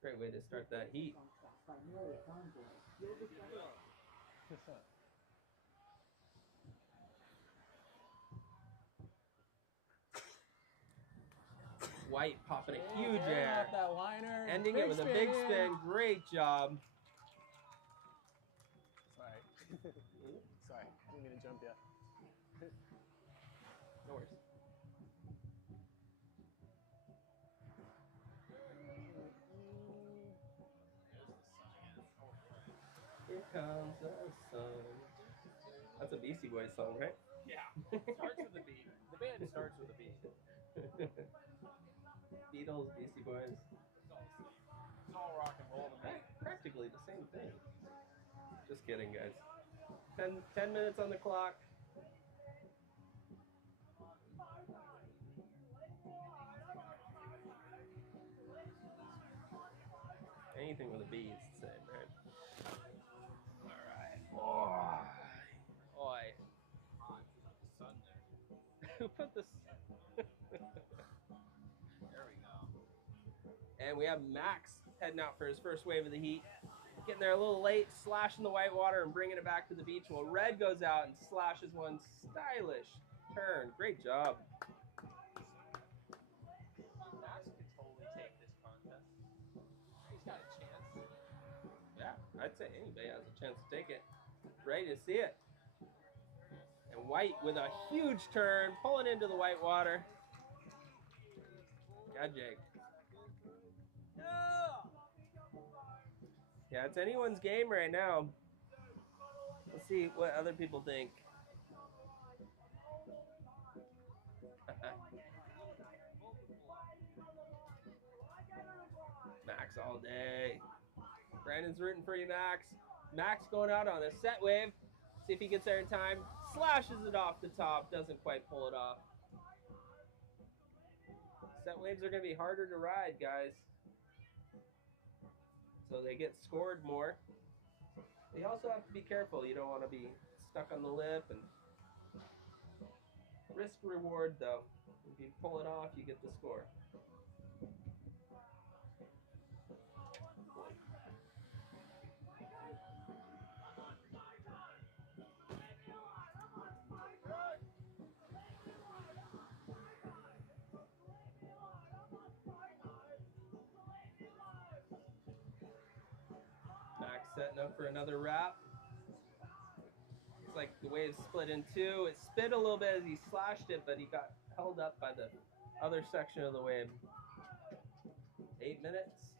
Great way to start that heat. White popping a huge air. Off that liner. Ending it with a big spin. Great job. Sorry. Sorry. Didn't mean to jump yet. No worries. Here comes the sun. That's a Beastie Boys song, right? Yeah. Starts with a beat. The band starts with a beat. Beatles, Beastie Boys. It's all rock and roll to me. Practically the same thing. Just kidding, guys. 10 minutes on the clock. Anything with a B is the same, right? Alright. Oi. Sun there. Who put this? There we go. And we have Max heading out for his first wave of the heat. Getting there a little late, slashing the white water and bringing it back to the beach while Red goes out and slashes one stylish turn. Great job. Max could totally take this contest. He's got a chance. Yeah, I'd say anybody has a chance to take it. Ready to see it. And White with a huge turn, pulling into the white water. God, Jake. Yeah, it's anyone's game right now. Let's see what other people think. Max all day. Brandon's rooting for you, Max. Max going out on a set wave. See if he gets there in time. Slashes it off the top. Doesn't quite pull it off. Set waves are going to be harder to ride, guys. So they get scored more. You also have to be careful. You don't want to be stuck on the lip. And risk reward, though. If you pull it off, you get the score. Max setting up for another wrap. Looks like the wave split in two. It spit a little bit as he slashed it, but he got held up by the other section of the wave. 8 minutes.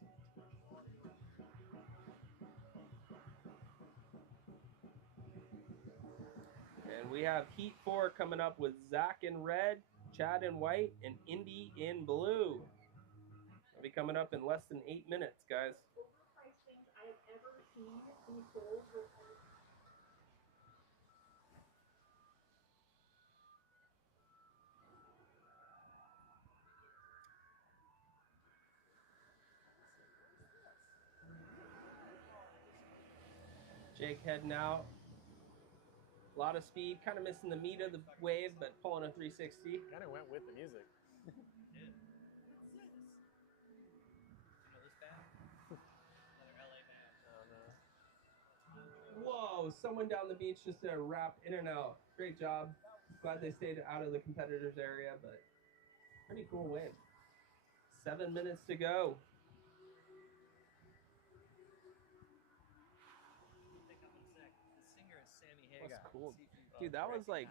we have Heat 4 coming up with Zach in red, Chad in white, and Indy in blue. They'll be coming up in less than 8 minutes, guys. Jake heading out. A lot of speed, kind of missing the meat of the wave, but pulling a 360. Kind of went with the music. Whoa, someone down the beach just did a wrap in and out. Great job. Glad they stayed out of the competitors area, but pretty cool wave. 7 minutes to go. That's cool. Dude, that was like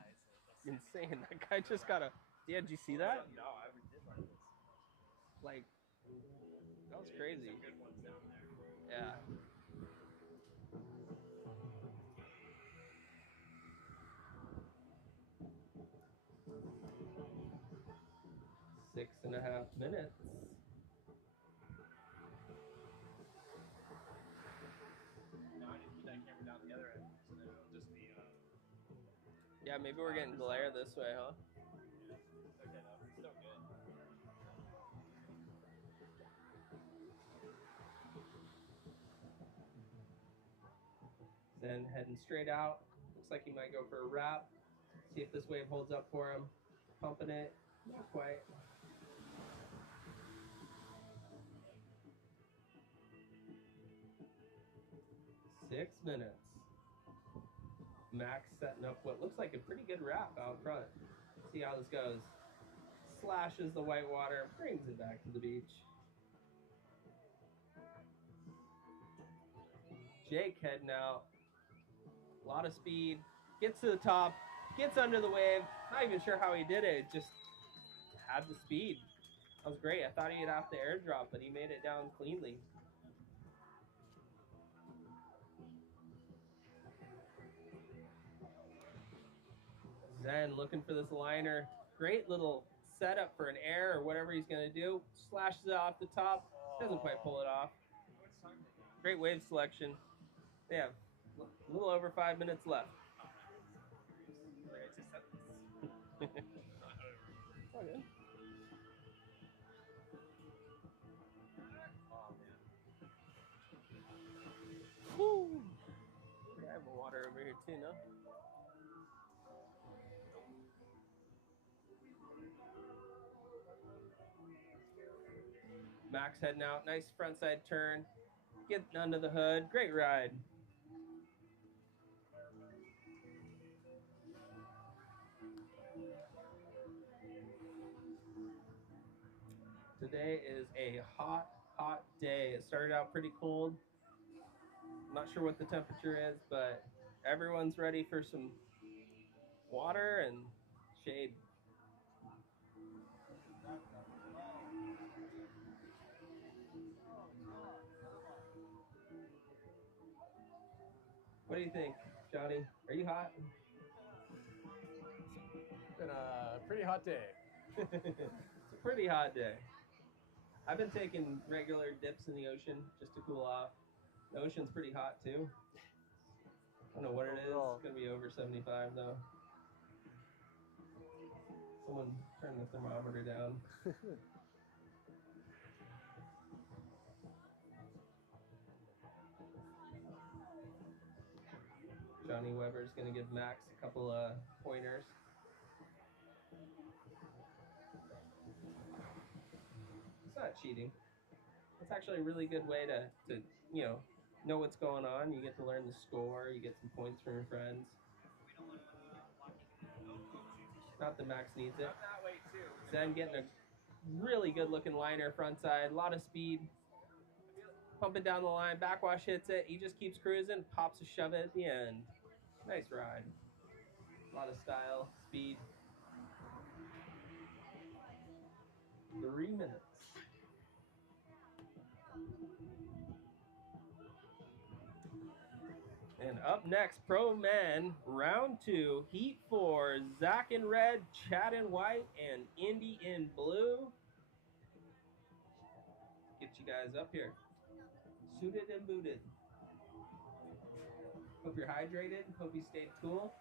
insane. That guy just got a... Yeah, did you see that? No, I ever did like this. Like, that was crazy. Yeah. Six and a half minutes. No, I need to put that camera down the other end, so then it'll just be. Yeah, maybe we're getting glare this way, huh? Okay, no, it's still good. Then heading straight out. Looks like he might go for a wrap. See if this wave holds up for him. Pumping it. Not quite. Six minutes. Max setting up what looks like a pretty good wrap out front. See how this goes. Slashes the white water, brings it back to the beach. Jake heading out. A lot of speed. Gets to the top. Gets under the wave. Not even sure how he did it. Just had the speed. That was great. I thought he'd have to airdrop, but he made it down cleanly. Zen looking for this liner. Great little setup for an air or whatever he's going to do. Slashes it off the top. Doesn't quite pull it off. Great wave selection. They have a little over 5 minutes left. Okay. Woo! I have water over here too, no? Max heading out. Nice frontside turn. Getting under the hood. Great ride. Today is a hot, hot day. It started out pretty cold. I'm not sure what the temperature is, but everyone's ready for some water and shade. What do you think, Johnny? Are you hot? It's been a pretty hot day. It's a pretty hot day. I've been taking regular dips in the ocean just to cool off. The ocean's pretty hot too. I don't know what it is. It's gonna be over 75 though. Someone turn the thermometer down. Johnny Weber's gonna give Max a couple of pointers. It's not cheating. It's actually a really good way to know what's going on. You get to learn the score. You get some points from your friends. Not that Max needs it. Zen getting a really good looking liner front side. A lot of speed. Pumping down the line. Backwash hits it. He just keeps cruising. Pops a shove it at the end. Nice ride. A lot of style, speed. 3 minutes. And up next, Pro Men, round 2, Heat 4, Zach in red, Chad in white, and Indy in blue. Get you guys up here. Suited and booted. Hope you're hydrated. Hope you stayed cool.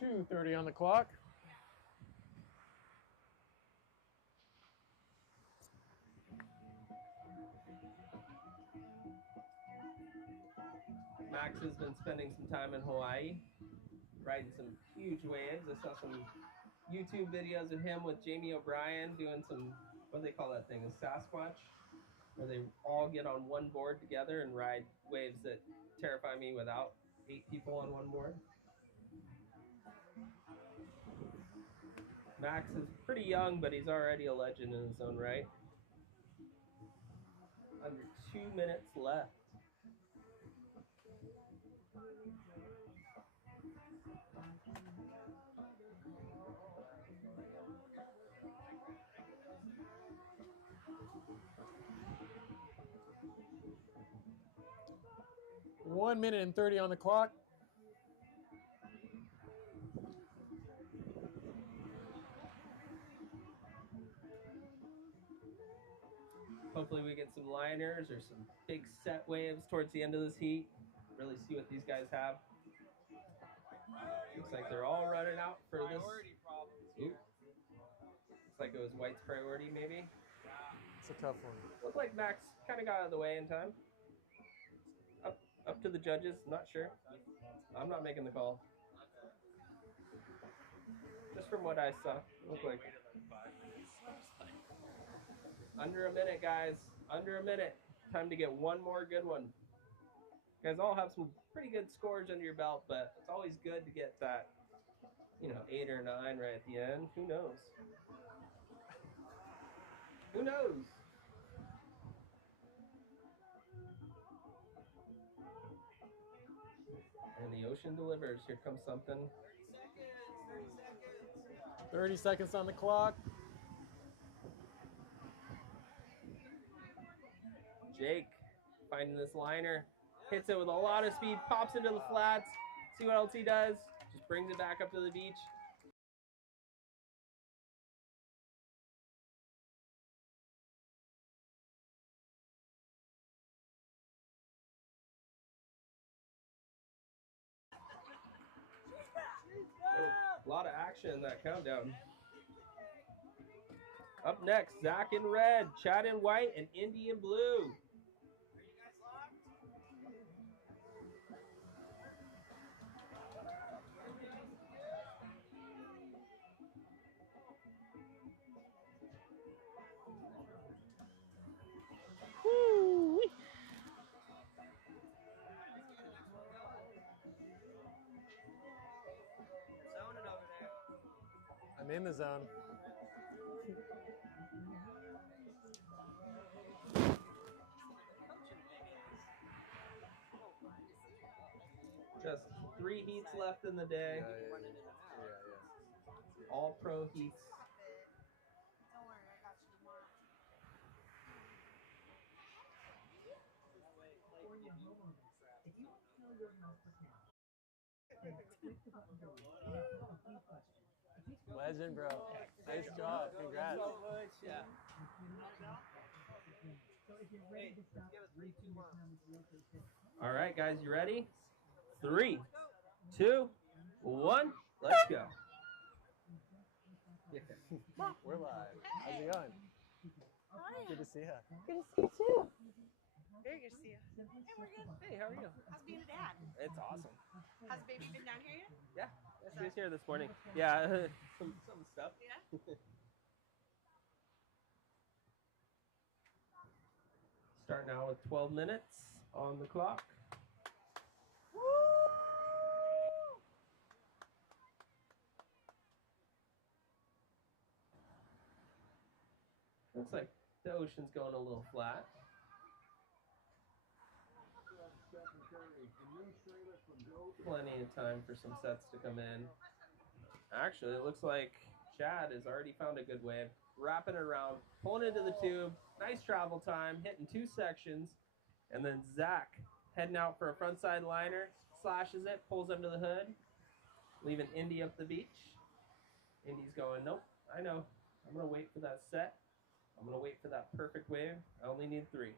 .2:30 on the clock. Max has been spending some time in Hawaii, riding some huge waves. I saw some YouTube videos of him with Jamie O'Brien doing some, what do they call that thing, a Sasquatch? Where they all get on one board together and ride waves that terrify me without 8 people on one board. Max is pretty young, but he's already a legend in his own right. Under 2 minutes left. One minute and 30 on the clock. Hopefully we get some liners or some big set waves towards the end of this heat. Really see what these guys have. Looks like they're all running out for this. Ooh. Looks like it was White's priority, maybe. It's a tough one. Looks like Max kind of got out of the way in time. Up to the judges, not sure. I'm not making the call. Just from what I saw, looked like under a minute, guys. Under a minute. Time to get one more good one. You guys all have some pretty good scores under your belt, but it's always good to get that, 8 or 9 right at the end. Who knows? Who knows? And the ocean delivers. Here comes something. 30 seconds on the clock. Jake finding this liner. Hits it with a lot of speed. Pops into the flats. See what else he does. Just brings it back up to the beach. A lot of action in that countdown. Up next, Zach in red, Chad in white, and Indy in blue. Woo! I'm in the zone. Just 3 heats left in the day. All pro heats. Legend, bro. Nice job. Congrats. Yeah. All right, guys, you ready? 3, 2, 1, let's go. We're live. How's it going? How are you? Good to see you. Good to see you too. Very good to see you. Hey, we're good. Hey, how are you? How's being a dad? It's awesome. Has baby been down here yet? Yeah, she was here this morning. Yeah, some stuff. Yeah. Start now with 12 minutes on the clock. Looks like the ocean's going a little flat. Plenty of time for some sets to come in. Actually, it looks like Chad has already found a good wave. Wrapping it around, pulling into the tube. Nice travel time, hitting 2 sections. And then Zach heading out for a frontside liner, slashes it, pulls under the hood, leaving Indy up the beach. Indy's going, nope, I know. I'm going to wait for that set. I'm going to wait for that perfect wave. I only need 3.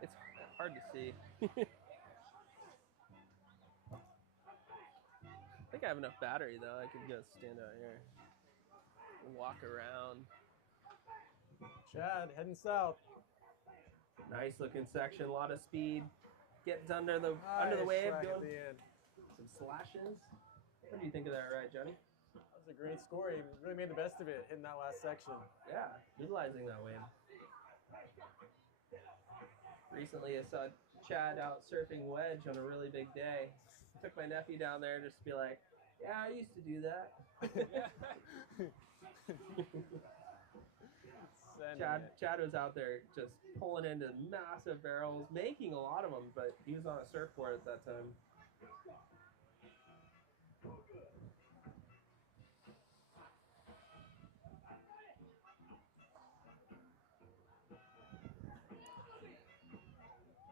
It's hard to see. I think I have enough battery though. I could just stand out here and walk around. Chad heading south. Nice looking section, a lot of speed. Gets under the wave, doing some slashes. What do you think of that ride, Johnny? That was a great score. He really made the best of it hitting that last section. Yeah, utilizing that wave. Recently I saw Chad out surfing wedge on a really big day. Took my nephew down there just to be like, yeah, I used to do that. Chad was out there just pulling into massive barrels, making a lot of them, but he was on a surfboard at that time.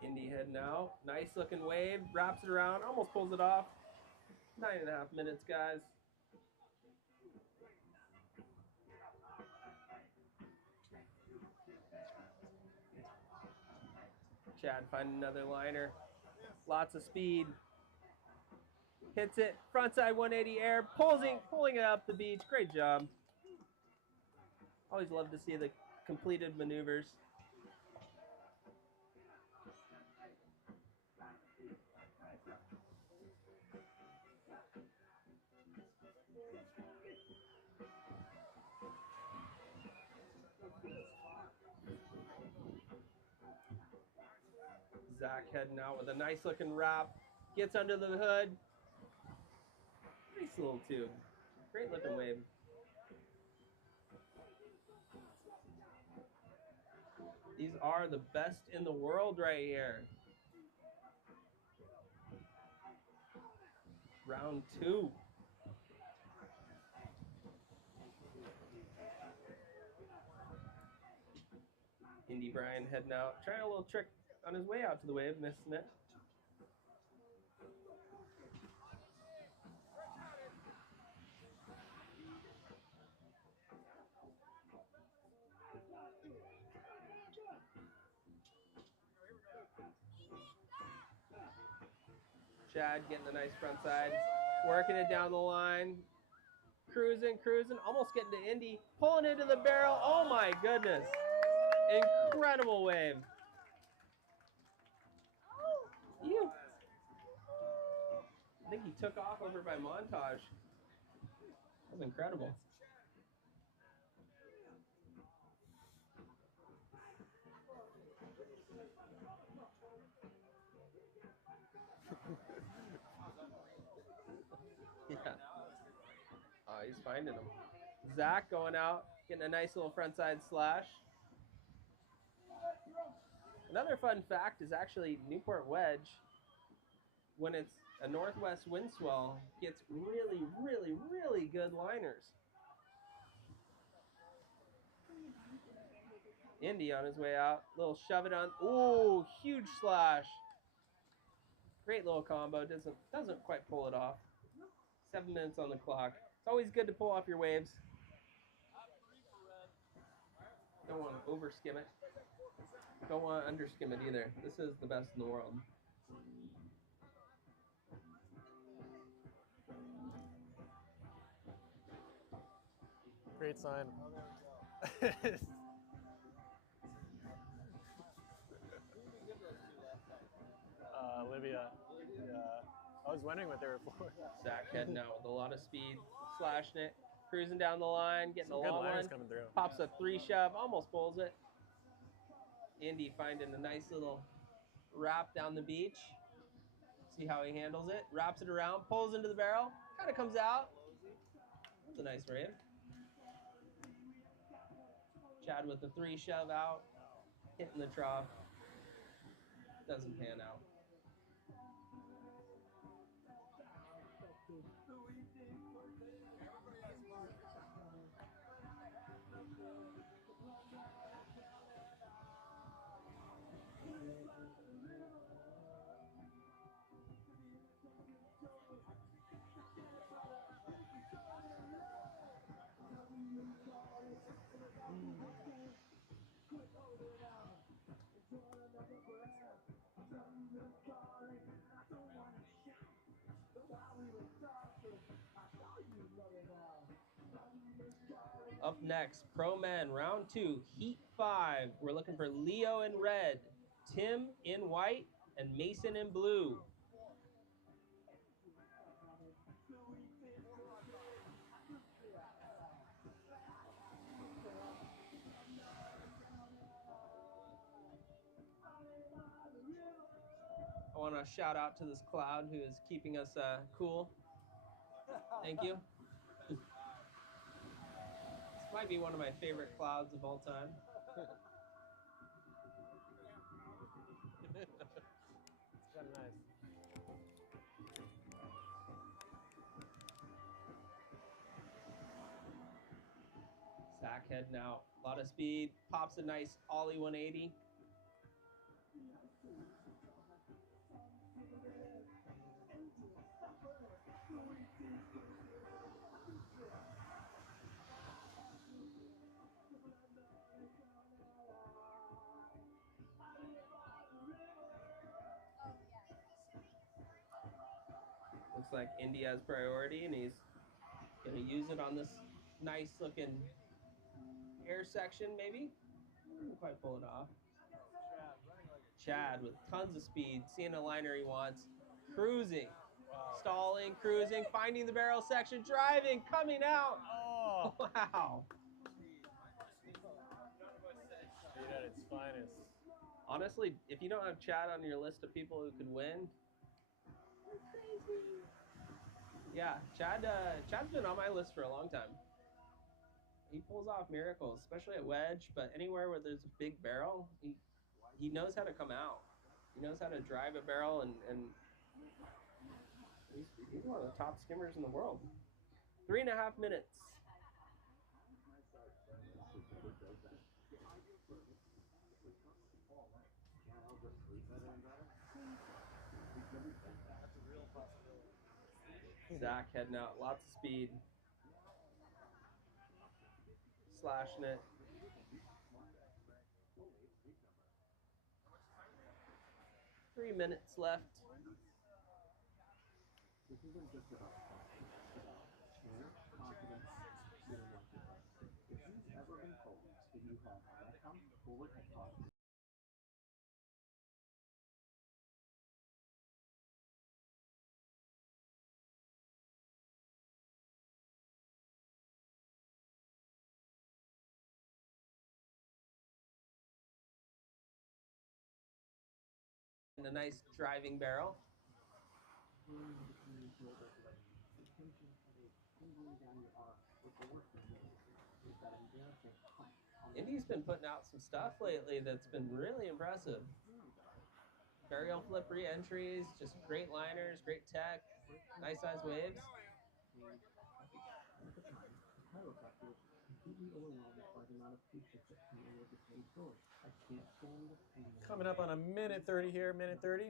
Indy heading out. Nice looking wave, wraps it around, almost pulls it off. 9.5 minutes, guys. Chad finding another liner. Lots of speed. Hits it, frontside 180 air, pulling it up the beach. Great job. Always love to see the completed maneuvers. Zach heading out with a nice looking wrap. Gets under the hood. Nice little tube. Great looking wave. These are the best in the world right here. Round 2. Indy Brian heading out. Trying a little trick on his way out to the wave, missing it. Chad getting the nice front side, working it down the line, cruising, almost getting to Indy, pulling into the barrel. Oh my goodness. Incredible wave. Ew. I think he took off over by Montage. That was incredible. Yeah. Oh, he's finding them. Zach going out, getting a nice little frontside slash. Another fun fact is actually Newport Wedge, when it's a northwest wind swell, gets really, really, really good liners. Indy on his way out, little shove it on. Ooh, huge slash. Great little combo. Doesn't quite pull it off. 7 minutes on the clock. It's always good to pull off your waves. Don't want to over skim it. Don't want to under skim it either. This is the best in the world. Great sign. Olivia. Yeah. I was wondering what they were for. Zach heading out with a lot of speed, slashing it, cruising down the line, getting a long one. Coming through. Pops a 3 shove, almost pulls it. Indy finding a nice little wrap down the beach. See how he handles it. Wraps it around, pulls into the barrel, kind of comes out. That's a nice wave. Chad with the 3 shove out, hitting the trough. Doesn't pan out. Up next, Pro Men, round 2, heat 5. We're looking for Leo in red, Tim in white, and Mason in blue. I want to shout out to this cloud who is keeping us cool. Thank you. This might be one of my favorite clouds of all time. It's kind of nice. Zach heading out. A lot of speed. Pops a nice ollie 180. Looks like Indy has priority, and he's going to use it on this nice looking air section, maybe. Didn't quite pull it off. Chad with tons of speed, seeing a liner he wants, cruising, stalling, cruising, finding the barrel section, driving, coming out. Oh, wow. Speed at its finest. Honestly, if you don't have Chad on your list of people who could win, you're crazy. Yeah, Chad's been on my list for a long time. He pulls off miracles, especially at wedge, but anywhere where there's a big barrel, he knows how to come out. He knows how to drive a barrel, and he's one of the top skimmers in the world. 3.5 minutes. Zach heading out, lots of speed. Slashing it. Three minutes left. This isn't just about air, confidence, feeling like you're right. If you've ever been told that you have become forward hypothesis, And a nice driving barrel. Indy's been putting out some stuff lately that's been really impressive. Burial flip re-entries, just great liners, great tech, nice size waves. Coming up on a minute 30 here, minute 30.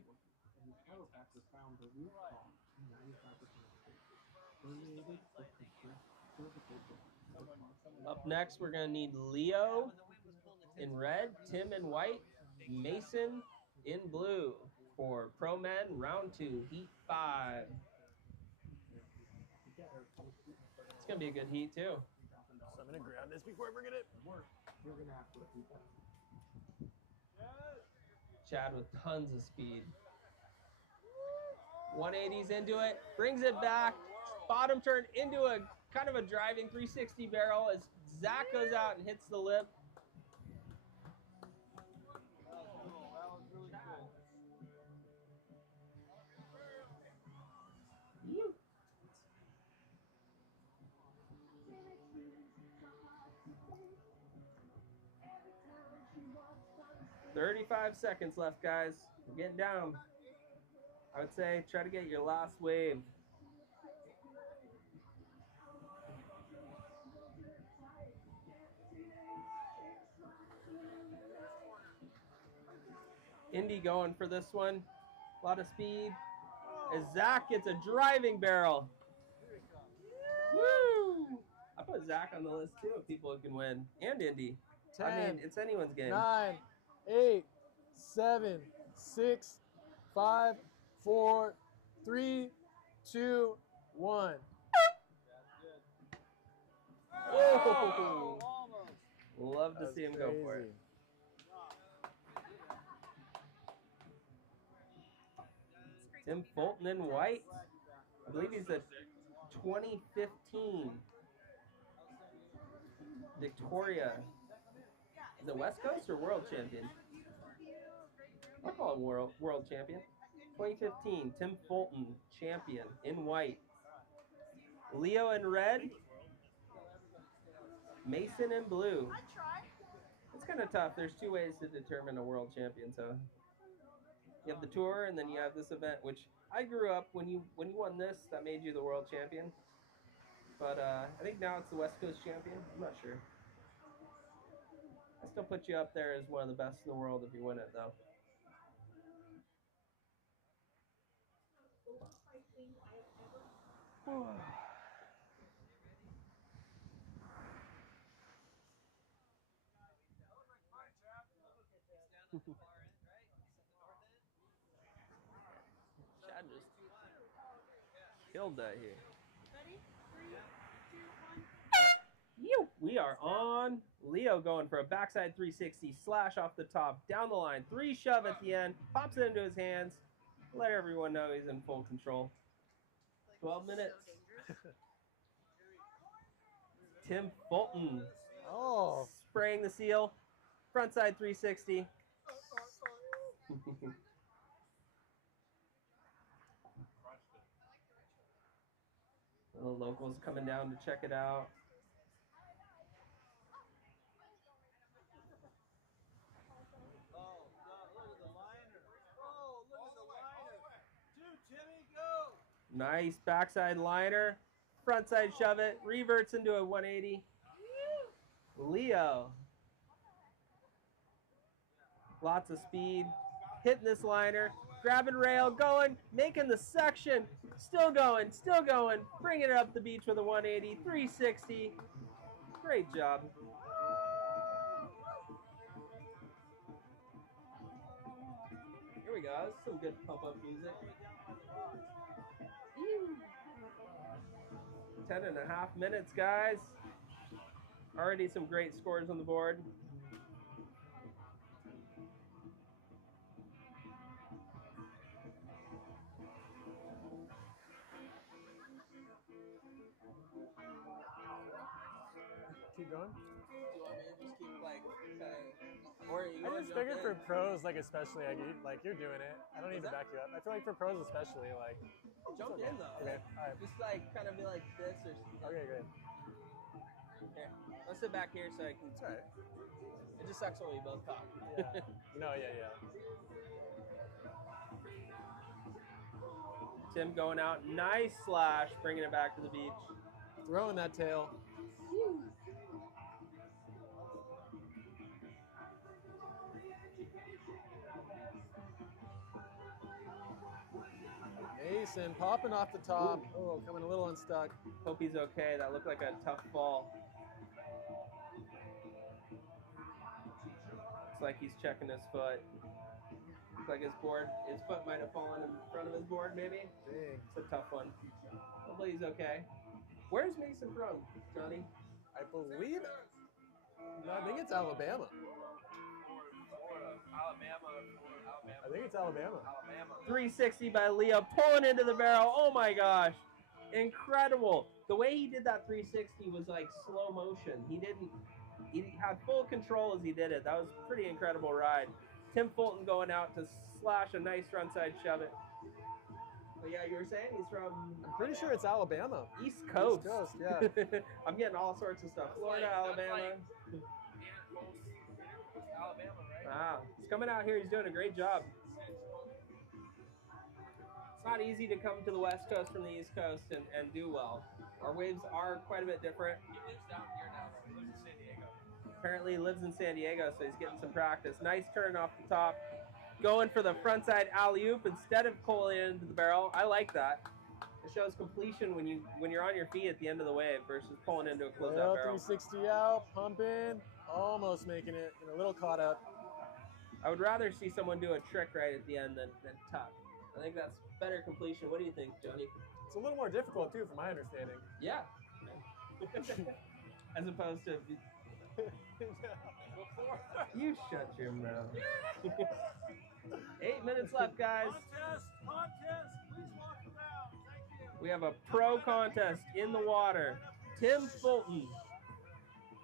Up next, we're going to need Leo in red, Tim in white, Mason in blue for Pro Men round 2, heat 5. It's going to be a good heat, too. So I'm going to grab this before I bring it in. Chad with tons of speed. 180s into it, brings it back, bottom turn into a kind of a driving 360 barrel as Zach goes out and hits the lip. 35 seconds left, guys. We're getting down. I would say try to get your last wave. Indy going for this one. A lot of speed. As Zach gets a driving barrel. Woo! I put Zach on the list too if people can win. And Indy. 10, I mean, it's anyone's game. 9, 8, 7, 6, 5, 4, 3, 2, 1. Whoa! Love to see him go for it. Tim Fulton in white. I believe he's a 2015 Victoria. Is it West Coast or World Champion? I'll call him World Champion. 2015, Tim Fulton, champion in white. Leo in red. Mason in blue. It's kind of tough. There's two ways to determine a world champion. So you have the tour, and then you have this event, which I grew up when you won this, that made you the world champion. But I think now it's the West Coast champion. I'm not sure. I still put you up there as one of the best in the world if you win it, though. Chad just killed that here. We are on. Leo going for a backside 360 slash off the top, down the line, 3 shove at the end, pops it into his hands. Let everyone know he's in full control. 12 minutes. Tim Fulton. Oh. Spraying the seal. Frontside 360. The locals coming down to check it out. Nice backside liner, frontside shove it, reverts into a 180. Leo. Lots of speed, hitting this liner, grabbing rail, going, making the section, still going, bringing it up the beach with a 180, 360. Great job. Here we go, that's some good pump-up music. 10.5 minutes, guys. Already some great scores on the board. Keep going. Do you want me to just keep like, or you I wanna just jump figured in? for pros, like especially, like you're doing it. I don't need to What's back you up. I feel like for pros especially, like. Jump in though. Okay. Like, All right. just like kind of be like this or something. Okay, great. Here, let's sit back here so I can. That's all right. It just sucks when we both talk. Yeah. No, yeah. Tim going out, nice slash, bringing it back to the beach. Throwing that tail. Mason popping off the top. Ooh. Oh, coming a little unstuck. Hope he's okay. That looked like a tough fall. Looks like he's checking his foot. Looks like his foot might have fallen in front of his board, maybe. Dang. It's a tough one. Hopefully he's okay. Where's Mason from, Johnny? I believe it. No, I think it's Alabama. I think it's Alabama. 360 by Leo, pulling into the barrel. Oh my gosh. Incredible. The way he did that 360 was like slow motion. He had full control as he did it. That was a pretty incredible ride. Tim Fulton going out to slash a nice frontside shove it. But yeah, you were saying he's from... I'm pretty sure it's Alabama. East Coast. East Coast, yeah. I'm getting all sorts of stuff. Florida, Alabama. Alabama, right? Ah, He's coming out here. He's doing a great job. It's not easy to come to the West Coast from the East Coast and do well. Our waves are quite a bit different. He lives down here now, though. He lives in San Diego. Apparently he lives in San Diego, so he's getting some practice. Nice turn off the top. Going for the frontside alley-oop instead of pulling it into the barrel. I like that. It shows completion when you're on your feet at the end of the wave versus pulling into a closeout barrel. 360 out, pumping, almost making it, and a little caught up. I would rather see someone do a trick right at the end than tuck. I think that's better completion. What do you think, Johnny? It's a little more difficult too, from my understanding. Yeah. As opposed to... You shut your mouth. 8 minutes left, guys. Contest, please walk around. Thank you. We have a pro contest in the water. Tim Fulton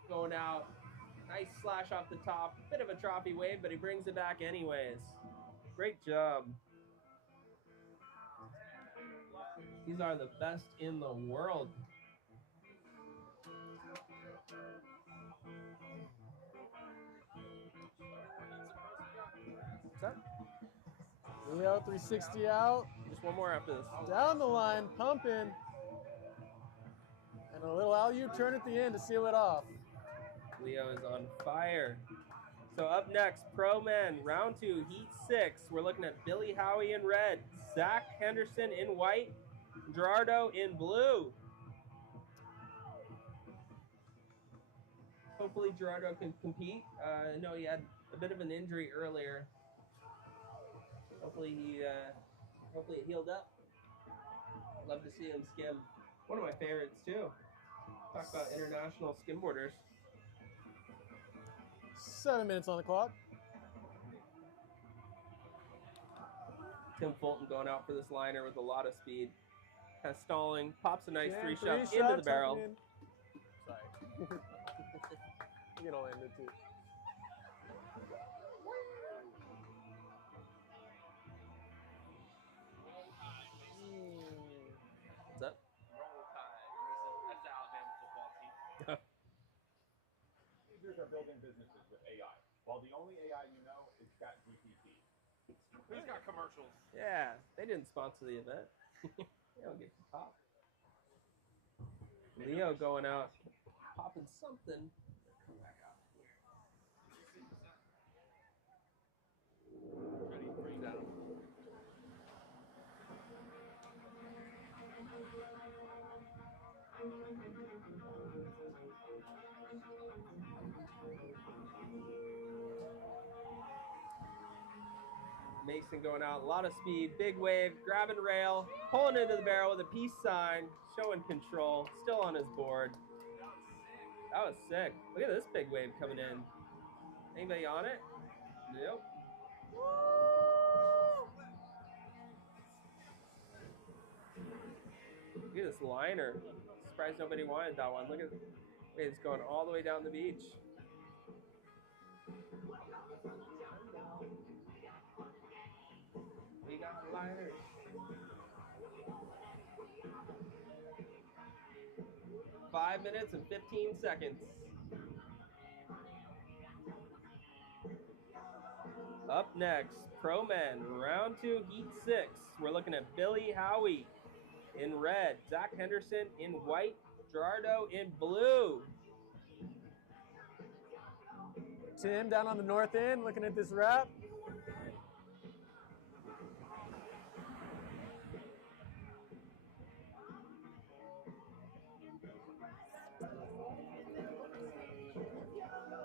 going out. Nice slash off the top. Bit of a choppy wave, but he brings it back anyways. Great job. These are the best in the world. What's that? Leo 360 out. Just one more after this. Down the line, pumping. And a little alley-oop turn at the end to seal it off. Leo is on fire. So up next, Pro Men, round 2, heat 6. We're looking at Billy Howie in red, Zach Henderson in white, Gerardo in blue. Hopefully Gerardo can compete. I know he had a bit of an injury earlier. Hopefully it healed up. Love to see him skim. One of my favorites too. Talk about international skimboarders. 7 minutes on the clock. Tim Fulton going out for this liner with a lot of speed. Kind of stalling, pops a nice Yeah, three shot into the barrel. Sorry. You get all ended too. What's up? Roll Tide. That's the Alabama football team. Users are building businesses with AI, while the only AI you know is ChatGPT. Who's got commercials? Yeah, they didn't sponsor the event. They don't get to pop. Leo going out, popping something. Come back out. Ready, down. Mason going out, a lot of speed, big wave, grabbing rail, pulling into the barrel with a peace sign, showing control, still on his board. That was sick. Look at this big wave coming in. Anybody on it? Nope. Look at this liner. Surprised nobody wanted that one. Look at it. It's going all the way down the beach. We got liners. Five minutes and 15 seconds. Up next, Pro Men, round 2, heat 6. We're looking at Billy Howie in red, Zach Henderson in white, Gerardo in blue. Tim down on the north end, looking at this wrap.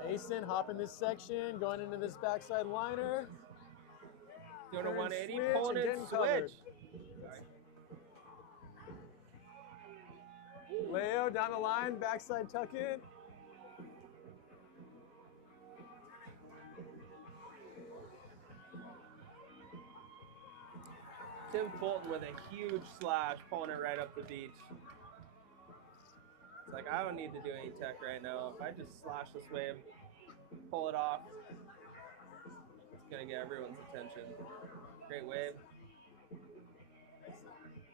Mason hopping this section, going into this backside liner. Doing a Turn, 180, switch, pulling and in, getting covered. switch. Leo down the line, backside tuck in. Tim Fulton with a huge slash, pulling it right up the beach. It's like, I don't need to do any tech right now. If I just slash this wave, pull it off, it's gonna get everyone's attention. Great wave.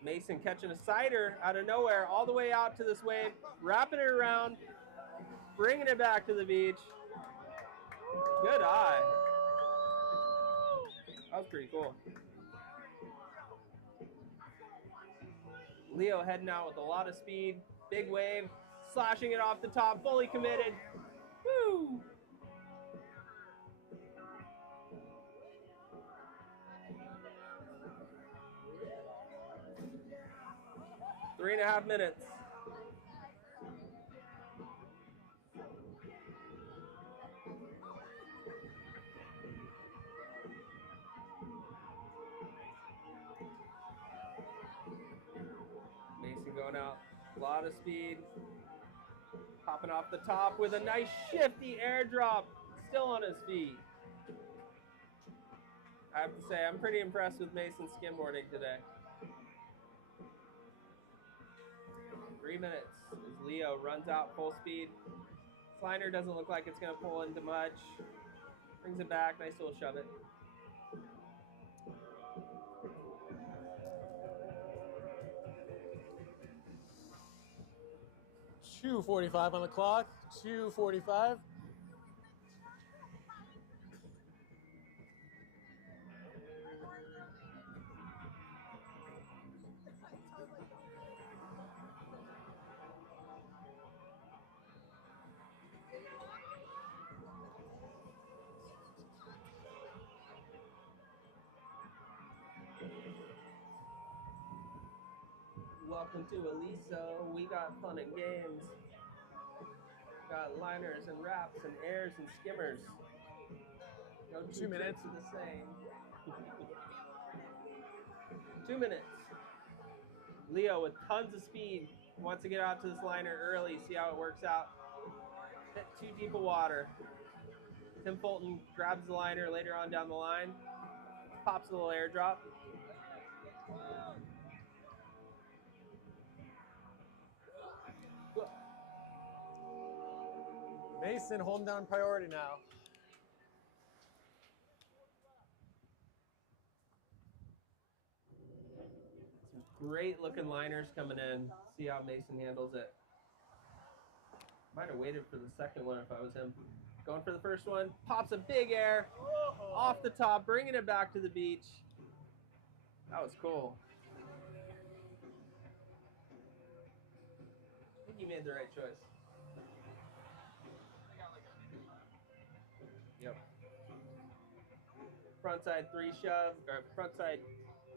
Mason catching a sider out of nowhere, all the way out to this wave, wrapping it around, bringing it back to the beach. Good eye. pretty cool. Leo heading out with a lot of speed. Big wave. Slashing it off the top. Fully committed. Woo! Three and a half minutes. Mason going out. A lot of speed. Popping off the top with a nice shifty airdrop. Still on his feet. I have to say, I'm pretty impressed with Mason's skimboarding today. 3 minutes as Leo runs out full speed. Slider doesn't look like it's going to pull into much. Brings it back. Nice little shove it. $2:45 on the clock. 2:45. Welcome to Aliso. We got fun and games. Got liners and wraps and airs and skimmers. No 2 minutes. Are the same. 2 minutes. Leo with tons of speed wants to get out to this liner early, see how it works out. Bit too deep of water. Tim Fulton grabs the liner later on down the line. Pops a little airdrop. Mason holding down priority now. Some great looking liners coming in. See how Mason handles it. Might have waited for the second one if I was him. Going for the first one. Pops a big air off the top, bringing it back to the beach. That was cool. I think you made the right choice. Yep. Frontside 3 shove, or frontside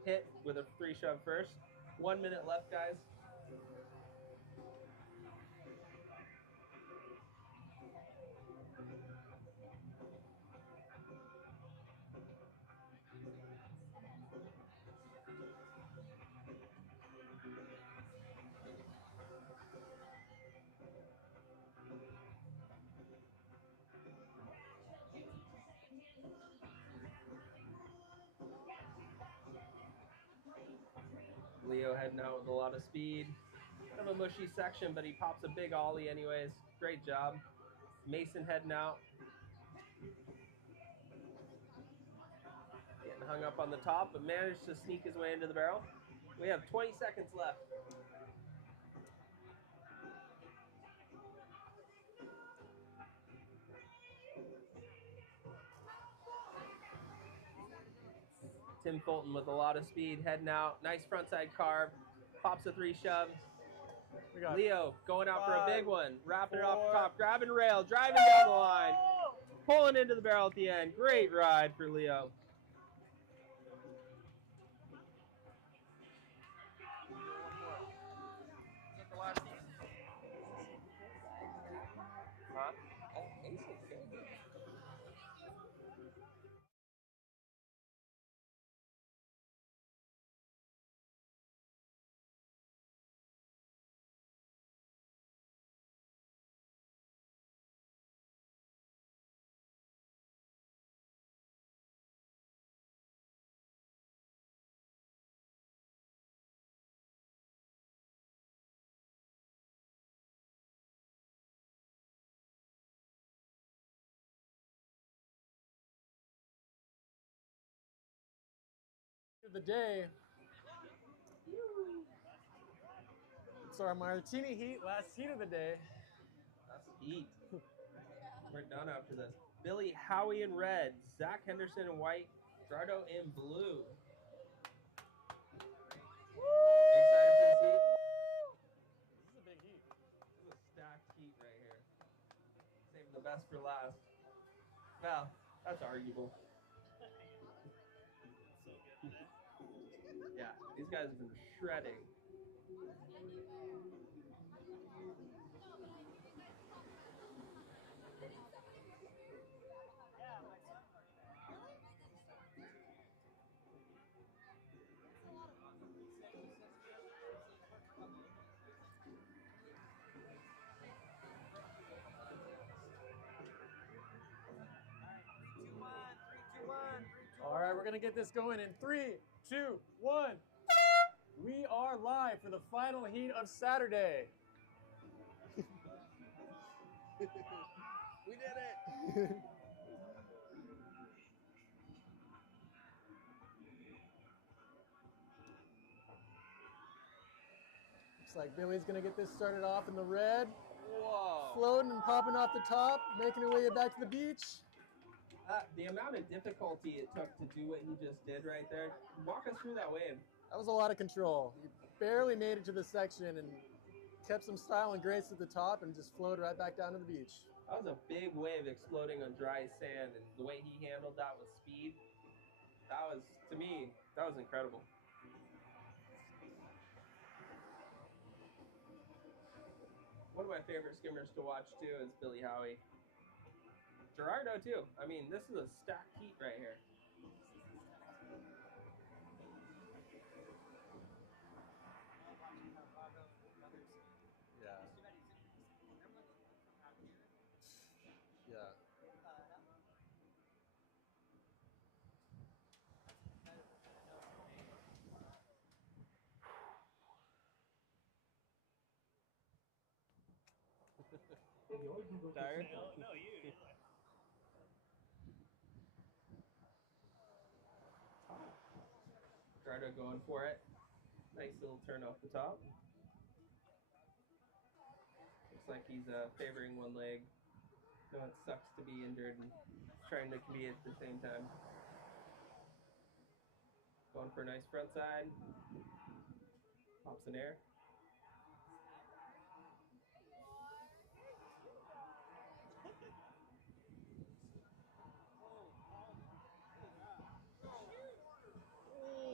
hit with a 3 shove first. 1 minute left, guys. Leo heading out with a lot of speed. Kind of a mushy section, but he pops a big ollie anyways. Great job. Mason heading out. Getting hung up on the top, but managed to sneak his way into the barrel. We have 20 seconds left. Tim Fulton with a lot of speed, heading out. Nice frontside carve. Pops a 3 shove. Leo going out for a big one. Wrapping it off the top. Grabbing rail. Driving down the line. Pulling into the barrel at the end. Great ride for Leo. Huh? Oh, Mason's good. Of the day. It's our martini heat, last heat of the day. That's heat. We're done after this. Billy Howie in red, Zach Henderson in white, Gerardo in blue. Excited for this heat? This is a big heat. This is a stacked heat right here. Saving the best for last. Well, that's arguable. Yeah, these guys have been shredding. All right, we're gonna get this going in 3, 2, 1. We are live for the final heat of Saturday. We did it. Looks like Billy's gonna get this started off in the red. Whoa. Floating and popping off the top, making her way back to the beach. The amount of difficulty it took to do what he just did right there. Walk us through that wave. That was a lot of control. He barely made it to the section and kept some style and grace at the top and just flowed right back down to the beach. That was a big wave exploding on dry sand, and the way he handled that with speed, that was, to me, that was incredible. One of my favorite skimmers to watch too is Billy Howie. Gerardo too. I mean, this is a stacked heat right here. Yeah. Yeah. Tired? No, you. Gerardo going for it. Nice little turn off the top. Looks like he's favoring one leg. No, it sucks to be injured and trying to compete at the same time. Going for a nice front side. Pops in air.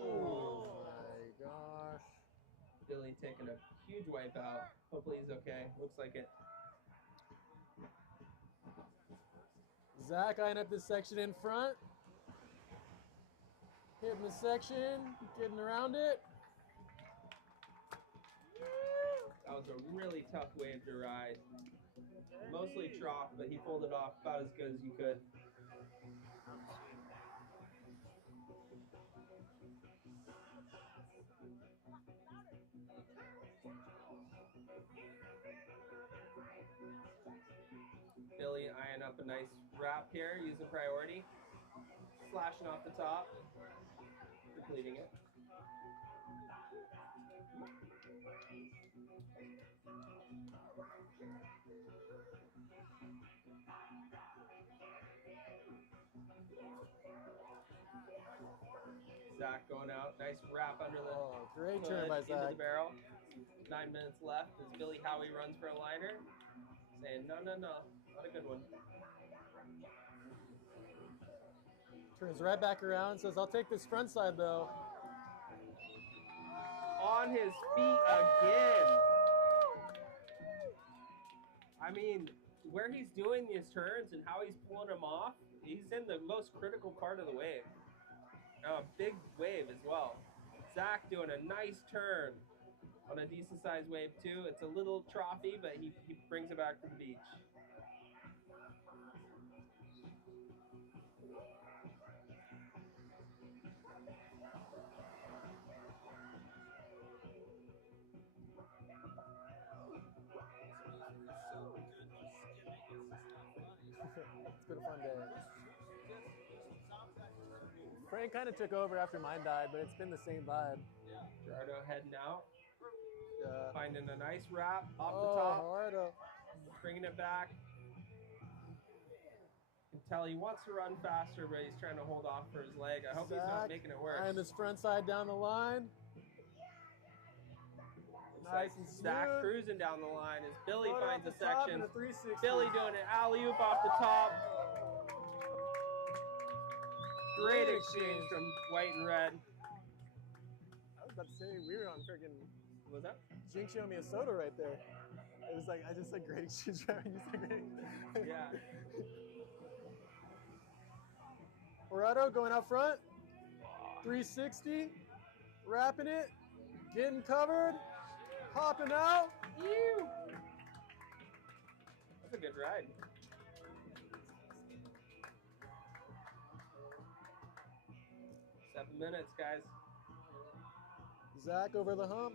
Oh my gosh. Billy taking a huge wipe out. Hopefully he's okay. Looks like it. Zach eyeing up this section in front. Hitting the section, getting around it. That was a really tough wave to ride. Mostly trough, but he pulled it off about as good as you could. Billy eyeing up a nice wrap here, using priority. Slashing off the top. Completing it. Zach going out. Nice wrap under the great hood turn by into Zach. the barrel. 9 minutes left as Billy Howie runs for a liner. Saying, no, no, no. Not a good one. Turns right back around, says, I'll take this front side though. On his feet again. I mean, where he's doing these turns and how he's pulling them off, he's in the most critical part of the wave. A big wave as well. Zach doing a nice turn on a decent sized wave too. It's a little trophy, but he brings it back to the beach. It's been a fun day. Frank kind of took over after mine died, but it's been the same vibe. Gerardo heading out. Yeah. Finding a nice wrap off the top. Gerardo. Bringing it back. You can tell he wants to run faster, but he's trying to hold off for his leg. I hope he's not making it worse. And this front side down the line. Nice and Zach smooth. cruising down the line as Billy Floater finds off a the top section. and a 360. Billy doing an alley-oop off the top. Great exchange from white and red. I was about to say, we were on freaking. What was that? Jinx showed me a soda right there. It was like, I just said great exchange driver. You said great. Yeah. Morado going out front. 360. Wrapping it. Getting covered. Hopping out. That's a good ride. Seven minutes, guys. Zach over the hump.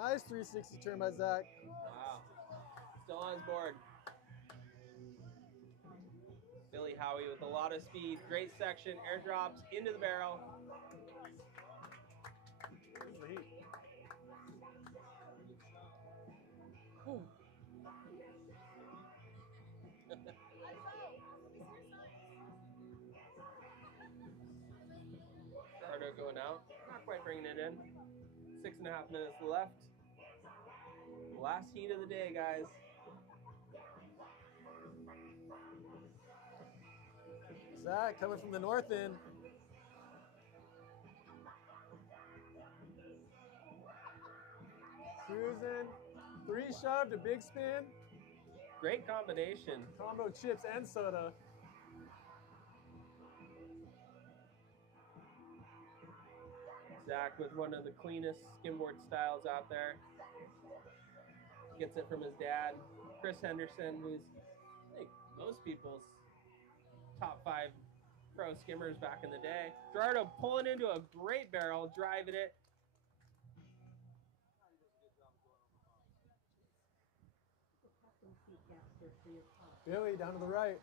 Nice 360 turn by Zach. Wow. Still on his board. Billy Howie with a lot of speed. Great section. Airdrops into the barrel. Here's the heat. Ricardo going out. Not quite bringing it in. 6.5 minutes left. Last heat of the day, guys. Zach coming from the north end. Cruising. 3 shove to big spin. Great combination. Combo chips and soda. Zach with one of the cleanest skimboard styles out there. Gets it from his dad, Chris Henderson, who's I think most people's top 5 pro skimmers back in the day. Gerardo pulling into a great barrel, driving it. Billy down to the right.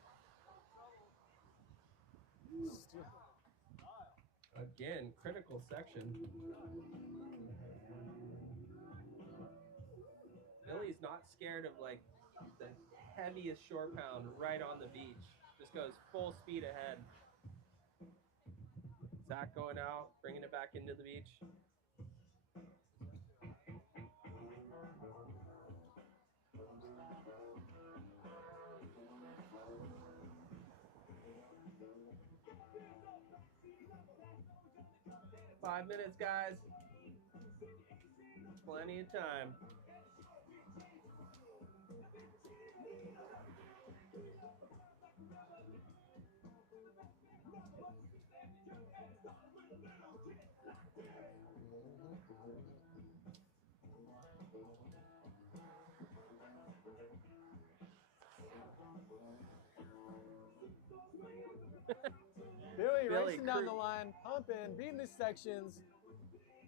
Again, critical section. Billy's not scared of like the heaviest shore pound right on the beach. Just goes full speed ahead. Zach going out, bringing it back into the beach. Five minutes, guys. Plenty of time. Billy Billy racing down the line, pumping, beating the sections.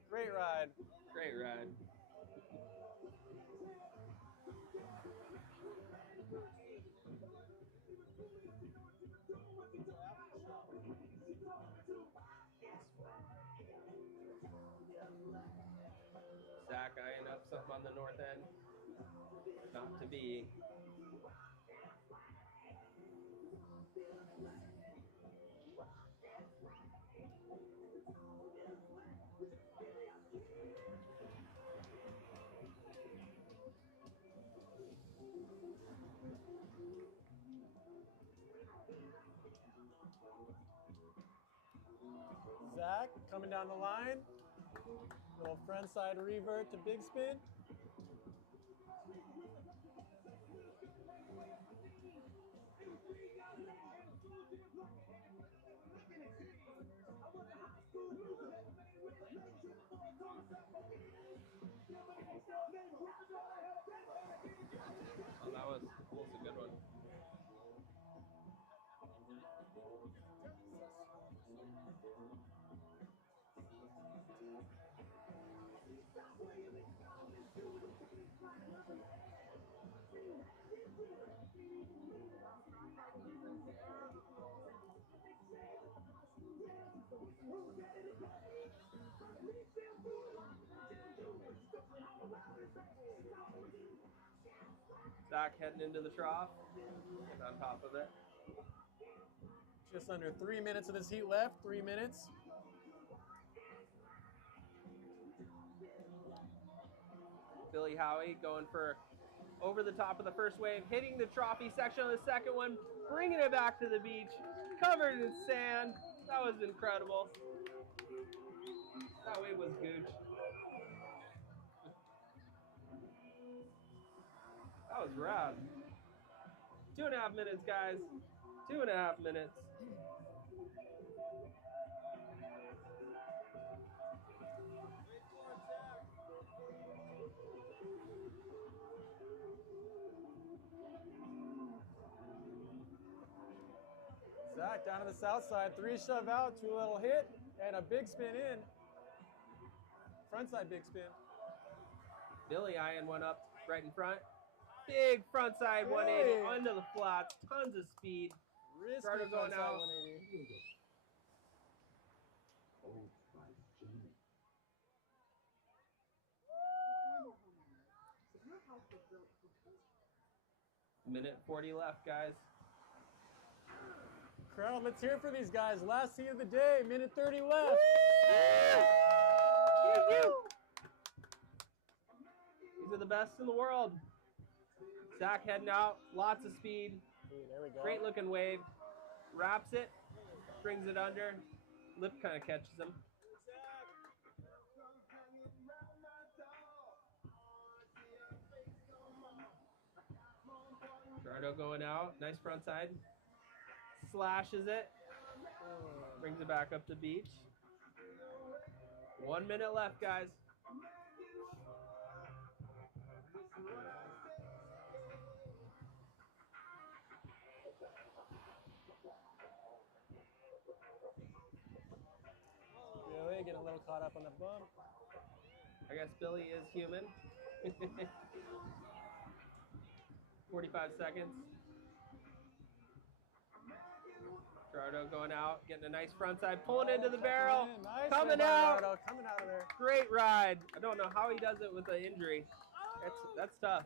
Great ride. Great ride. Zach eyeing up something on the north end. Not to be. Zach coming down the line. Little front side revert to big spin. Oh, that was a good one. Zach heading into the trough. Get on top of it. Just under 3 minutes of this heat left. 3 minutes. Billy Howie going for over the top of the first wave, hitting the trophy section of the second one, bringing it back to the beach, covered in sand. That was incredible. That wave was gooch. That was rad. 2.5 minutes, guys. 2.5 minutes. Zach down to the south side. 3 shove out, 2 little hit, and a big spin in. Frontside big spin. Billy eyeing one up right in front. Big frontside 180 onto the flats. Tons of speed. Risky Starter going frontside out. 180. Minute 40 left, guys. Crowd, let's hear it for these guys. Last heat of the day, minute 30 left. These are the best in the world. Zach heading out, lots of speed. Ooh, there we go. Great looking wave. Wraps it, brings it under. Lip kind of catches him. Gerardo going out, nice front side. Slashes it, brings it back up to beach. 1 minute left, guys. Billy getting a little caught up on the bump. I guess Billy is human. 45 seconds. Gerardo going out, getting a nice front side, pulling into the barrel, Nice coming one, out. Gerardo, coming out of there. Great ride. I don't know how he does it with an injury. That's tough.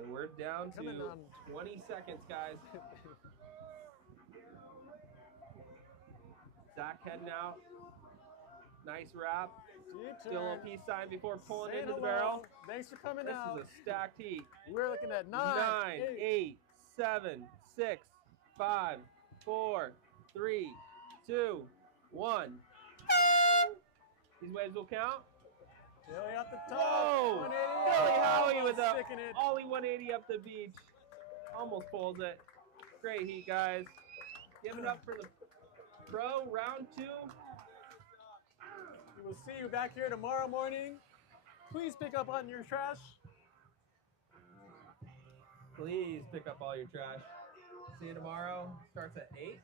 And we're down to 20 seconds, guys. Zach heading out. Nice wrap. Still a little peace sign before pulling Say into the hello. barrel. Thanks for coming out. This is a stacked heat. We're looking at 9, 8, 7, 6, 5, 4, 3, 2, 1. These waves will count. Billy off the top. Whoa! 180. Billy Howie with a Sticking it. ollie 180 up the beach. Almost pulls it. Great heat, guys. Give it up for the pro round 2. We will see you back here tomorrow morning. Please pick up on your trash. Please pick up all your trash. See you tomorrow. Starts at 8.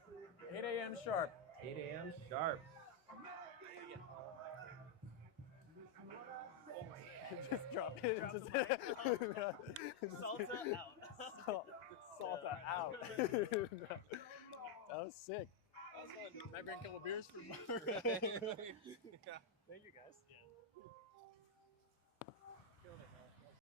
8 a.m. sharp. 8 a.m. sharp. Just drop it. Salsa out. Salsa out. That was sick. That was fun. Might bring a couple beers for Thank you, guys. Yeah.